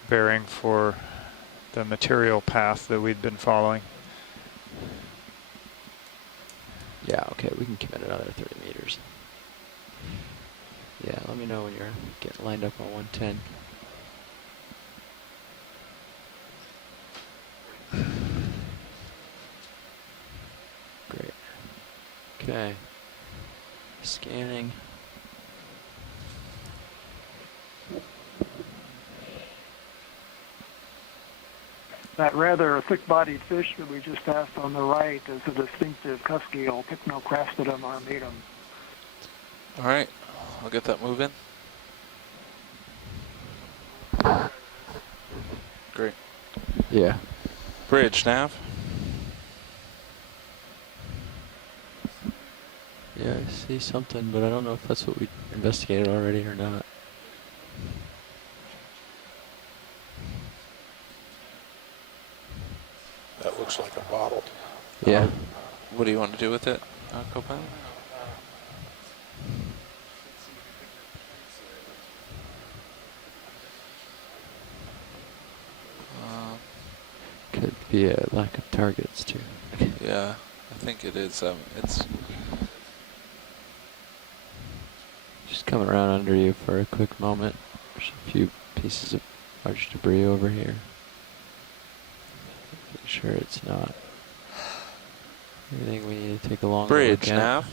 bearing for the material path that we'd been following. Yeah, okay, we can commit another 30 meters. Yeah, let me know when you're getting lined up on 110. Great. Okay. Scanning. That rather thick-bodied fish that we just passed on the right is a distinctive cusk eel, Pycnocrastidum armatum. All right, I'll get that moving. Great. Yeah. Bridge, nav. Yeah, I see something, but I don't know if that's what we investigated already or not. That looks like a bottle. Yeah. What do you want to do with it, co-pilot? Could be a lack of targets too. Yeah, I think it is. It's just coming around under you for a quick moment. There's a few pieces of large debris over here. Make sure it's not anything we need to take a longer look bridge at. nav.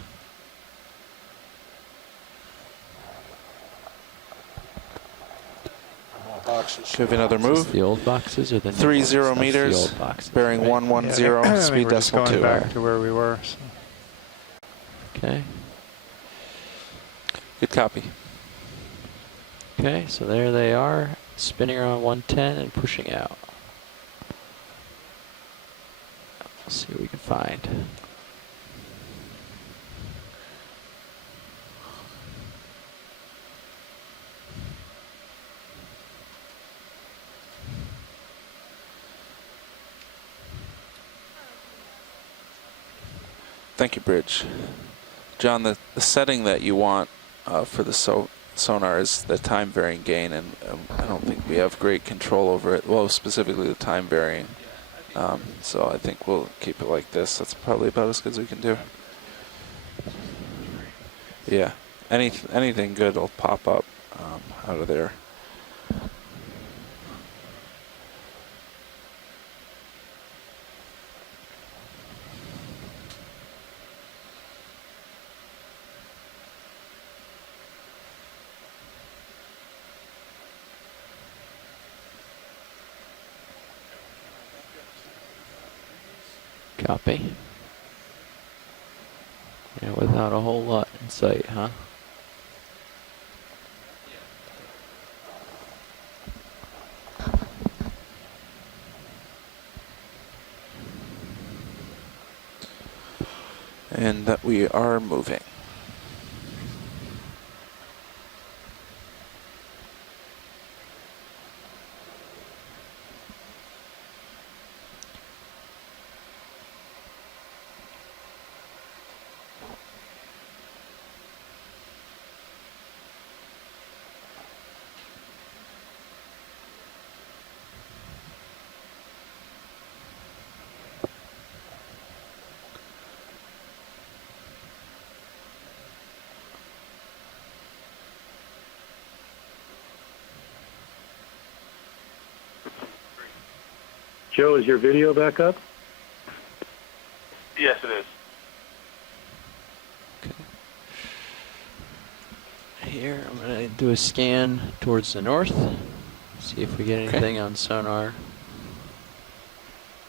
Boxes. Do we have another move? The old boxes or the new 30 ones? meters, That's the old boxes. bearing 110, I speed think we're just decimal going 2. back to where we were. So. Okay. Good copy. Okay, so there they are, spinning around 110 and pushing out. Let's see what we can find. Thank you, Bridge. John, the setting that you want for the sonar is the time varying gain, and I don't think we have great control over it. Well, specifically the time varying. So I think we'll keep it like this. That's probably about as good as we can do. Yeah, anything good will pop up out of there. Copy. Yeah, without a whole lot in sight, huh? And that we are moving. Joe, is your video back up? Yes, it is. Here, I'm going to do a scan towards the north. See if we get anything on sonar.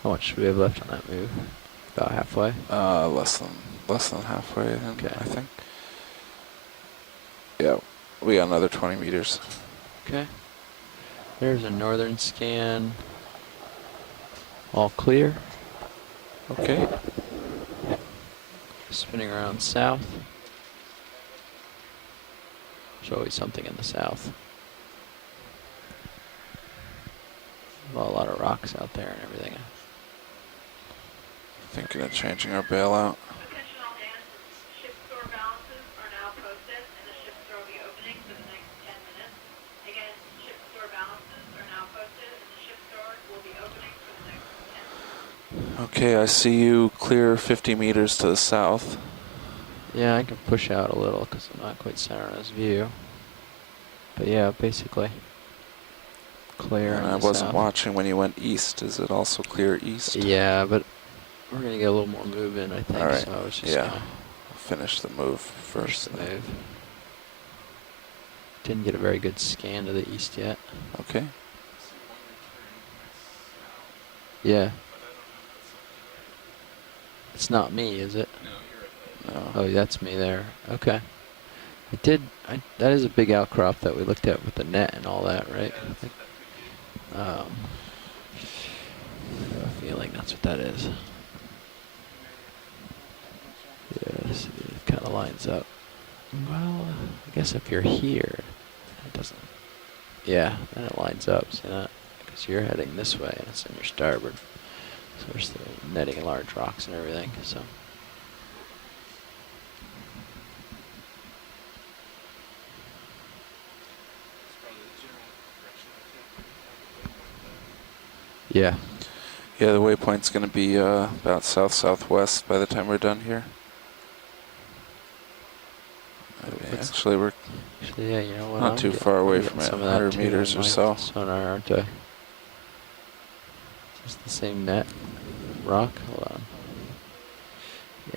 How much do we have left on that move? About halfway? Less than halfway, I think. Yeah, we got another 20 meters. Okay. There's a northern scan. All clear. Okay. Spinning around south. There's always something in the south. Well, a lot of rocks out there and everything. Thinking of changing our bailout. Okay, I see you clear 50 meters to the south. Yeah, I can push out a little because I'm not quite center on this view. But yeah, basically clear. And I wasn't watching when you went east. Is it also clear east? Yeah, but we're going to get a little more movement, I think. All right. So I was just yeah. I'll finish the move first. The move. Didn't get a very good scan to the east yet. Okay. Yeah. It's not me, is it? No. Oh, that's me there. Okay. That is a big outcrop that we looked at with the net and all that, right? I have a feeling that's what that is. Yeah, see, it kind of lines up. Well, I guess if you're here, it doesn't. Yeah, then it lines up, see that? Because you're heading this way and it's in your starboard. So we're still netting large rocks and everything, so. Yeah. Yeah, the waypoint's going to be about south-southwest by the time we're done here. Actually, we're yeah, you know what, not too far away from it, 100 meters or so. Sonar, aren't I? Just the same net rock. Hold on.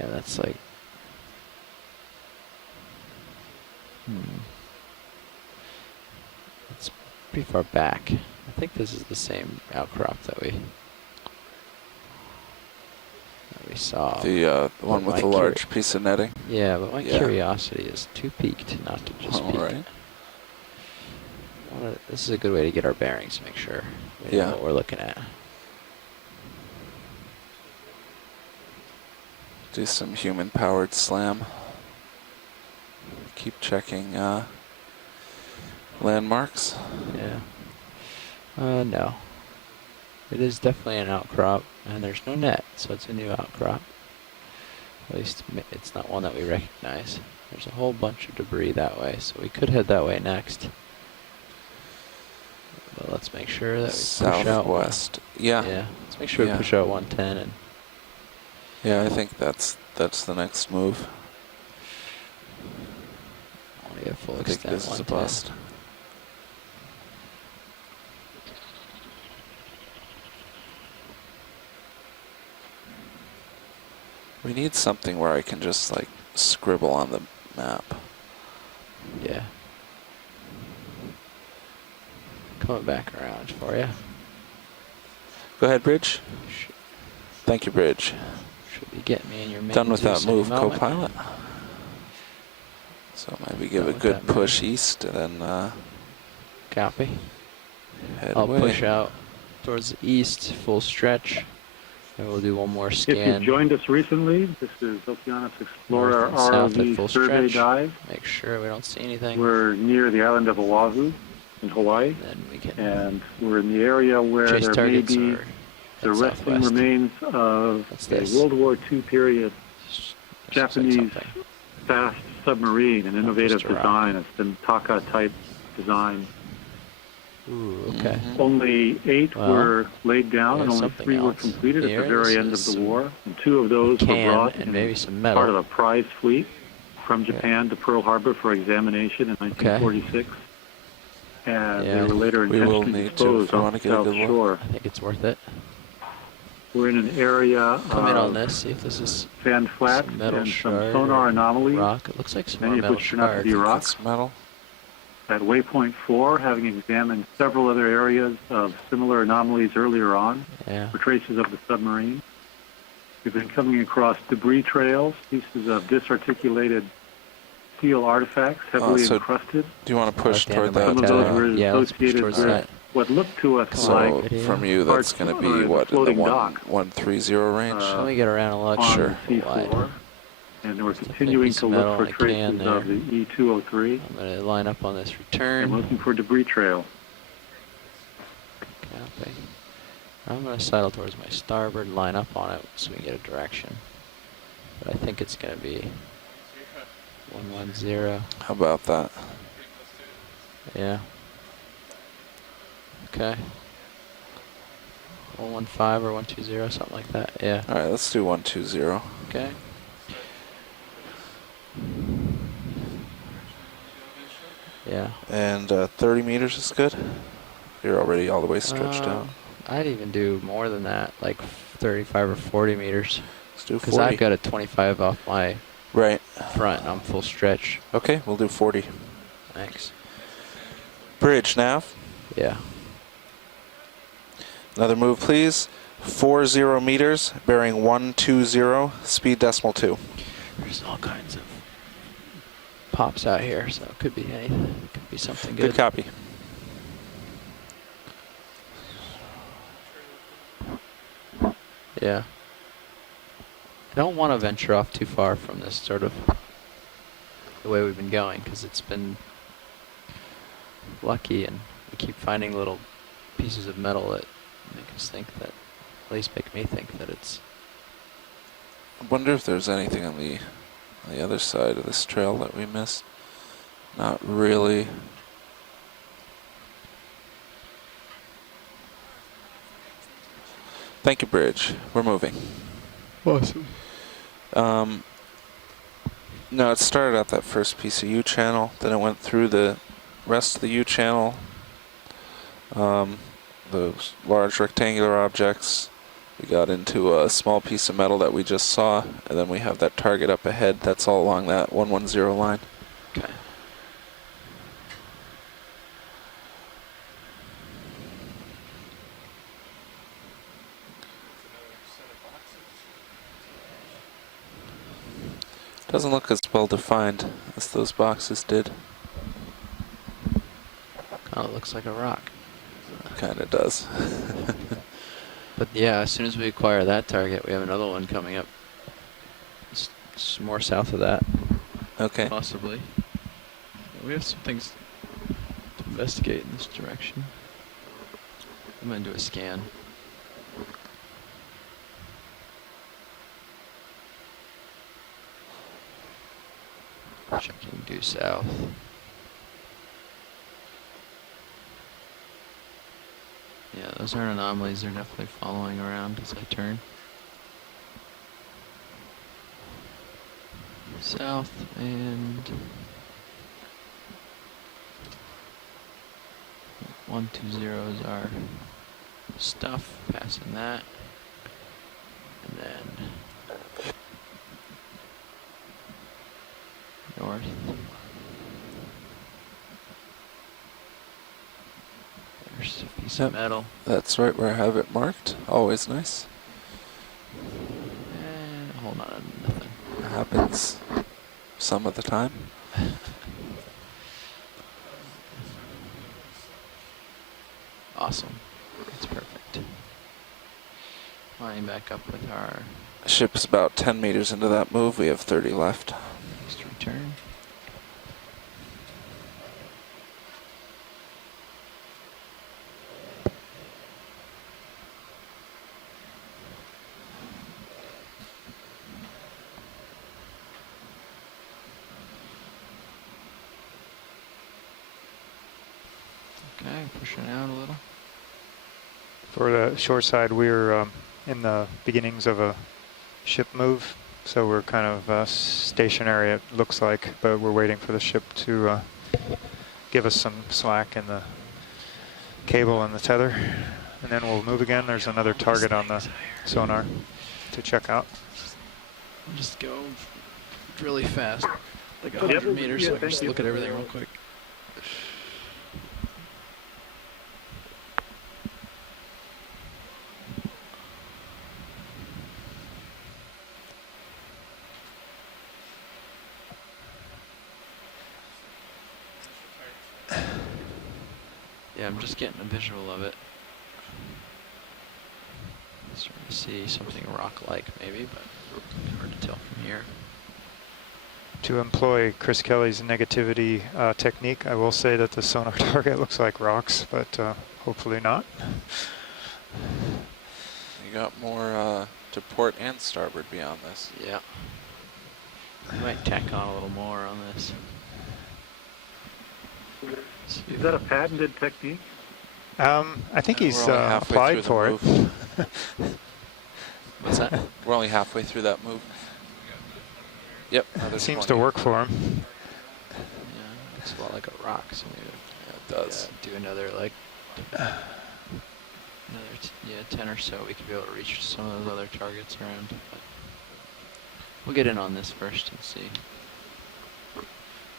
Yeah, that's like. It's pretty far back. I think this is the same outcrop that we saw. The one with the large piece of netting? Yeah, but my curiosity is too peaked not to just peek. Right. This is a good way to get our bearings, make sure we know what we're looking at. Do some human-powered slam. Keep checking landmarks. Yeah. No. It is definitely an outcrop, and there's no net, so it's a new outcrop. At least it's not one that we recognize. There's a whole bunch of debris that way, so we could head that way next. But let's make sure that we push out. Southwest. Yeah. Let's make sure we push out 110 and. Yeah, I think that's the next move. Oh, yeah, full I think this is a bust. We need something where I can just like scribble on the map. Yeah. Coming back around for you. Go ahead, Bridge. Thank you, Bridge. Should be getting me in your main done with that move, moment. co-pilot. So maybe give a good push east and then copy. Head I'll away. push out towards the east, full stretch. And we'll do one more scan. If you joined us recently, this is Okeanos Explorer ROV survey dive. Make sure we don't see anything. We're near the island of Oahu in Hawaii. Then we can and we're in the area where there may be the resting remains of a World War II period Japanese fast submarine, an innovative design. It's been Taka-type design. Ooh, okay. Only 8 were laid down and only 3 were completed at the very end of the war. And 2 of those were brought and maybe some metal. Part of a prize fleet from Japan to Pearl Harbor for examination in 1946. And they were later intentionally exposed on the South Shore. I think it's worth it. We're in an area Come in on this, see if this is sand flats some metal and some shard sonar anomalies. Rock. It looks like some many of metal which turn out to be shard. rocks. Metal. At waypoint 4, having examined several other areas of similar anomalies earlier on for traces of the submarine, we've been coming across debris trails, pieces of disarticulated steel artifacts heavily so encrusted. Do you want to push toward that? Some of those were let's push associated towards with that. what looked to us So like from you, that's going to be what, in the floating dock 130 range? Let me get around a lot. on Sure. the seafloor. And we're continuing piece to of look metal for and a can traces of the E203. I'm going to line up on this return. And looking for debris trail. Copy. I'm going to sidle towards my starboard, line up on it so we can get a direction. But I think it's going to be 110. How about that? Yeah. Okay. 115 or 120, something like that. Yeah. All right, let's do 120. Okay. Yeah. And 30 meters is good? You're already all the way stretched out. I'd even do more than that, like 35 or 40 meters. Let's do 40. Because I've got a 25 off my front and I'm full stretch. Okay, we'll do 40. Thanks. Bridge nav. Yeah. Another move, please. 40 meters, bearing 120, speed decimal 2. There's all kinds of pops out here, so it could be anything. It could be something good. Good copy. Yeah. I don't want to venture off too far from this sort of the way we've been going, because it's been lucky and we keep finding little pieces of metal that make us think that, at least make me think that it's... I wonder if there's anything on the other side of this trail that we missed. Not really. Thank you, Bridge. We're moving. Awesome. No, it started out that first piece of U channel, then it went through the rest of the U channel. Those large rectangular objects. We got into a small piece of metal that we just saw, and then we have that target up ahead. That's all along that 110 line. Okay. Doesn't look as well defined as those boxes did. Kind of looks like a rock. Kind of does. But yeah, as soon as we acquire that target, we have another one coming up. It's more south of that. Okay. Possibly. Yeah, we have some things to investigate in this direction. I'm going to do a scan. Checking due south. Yeah, those aren't anomalies. They're definitely following around as I turn. South and 120 is our stuff. Passing that. And then north. There's a piece of metal. That's right where I have it marked. Always nice. Hold on, nothing. It happens some of the time. Awesome. That's perfect. Lining back up with our Ship's about 10 meters into that move. We have 30 left. next return. Okay, pushing out a little. For the short side, we're in the beginnings of a ship move, so we're kind of stationary, it looks like, but we're waiting for the ship to give us some slack in the cable and the tether, and then we'll move again. There's another target on the sonar to check out. Just go really fast, like 100 meters, so I can just look at everything real quick. Yeah, I'm just getting a visual of it. Starting to see something rock-like maybe, but hard to tell from here. To employ Chris Kelly's negativity technique, I will say that the sonar target looks like rocks, but hopefully not. You got more to port and starboard beyond this. Yeah. You might tack on a little more on this. Is that a patented technique? I think he's We're only halfway applied through for it. the move. What's that? We're only halfway through that move. Yep. It seems to work for him. Yeah, it's a lot like a rock, so maybe yeah, it does. Do another like another 10 or so. We could be able to reach some of those other targets around. But we'll get in on this first and see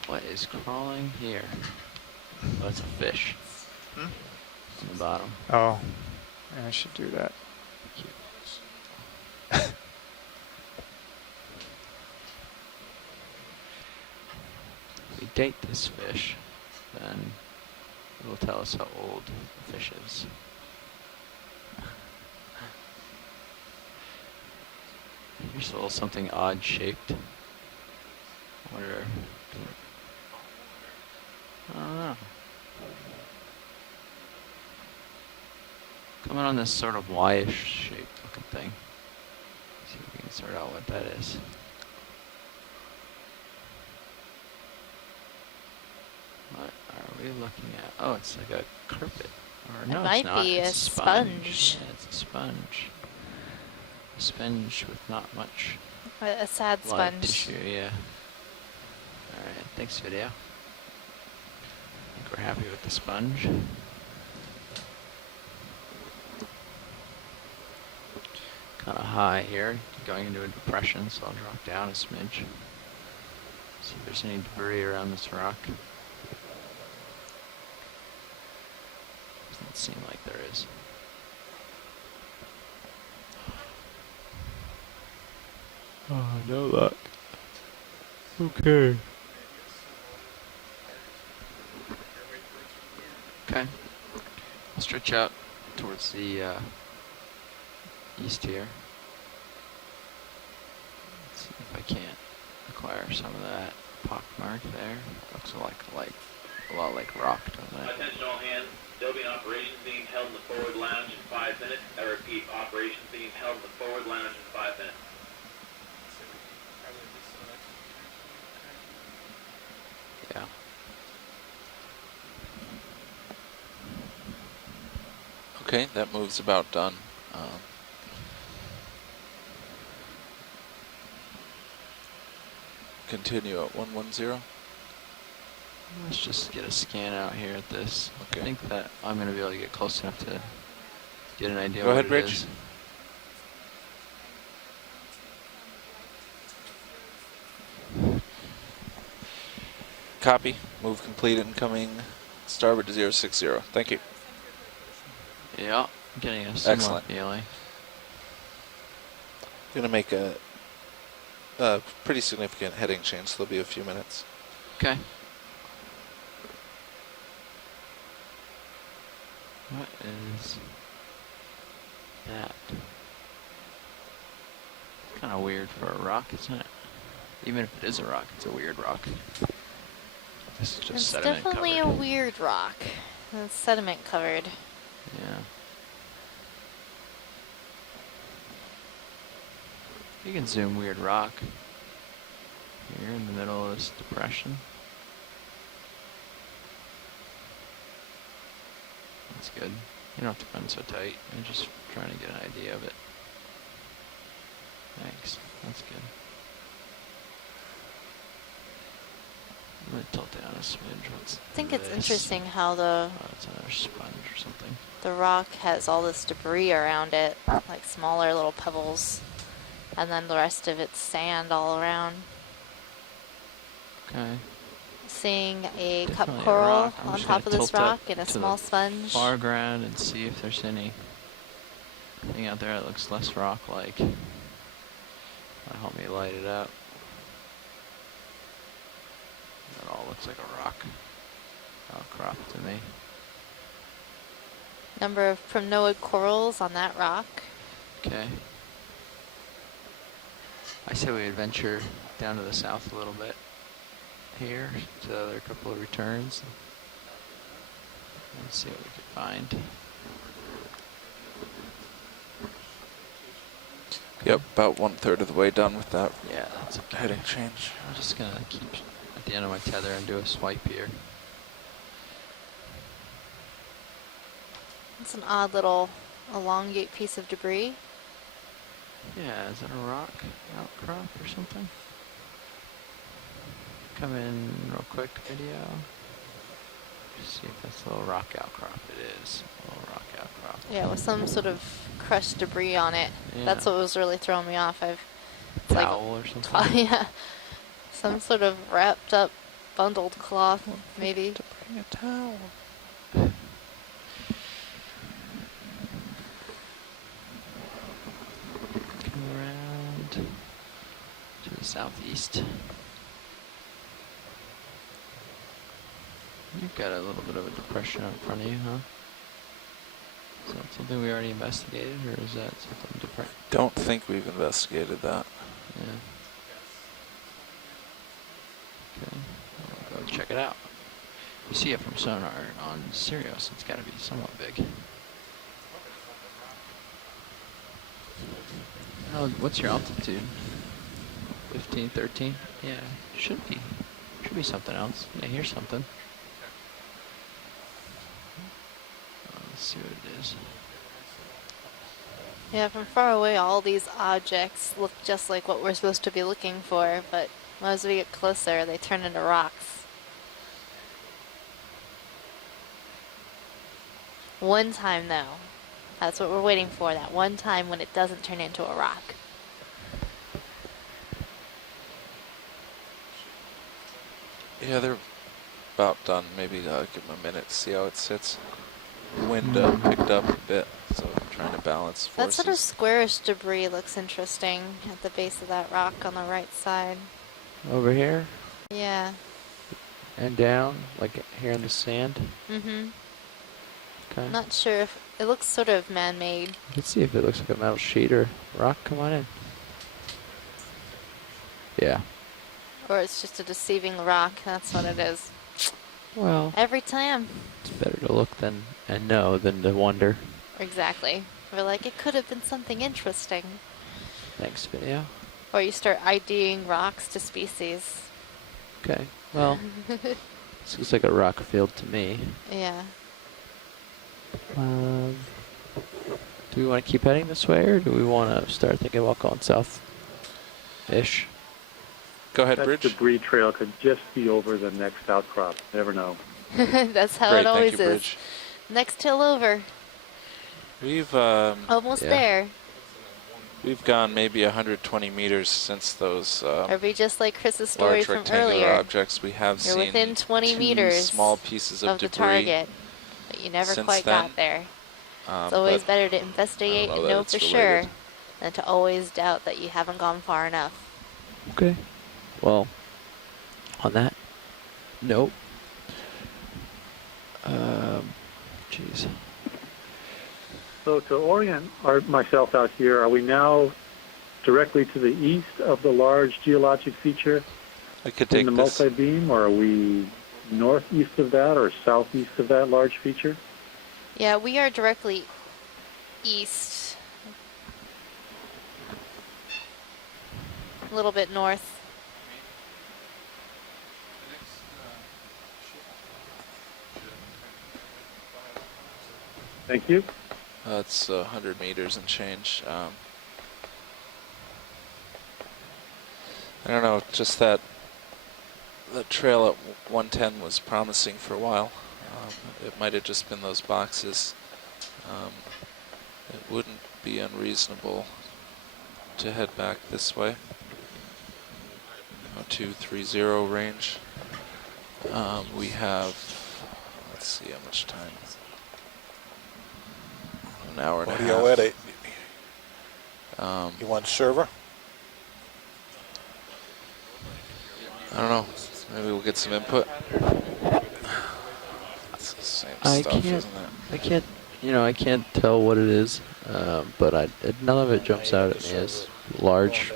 what is crawling here. Oh, it's a fish. On the bottom. Oh, I should do that. If we date this fish, then it will tell us how old the fish is. Here's a little something odd shaped. I wonder. I don't know. Coming on this sort of Y-ish shaped looking thing. See if we can sort out what that is. What are we looking at? Oh, it's like a carpet. Or no, it might it's not. be It's a sponge. Yeah, it's a sponge. A sponge with not much. A sad live sponge. Tissue, yeah. Alright, thanks video. I think we're happy with the sponge. Kind of high here, going into a depression, so I'll drop down a smidge. See if there's any debris around this rock. Doesn't seem like there is. Oh, no luck. Okay. Okay. I'll stretch out towards the east here. Let's see if I can't acquire some of that pockmark there. Looks like a lot like rock, doesn't it? Attention all hands. There'll be an operation being held in the forward lounge in 5 minutes. I repeat, operation being held in the forward lounge in 5 minutes. Yeah. Okay, that move's about done. Continue at 110. Let's just get a scan out here at this. Okay. I think that I'm going to be able to get close enough to get an idea Go what ahead, it Rich. is. Copy. Move complete. Incoming. Starboard to 060. Thank you. Yeah, I'm getting a similar Excellent. feeling. Going to make a pretty significant heading change, so there'll be a few minutes. Okay. What is that? Kind of weird for a rock, isn't it? Even if it is a rock, it's a weird rock. This is just It's sediment definitely covered. a weird rock. It's sediment covered. Yeah. You can zoom weird rock here in the middle of this depression. That's good. You don't have to run so tight. I'm just trying to get an idea of it. Thanks. That's good. I'm going to tilt down a smidge. What's I think it's this? interesting how the Oh, it's another sponge or something. the rock has all this debris around it, like smaller little pebbles, and then the rest of it's sand all around. Okay. Seeing a cup Definitely a coral rock. I'm on just top of gonna this tilt up rock and a to small the sponge. far ground and see if there's anything out there that looks less rock-like. That'll help me light it up. That all looks like a rock outcrop to me. Number of primnoid corals on that rock. Okay. I say we adventure down to the south a little bit here to the other couple of returns. Let's see what we can find. Yep, about 1/3 of the way done with that. Yeah, that's okay. Heading change. I'm just gonna keep at the end of my tether and do a swipe here. It's an odd little elongate piece of debris. Yeah, is that a rock outcrop or something? Come in real quick, video. Just see if that's a little rock outcrop. It is a little rock outcrop. Yeah, with some sort of crushed debris on it. Yeah. That's what was really throwing me off. Towel or something? Yeah. Some sort of wrapped up, bundled cloth, maybe. To bring a towel. Come around to the southeast. You've got a little bit of a depression in front of you, huh? Is that something we already investigated, or is that something different? Don't think we've investigated that. Yeah. Okay, I'll go check it out. You see it from sonar on Sirius, it's got to be somewhat big. Oh, what's your altitude? 15, 13? Yeah, should be. Should be something else. Yeah, here's something. Let's see what it is. Yeah, from far away, all these objects look just like what we're supposed to be looking for, but as we get closer, they turn into rocks. One time, though, that's what we're waiting for, that one time when it doesn't turn into a rock. Yeah, they're about done. Maybe give them a minute to see how it sits. The wind picked up a bit, so I'm trying to balance forces. That sort of squarish debris looks interesting at the base of that rock on the right side. Over here? Yeah. And down, like here in the sand? Mm-hmm. Okay. I'm not sure if it looks sort of man-made. Let's see if it looks like a metal sheet or rock. Come on in. Yeah. Or it's just a deceiving rock. That's what it is. Well, every time. It's better to look than and know than to wonder. Exactly. We're like, it could have been something interesting. Next video. Or you start IDing rocks to species. Okay. Well, this looks like a rock field to me. Yeah. Do we want to keep heading this way, or do we want to start thinking about going south-ish? Go ahead, that Bridge. Debris trail could just be over the next outcrop. Never know. That's how Great, it always thank you, is. Bridge. Next hill over. We've almost there. We've gone maybe 120 meters since those Are we just like Chris's story large from rectangular earlier? objects. We have You're seen within 20 two meters small pieces of the debris target, but you never since quite then. got there. It's always but better to investigate I don't and know know that for it's sure related. than to always doubt that you haven't gone far enough. Okay. Well, on that note, jeez. So to orient myself out here, are we now directly to the east of the large geologic feature I could in take the this. multi-beam, or are we northeast of that or southeast of that large feature? Yeah, we are directly east. A little bit north. Thank you. It's 100 meters and change. I don't know, just that the trail at 110 was promising for a while. It might have just been those boxes. It wouldn't be unreasonable to head back this way. 230 range. We have, let's see how much time. An hour and a half. What are you at? You want server? I don't know. Maybe we'll get some input. It's the same I stuff, can't. isn't it? I can't. you know, I can't tell what it is, but none of it jumps out at me as large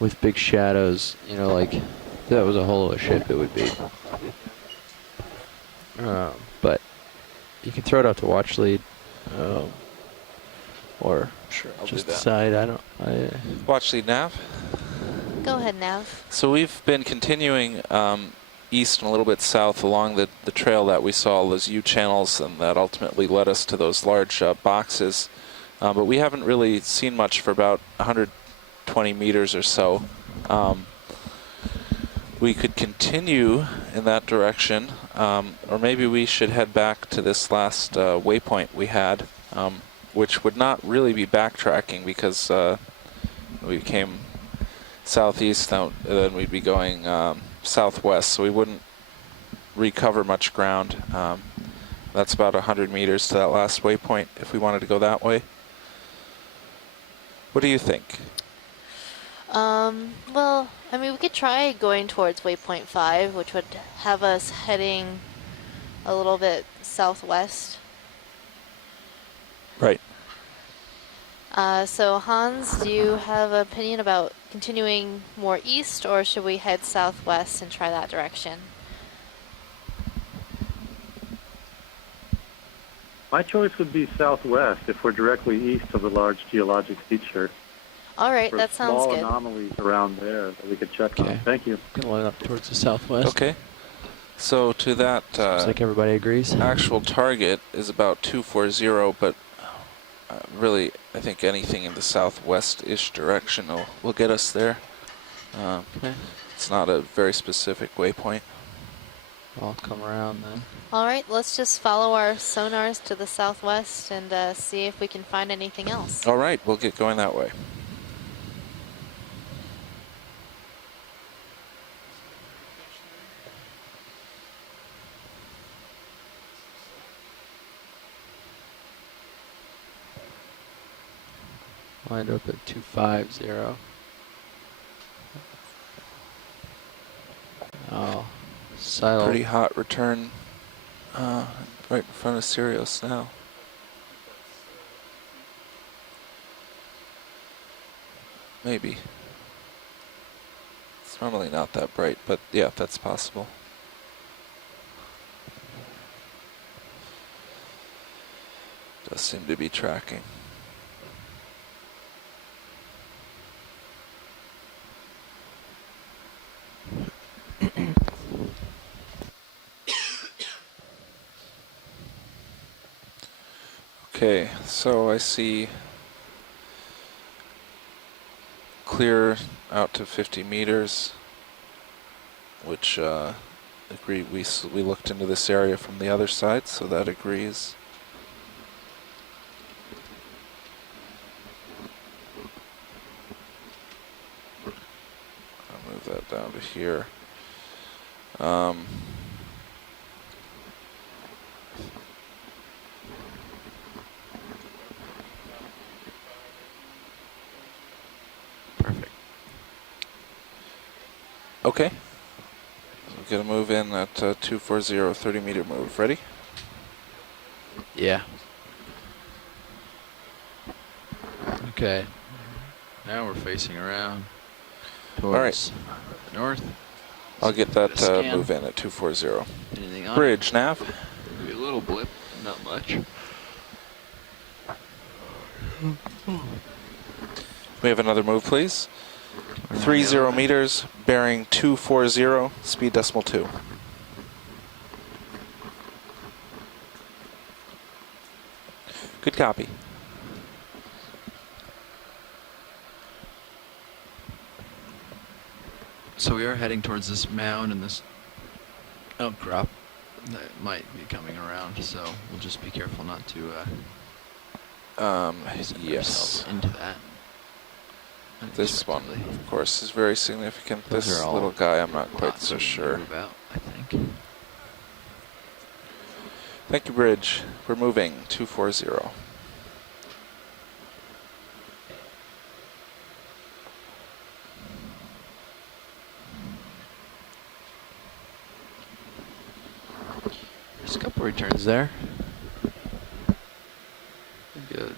with big shadows. You know, like if that was a hole of a ship, it would be. But you can throw it out to watch lead, or sure, I'll just do that. decide. Watch lead nav. Go ahead, Nav. So we've been continuing east and a little bit south along the trail that we saw, those U channels, and that ultimately led us to those large boxes. But we haven't really seen much for about 120 meters or so. We could continue in that direction, or maybe we should head back to this last waypoint we had, which would not really be backtracking because we came southeast, then we'd be going southwest, so we wouldn't recover much ground. That's about 100 meters to that last waypoint if we wanted to go that way. What do you think? Well, I mean, we could try going towards waypoint 5, which would have us heading a little bit southwest. Right. So Hans, do you have an opinion about continuing more east, or should we head southwest and try that direction? My choice would be southwest if we're directly east of the large geologic feature. All right, that sounds small good. anomalies around there that we could check on. Thank you. Gonna line up towards the southwest. Okay. So to that, looks like everybody agrees. Actual target is about 240, but really, I think anything in the southwest-ish direction will get us there. Okay. It's not a very specific waypoint. I'll come around then. All right, let's just follow our sonars to the southwest and see if we can find anything else. All right, we'll get going that way. Lined up at 250. Oh, Silo. Pretty hot return right in front of Sirius now. Maybe. It's normally not that bright, but yeah, that's possible. Does seem to be tracking. Okay, so I see clear out to 50 meters, which agree. We looked into this area from the other side, so that agrees. I'll move that down to here. Okay. We're going to move in at 240, 30-meter move. Ready? Yeah. Okay. Now we're facing around towards the north. I'll get that move in at 240. Anything on Bridge, nav. Maybe a little blip, not much. We have another move, please. 30 meters, bearing 240, speed decimal 2. Good copy. So we are heading towards this mound and this outcrop that might be coming around, so we'll just be careful not to yes. into that. This one, of course, is very significant. Those This are all little guy, I'm not quite so sure. About, I think. Thank you, Bridge. We're moving 240. There's a couple returns there. good.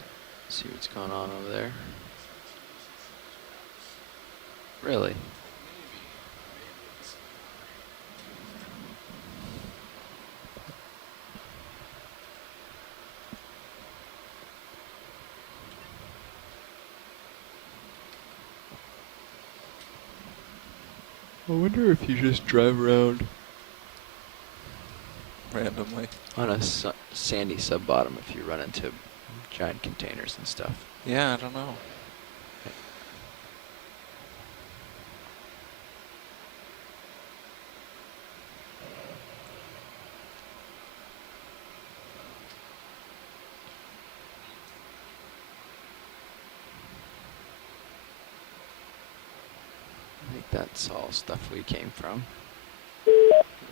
See what's going on over there. Really? I wonder if you just drive around randomly on a sandy sub-bottom if you run into giant containers and stuff. Yeah, I don't know. I think that's all stuff we came from.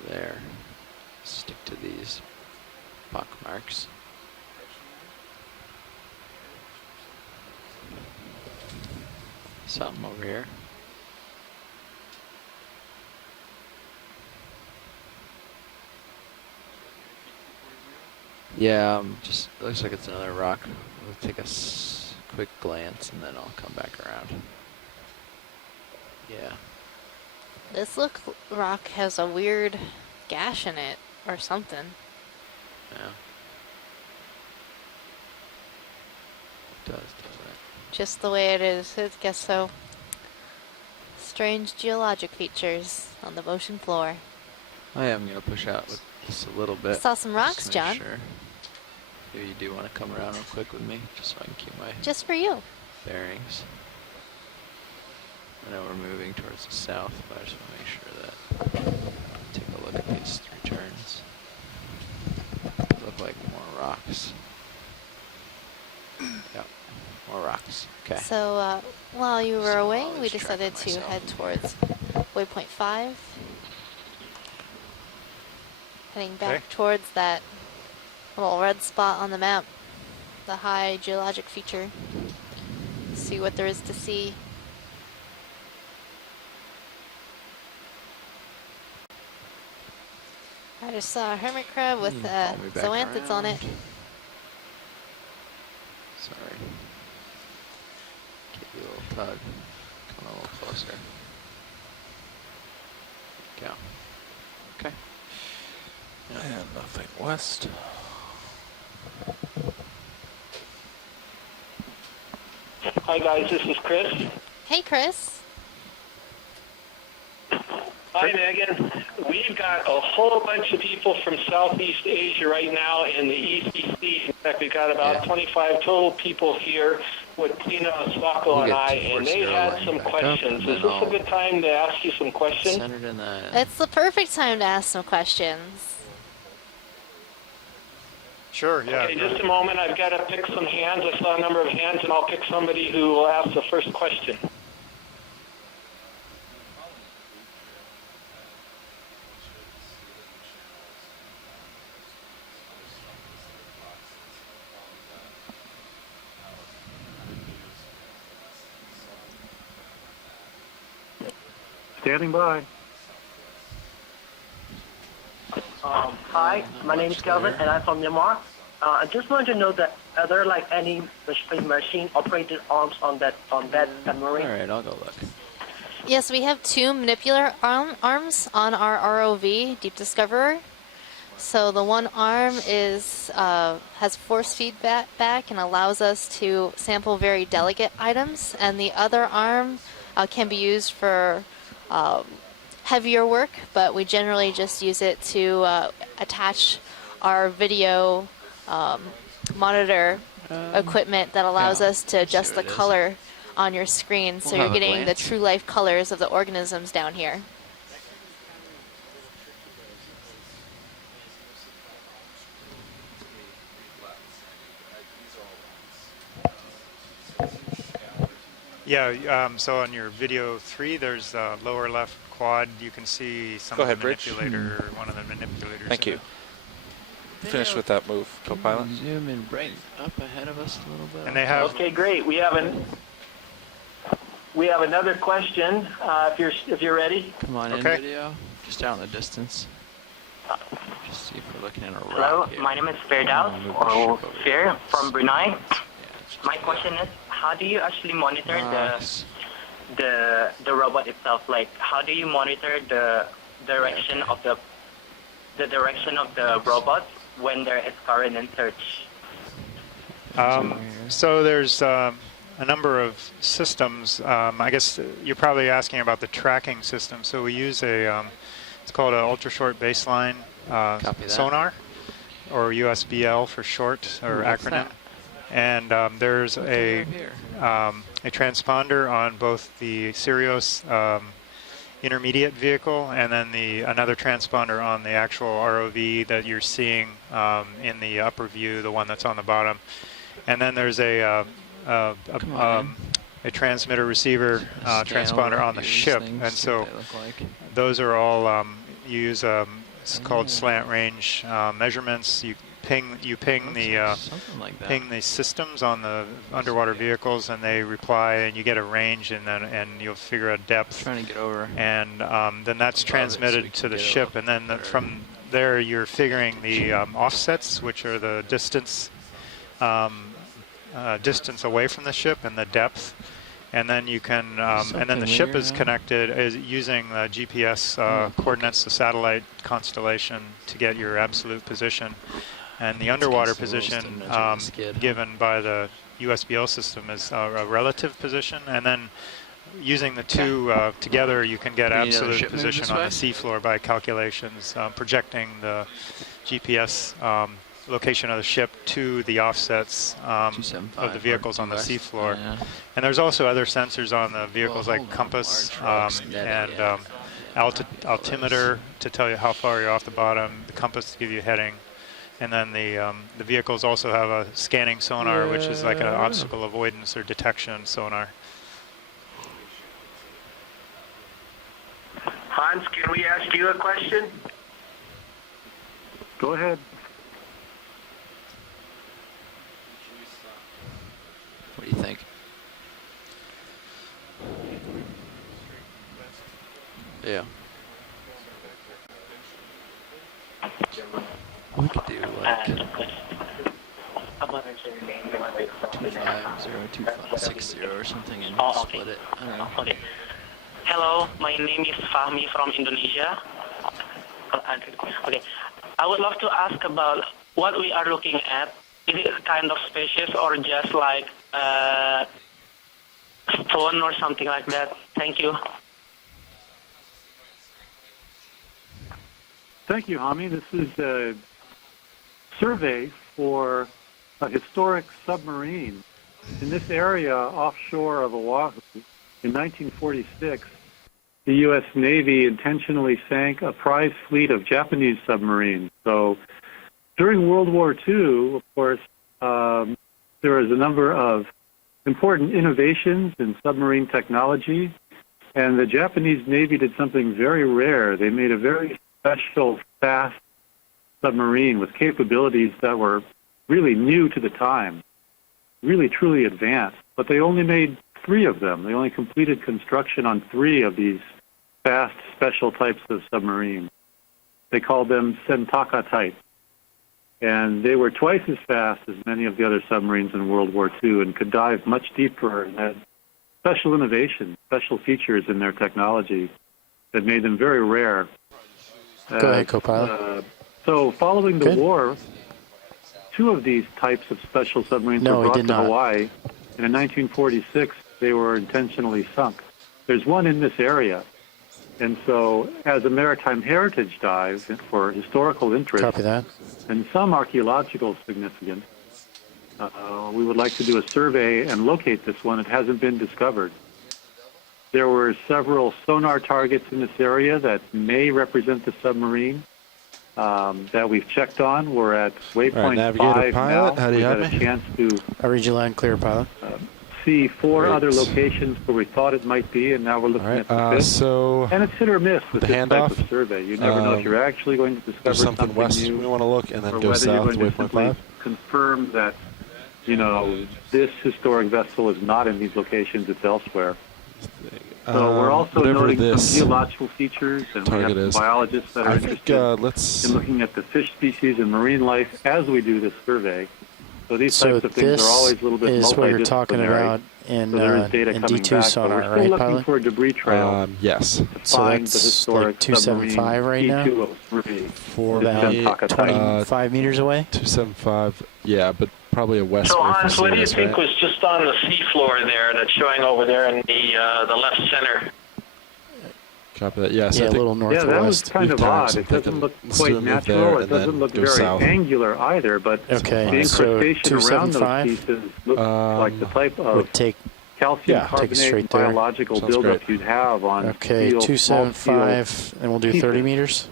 There. Stick to these pock marks. Something over here. Yeah, just looks like it's another rock. We'll take a quick glance and then I'll come back around. Yeah. This rock has a weird gash in it or something. Yeah. It does, doesn't it? Just the way it is. I guess so. Strange geologic features on the ocean floor. I am going to push out with just a little bit. Saw some rocks, John. Sure. Maybe you do want to come around real quick with me, just so I can keep my just for you bearings. I know we're moving towards the south, but I just want to make sure that take a look at these returns. They look like more rocks. Yep, more rocks. Okay. So while you were away, we decided to head towards waypoint 5. Heading back towards that little red spot on the map, the high geologic feature. See what there is to see. I just saw a hermit crab with zoanthids on it. Sorry. Give you a little tug. Come a little closer. There you go. Okay. Yep. And nothing west. Hi guys, this is Chris. Hey Chris. Hi Megan. We've got a whole bunch of people from Southeast Asia right now in the ECC. In fact, we've got about 25 total people here with Tina, Sako, and I, and they had some questions. Is this a good time to ask you some questions? It's the perfect time to ask some questions. Sure, yeah. Okay, just a moment. I've got to pick some hands. I saw a number of hands, and I'll pick somebody who will ask the first question. Standing by. Hi, my name is Kelvin, and I'm from Myanmar. I just want to know that are there like any machine-operated arms on that submarine? All right, I'll go look. Yes, we have 2 manipular arms on our ROV, Deep Discoverer. So the one arm is has force feedback and allows us to sample very delicate items, and the other arm can be used for heavier work, but we generally just use it to attach our video monitor equipment that allows us to adjust the color on your screen, so you're getting the true life colors of the organisms down here. Yeah, so on your video 3, there's the lower left quad. You can see some of the manipulator, one of the manipulators. Thank you. Finish with that move, co-pilot. Zoom in right up ahead of us a little bit. And they have. Okay, great. We have another question. If you're ready. Come on in, video. Just out in the distance. Just see if we're looking at a rock. Hello, my name is Firdaus, or Fir from Brunei. My question is, how do you actually monitor the robot itself? Like, how do you monitor the direction of the robot when there is current in search? So there's a number of systems. I guess you're probably asking about the tracking system. So we use it's called an ultra short baseline sonar, or USBL for short, or acronym. And there's a transponder on both the Sirius intermediate vehicle, and then another transponder on the actual ROV that you're seeing in the upper view, the one that's on the bottom. And then there's a transmitter receiver transponder on the ship, and so those are all you use. It's called slant range measurements. You ping the systems on the underwater vehicles, and they reply, and you get a range, and you'll figure out depth. Trying to get over. And then that's transmitted to the ship, and then from there you're figuring the offsets, which are the distance away from the ship and the depth. And then you can, and then the ship is connected using the GPS coordinates, the satellite constellation, to get your absolute position. And the underwater position given by the USBL system is a relative position. And then using the two together, you can get absolute position on the seafloor by calculations, projecting the GPS location of the ship to the offsets of the vehicles on the seafloor. And there's also other sensors on the vehicles, like compass and altimeter to tell you how far you're off the bottom, the compass to give you heading. And then the vehicles also have a scanning sonar, which is like an obstacle avoidance or detection sonar. Hans, can we ask you a question? Go ahead. What do you think? Yeah. We could do like 50260 or something and split it. I don't know. Okay. Hello, my name is Fahmi from Indonesia. Okay. I would love to ask about what we are looking at. Is it a kind of species or just like stone or something like that? Thank you. Thank you, Hami. This is a survey for a historic submarine. In this area offshore of Oahu, in 1946, the U.S. Navy intentionally sank a prize fleet of Japanese submarines. So during World War II, of course, there was a number of important innovations in submarine technology, and the Japanese Navy did something very rare. They made a very special, fast submarine with capabilities that were really new to the time, really truly advanced. But they only made 3 of them. They only completed construction on 3 of these fast, special types of submarines. They called them Sentaka type. And they were twice as fast as many of the other submarines in World War II and could dive much deeper and had special innovations, special features in their technology that made them very rare. Go ahead, co-pilot. So following the war, 2 of these types of special submarines were brought to Hawaii, and in 1946 they were intentionally sunk. There's one in this area, and so as a maritime heritage dive for historical interest and some archaeological significance, we would like to do a survey and locate this one. It hasn't been discovered. There were several sonar targets in this area that may represent the submarine that we've checked on. We're at waypoint 5 now. We had a chance to read your line clear, pilot. See 4 other locations where we thought it might be, and now we're looking at the 5th. And it's hit or miss with this type of survey. You never know if you're actually going to discover something west new, we want to look, and then or go whether south you're going to to waypoint 5. confirm that, you know, this historic vessel is not in these locations, it's elsewhere. So we're also noting some geological features, and we have some biologists that are interested in looking at the fish species and marine life as we do this survey. So these types of things are always a little bit multidisciplinary. This is what you're talking about in, so there is data in coming D2 back, sonar, but we're still right, looking pilot? for a debris trail. Yes. So that's like 275 right now? For about 25 meters away? 275, yeah, but probably a west. So Hans, what do you think was just on the seafloor there that's showing over there in the left center? Copy that. Yeah, so yeah, a little northwest. Yeah, that was kind of odd. It doesn't look quite natural. It doesn't look very angular either, but the incrustation around those pieces looks like the type of calcium carbonate biological buildup you'd have on okay, 275, and we'll do 30 meters.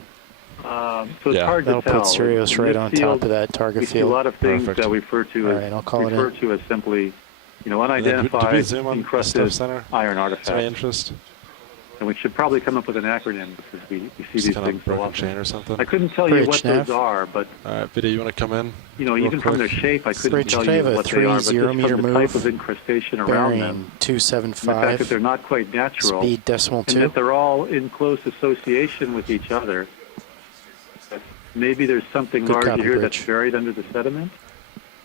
So it's hard to tell. That'll put Sirius right on top of that target we field. see a lot of things that we refer to as simply, unidentified, encrusted iron artifacts. That's my interest. And we should probably come up with an acronym because we see these things so often. Chain or something. I couldn't tell you what those are, but all right, Vidya, you want to come in? Even from their shape, I couldn't tell you what they are. But just from the type of incrustation around them, 275. the fact that they're not quite natural, speed decimal 2, and that they're all in close association with each other. Maybe there's something larger here that's buried under the sediment,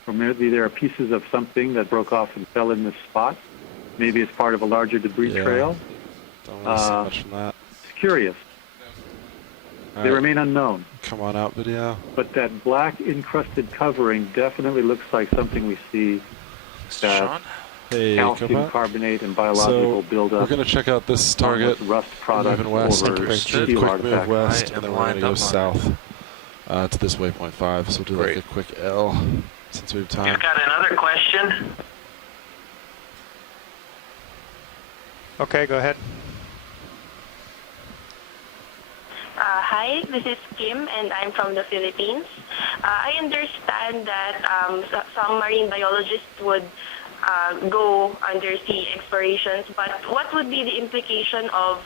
or maybe there are pieces of something that broke off and fell in this spot. Maybe it's part of a larger debris trail. Don't want to see much from that. It's curious. They remain unknown. Come on out, video. But that black encrusted covering definitely looks like something we see that calcium carbonate and biological buildup. We're going to check out this target. Rust product moving west. over Quick move west, and then we're going to go south to this waypoint 5. So we'll do like a quick L since we have time. You've got another question? Okay, go ahead. Hi, this is Kim, and I'm from the Philippines. I understand that some marine biologists would go undersea explorations, but what would be the implication of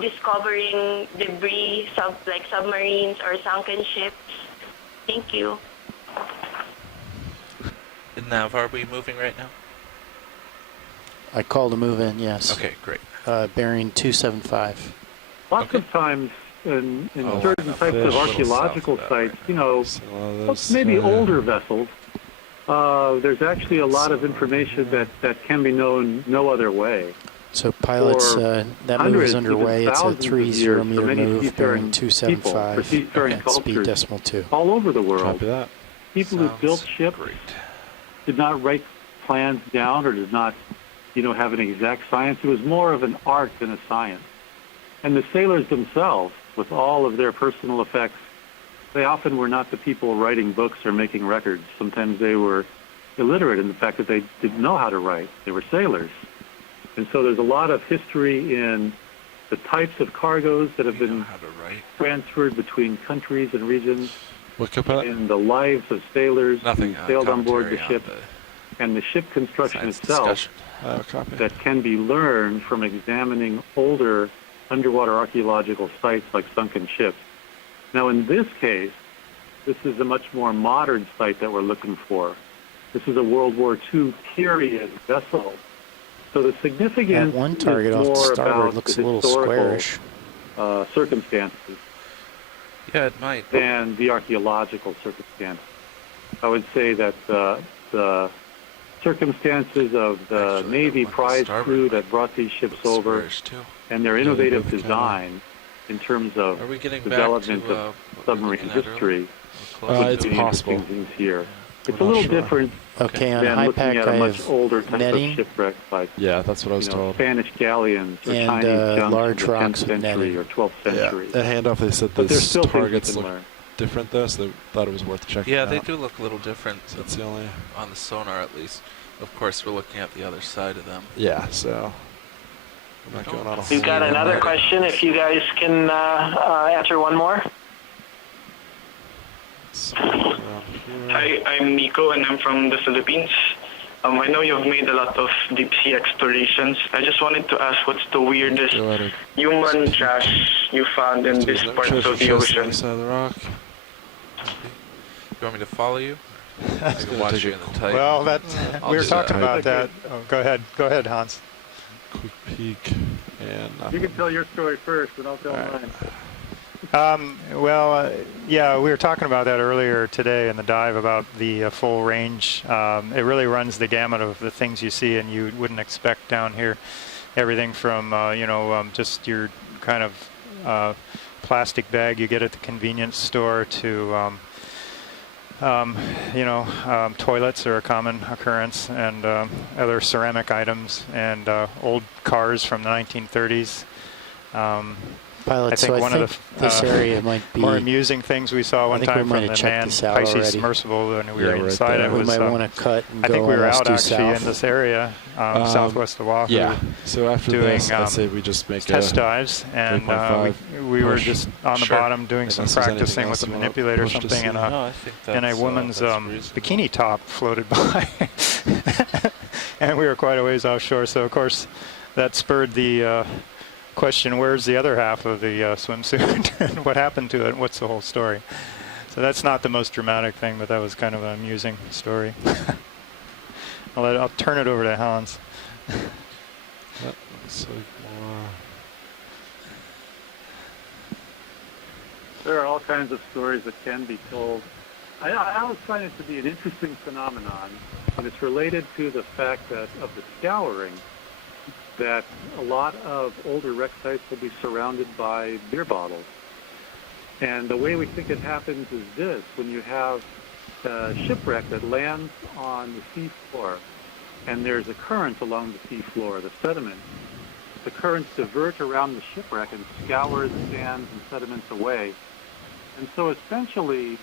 discovering debris, like submarines or sunken ships? Thank you. Nav, are we moving right now? I called a move in, yes. Okay, great. Bearing 275. Lots of times in certain types of archaeological sites, maybe older vessels, there's actually a lot of information that can be known no other way. So pilots, that move is underway. It's a 30 meter move, bearing 275, and speed decimal 2. All over the world. Copy that. People who built ships did not write plans down or did not, have an exact science. It was more of an art than a science. And the sailors themselves, with all of their personal effects, they often were not the people writing books or making records. Sometimes they were illiterate in the fact that they didn't know how to write. They were sailors. And so there's a lot of history in the types of cargoes that have been transferred between countries and regions, in the lives of sailors who sailed on board the ship, and the ship construction itself that can be learned from examining older underwater archaeological sites like sunken ships. Now, in this case, this is a much more modern site that we're looking for. This is a World War II period vessel. So the significance one target is off the more starboard about looks the a little historical squarish. Circumstances than the archaeological circumstances. I would say that the circumstances of the Navy prize crew that brought these ships over and their innovative design in terms of development of submarine history. It's possible. Here. It's a little different on than high looking pack at a I much have older type netting. of shipwreck like that's what I was told. Spanish galleons or And, Chinese junks large from the 10th rocks with century or 12th century. That handoff, they said But there's this still targets things you look can learn. different though, so they thought it was worth checking Yeah, out. they do look a little different. That's the only on the sonar, at least. Of course, we're looking at the other side of them. Yeah, so I'm not going on a We've got another question. If you guys can answer one more. Hi, I'm Nico, and I'm from the Philippines. I know you've made a lot of deep sea explorations. I just wanted to ask, what's the weirdest human trash you found in these parts of the ocean? Side of the rock. You want me to follow you? I can watch you in the tight. Well, we were talking about that. Oh, go ahead, Hans. Quick peek, and you can tell your story first, and I'll tell mine. Yeah, we were talking about that earlier today in the dive about the full range. It really runs the gamut of the things you see and you wouldn't expect down here. Everything from, just your kind of plastic bag you get at the convenience store to, toilets are a common occurrence, and other ceramic items, and old cars from the 1930s. Pilot, I think so one I of think the this area might be more amusing things we saw one time from the manned Pisces submersible when we were inside it was. We might want to cut and I think go we were almost out due actually south. in this area, southwest of Oahu. Yeah. So after doing, this, I say we just make test dives, and we were just on the bottom doing some practicing with the manipulator or something, and a woman's bikini top floated by, and we were quite a ways offshore. So of course, that spurred the question, where's the other half of the swimsuit and what happened to it, what's the whole story? So that's not the most dramatic thing, but that was kind of an amusing story. I'll turn it over to Hans. There are all kinds of stories that can be told. I always find it to be an interesting phenomenon, and it's related to the fact that of the scouring, that a lot of older wreck sites will be surrounded by beer bottles. And the way we think it happens is this: when you have a shipwreck that lands on the sea floor, and there's a current along the sea floor, the sediment, the currents divert around the shipwreck and scour the sands and sediments away. And so essentially,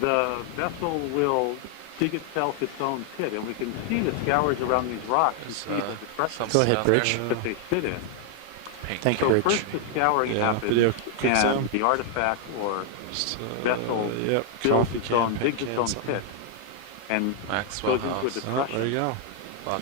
the vessel will dig itself its own pit, and we can see the scours around these rocks and see the depressions that they sit in. Thank you, so Rich. first the scouring happens, and the artifact or vessel builds its own, digs its own pit, and goes into a depression. There you go.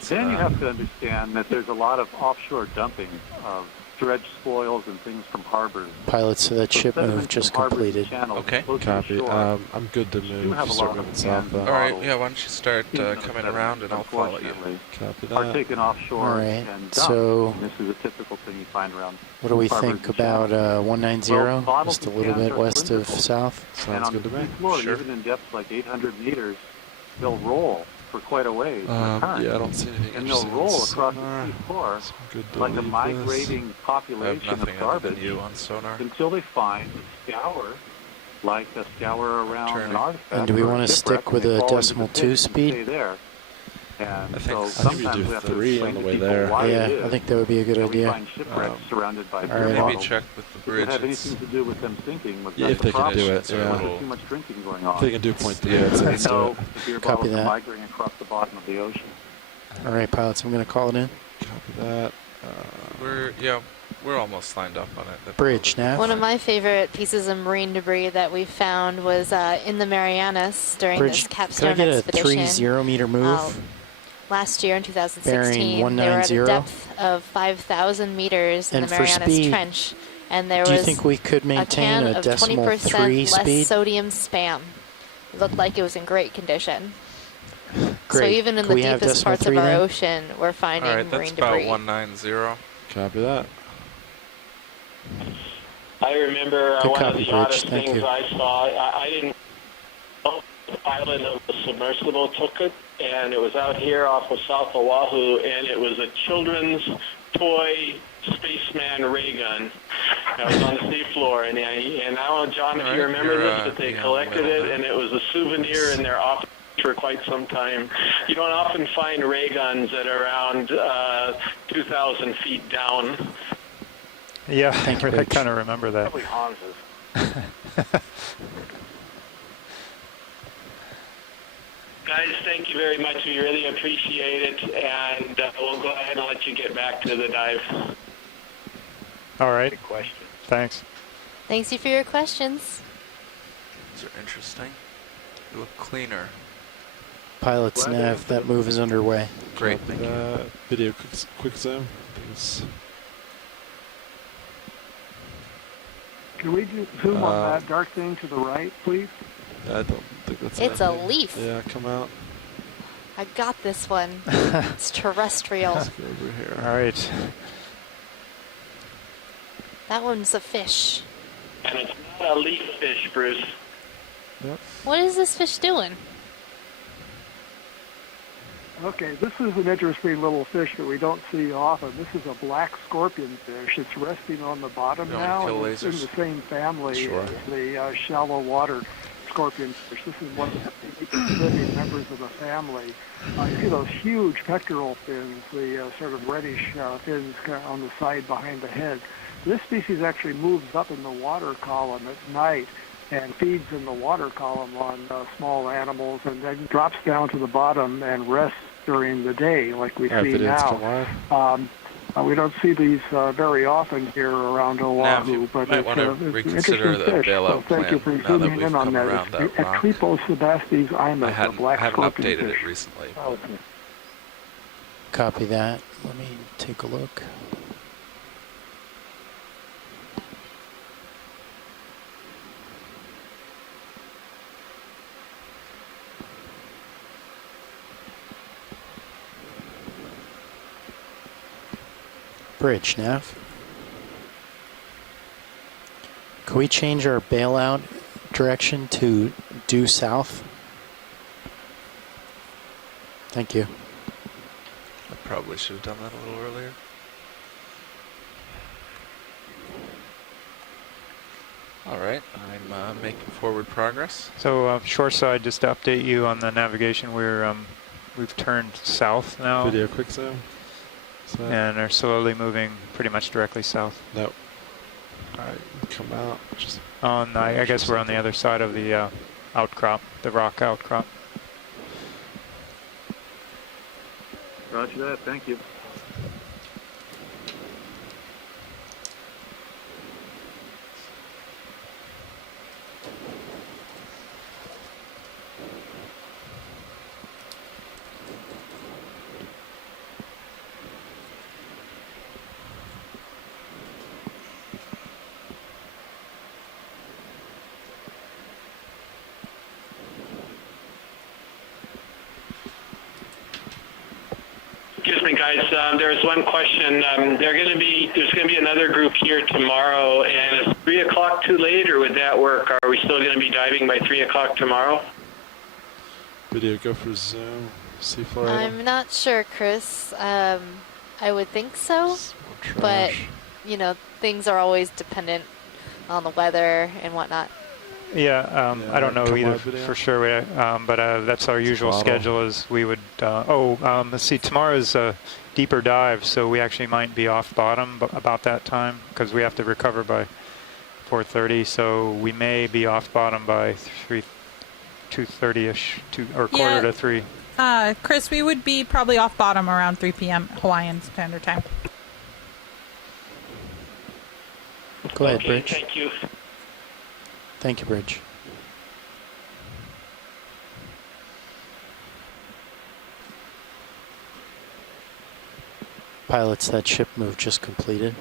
Then you have to understand that there's a lot of offshore dumping of dredge spoils and things from harbors. Pilot, so that ship move just completed. Okay. Copy. I'm good to move. You start moving south. All right. Yeah. Why don't you start coming around and I'll follow you. Copy that. Are taken offshore. All right. And so this is a typical thing you find around. What do we think about 190? Just a little bit west of south. Sounds good to me. Floor, even in depths like 800 meters, they'll roll for quite a ways. Yeah, I don't see anything. And they'll roll across the sea floor like a migrating population of garbage until they find a scour, like a scour around an artifact. And do we want to stick with a decimal 2 speed? There. And I so think we do 3 on the way there. Yeah, I think that would be a good idea. Find shipwrecks surrounded by maybe check with the bridge. Does it have anything to do with them sinking? Was that if they can do it, too much drinking going on? If they can do point 3, I'd say let's do it. The beer Copy bottles that. are migrating across the bottom of the ocean. All right, pilots, I'm going to call it in. Copy that. We're almost lined up on it. Bridge, nav. One of my favorite pieces of marine debris that we found was in the Marianas during Bridge, this capstone could I get expedition. a 30 meter move? Last year in 2016, Bearing they were at 190. a depth of 5,000 meters in And the for Marianas speed, Trench, and there do you was think we could maintain a a can decimal of 3 20% less speed? sodium spam. It looked like it was in great condition. Great. So even in Could the we have deepest decimal parts of 3 our then? ocean, we're finding All right, marine that's about debris. 190. Copy that. I remember Good one of copy, the Bridge. oddest Thank things you. I saw. I didn't know the pilot of the submersible took it, and it was out here off of South Oahu, and it was a children's toy spaceman ray gun that was on the seafloor. And I don't know, John, if you remember this, but they collected it, and it was a souvenir in their office for quite some time. You don't often find ray guns that are around 2,000 feet down. Yeah, Thank you, I Rich. kind of remember that. Probably Hans's. Guys, thank you very much. We really appreciate it, and we'll go ahead and let you get back to the dive. All right. Good question. Thanks. Thanks you for your questions. These are interesting. They look cleaner. Pilots, nav, that move is underway. Great, thank you. Video quick zoom. Thanks. Can we just zoom on that dark thing to the right, please? I don't think that's It's a leaf. Yeah, come out. I got this one. It's terrestrial. Let's go over here. All right. That one's a fish. And it's not a leaf fish, Bruce. Yep. What is this fish doing? Okay, this is an interesting little fish that we don't see often. This is a black scorpion fish. It's resting on the bottom now. And it's in the same family as the shallow water scorpion fish. This is one of the living members of the family. You see those huge pectoral fins, the sort of reddish fins on the side behind the head. This species actually moves up in the water column at night and feeds in the water column on small animals, and then drops down to the bottom and rests during the day, like we see now. We don't see these very often here around Oahu, but it's an interesting fish. So thank you for zooming in on that. It's Atripos sebastes imus, the black scorpion updated fish. it recently. Copy that. Let me take a look. Bridge, Nav. Can we change our bailout direction to due south? Thank you. I probably should have done that a little earlier. All right, I'm making forward progress. So shoreside, just to update you on the navigation, we've turned south now. Video quick zoom. And are slowly moving pretty much directly south. Nope. All right, come out. Just on. I guess we're on the other side of the outcrop, the rock outcrop. Roger that. Thank you. Excuse me, guys. There's one question. There's going to be another group here tomorrow, and is 3 o'clock too late, or would that work? Are we still going to be diving by 3 o'clock tomorrow? Video, go for zoom. C4. I'm not sure, Chris. I would think so, but you know, things are always dependent on the weather and whatnot. Yeah, I don't know either for sure, but that's our usual schedule. Is we would let's see, tomorrow's a deeper dive, so we actually might be off bottom about that time because we have to recover by 4:30. So we may be off bottom by 2:30ish, or quarter to 3. Chris, we would be probably off bottom around 3 p.m. Hawaiian Standard Time. Go ahead, Bridge. Thank you. Thank you, Bridge. Pilots, that ship move just completed.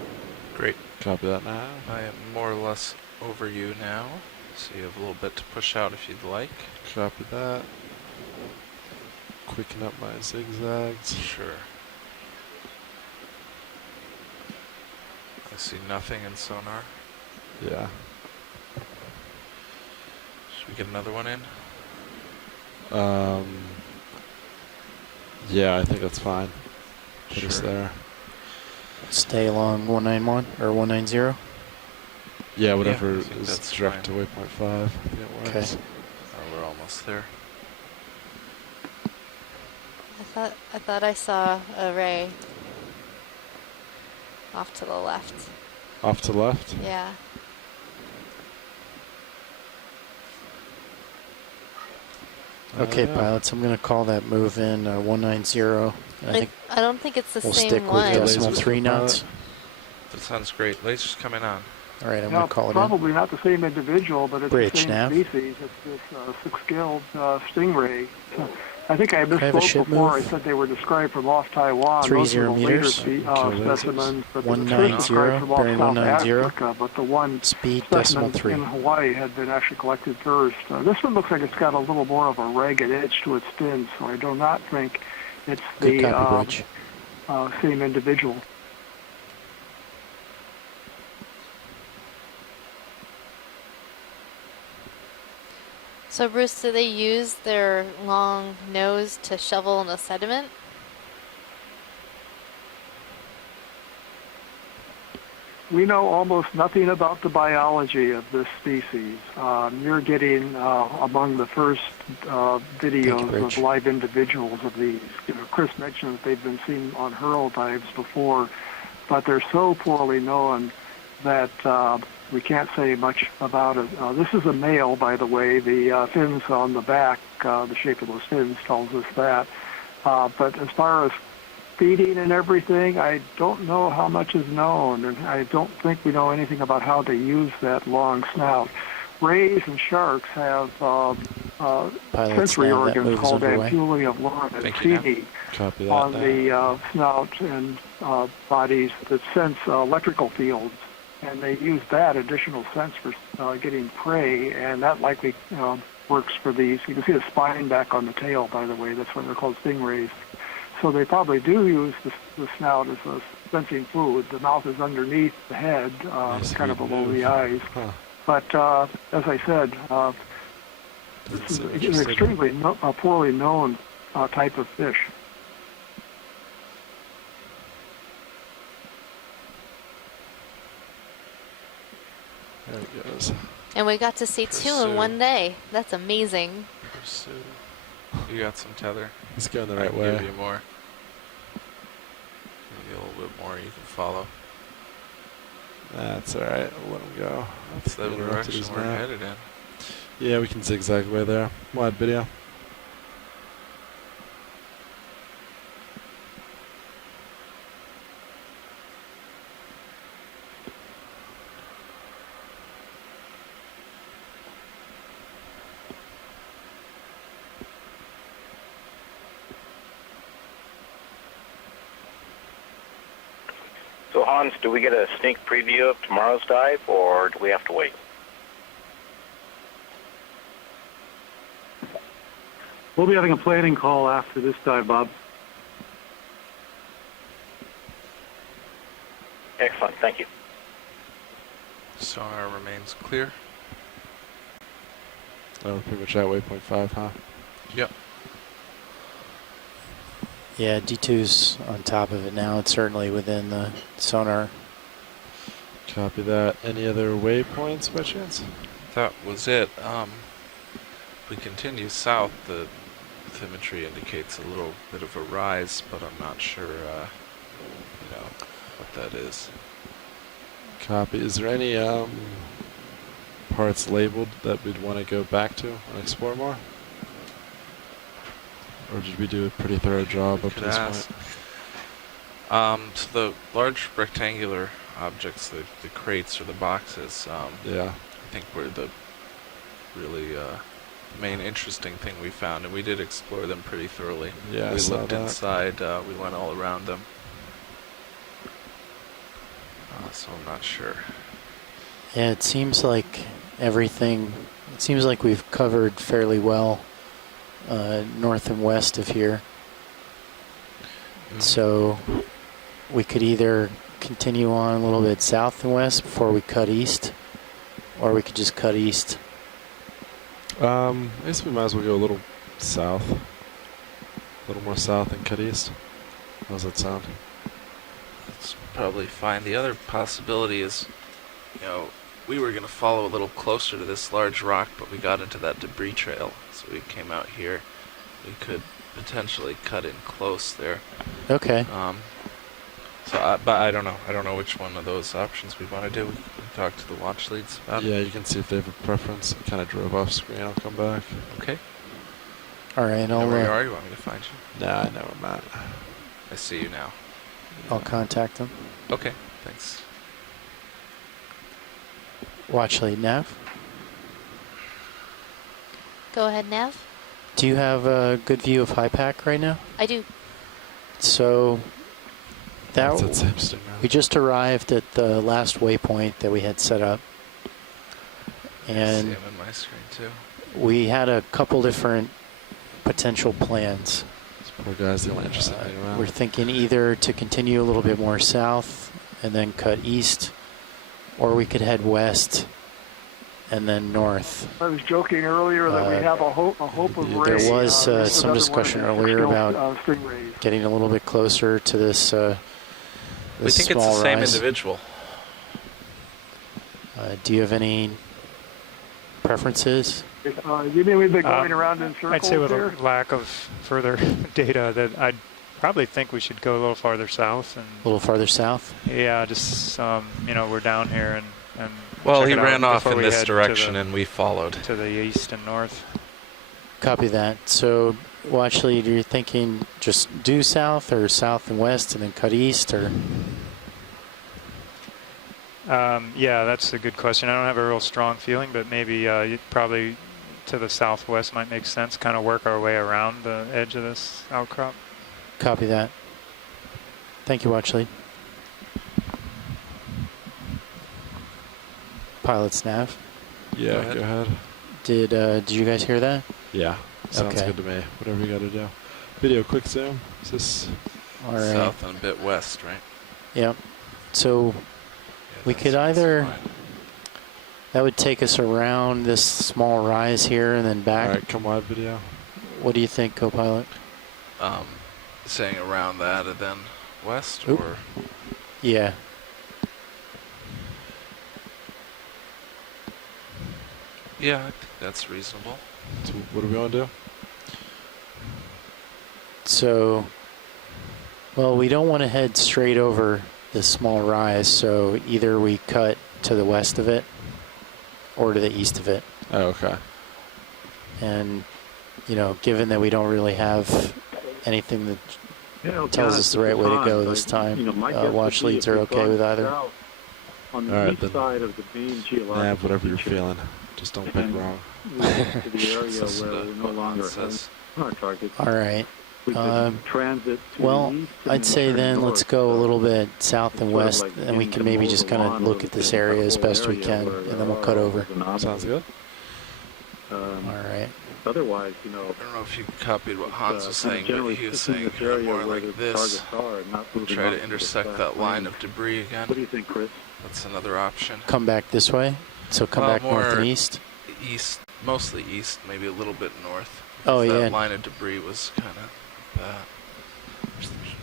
Great. Copy that now. I am more or less over you now, so you have a little bit to push out if you'd like. Copy that. Quicken up my zigzags. Sure. I see nothing in sonar. Yeah. Should we get another one in? Yeah, I think that's fine. Put us there. Stay along 191 or 190. Yeah, whatever is direct to waypoint 5. I think it works. Okay. Oh, we're almost there. I thought I saw a ray off to the left. Off to the left? Yeah. Okay, pilots, I'm going to call that move in 190. I don't think it's the we'll same stick one. with decimal 3 knots. That sounds great. Lasers coming on. All right, I'm going to call it in. Probably not the same individual, but it's Bridge the same nav. species. It's this six-gilled stingray. I think I have a misspoke ship before. move? I said they were described from off Taiwan. 30 Those were the later meters. specimens, but they were 190, described from off bearing South 190. Africa, but the one Speed specimen decimal 3. in Hawaii had been actually collected first. This one looks like it's got a little more of a ragged edge to its fin, so I do not think it's Good the copy, Bridge. same individual. So Bruce, do they use their long nose to shovel in the sediment? We know almost nothing about the biology of this species. You're getting among the first videos of live individuals of these. Chris mentioned that they've been seen on hurl dives before, but they're so poorly known that we can't say much about it. This is a male, by the way. The fins on the back, the shape of those fins tells us that. But as far as feeding and everything, I don't know how much is known, and I don't think we know anything about how to use that long snout. Rays and sharks have sensory organs called ampullae of Lorentz and Feeney on the snout and bodies that sense electrical fields, and they use that additional sense for getting prey, and that likely works for these. You can see the spine back on the tail, by the way. That's why they're called stingrays. So they probably do use the snout as a sensing fluid. The mouth is underneath the head, kind of below the eyes. Huh. But as I said, this is an extremely poorly known type of fish. There it goes. And we got to see two in one day. That's amazing. Pursue. You got some tether. He's going the right I can way. Give you more. Maybe a little bit more you can follow. That's all right. I'll let him go. That's the direction we're headed in. Yeah, we can zigzag way there. Wide video. So Hans, do we get a sneak preview of tomorrow's dive, or do we have to wait? We'll be having a planning call after this dive, Bob. Excellent, thank you. Sonar remains clear. Oh, we're pretty much at waypoint 5, huh? Yep. Yeah, D2's on top of it now. It's certainly within the sonar. Copy that. Any other waypoints by chance? That was it. If we continue south, the bathymetry indicates a little bit of a rise, but I'm not sure, what that is. Copy. Is there any parts labeled that we'd want to go back to and explore more? Or did we do a pretty thorough job up to this point? So the large rectangular objects, the crates or the boxes, yeah, I think were the really main interesting thing we found, and we did explore them pretty thoroughly. Yeah, we looked inside, we went all around them. So I'm not sure. Yeah, it seems like everything, it seems like we've covered fairly well north and west of here. So we could either continue on a little bit south and west before we cut east, or we could just cut east. I guess we might as well go a little south. A little more south and cut east. How's that sound? That's probably fine. The other possibility is, we were going to follow a little closer to this large rock, but we got into that debris trail, so we came out here. We could potentially cut in close there. Okay. But I don't know. I don't know which one of those options we want to do. We can talk to the watch leads about it. Yeah, you can see if they have a preference. I kind of drove off screen. I'll come back. Okay. All right. You know where you are? You want me to find you? Nah, I know where I'm at. I see you now. I'll contact them. Okay, thanks. Watch lead, Nav. Go ahead, Nav. Do you have a good view of high pack right now? I do. So that interesting. We just arrived at the last waypoint that we had set up, and I see him on my screen too. We had a couple different potential plans. These poor guys, the only interesting thing around. We're thinking either to continue a little bit more south and then cut east, or we could head west and then north. I was joking earlier that we have a hope of rain. There was some discussion earlier about stingrays. getting a little bit closer to this. We think it's the same individual. Do you have any preferences? You mean we've been going around in circles I'd say with here? a lack of further data that I'd probably think we should go a little farther south. And a little farther south? Yeah, just, you know, we're down here and well, he ran off in this direction and we followed. To the east and north. Copy that. So, well, actually, you're thinking just due south or south and west and then cut east, or? Yeah, that's a good question. I don't have a real strong feeling, but maybe probably to the southwest might make sense, kind of work our way around the edge of this outcrop. Copy that. Thank you, Watchley. Pilot's nav. Yeah, go ahead. Did you guys hear that? Yeah, sounds okay. good to me. Whatever you got to do. Video quick zoom. Is this all right? South and a bit west, right? Yep. So we could either, that would take us around this small rise here and then back. All right, come wide video. What do you think, co-pilot? Saying around that and then west, Oop. or? Yeah. Yeah, I think that's reasonable. So what do we want to do? So, well, we don't want to head straight over this small rise, so either we cut to the west of it or to the east of it. Oh, okay. And, you know, given that we don't really have anything that tells us the right way to go this time, watch leads are okay with either. On the All east right, side of the main geological Nav, whatever you're feature, feeling. Just don't pick wrong. to the area where we're no longer on our target. All right. We can transit to Well, the east and I'd say turn then north. let's go a little bit south and Sort of west, like and we getting can to maybe mow just the kind lawn of a look little at this bit, area that as whole best we area can, where and there then we'll are cut over. Sounds good. All right. Otherwise, you know, I don't know if you copied what Hans was saying, but generally he was sticking saying this area more where like the this. targets are and not moving Try off to the intersect flat that line plain. of debris again. What do you think, Chris? That's another option. Come back this way? So come Well, back north and east? East, mostly east, maybe a little bit north. Oh, That yeah. line of debris was kind of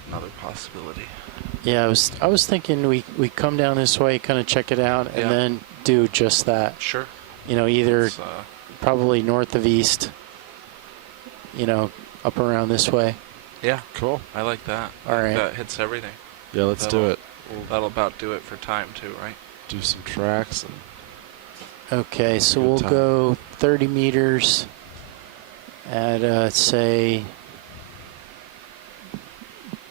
another possibility. Yeah, I was thinking we come down this way, kind of check it out, and then do just that. Sure. You know, either Let's, probably north of east, you know, up around this way. Yeah. Cool. I like that. All right. That hits everything. Yeah, let's do it. That'll about do it for time too, right? Do some tracks. And Okay, so Good we'll time. go 30 meters at, say,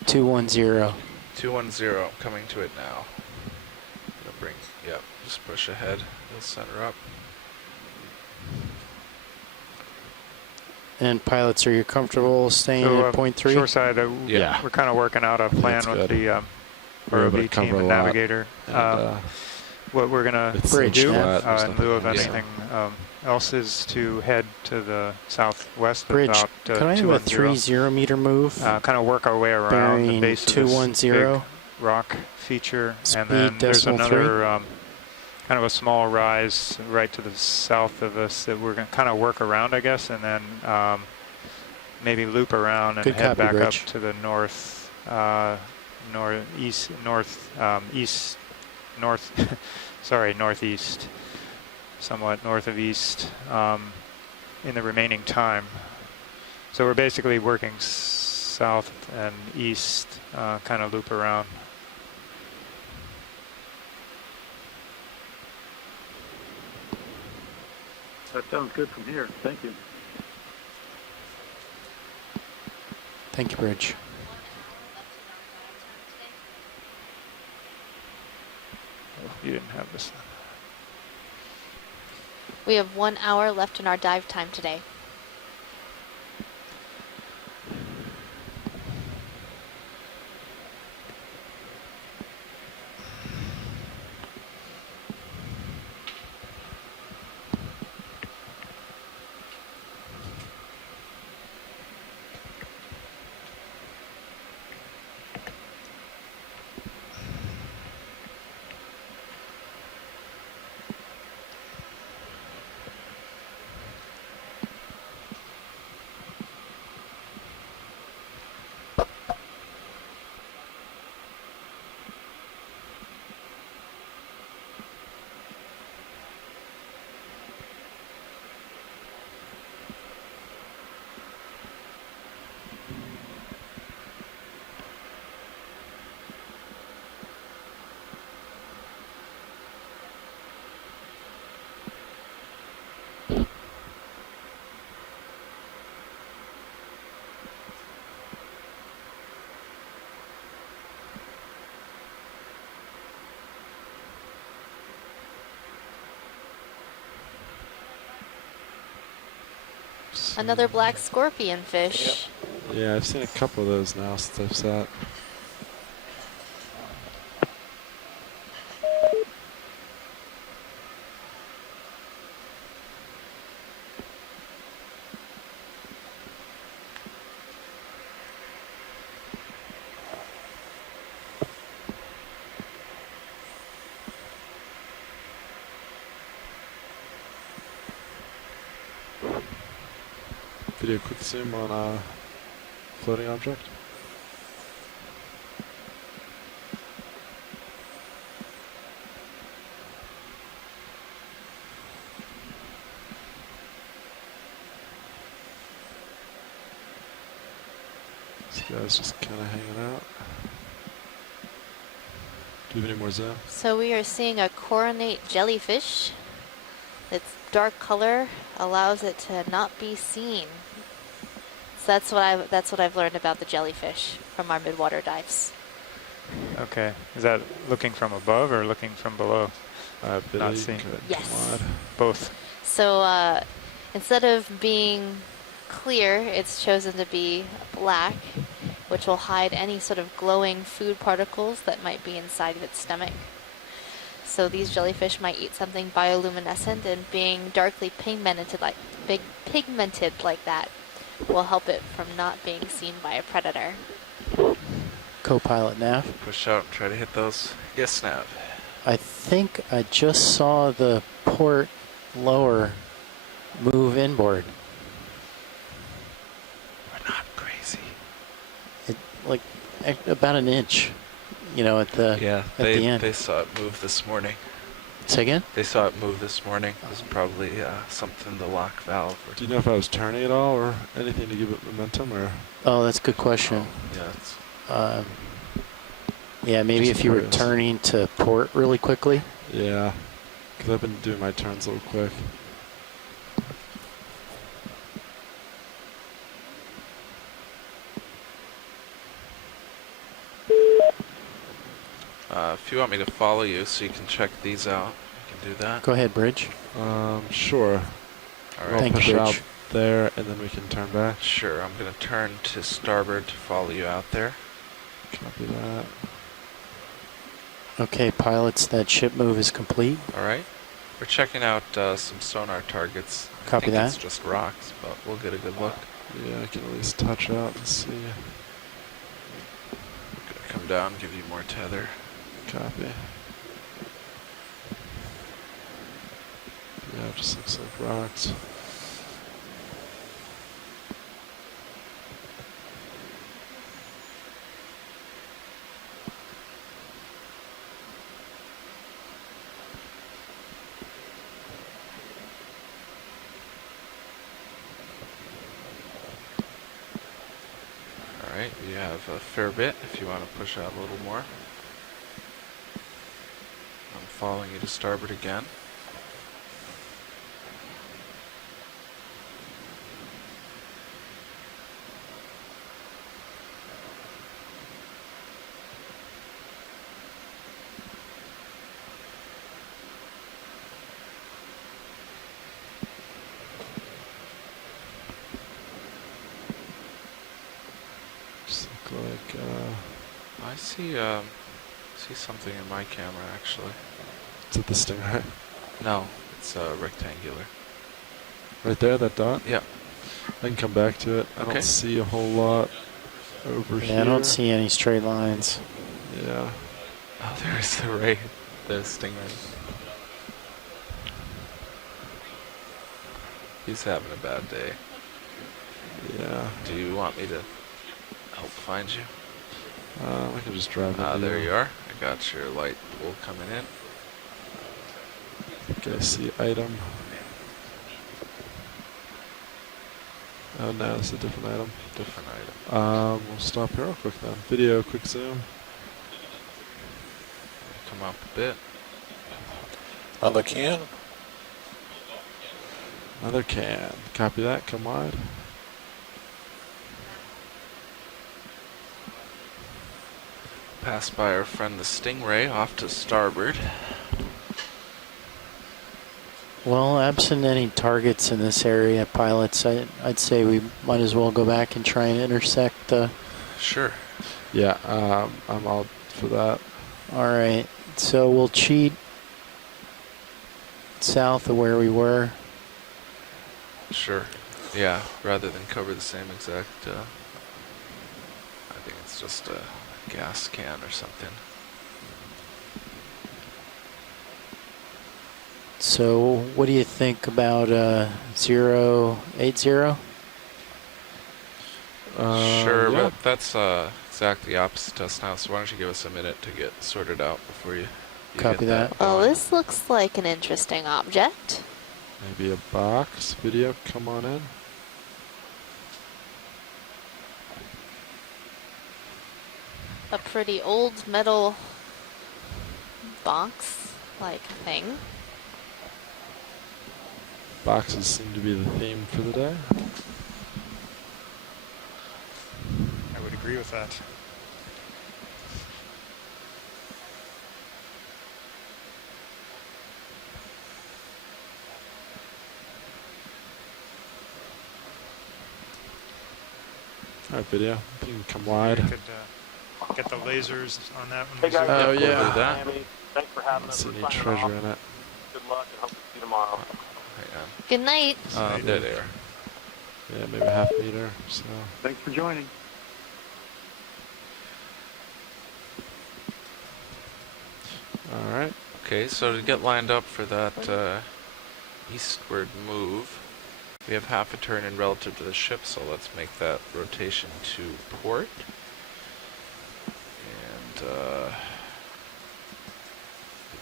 210. 210, coming to it now. Gonna bring, yep, just push ahead. You'll center up. And pilots, are you comfortable staying So, at point 3? Shore side, Yeah. we're kind of working out a plan That's with good. the We're able to ROV cover team a and lot. navigator. And, what we're going to it's Bridge do nav. There's in lieu of nothing anything else is to head to the southwest Bridge, about can I have a 210. 30 meter move? Kind of work our way around the bearing base of this 210. big rock feature, Speed and then there's decimal another kind of a small rise right to the south of us that we're going to kind of work around, I guess, and then maybe loop around and Good head copy, back Bridge. up to the north, northeast, somewhat north of east in the remaining time. So we're basically working south and east, kind of loop around. That sounds good from here. Thank you. Thank you, Bridge. You didn't have this. We have 1 hour left in our dive time today. Another black scorpion fish. Yeah, I've seen a couple of those now since I've sat. Video quick zoom on a floating object. This guy's just kind of hanging out. Do you have any more zoom? So we are seeing a coronate jellyfish. Its dark color allows it to not be seen. So that's what I've learned about the jellyfish from our midwater dives. Okay. Is that looking from above or looking from below? Not seen. Yes. Both. So instead of being clear, it's chosen to be black, which will hide any sort of glowing food particles that might be inside of its stomach. So these jellyfish might eat something bioluminescent, and being darkly pigmented like that will help it from not being seen by a predator. Co-pilot Nav. Push out and try to hit those. Yes, Nav. I think I just saw the port lower move inboard. We're not crazy. It, like about an inch, you know, at the the end. They saw it move this morning. Say again? They saw it move this morning. It was probably something the lock valve. Or Do you know if I was turning at all or anything to give it momentum, or? Oh, that's a good question. Yeah. Yeah, maybe Just if you were curious. turning to port really quickly. Yeah, because I've been doing my turns a little quick. If you want me to follow you so you can check these out, you can do that. Go ahead, Bridge. Sure. All right. I'll Thank push you, out Bridge. there, and then we can turn back. Sure, I'm going to turn to starboard to follow you out there. Copy that. Okay, pilots, that ship move is complete. All right. We're checking out some sonar targets. Copy I think that. It's just rocks, but we'll get a good look. Yeah, I can at least touch out and see. Gonna come down, give you more tether. Copy. Yeah, it just looks like rocks. All right, you have a fair bit if you want to push out a little more. I'm following you to starboard again. Just look like, I see something in my camera actually. is it the Stingray? No, it's rectangular. Right there, that dot? Yeah. I can come back to it. I Okay. don't see a whole lot over here. Yeah, I don't see any straight lines. Yeah. Oh, there's the ray, the stingray. He's having a bad day. Yeah. Do you want me to help find you? I can just drive Ah, into there you are. I got your light pool coming in. Okay, see item. Oh no, it's a different item. Different item. We'll stop here real quick then. Video, quick zoom. Come up a bit. Another can? Another can. Copy that, come wide. Pass by our friend the stingray off to starboard. Well, absent any targets in this area, pilots, I'd say we might as well go back and try and intersect the... Sure. Yeah, I'm all for that. All right, so we'll cheat south of where we were. Sure. Yeah, rather than cover the same exact, I think it's just a gas can or something. So what do you think about 080? Sure, Yeah. but that's exactly opposite to us now, so why don't you give us a minute to get sorted out before you Copy get that. Well, this looks like an interesting object. Maybe a box. Video, come on in. A pretty old metal box-like thing. Boxes seem to be the theme for the day. I would agree with that. All right, video. You can come wide. You could get the lasers on that one. Hey guys, Oh, we'll yeah. do that. Miami. Thanks for having us. See We're any signing treasure off. in it. Good luck and hope to see you tomorrow. Hang on. Good night. There they are. Yeah, maybe a half meter. So. Thanks for joining. All right. Okay, so to get lined up for that eastward move, we have half a turn in relative to the ship, so let's make that rotation to port. And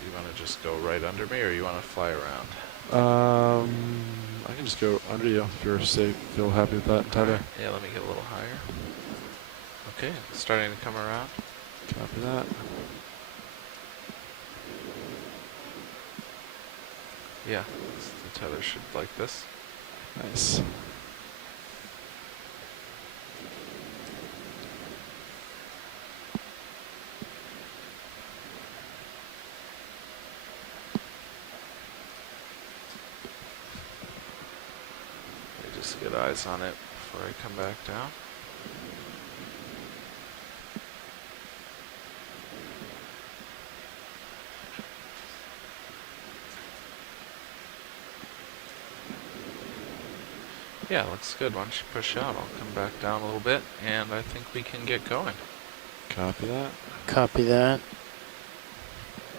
you want to just go right under me, or you want to fly around? I can just go under you if you're safe. Feel happy with that tether. Yeah, let me get a little higher. Okay, starting to come around. Copy that. Yeah, the tether should like this. Nice. Let me just get eyes on it before I come back down. Yeah, looks good. Why don't you push out? I'll come back down a little bit, and I think we can get going. Copy that. Copy that.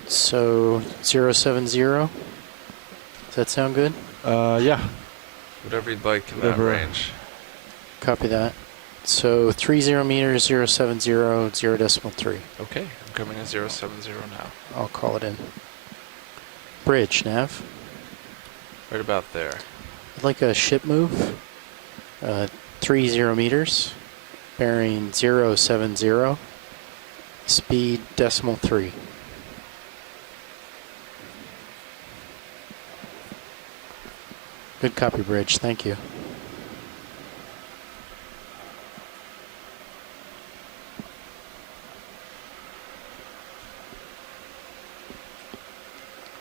So 070. Does that sound good? Yeah. Whatever you'd like in Whatever. that range. Copy that. So 30 meters, 070, 0.3. Okay, I'm coming at 070 now. I'll call it in. Bridge, Nav. Right about there. I'd like a ship move. 30 meters. Bearing 070. Speed 0.3. Good copy, Bridge. Thank you.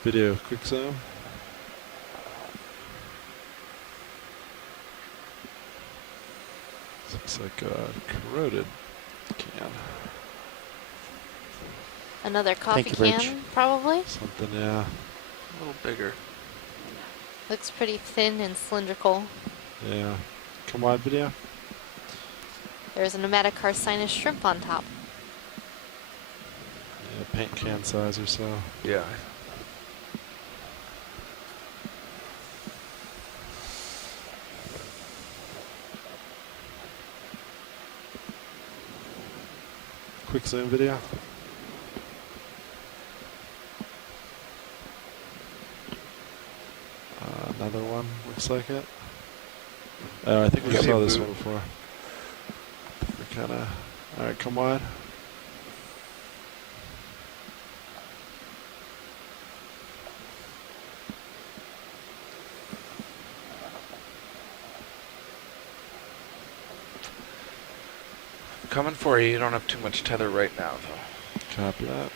Video, quick zoom. Looks like a corroded can. Another coffee Thank you, Bridge. can, probably. Something, yeah. A little bigger. Looks pretty thin and cylindrical. Yeah. Come wide, video. There's a pneumatic car sinus shrimp on top. Yeah, paint can size or so. Yeah. Quick zoom video. Another one, looks like it. Oh, I think we saw this one before. We're kind of... Alright, come wide. Coming for you. You don't have too much tether right now, though. Copy that.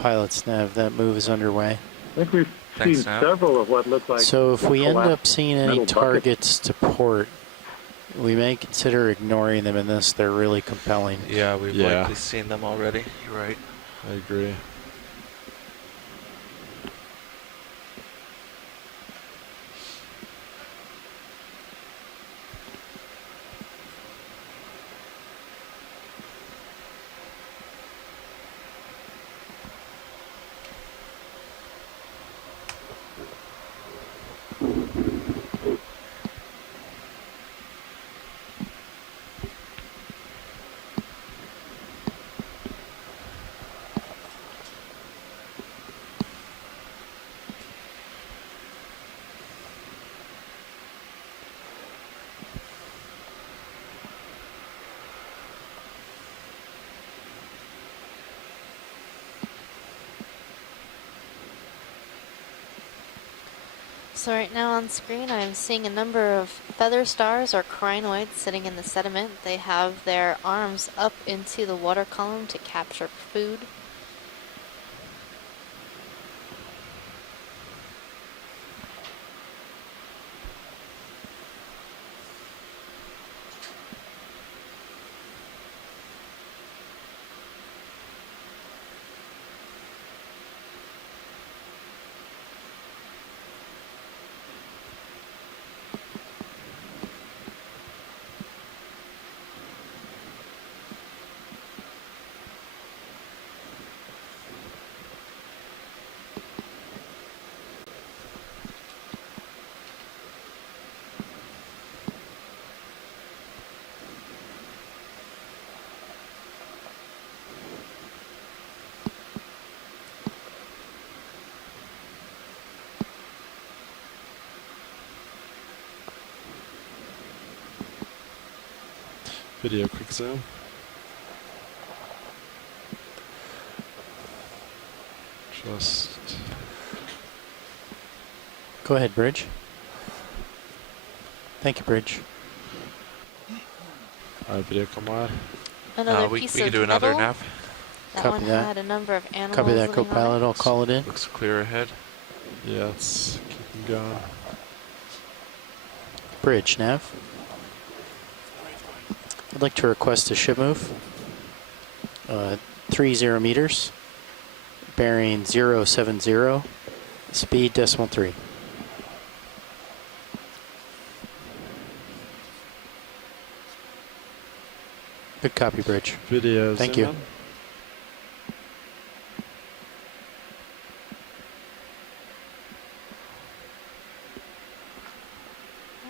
Pilots Nav, that move is underway. I think we've seen several of what look like. So if we end up seeing any metal buckets. targets to port, we may consider ignoring them unless they're really compelling. Yeah, we've likely seen them already. You're right. I agree. So right now on screen I'm seeing a number of feather stars or crinoids sitting in the sediment. They have their arms up into the water column to capture food. Video quick zoom. Just. Go ahead, Bridge. Thank you, Bridge. Video come on. Another we piece can of do another metal. nav. That Copy one that. had a number of animals. Copy that, living on co-pilot. it. I'll call it in. Looks clear ahead. Yeah, let's keep them going. Bridge, Nav. I'd like to request a ship move. 30 meters. Bearing 070. Speed .3. Good copy, Bridge. Video. Thank zoom you. in.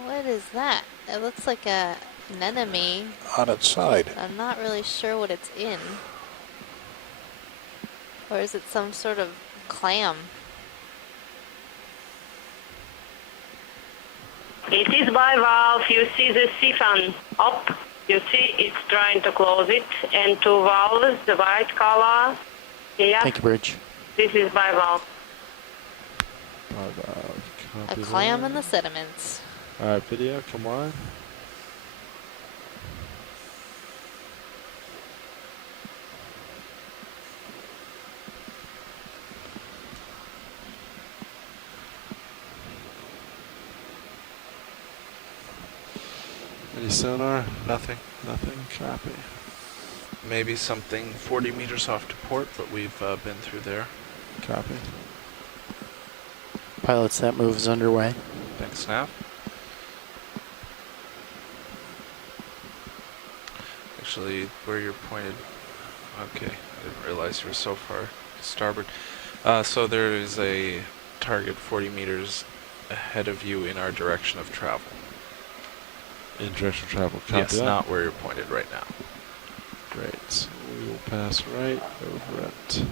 What is that? It looks like an enemy. On its side. I'm not really sure what it's in. Or is it some sort of clam? It is bivalve. You see the siphon up. You see it's trying to close it. And two valves, the white color. Yeah. Thank you, Bridge. This is bivalve. A clam in the sediments. Alright, video, come on. Any sonar? Nothing. Nothing. Copy. Maybe something 40 meters off to port, but we've been through there. Copy. Pilots, that move is underway. Thanks, Nav. Actually, where you're pointed. Okay, I didn't realize you were so far to starboard. So there is a target 40 meters ahead of you in our direction of travel. In direction of travel. Copy Yes, that. not where you're pointed right now. Great. So we will pass right over it.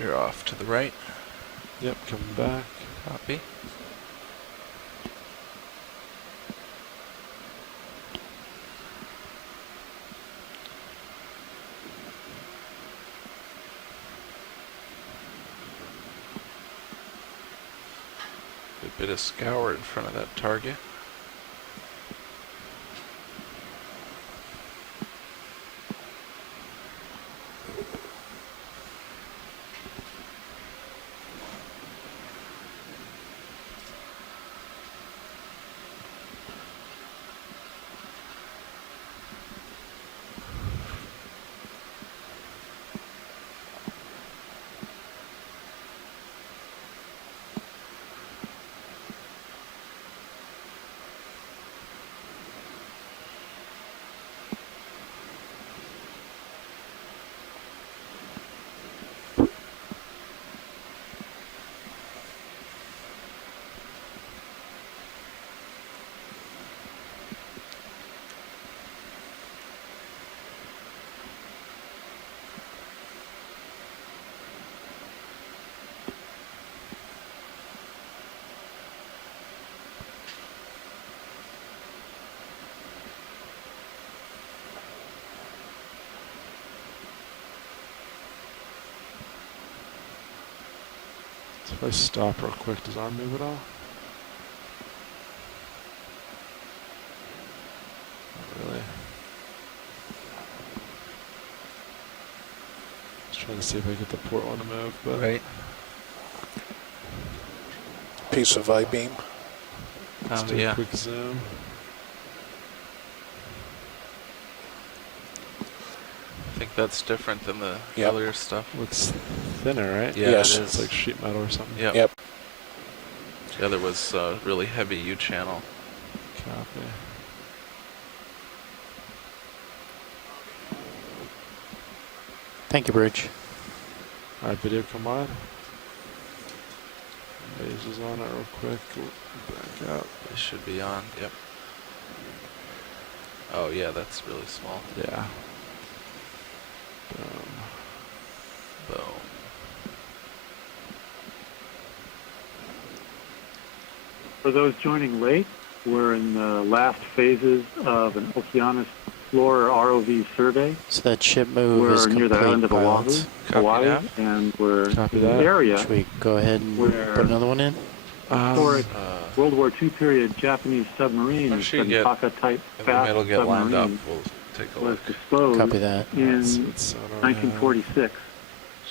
You're off to the right. Yep, coming back. Copy. A bit of scour in front of that target. So if I stop real quick, does arm move at all? Not really. Just trying to see if I get the port one to move, but right. Piece of I-beam. Let's do yeah. a quick zoom. I think that's different than the Yep. earlier stuff. Looks thinner, right? Yeah, Yes. it It's is. like sheet metal or something. Yep. Yep. The other was really heavy U-channel. Copy. Thank you, Bridge. All right, video come on. Lasers on it real quick. Back out. It should be on. Yep. Oh yeah, that's really small. Yeah. Boom. Boom. For those joining late, we're in the last phases of an Okeanos Explorer ROV survey. So that ship move We're is near complete, the island of Oahu, pilots. Hawaii, and we're Copy in the that. area Should we go ahead and where put another one in? historic World War II period Japanese submarine, Once you get Taka-type in the fast middle, get lined up. submarine, We'll take a was look. disclosed Copy that. in It's on our 1946.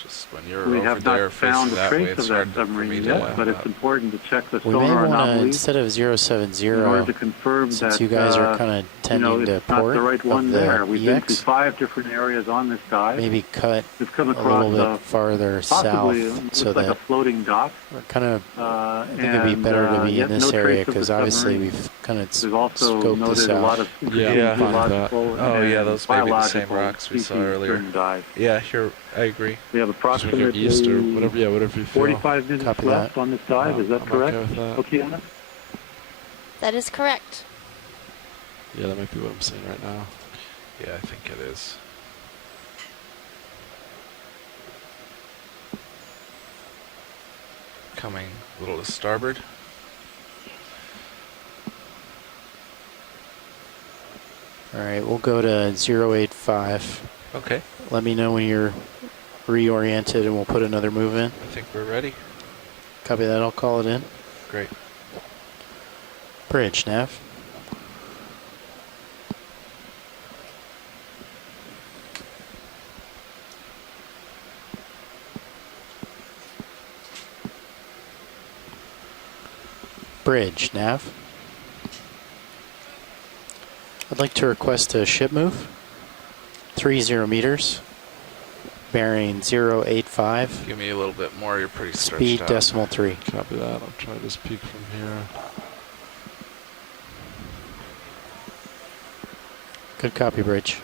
Just when you're We over have there not found facing a that way, trace it's of that hard for me submarine to yet, but it's important to check the We may sonar want to, anomalies instead of in order 070, to confirm since that you guys are kind of tending to it's not port the right one of there. the We've been to EX, 5 different areas on this dive. maybe cut We've come a across little bit farther possibly south looks so like a that floating dock. we're kind of, I think it'd be and, better to be yet in this no area trace of the because obviously submarine. we've kind of We've also scoped noted this a lot out. of Yeah, interesting I'm fine with that. geological Oh yeah, and those may be the same biological rocks we saw species earlier. during dive. Yeah, here I agree. We have Just we go approximately east or whatever. Yeah, whatever you feel. 45 minutes Copy left that. on this dive. Is that I'm correct, okay with that. Okeanos? That is correct. Yeah, that might be what I'm seeing right now. Yeah, I think it is. Coming a little to starboard. All right, we'll go to 085. Okay. Let me know when you're reoriented and we'll put another move in. I think we're ready. Copy that, I'll call it in. Great. Bridge, nav. Bridge, nav. I'd like to request a ship move. 30 meters. Bearing 085. Give me a little bit more. You're pretty stretched Speed out. decimal 3. Copy that. I'll try this peak from here. Good copy, Bridge.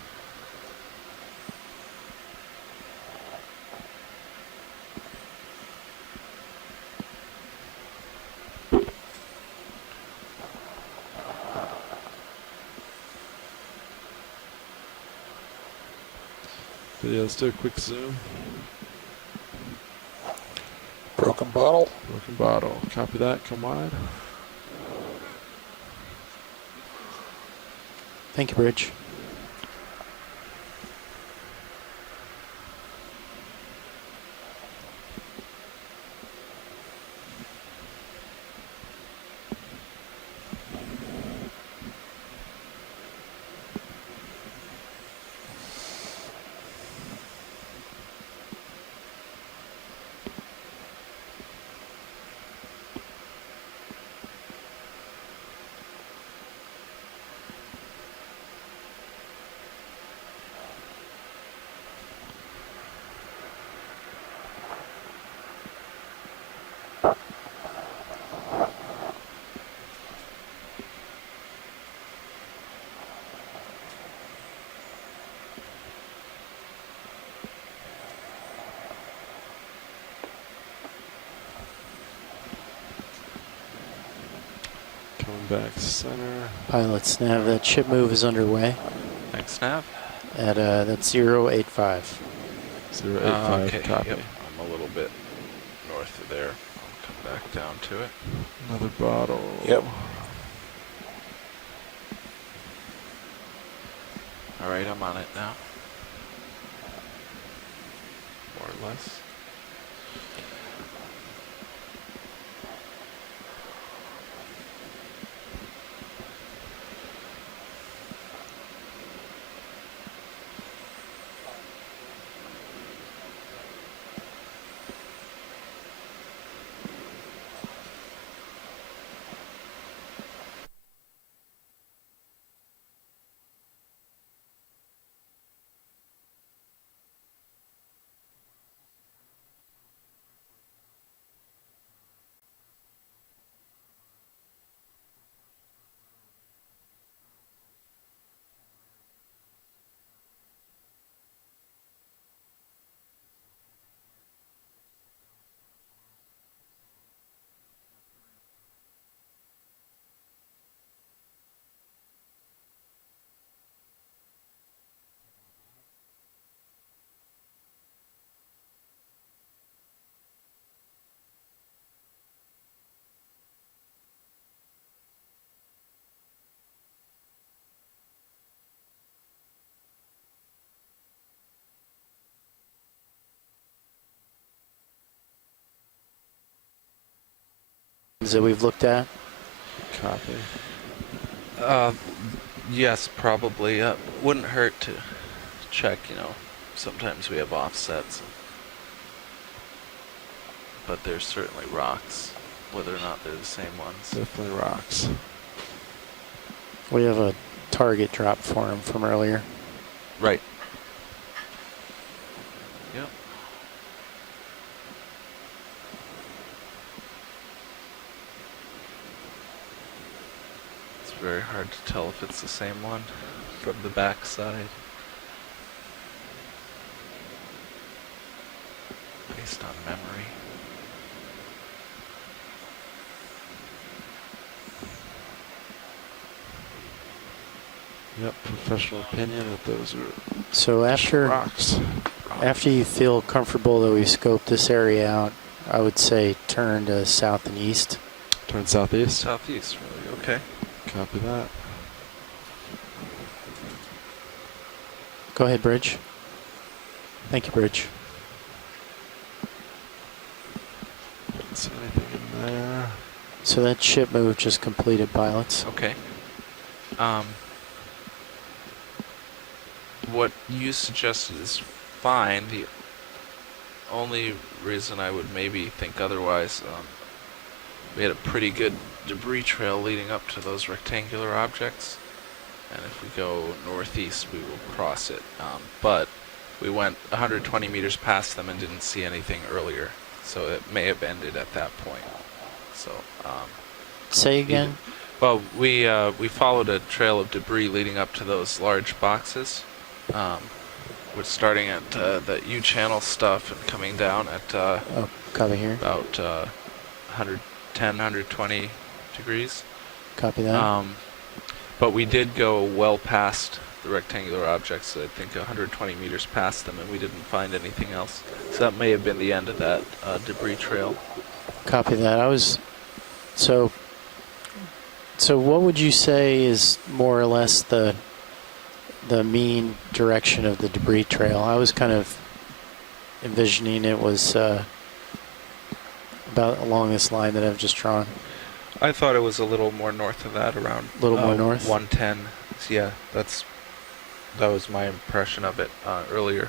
But yeah, let's do a quick zoom. Broken bottle. Broken bottle. Copy that. Come wide. Thank you, Bridge. Coming back center. Pilots, nav, that ship move is underway. Thanks, nav. At that's 085. 085, okay, copy. yep. I'm a little bit north of there. I'll come back down to it. Another bottle. Yep. All right, I'm on it now. More or less. That we've looked at. Copy. Yes, probably. Wouldn't hurt to check, you know. Sometimes we have offsets. But there's certainly rocks, whether or not they're the same ones. Definitely rocks. We have a target drop for him from earlier. Right. Yep. It's very hard to tell if it's the same one from the back side. Based on memory. Yep, professional opinion that those are So rocks. After you feel comfortable that we've scoped this area out, I would say turn to south and east. Turn southeast? Southeast, really, okay. Copy that. Go ahead, Bridge. Thank you, Bridge. Don't see anything in there. So that ship move just completed, pilots. Okay. What you suggested is fine. The only reason I would maybe think otherwise, we had a pretty good debris trail leading up to those rectangular objects, and if we go northeast we will cross it, but we went 120 meters past them and didn't see anything earlier, so it may have ended at that point. So say again. Well, we followed a trail of debris leading up to those large boxes. We're starting at the U-channel stuff and coming down at copy here. About 110, 120 degrees. Copy that. But we did go well past the rectangular objects, I think 120 meters past them, and we didn't find anything else. So that may have been the end of that debris trail. Copy that. So what would you say is more or less the mean direction of the debris trail? I was kind of envisioning it was about along this line that I've just drawn. I thought it was a little more north of that, around a little more north. 110. Yeah, that was my impression of it earlier.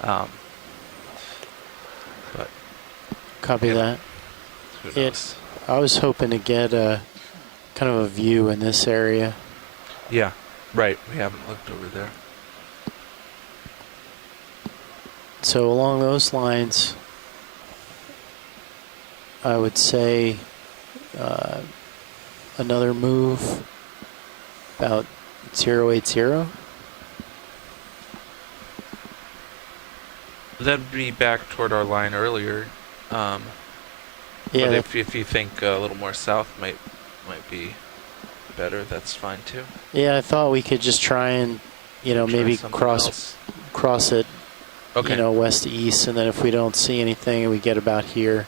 But copy that. Who knows? I was hoping to get a kind of a view in this area. Yeah, right. We haven't looked over there. So along those lines, I would say another move about 080. That'd be back toward our line earlier. Yeah. But if you think a little more south might might be better, that's fine too. Yeah, I thought we could just try and, maybe cross it, Okay. west to east, and then if we don't see anything and we get about here,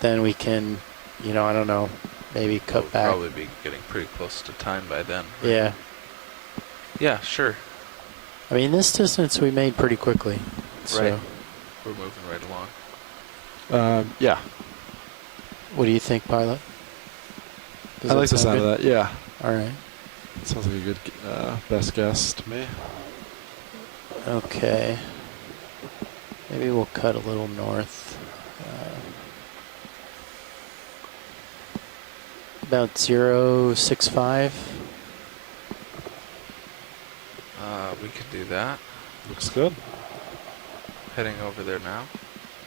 then we can, I don't know, maybe cut We'll back. probably be getting pretty close to time by then. Right? Yeah. Yeah, sure. I mean, this distance we made pretty quickly. So. Right. We're moving right along. Yeah. What do you think, pilot? I like the sound of that, yeah. All right. Sounds like a good best guess to me. Okay. Maybe we'll cut a little north. About 065. We could do that. Looks good. Heading over there now.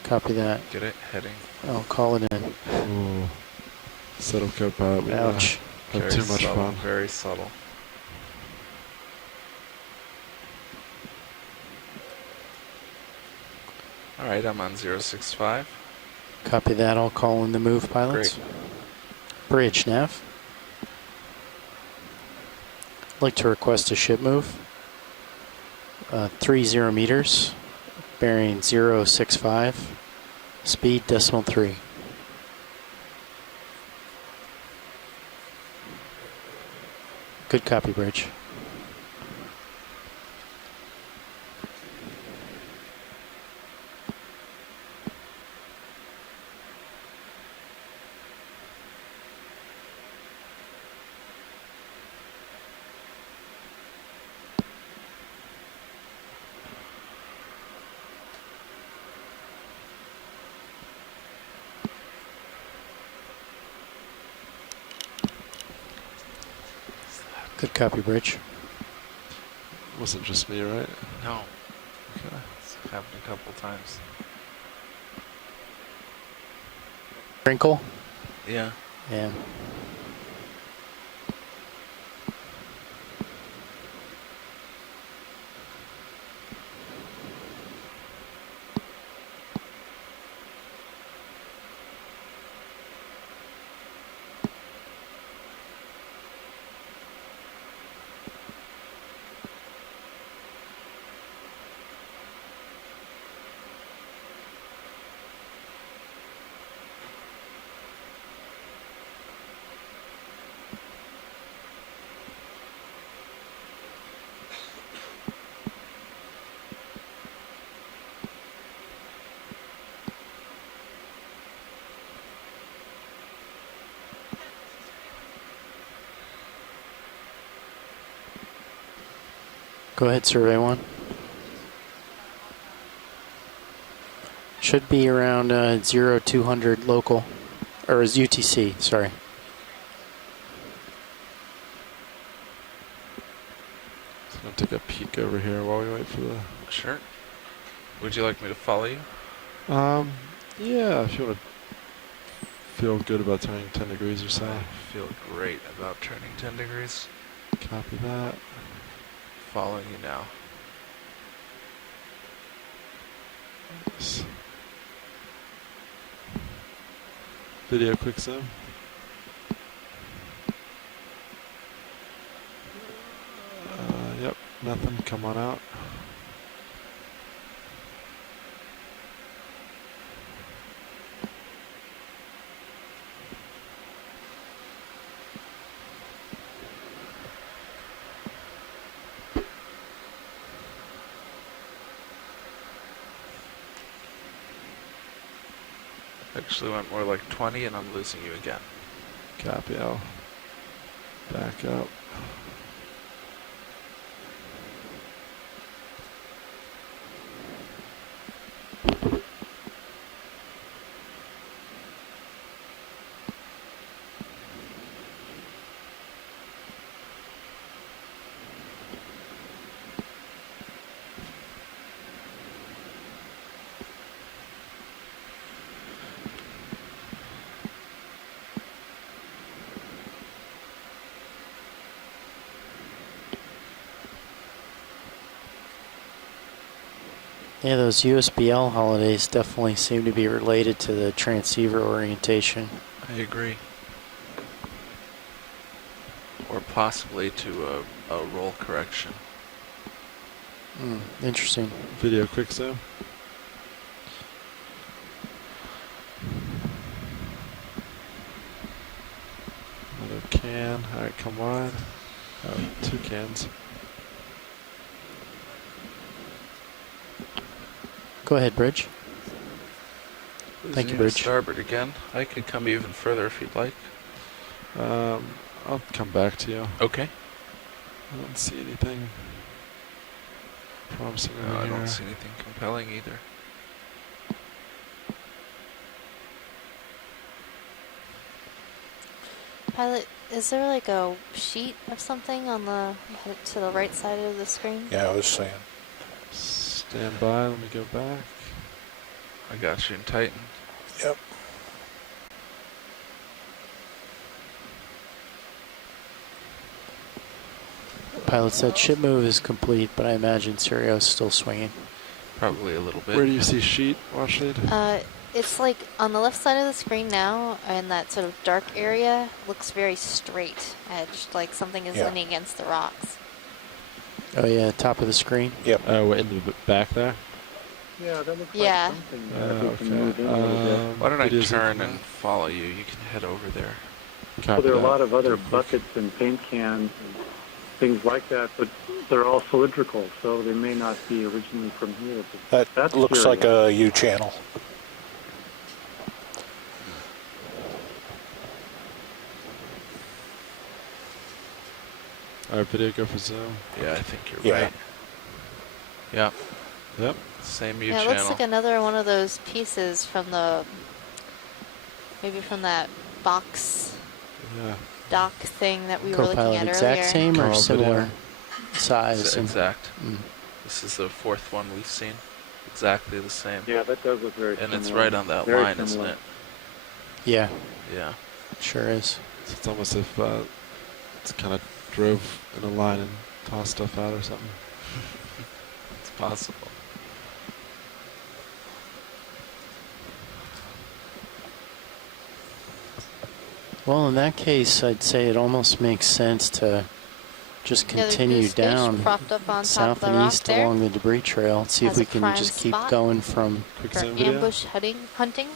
Copy that. Get it? Heading. I'll call it in. Ooh. Subtle co-pilot. Ouch. Have too much subtle, fun. Very subtle. All right, I'm on 065. Copy that. I'll call in the move, pilots. Great. Bridge, nav. I'd like to request a ship move. 30 meters, bearing 065, speed .3. Good copy, bridge. Good copy, bridge. Wasn't just me, right? No. Okay. It's happened a couple times. Crinkle? Yeah. Yeah. Go ahead, survey one. Should be around 0200 local, or is UTC, sorry. So I'm gonna take a peek over here while we wait for the... Sure. Would you like me to follow you? Yeah, if you want to feel good about turning 10 degrees or so. I feel great about turning 10 degrees. Copy that. Following you now. Nice. Video quick zoom. Yep, nothing. Come on out. Actually went more like 20 and I'm losing you again. Copy, I'll back up. Yeah, those USBL holidays definitely seem to be related to the transceiver orientation. I agree. or possibly to a roll correction. Interesting. Video quick zoom. Another can. All right, come wide. Oh, 2 cans. Go ahead, Bridge. Thank you, Bridge. Starboard again. I could come even further if you'd like. I'll come back to you. Okay. I don't see anything promising No, over I here. don't see anything compelling either. Pilot, is there like a sheet of something on the to the right side of the screen? Yeah, I was saying. Stand by. Let me go back. I got you in Titan. Yep. Pilot said ship move is complete, but I imagine Sirio's still swinging. Probably a little bit. Where do you see sheet, watch lead? It's like on the left side of the screen now, and that sort of dark area looks very straight edged, like something is leaning against the rocks. Oh yeah, top of the screen. Yep. Oh, in the back there. Yeah, that looks Yeah. like something that we can move in a little bit. Why don't I turn and follow you? You can head over there. So there are a lot of other buckets and paint cans and things like that, but they're all cylindrical, so they may not be originally from here. But That looks like a U channel. All right, video go for zoom. Yeah, I think you're right. Yeah. Yep. Same U Yeah, it channel. looks like another one of those pieces from the, maybe from that box dock thing that we were looking Co-pilot at exact earlier. same or similar size? It's exact. This is the 4th one we've seen. Exactly the same. Yeah, that does look very And similar. it's right on that Very line, isn't similar. it? Yeah. Yeah. Sure is. So it's almost if it's kind of drove in a line and tossed stuff out or something. It's possible. Well, in that case, I'd say it almost makes sense to just Yeah, there's continue goose fish down propped up on top south of the and rock east there. along the debris trail. See if Has we a can prime just keep spot going from for ambush hunting.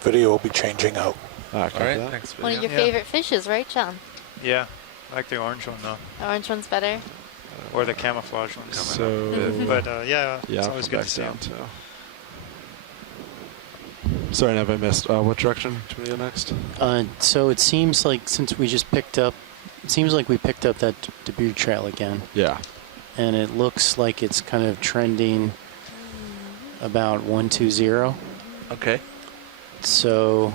Video will be changing out. All right, thanks. One of your favorite fishes, right, John? Yeah, I like the orange one though. The orange one's better. Or the camouflage one. So, But yeah, it's I'll always come good back to see down them. too. Sorry, Nev, I missed. What direction do we go next? So it seems like since we just picked up, it seems like we picked up that debris trail again. Yeah. And it looks like it's kind of trending about 120. Okay. So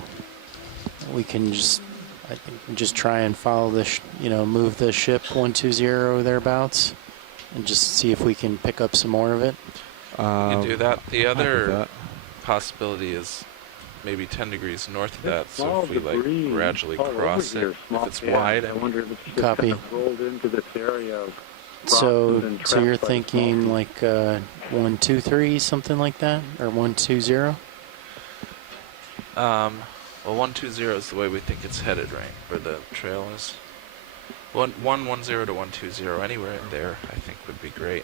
we can just, I think, just try and follow the, move the ship 120 thereabouts, and just see if we can pick up some more of it. You can do that. The other possibility is maybe 10 degrees north of that. So if we like gradually cross it, if it's wide, I wonder if it's just Copy. kind of rolled into this area of So, rocks and so you're trapped by thinking small like 123, something like that, or 120? well, 120 is the way we think it's headed, right? Where the trail is. 110 to 120, anywhere in there, I think would be great.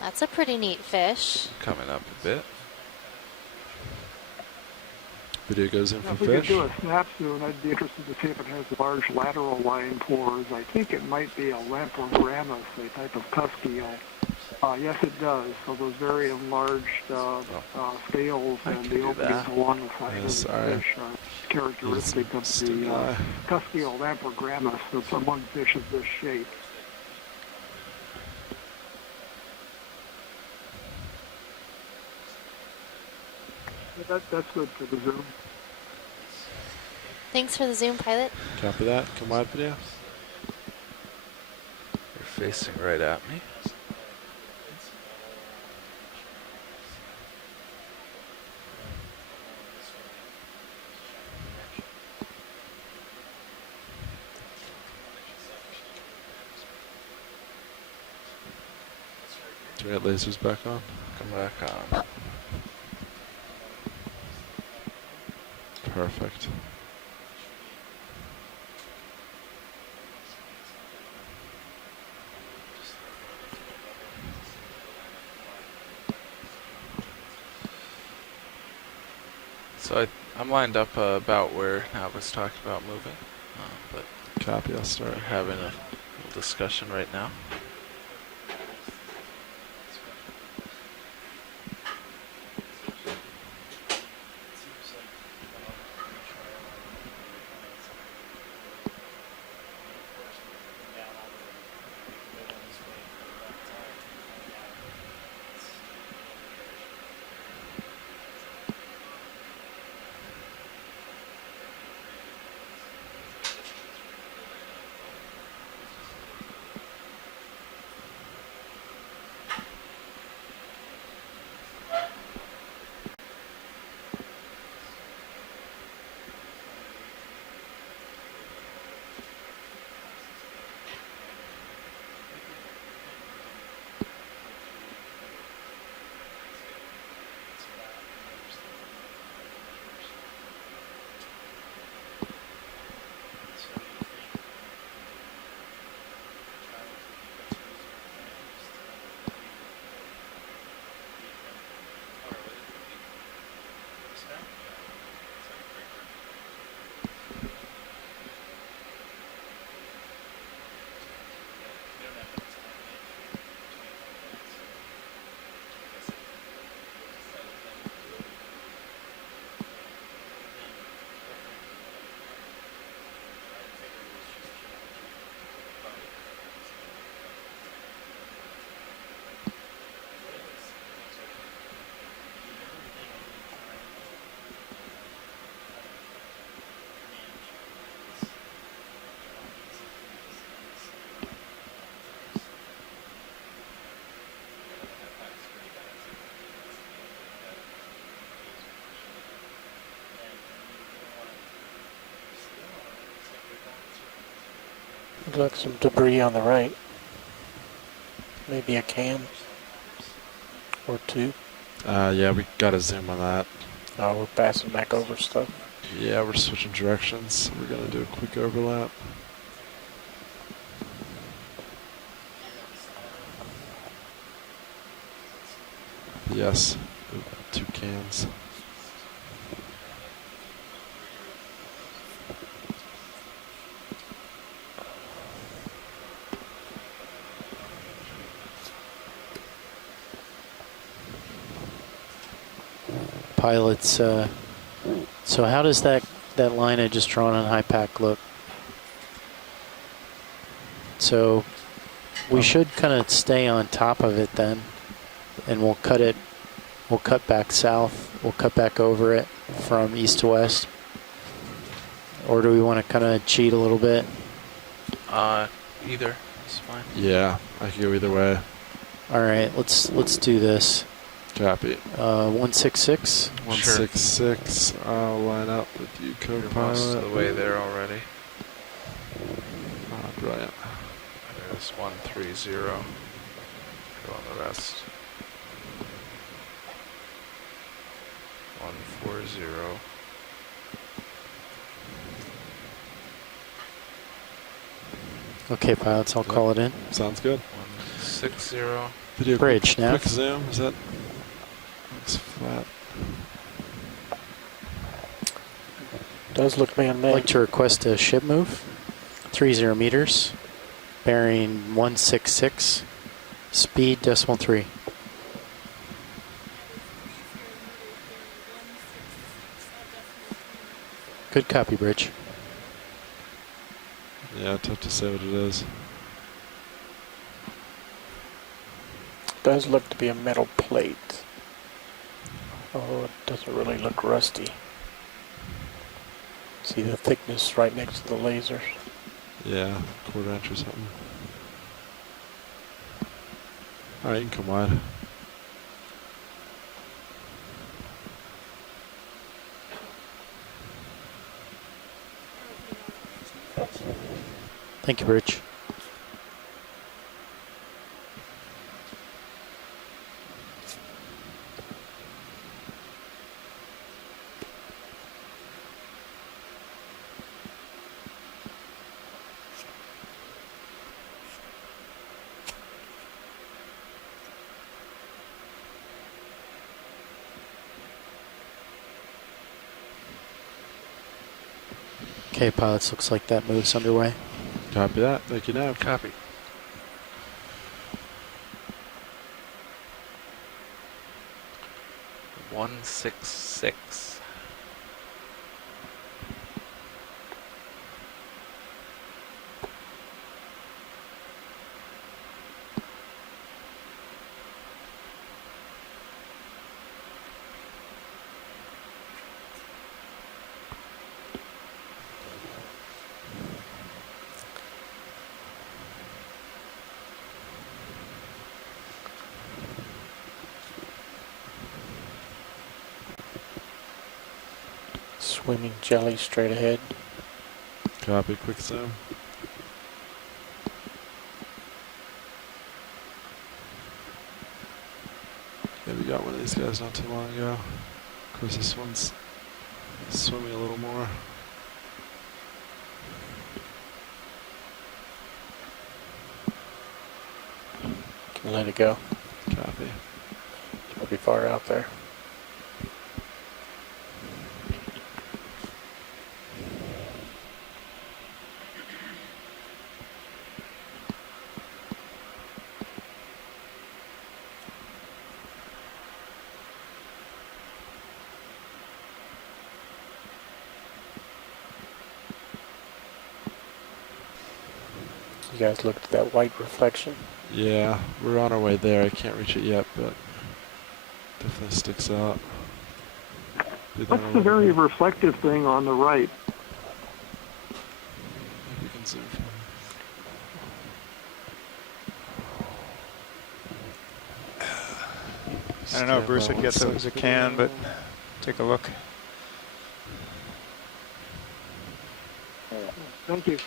That's a pretty neat fish. Coming up a bit. Video goes in If for we could fish. do a snap soon, I'd be interested to see if it has large lateral line pores. I think it might be a Lamprogrammus, a type of cuskeel. Yes, it does. So those very enlarged scales and the openings along the side of the fish are characteristic of the cuskeel Lamprogrammus. It's among fish of this shape. That's good for the zoom. Thanks for the zoom, pilot. Copy that. Come wide video. You're facing right at me. Do we get lasers back on? Come back on. Perfect. So I'm lined up about where Nav was talking about moving, but copy. I'll start. We're having a little discussion right now. Looks like some debris on the right. Maybe a can or two. Yeah, we got to zoom on that. Oh, we're passing back over stuff. Yeah, we're switching directions. We're going to do a quick overlap. Yes, two cans. Pilots, so how does that line I just drawn on high pack look? So we should kind of stay on top of it then, and we'll cut back south, we'll cut back over it from east to west. Or do we want to kind of cheat a little bit? Either is fine. Yeah, I can go either way. All right, let's do this. Copy. 166. 166. I'll line up with you, co-pilot. You're most of the way there already. Brilliant. There's 130. Go on the rest. 140. Okay, pilots, I'll call it in. Sounds good. 160. Video bridge now. Quick zoom. Is that looks flat? Does look man-made. I'd like to request a ship move. 30 meters. Bearing 166. Speed .3. Good copy, bridge. Yeah, tough to say what it is. Does look to be a metal plate. Oh, it doesn't really look rusty. See the thickness right next to the lasers. Yeah, quarter inch or something. All right, you can come wide. Thank you, Bridge. Okay, pilots, looks like that move's underway. Copy that. Thank you, Nav. Copy. $166. Swimming jelly straight ahead. Copy, quick zoom. Yeah, we got one of these guys not too long ago. Of course, this one's swimming a little more. Can let it go. Copy. Don't be far out there. You guys looked at that white reflection? Yeah, we're on our way there. I can't reach it yet, but definitely sticks out. What's the very reflective thing on the right? We can zoom. I don't know if Bruce would get those as a can, but take a look. Thank you.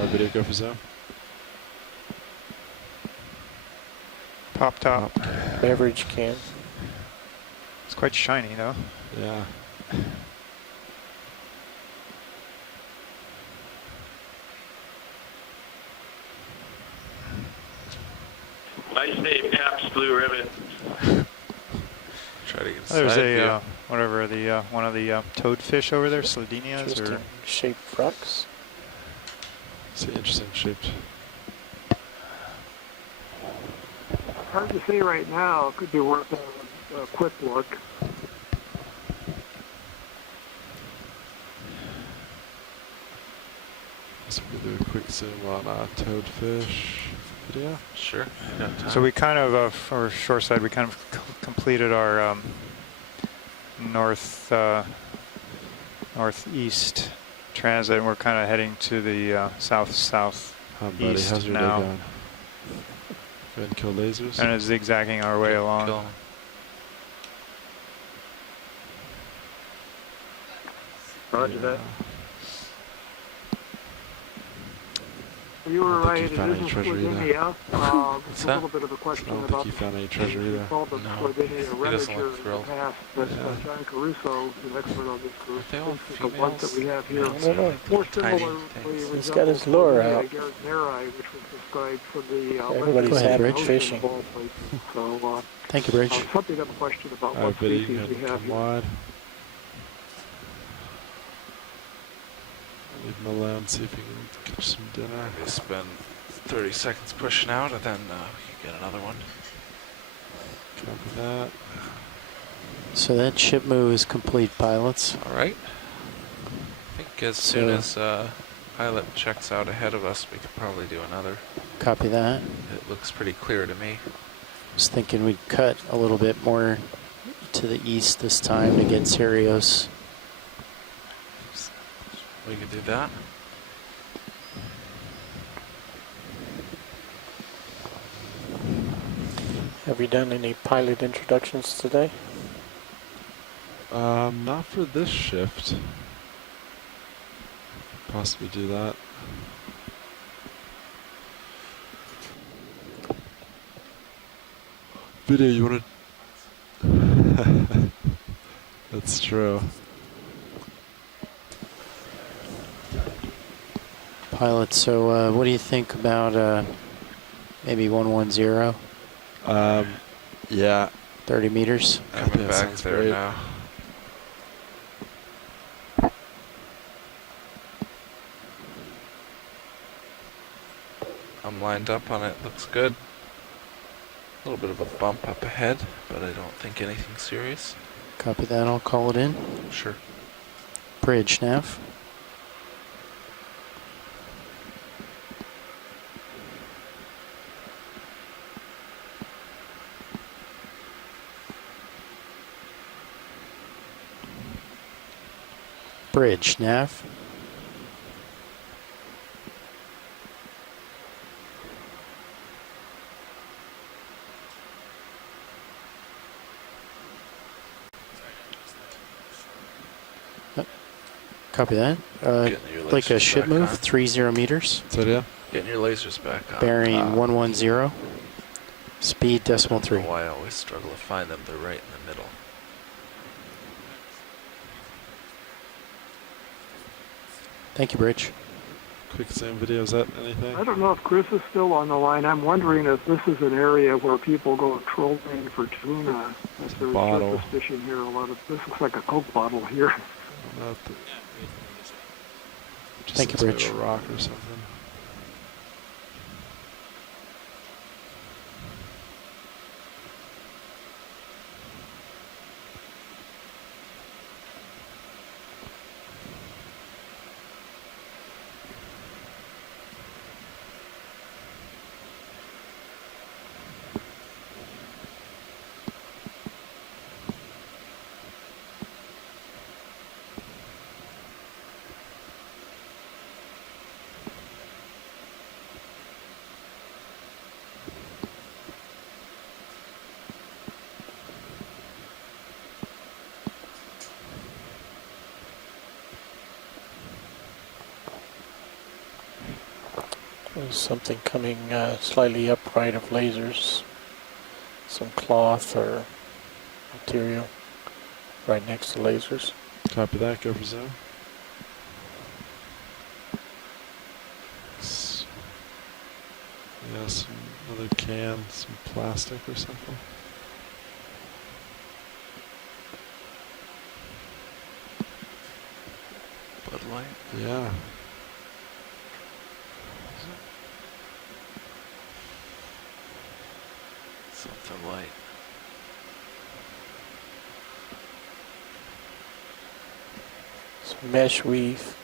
Our video go for zoom. Pop top. Beverage can. It's quite shiny, though. Yeah. Nice name, Pabst Blue Ribbon. Try to get a There's side a view. whatever the one of the toadfish over there, Slidinias, or Interesting shaped rocks. It's an interesting shaped. Hard to say right now. It could be worth a quick look. So we'll do a quick zoom on toadfish video. Sure. so we kind of for shoreside, we kind of completed our northeast transit, and we're kind of heading to the south-southeast Buddy, how's your day now, going? Go ahead and kill lasers. and is zigzagging our way along. Kill. Roger that. You were I don't right. think It you found any isn't treasure either. Slovenia. What's It's a that? little bit of a question I don't about think you found any treasure either. called the No. Slovenia He doesn't Remiger look in the thrilled. past, but John Caruso, the expert on this group, They all thinks that the ones that we have here I don't know. more Tiny similarly things. He's got his lure out. Gardneri, which was described for the Everybody's Western happy Ocean fishing. of all places. So, Thank you, Bridge. something of a question about All what right, Buddy, you species we can have come here. wide. Leave him alone, see if he can catch some dinner. They spend 30 seconds pushing out, and then we can get another one. Copy that. So that ship move is complete, pilots. All right. I think as soon as pilot checks out ahead of us, we could probably do another. Copy that. It looks pretty clear to me. I was thinking we'd cut a little bit more to the east this time to get Sirius. We could do that. Have you done any pilot introductions today? Not for this shift. Possibly do that. Video, you want to? That's true. Pilot, so what do you think about maybe 110? Yeah. 30 meters. I'm back there now. I'm lined up on it. Looks good. A little bit of a bump up ahead, but I don't think anything serious. Copy that. I'll call it in. Sure. Bridge, nav. Bridge, nav. Copy that. Like a ship move, 30 meters. So yeah. Getting your lasers back on. Bearing 110. Speed decimal 3. I don't know why I always struggle to find them. They're right in the middle. Thank you, Bridge. Quick zoom video, is that anything? I don't know if Chris is still on the line. I'm wondering if this is an area where people go trolling for tuna. If there's surface fishing here, a lot of this looks like a Coke bottle here. Thank you, Bridge. A rock or something. There's something coming slightly upright of lasers. Some cloth or material right next to lasers. Copy that, go for zoom. Yeah, another can, some plastic or something. Bud Light? Yeah. Something light. It's mesh weave.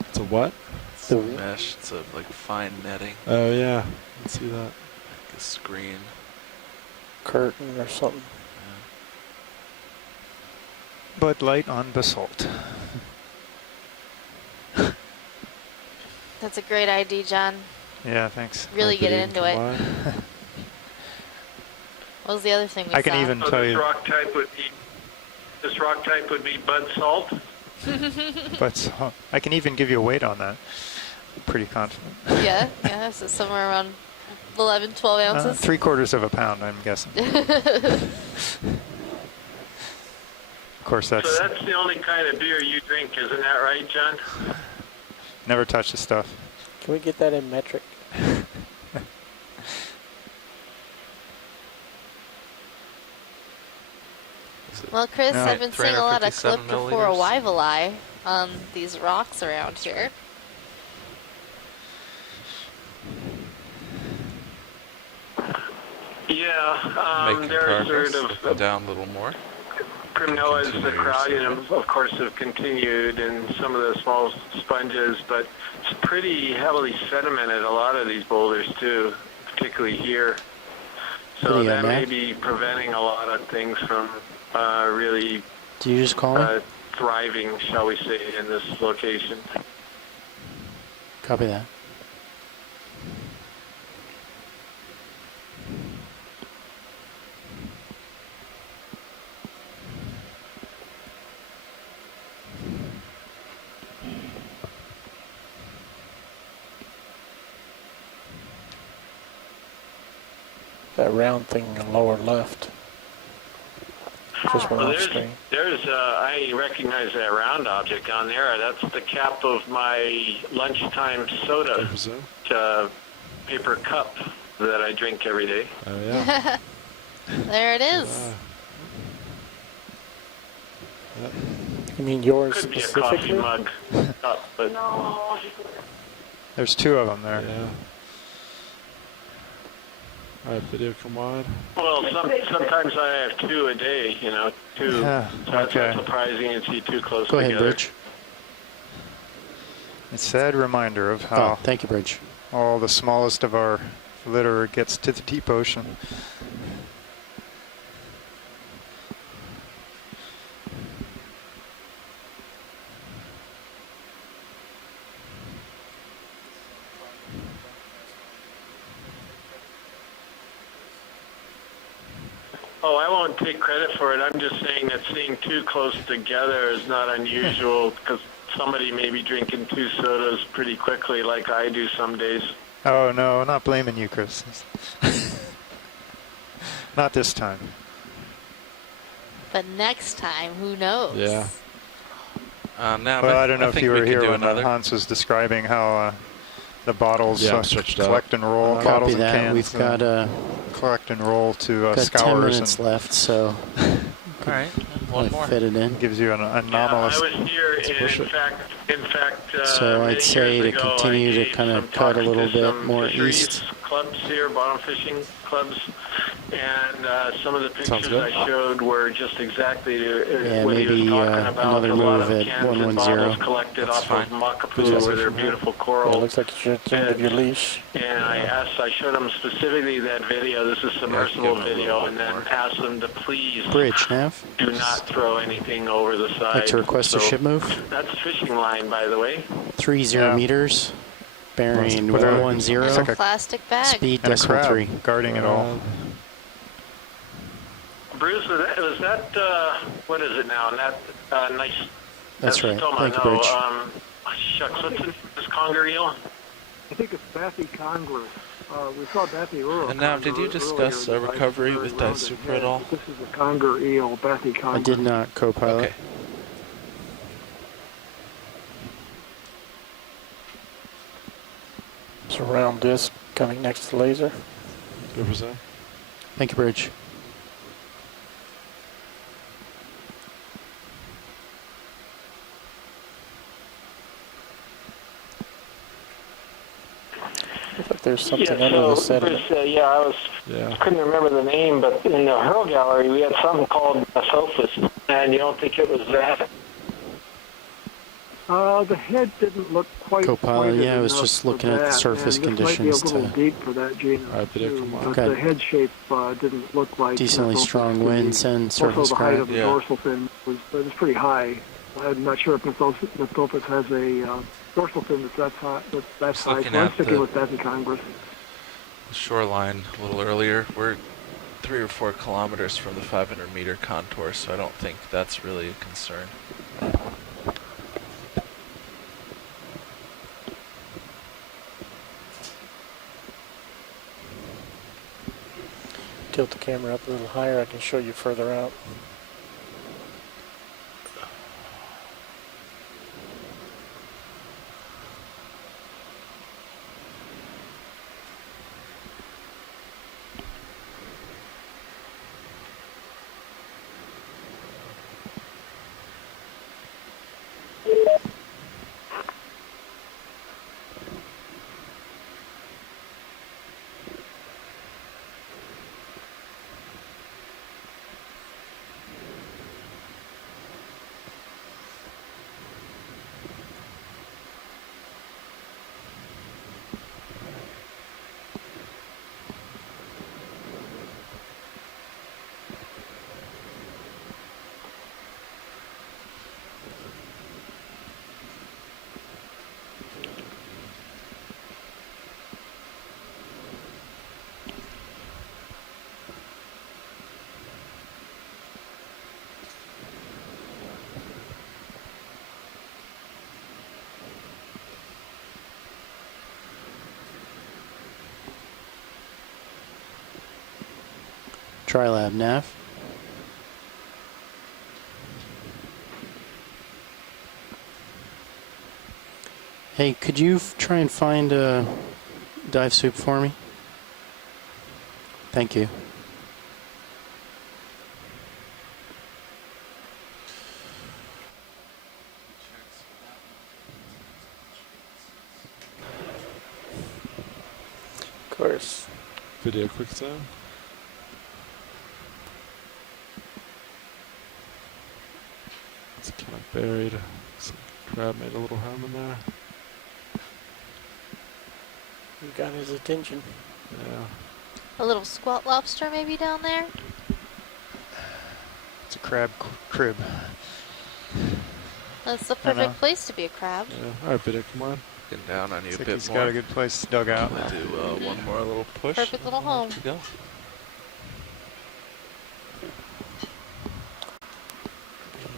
It's a what? It's a mesh. It's a like fine netting. Oh yeah, let's see that. Like a screen. Curtain or something. Bud Light on basalt. That's a great ID, John. Yeah, thanks. Really get into it. What was the other thing we saw? I can even tell you. This rock type would be Bud Salt. Bud Salt. I can even give you a weight on that. Pretty confident. Yeah, so somewhere around 11, 12 ounces. 3/4 of a pound, I'm guessing. Of course, So that's the only kind of beer you drink, isn't that right, John? Never touch the stuff. Can we get that in metric? Well, Chris, No, I've been seeing a lot of clip 357 before a milliliters. Wivali on these rocks around here. Yeah, Making there's progress. sort Looking down a little more. Primnoas, the Corallium, of course, have continued, and some of the small sponges, but it's pretty heavily sedimented, a lot of these boulders, too, particularly here. So that may be preventing a lot of things from really Do you just call him? thriving, shall we say, in this location. Copy that. That round thing in the lower left. Just went off screen. I recognize that round object on there. That's the cap of my lunchtime soda paper cup that I drink every day. Oh, yeah. There it is. You mean yours Could be a specifically? coffee mug cup, but There's 2 of them there. Yeah. All right, video come wide. Well, sometimes I have 2 a day, 2. Yeah, So that's okay. not surprising to see 2 close Go together. ahead, Bridge. A sad reminder of how thank you, Bridge. all the smallest of our litter gets to the deep ocean. Oh, I won't take credit for it. I'm just saying that seeing 2 close together is not unusual because somebody may be drinking 2 sodas pretty quickly like I do some days. Oh, no, I'm not blaming you, Chris. Not this time. But next time, who knows? Yeah. Well, I don't know if you were here when Hans was describing how the bottles collect and roll, bottles and cans. We've got collect and roll to got 10 scours. minutes left, so all right, one more. fit it in. Gives you an anomalous. I was here, in fact. So I'd say to continue to kind of cut a little bit more east. Clubs here, bottom fishing clubs, and some of the pictures I showed were just exactly what he was maybe talking about. another A lot move of at cans and 110. bottles collected off of Makapu where they're beautiful coral. Yeah, looks like you're at the end of your leash. And I showed them specifically that video. This is submersible video, and then asked them to please Bridge, Nav. do not throw anything over the side. Like to request a ship move. That's a fishing line, by the way. 30 meters. Bearing 110. It's a plastic bag. Speed And a crab 3. guarding it all. Bruce, was that what is it now? Nice. That's right. Toma, Thank you, Bridge. Shucks, what's this conger eel? I think it's Bathy Congress. We saw Bathy Uro. And now, did you discuss recovery with Dive Super at all? This is a conger eel, Bathy Congress. I did not, co-pilot. Okay. It's a round disc coming next to the laser. Good for Sam. Thank you, Bridge. Looks like there's something under the sediment. I couldn't remember the name, but in the Hurl Gallery we had something called a sophus, and you don't think it was that? The head didn't look quite. Co-pilot, pointed I was enough just for looking at the that, surface and this conditions might be a little to deep for that genus too, but the head shape didn't look like decently strong winds and surface also the height of the crab. dorsal fin was pretty high. I'm not sure if the Sophus has a dorsal fin that's high. Just So looking I'm at sticking the- with Bathy Congress. The shoreline a little earlier. We're 3 or 4 kilometers from the 500-meter contour, so I don't think that's really a concern. Tilt the camera up a little higher, I can show you further out. Trilab nav. Hey, could you try and find a dive soup for me? Thank you. course. Video quick time. It's kind of buried. Looks like crab made a little home in there. You got his attention. Yeah. A little squat lobster maybe down there? It's a crab crib. That's the perfect place to be a crab. Yeah. All right, Video, come on. Getting down on you a bit He's more. got a good place dug out. We'll do one more little push. Perfect little home. Go. You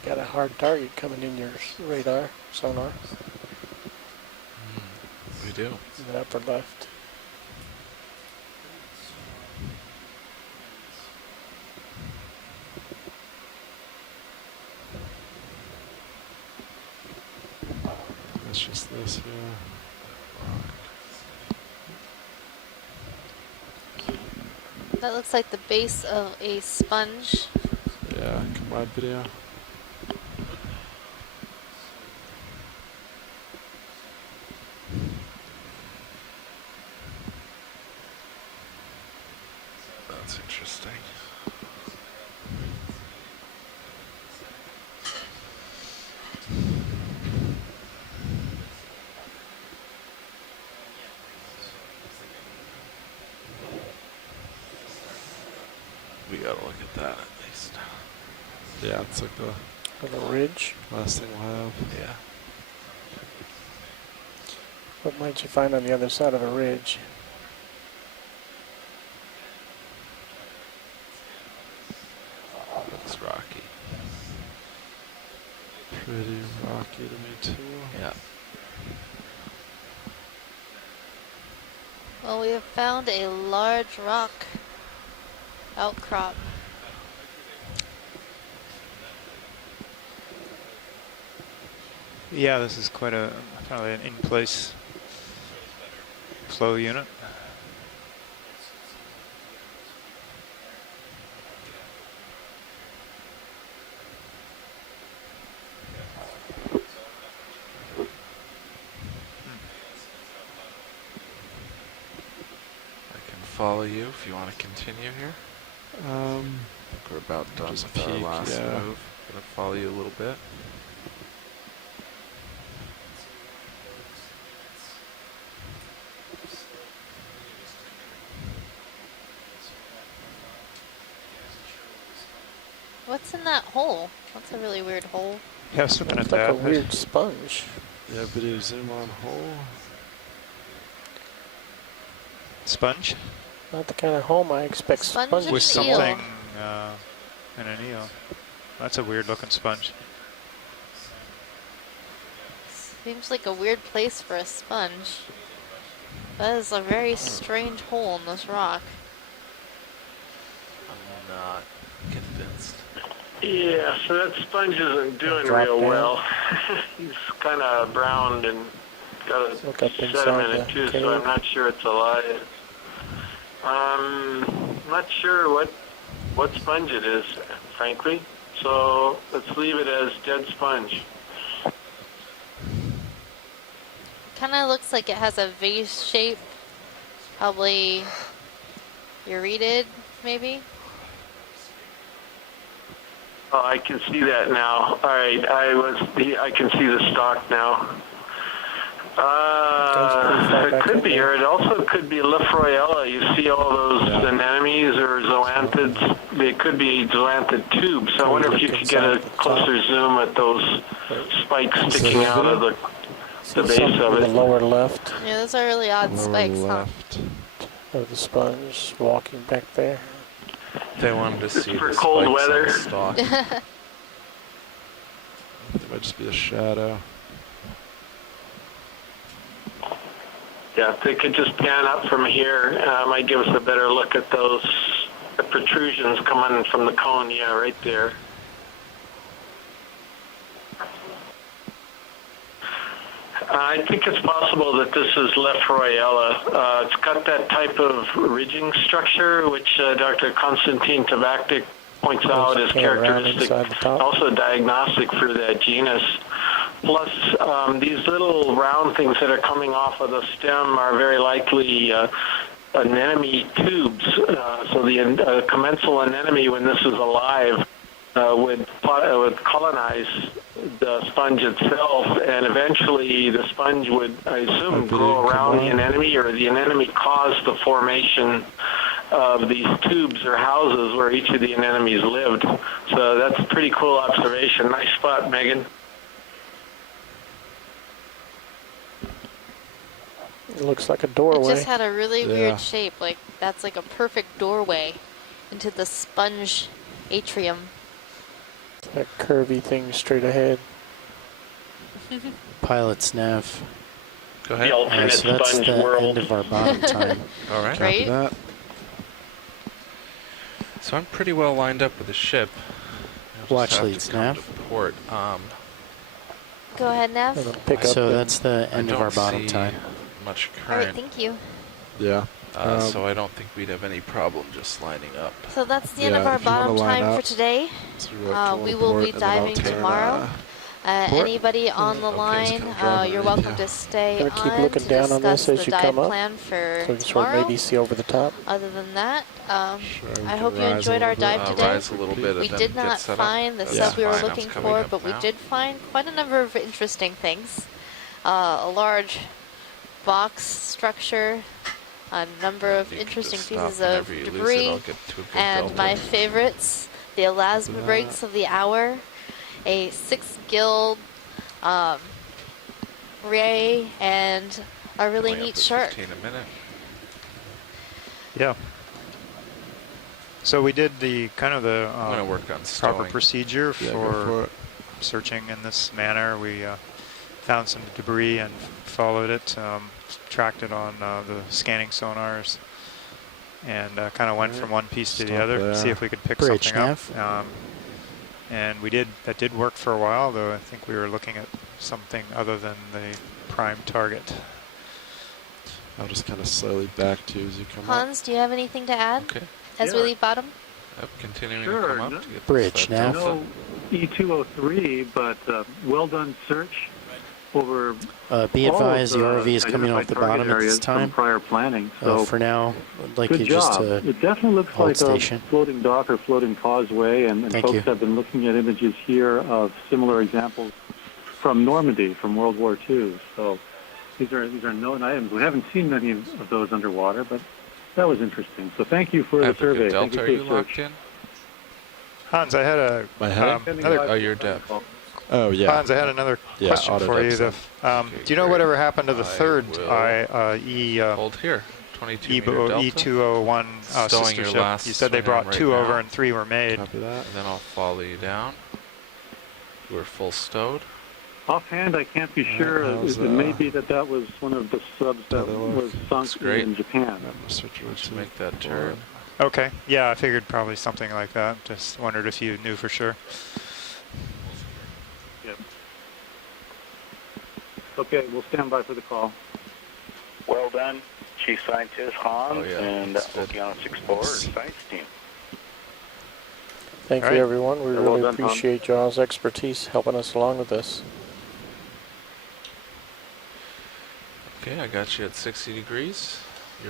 got a hard target coming in your radar, sonar. We do. In the upper left. That's just this here. That looks like the base of a sponge. Yeah, come on, Video. That's interesting. We gotta look at that at least. Yeah, it's like the little ridge. Last thing we'll have. Yeah. What might you find on the other side of a ridge? Looks rocky. Pretty rocky to me too. Yeah. Well, we have found a large rock outcrop. Yeah, this is quite a kind of an in-place flow unit. I can follow you if you want to continue here. I think we're about done just with our peek, last yeah. move. Gonna follow you a little bit. What's in that hole? That's a really weird hole. Yeah, I was looking at It's like that. a weird sponge. Yeah, Video, zoom on hole. Sponge? Not the kind of home I expect Sponge sponges With to be. something in an eel. That's a weird looking sponge. Seems like a weird place for a sponge. That is a very strange hole in this rock. I'm not convinced. Yeah, so that sponge isn't doing Drop real down. well. He's kind of browned and got a Look up inside sediment in the it too, cave. so I'm not sure it's alive. I'm not sure what sponge it is, frankly. So let's leave it as dead sponge. Kind of looks like it has a vase shape. Probably urited, maybe? Oh, I can see that now. All right, I can see the stalk now. It could be, or it also could be Lefroyella. You see all those anemones or zoanthids. They could be zoanthid tubes. So I wonder if you could get a closer zoom at those spikes sticking out of the base of The it. lower left Yeah, those are really odd spikes, huh? of the sponge walking back there. They wanted to see for the cold spikes weather. on the stalk. It might just be a shadow. Yeah, if they could just pan up from here, might give us a better look at those protrusions coming from the cone. Yeah, right there. I think it's possible that this is Lefroyella. It's got that type of ridging structure, which Dr. Konstantin Tabaktik points out is characteristic, also diagnostic for that genus. Plus, these little round things that are coming off of the stem are very likely anemone tubes. So the commensal anemone, when this was alive, would colonize the sponge itself, and eventually the sponge would, I assume, grow around the anemone, or the anemone caused the formation of these tubes or houses where each of the anemones lived. So that's a pretty cool observation. Nice spot, Megan. It looks like a doorway. It just had a really weird shape. Like, that's like a perfect doorway into the sponge atrium. That curvy thing straight ahead. Pilot's nav. Go ahead. The alternate so that's sponge the world. end of our bottom time. All right. Great. That. So I'm pretty well lined up with the ship. Watch leads, nav. Port. Go ahead, Nav. So that's the end of our bottom time. Much All current. right, thank you. Yeah. So I don't think we'd have any problem just lining up. So that's the end of our bottom time for today. We will be diving tomorrow. Anybody on the line, you're welcome to stay on keep looking down on this as the you dive come up, plan for so you can sort of tomorrow. maybe see over the top. Other than that, I hope you rise enjoyed a our little dive bit. today. Rise a little bit We and did then not get set up. find the That's sub we were fine. looking It's coming for, up but we now. did find quite a number of interesting things. A large box structure, a number of interesting pieces of debris, and my favorites, the elasmobranchs of the hour, a 6-gill ray, and a really neat shark. Yeah. So we did the kind of the I'm gonna work on proper stowing. procedure Yeah, go for for it. searching in this manner. We found some debris and followed it, tracked it on the scanning sonars, and kind of went from one piece to the Stop other, there. see if we could pick Bridge something nav. up. And we did. That did work for a while, though. I think we were looking at something other than the prime target. I'll just kind of slowly back to you as you come up. Hans, do you have anything to add Okay. as we leave bottom? Yep, continuing Sure, to come no- up to get Bridge this, nav. delta. No E203, but well done search over. Be all of advised, the ROV is coming off identified the target bottom at areas this from time. prior planning. So For now, I'd like good you job. just to It definitely looks hold like station. a floating dock or floating causeway, and Thank folks you. have been looking at images here of similar examples from Normandy, from World War II. So these are known items. We haven't seen many of those underwater, but that was interesting. So thank you for the Africa survey. Delta, Thank are you you for the locked search. in? Hans, I had a My head? another. Oh, you're deaf. Oh, yeah. Hans, I had another Yeah, question auto for you. depth Do you know whatever happened to the I third will Hold here. 22 meter delta. E201 Stowing sister your ship? last You said they swing brought arm right 2 now. over and 3 were made. Copy that. And then I'll follow you down. We're full stowed. Offhand, I can't be sure. how's, It may be that was one of the subs that was sunk great. in Japan. Let's make that turn. Okay. Yeah, I figured probably something like that. Just wondered if you knew for sure. Yep. Okay, we'll stand by for the call. Well done, Chief Scientist Hans Oh, yeah, and that's good. Okeanos Explorer Science Team. Thank All you, right. everyone. We Well really done, Tom. appreciate y'all's expertise helping us along with this. Okay, I got you at 60 degrees.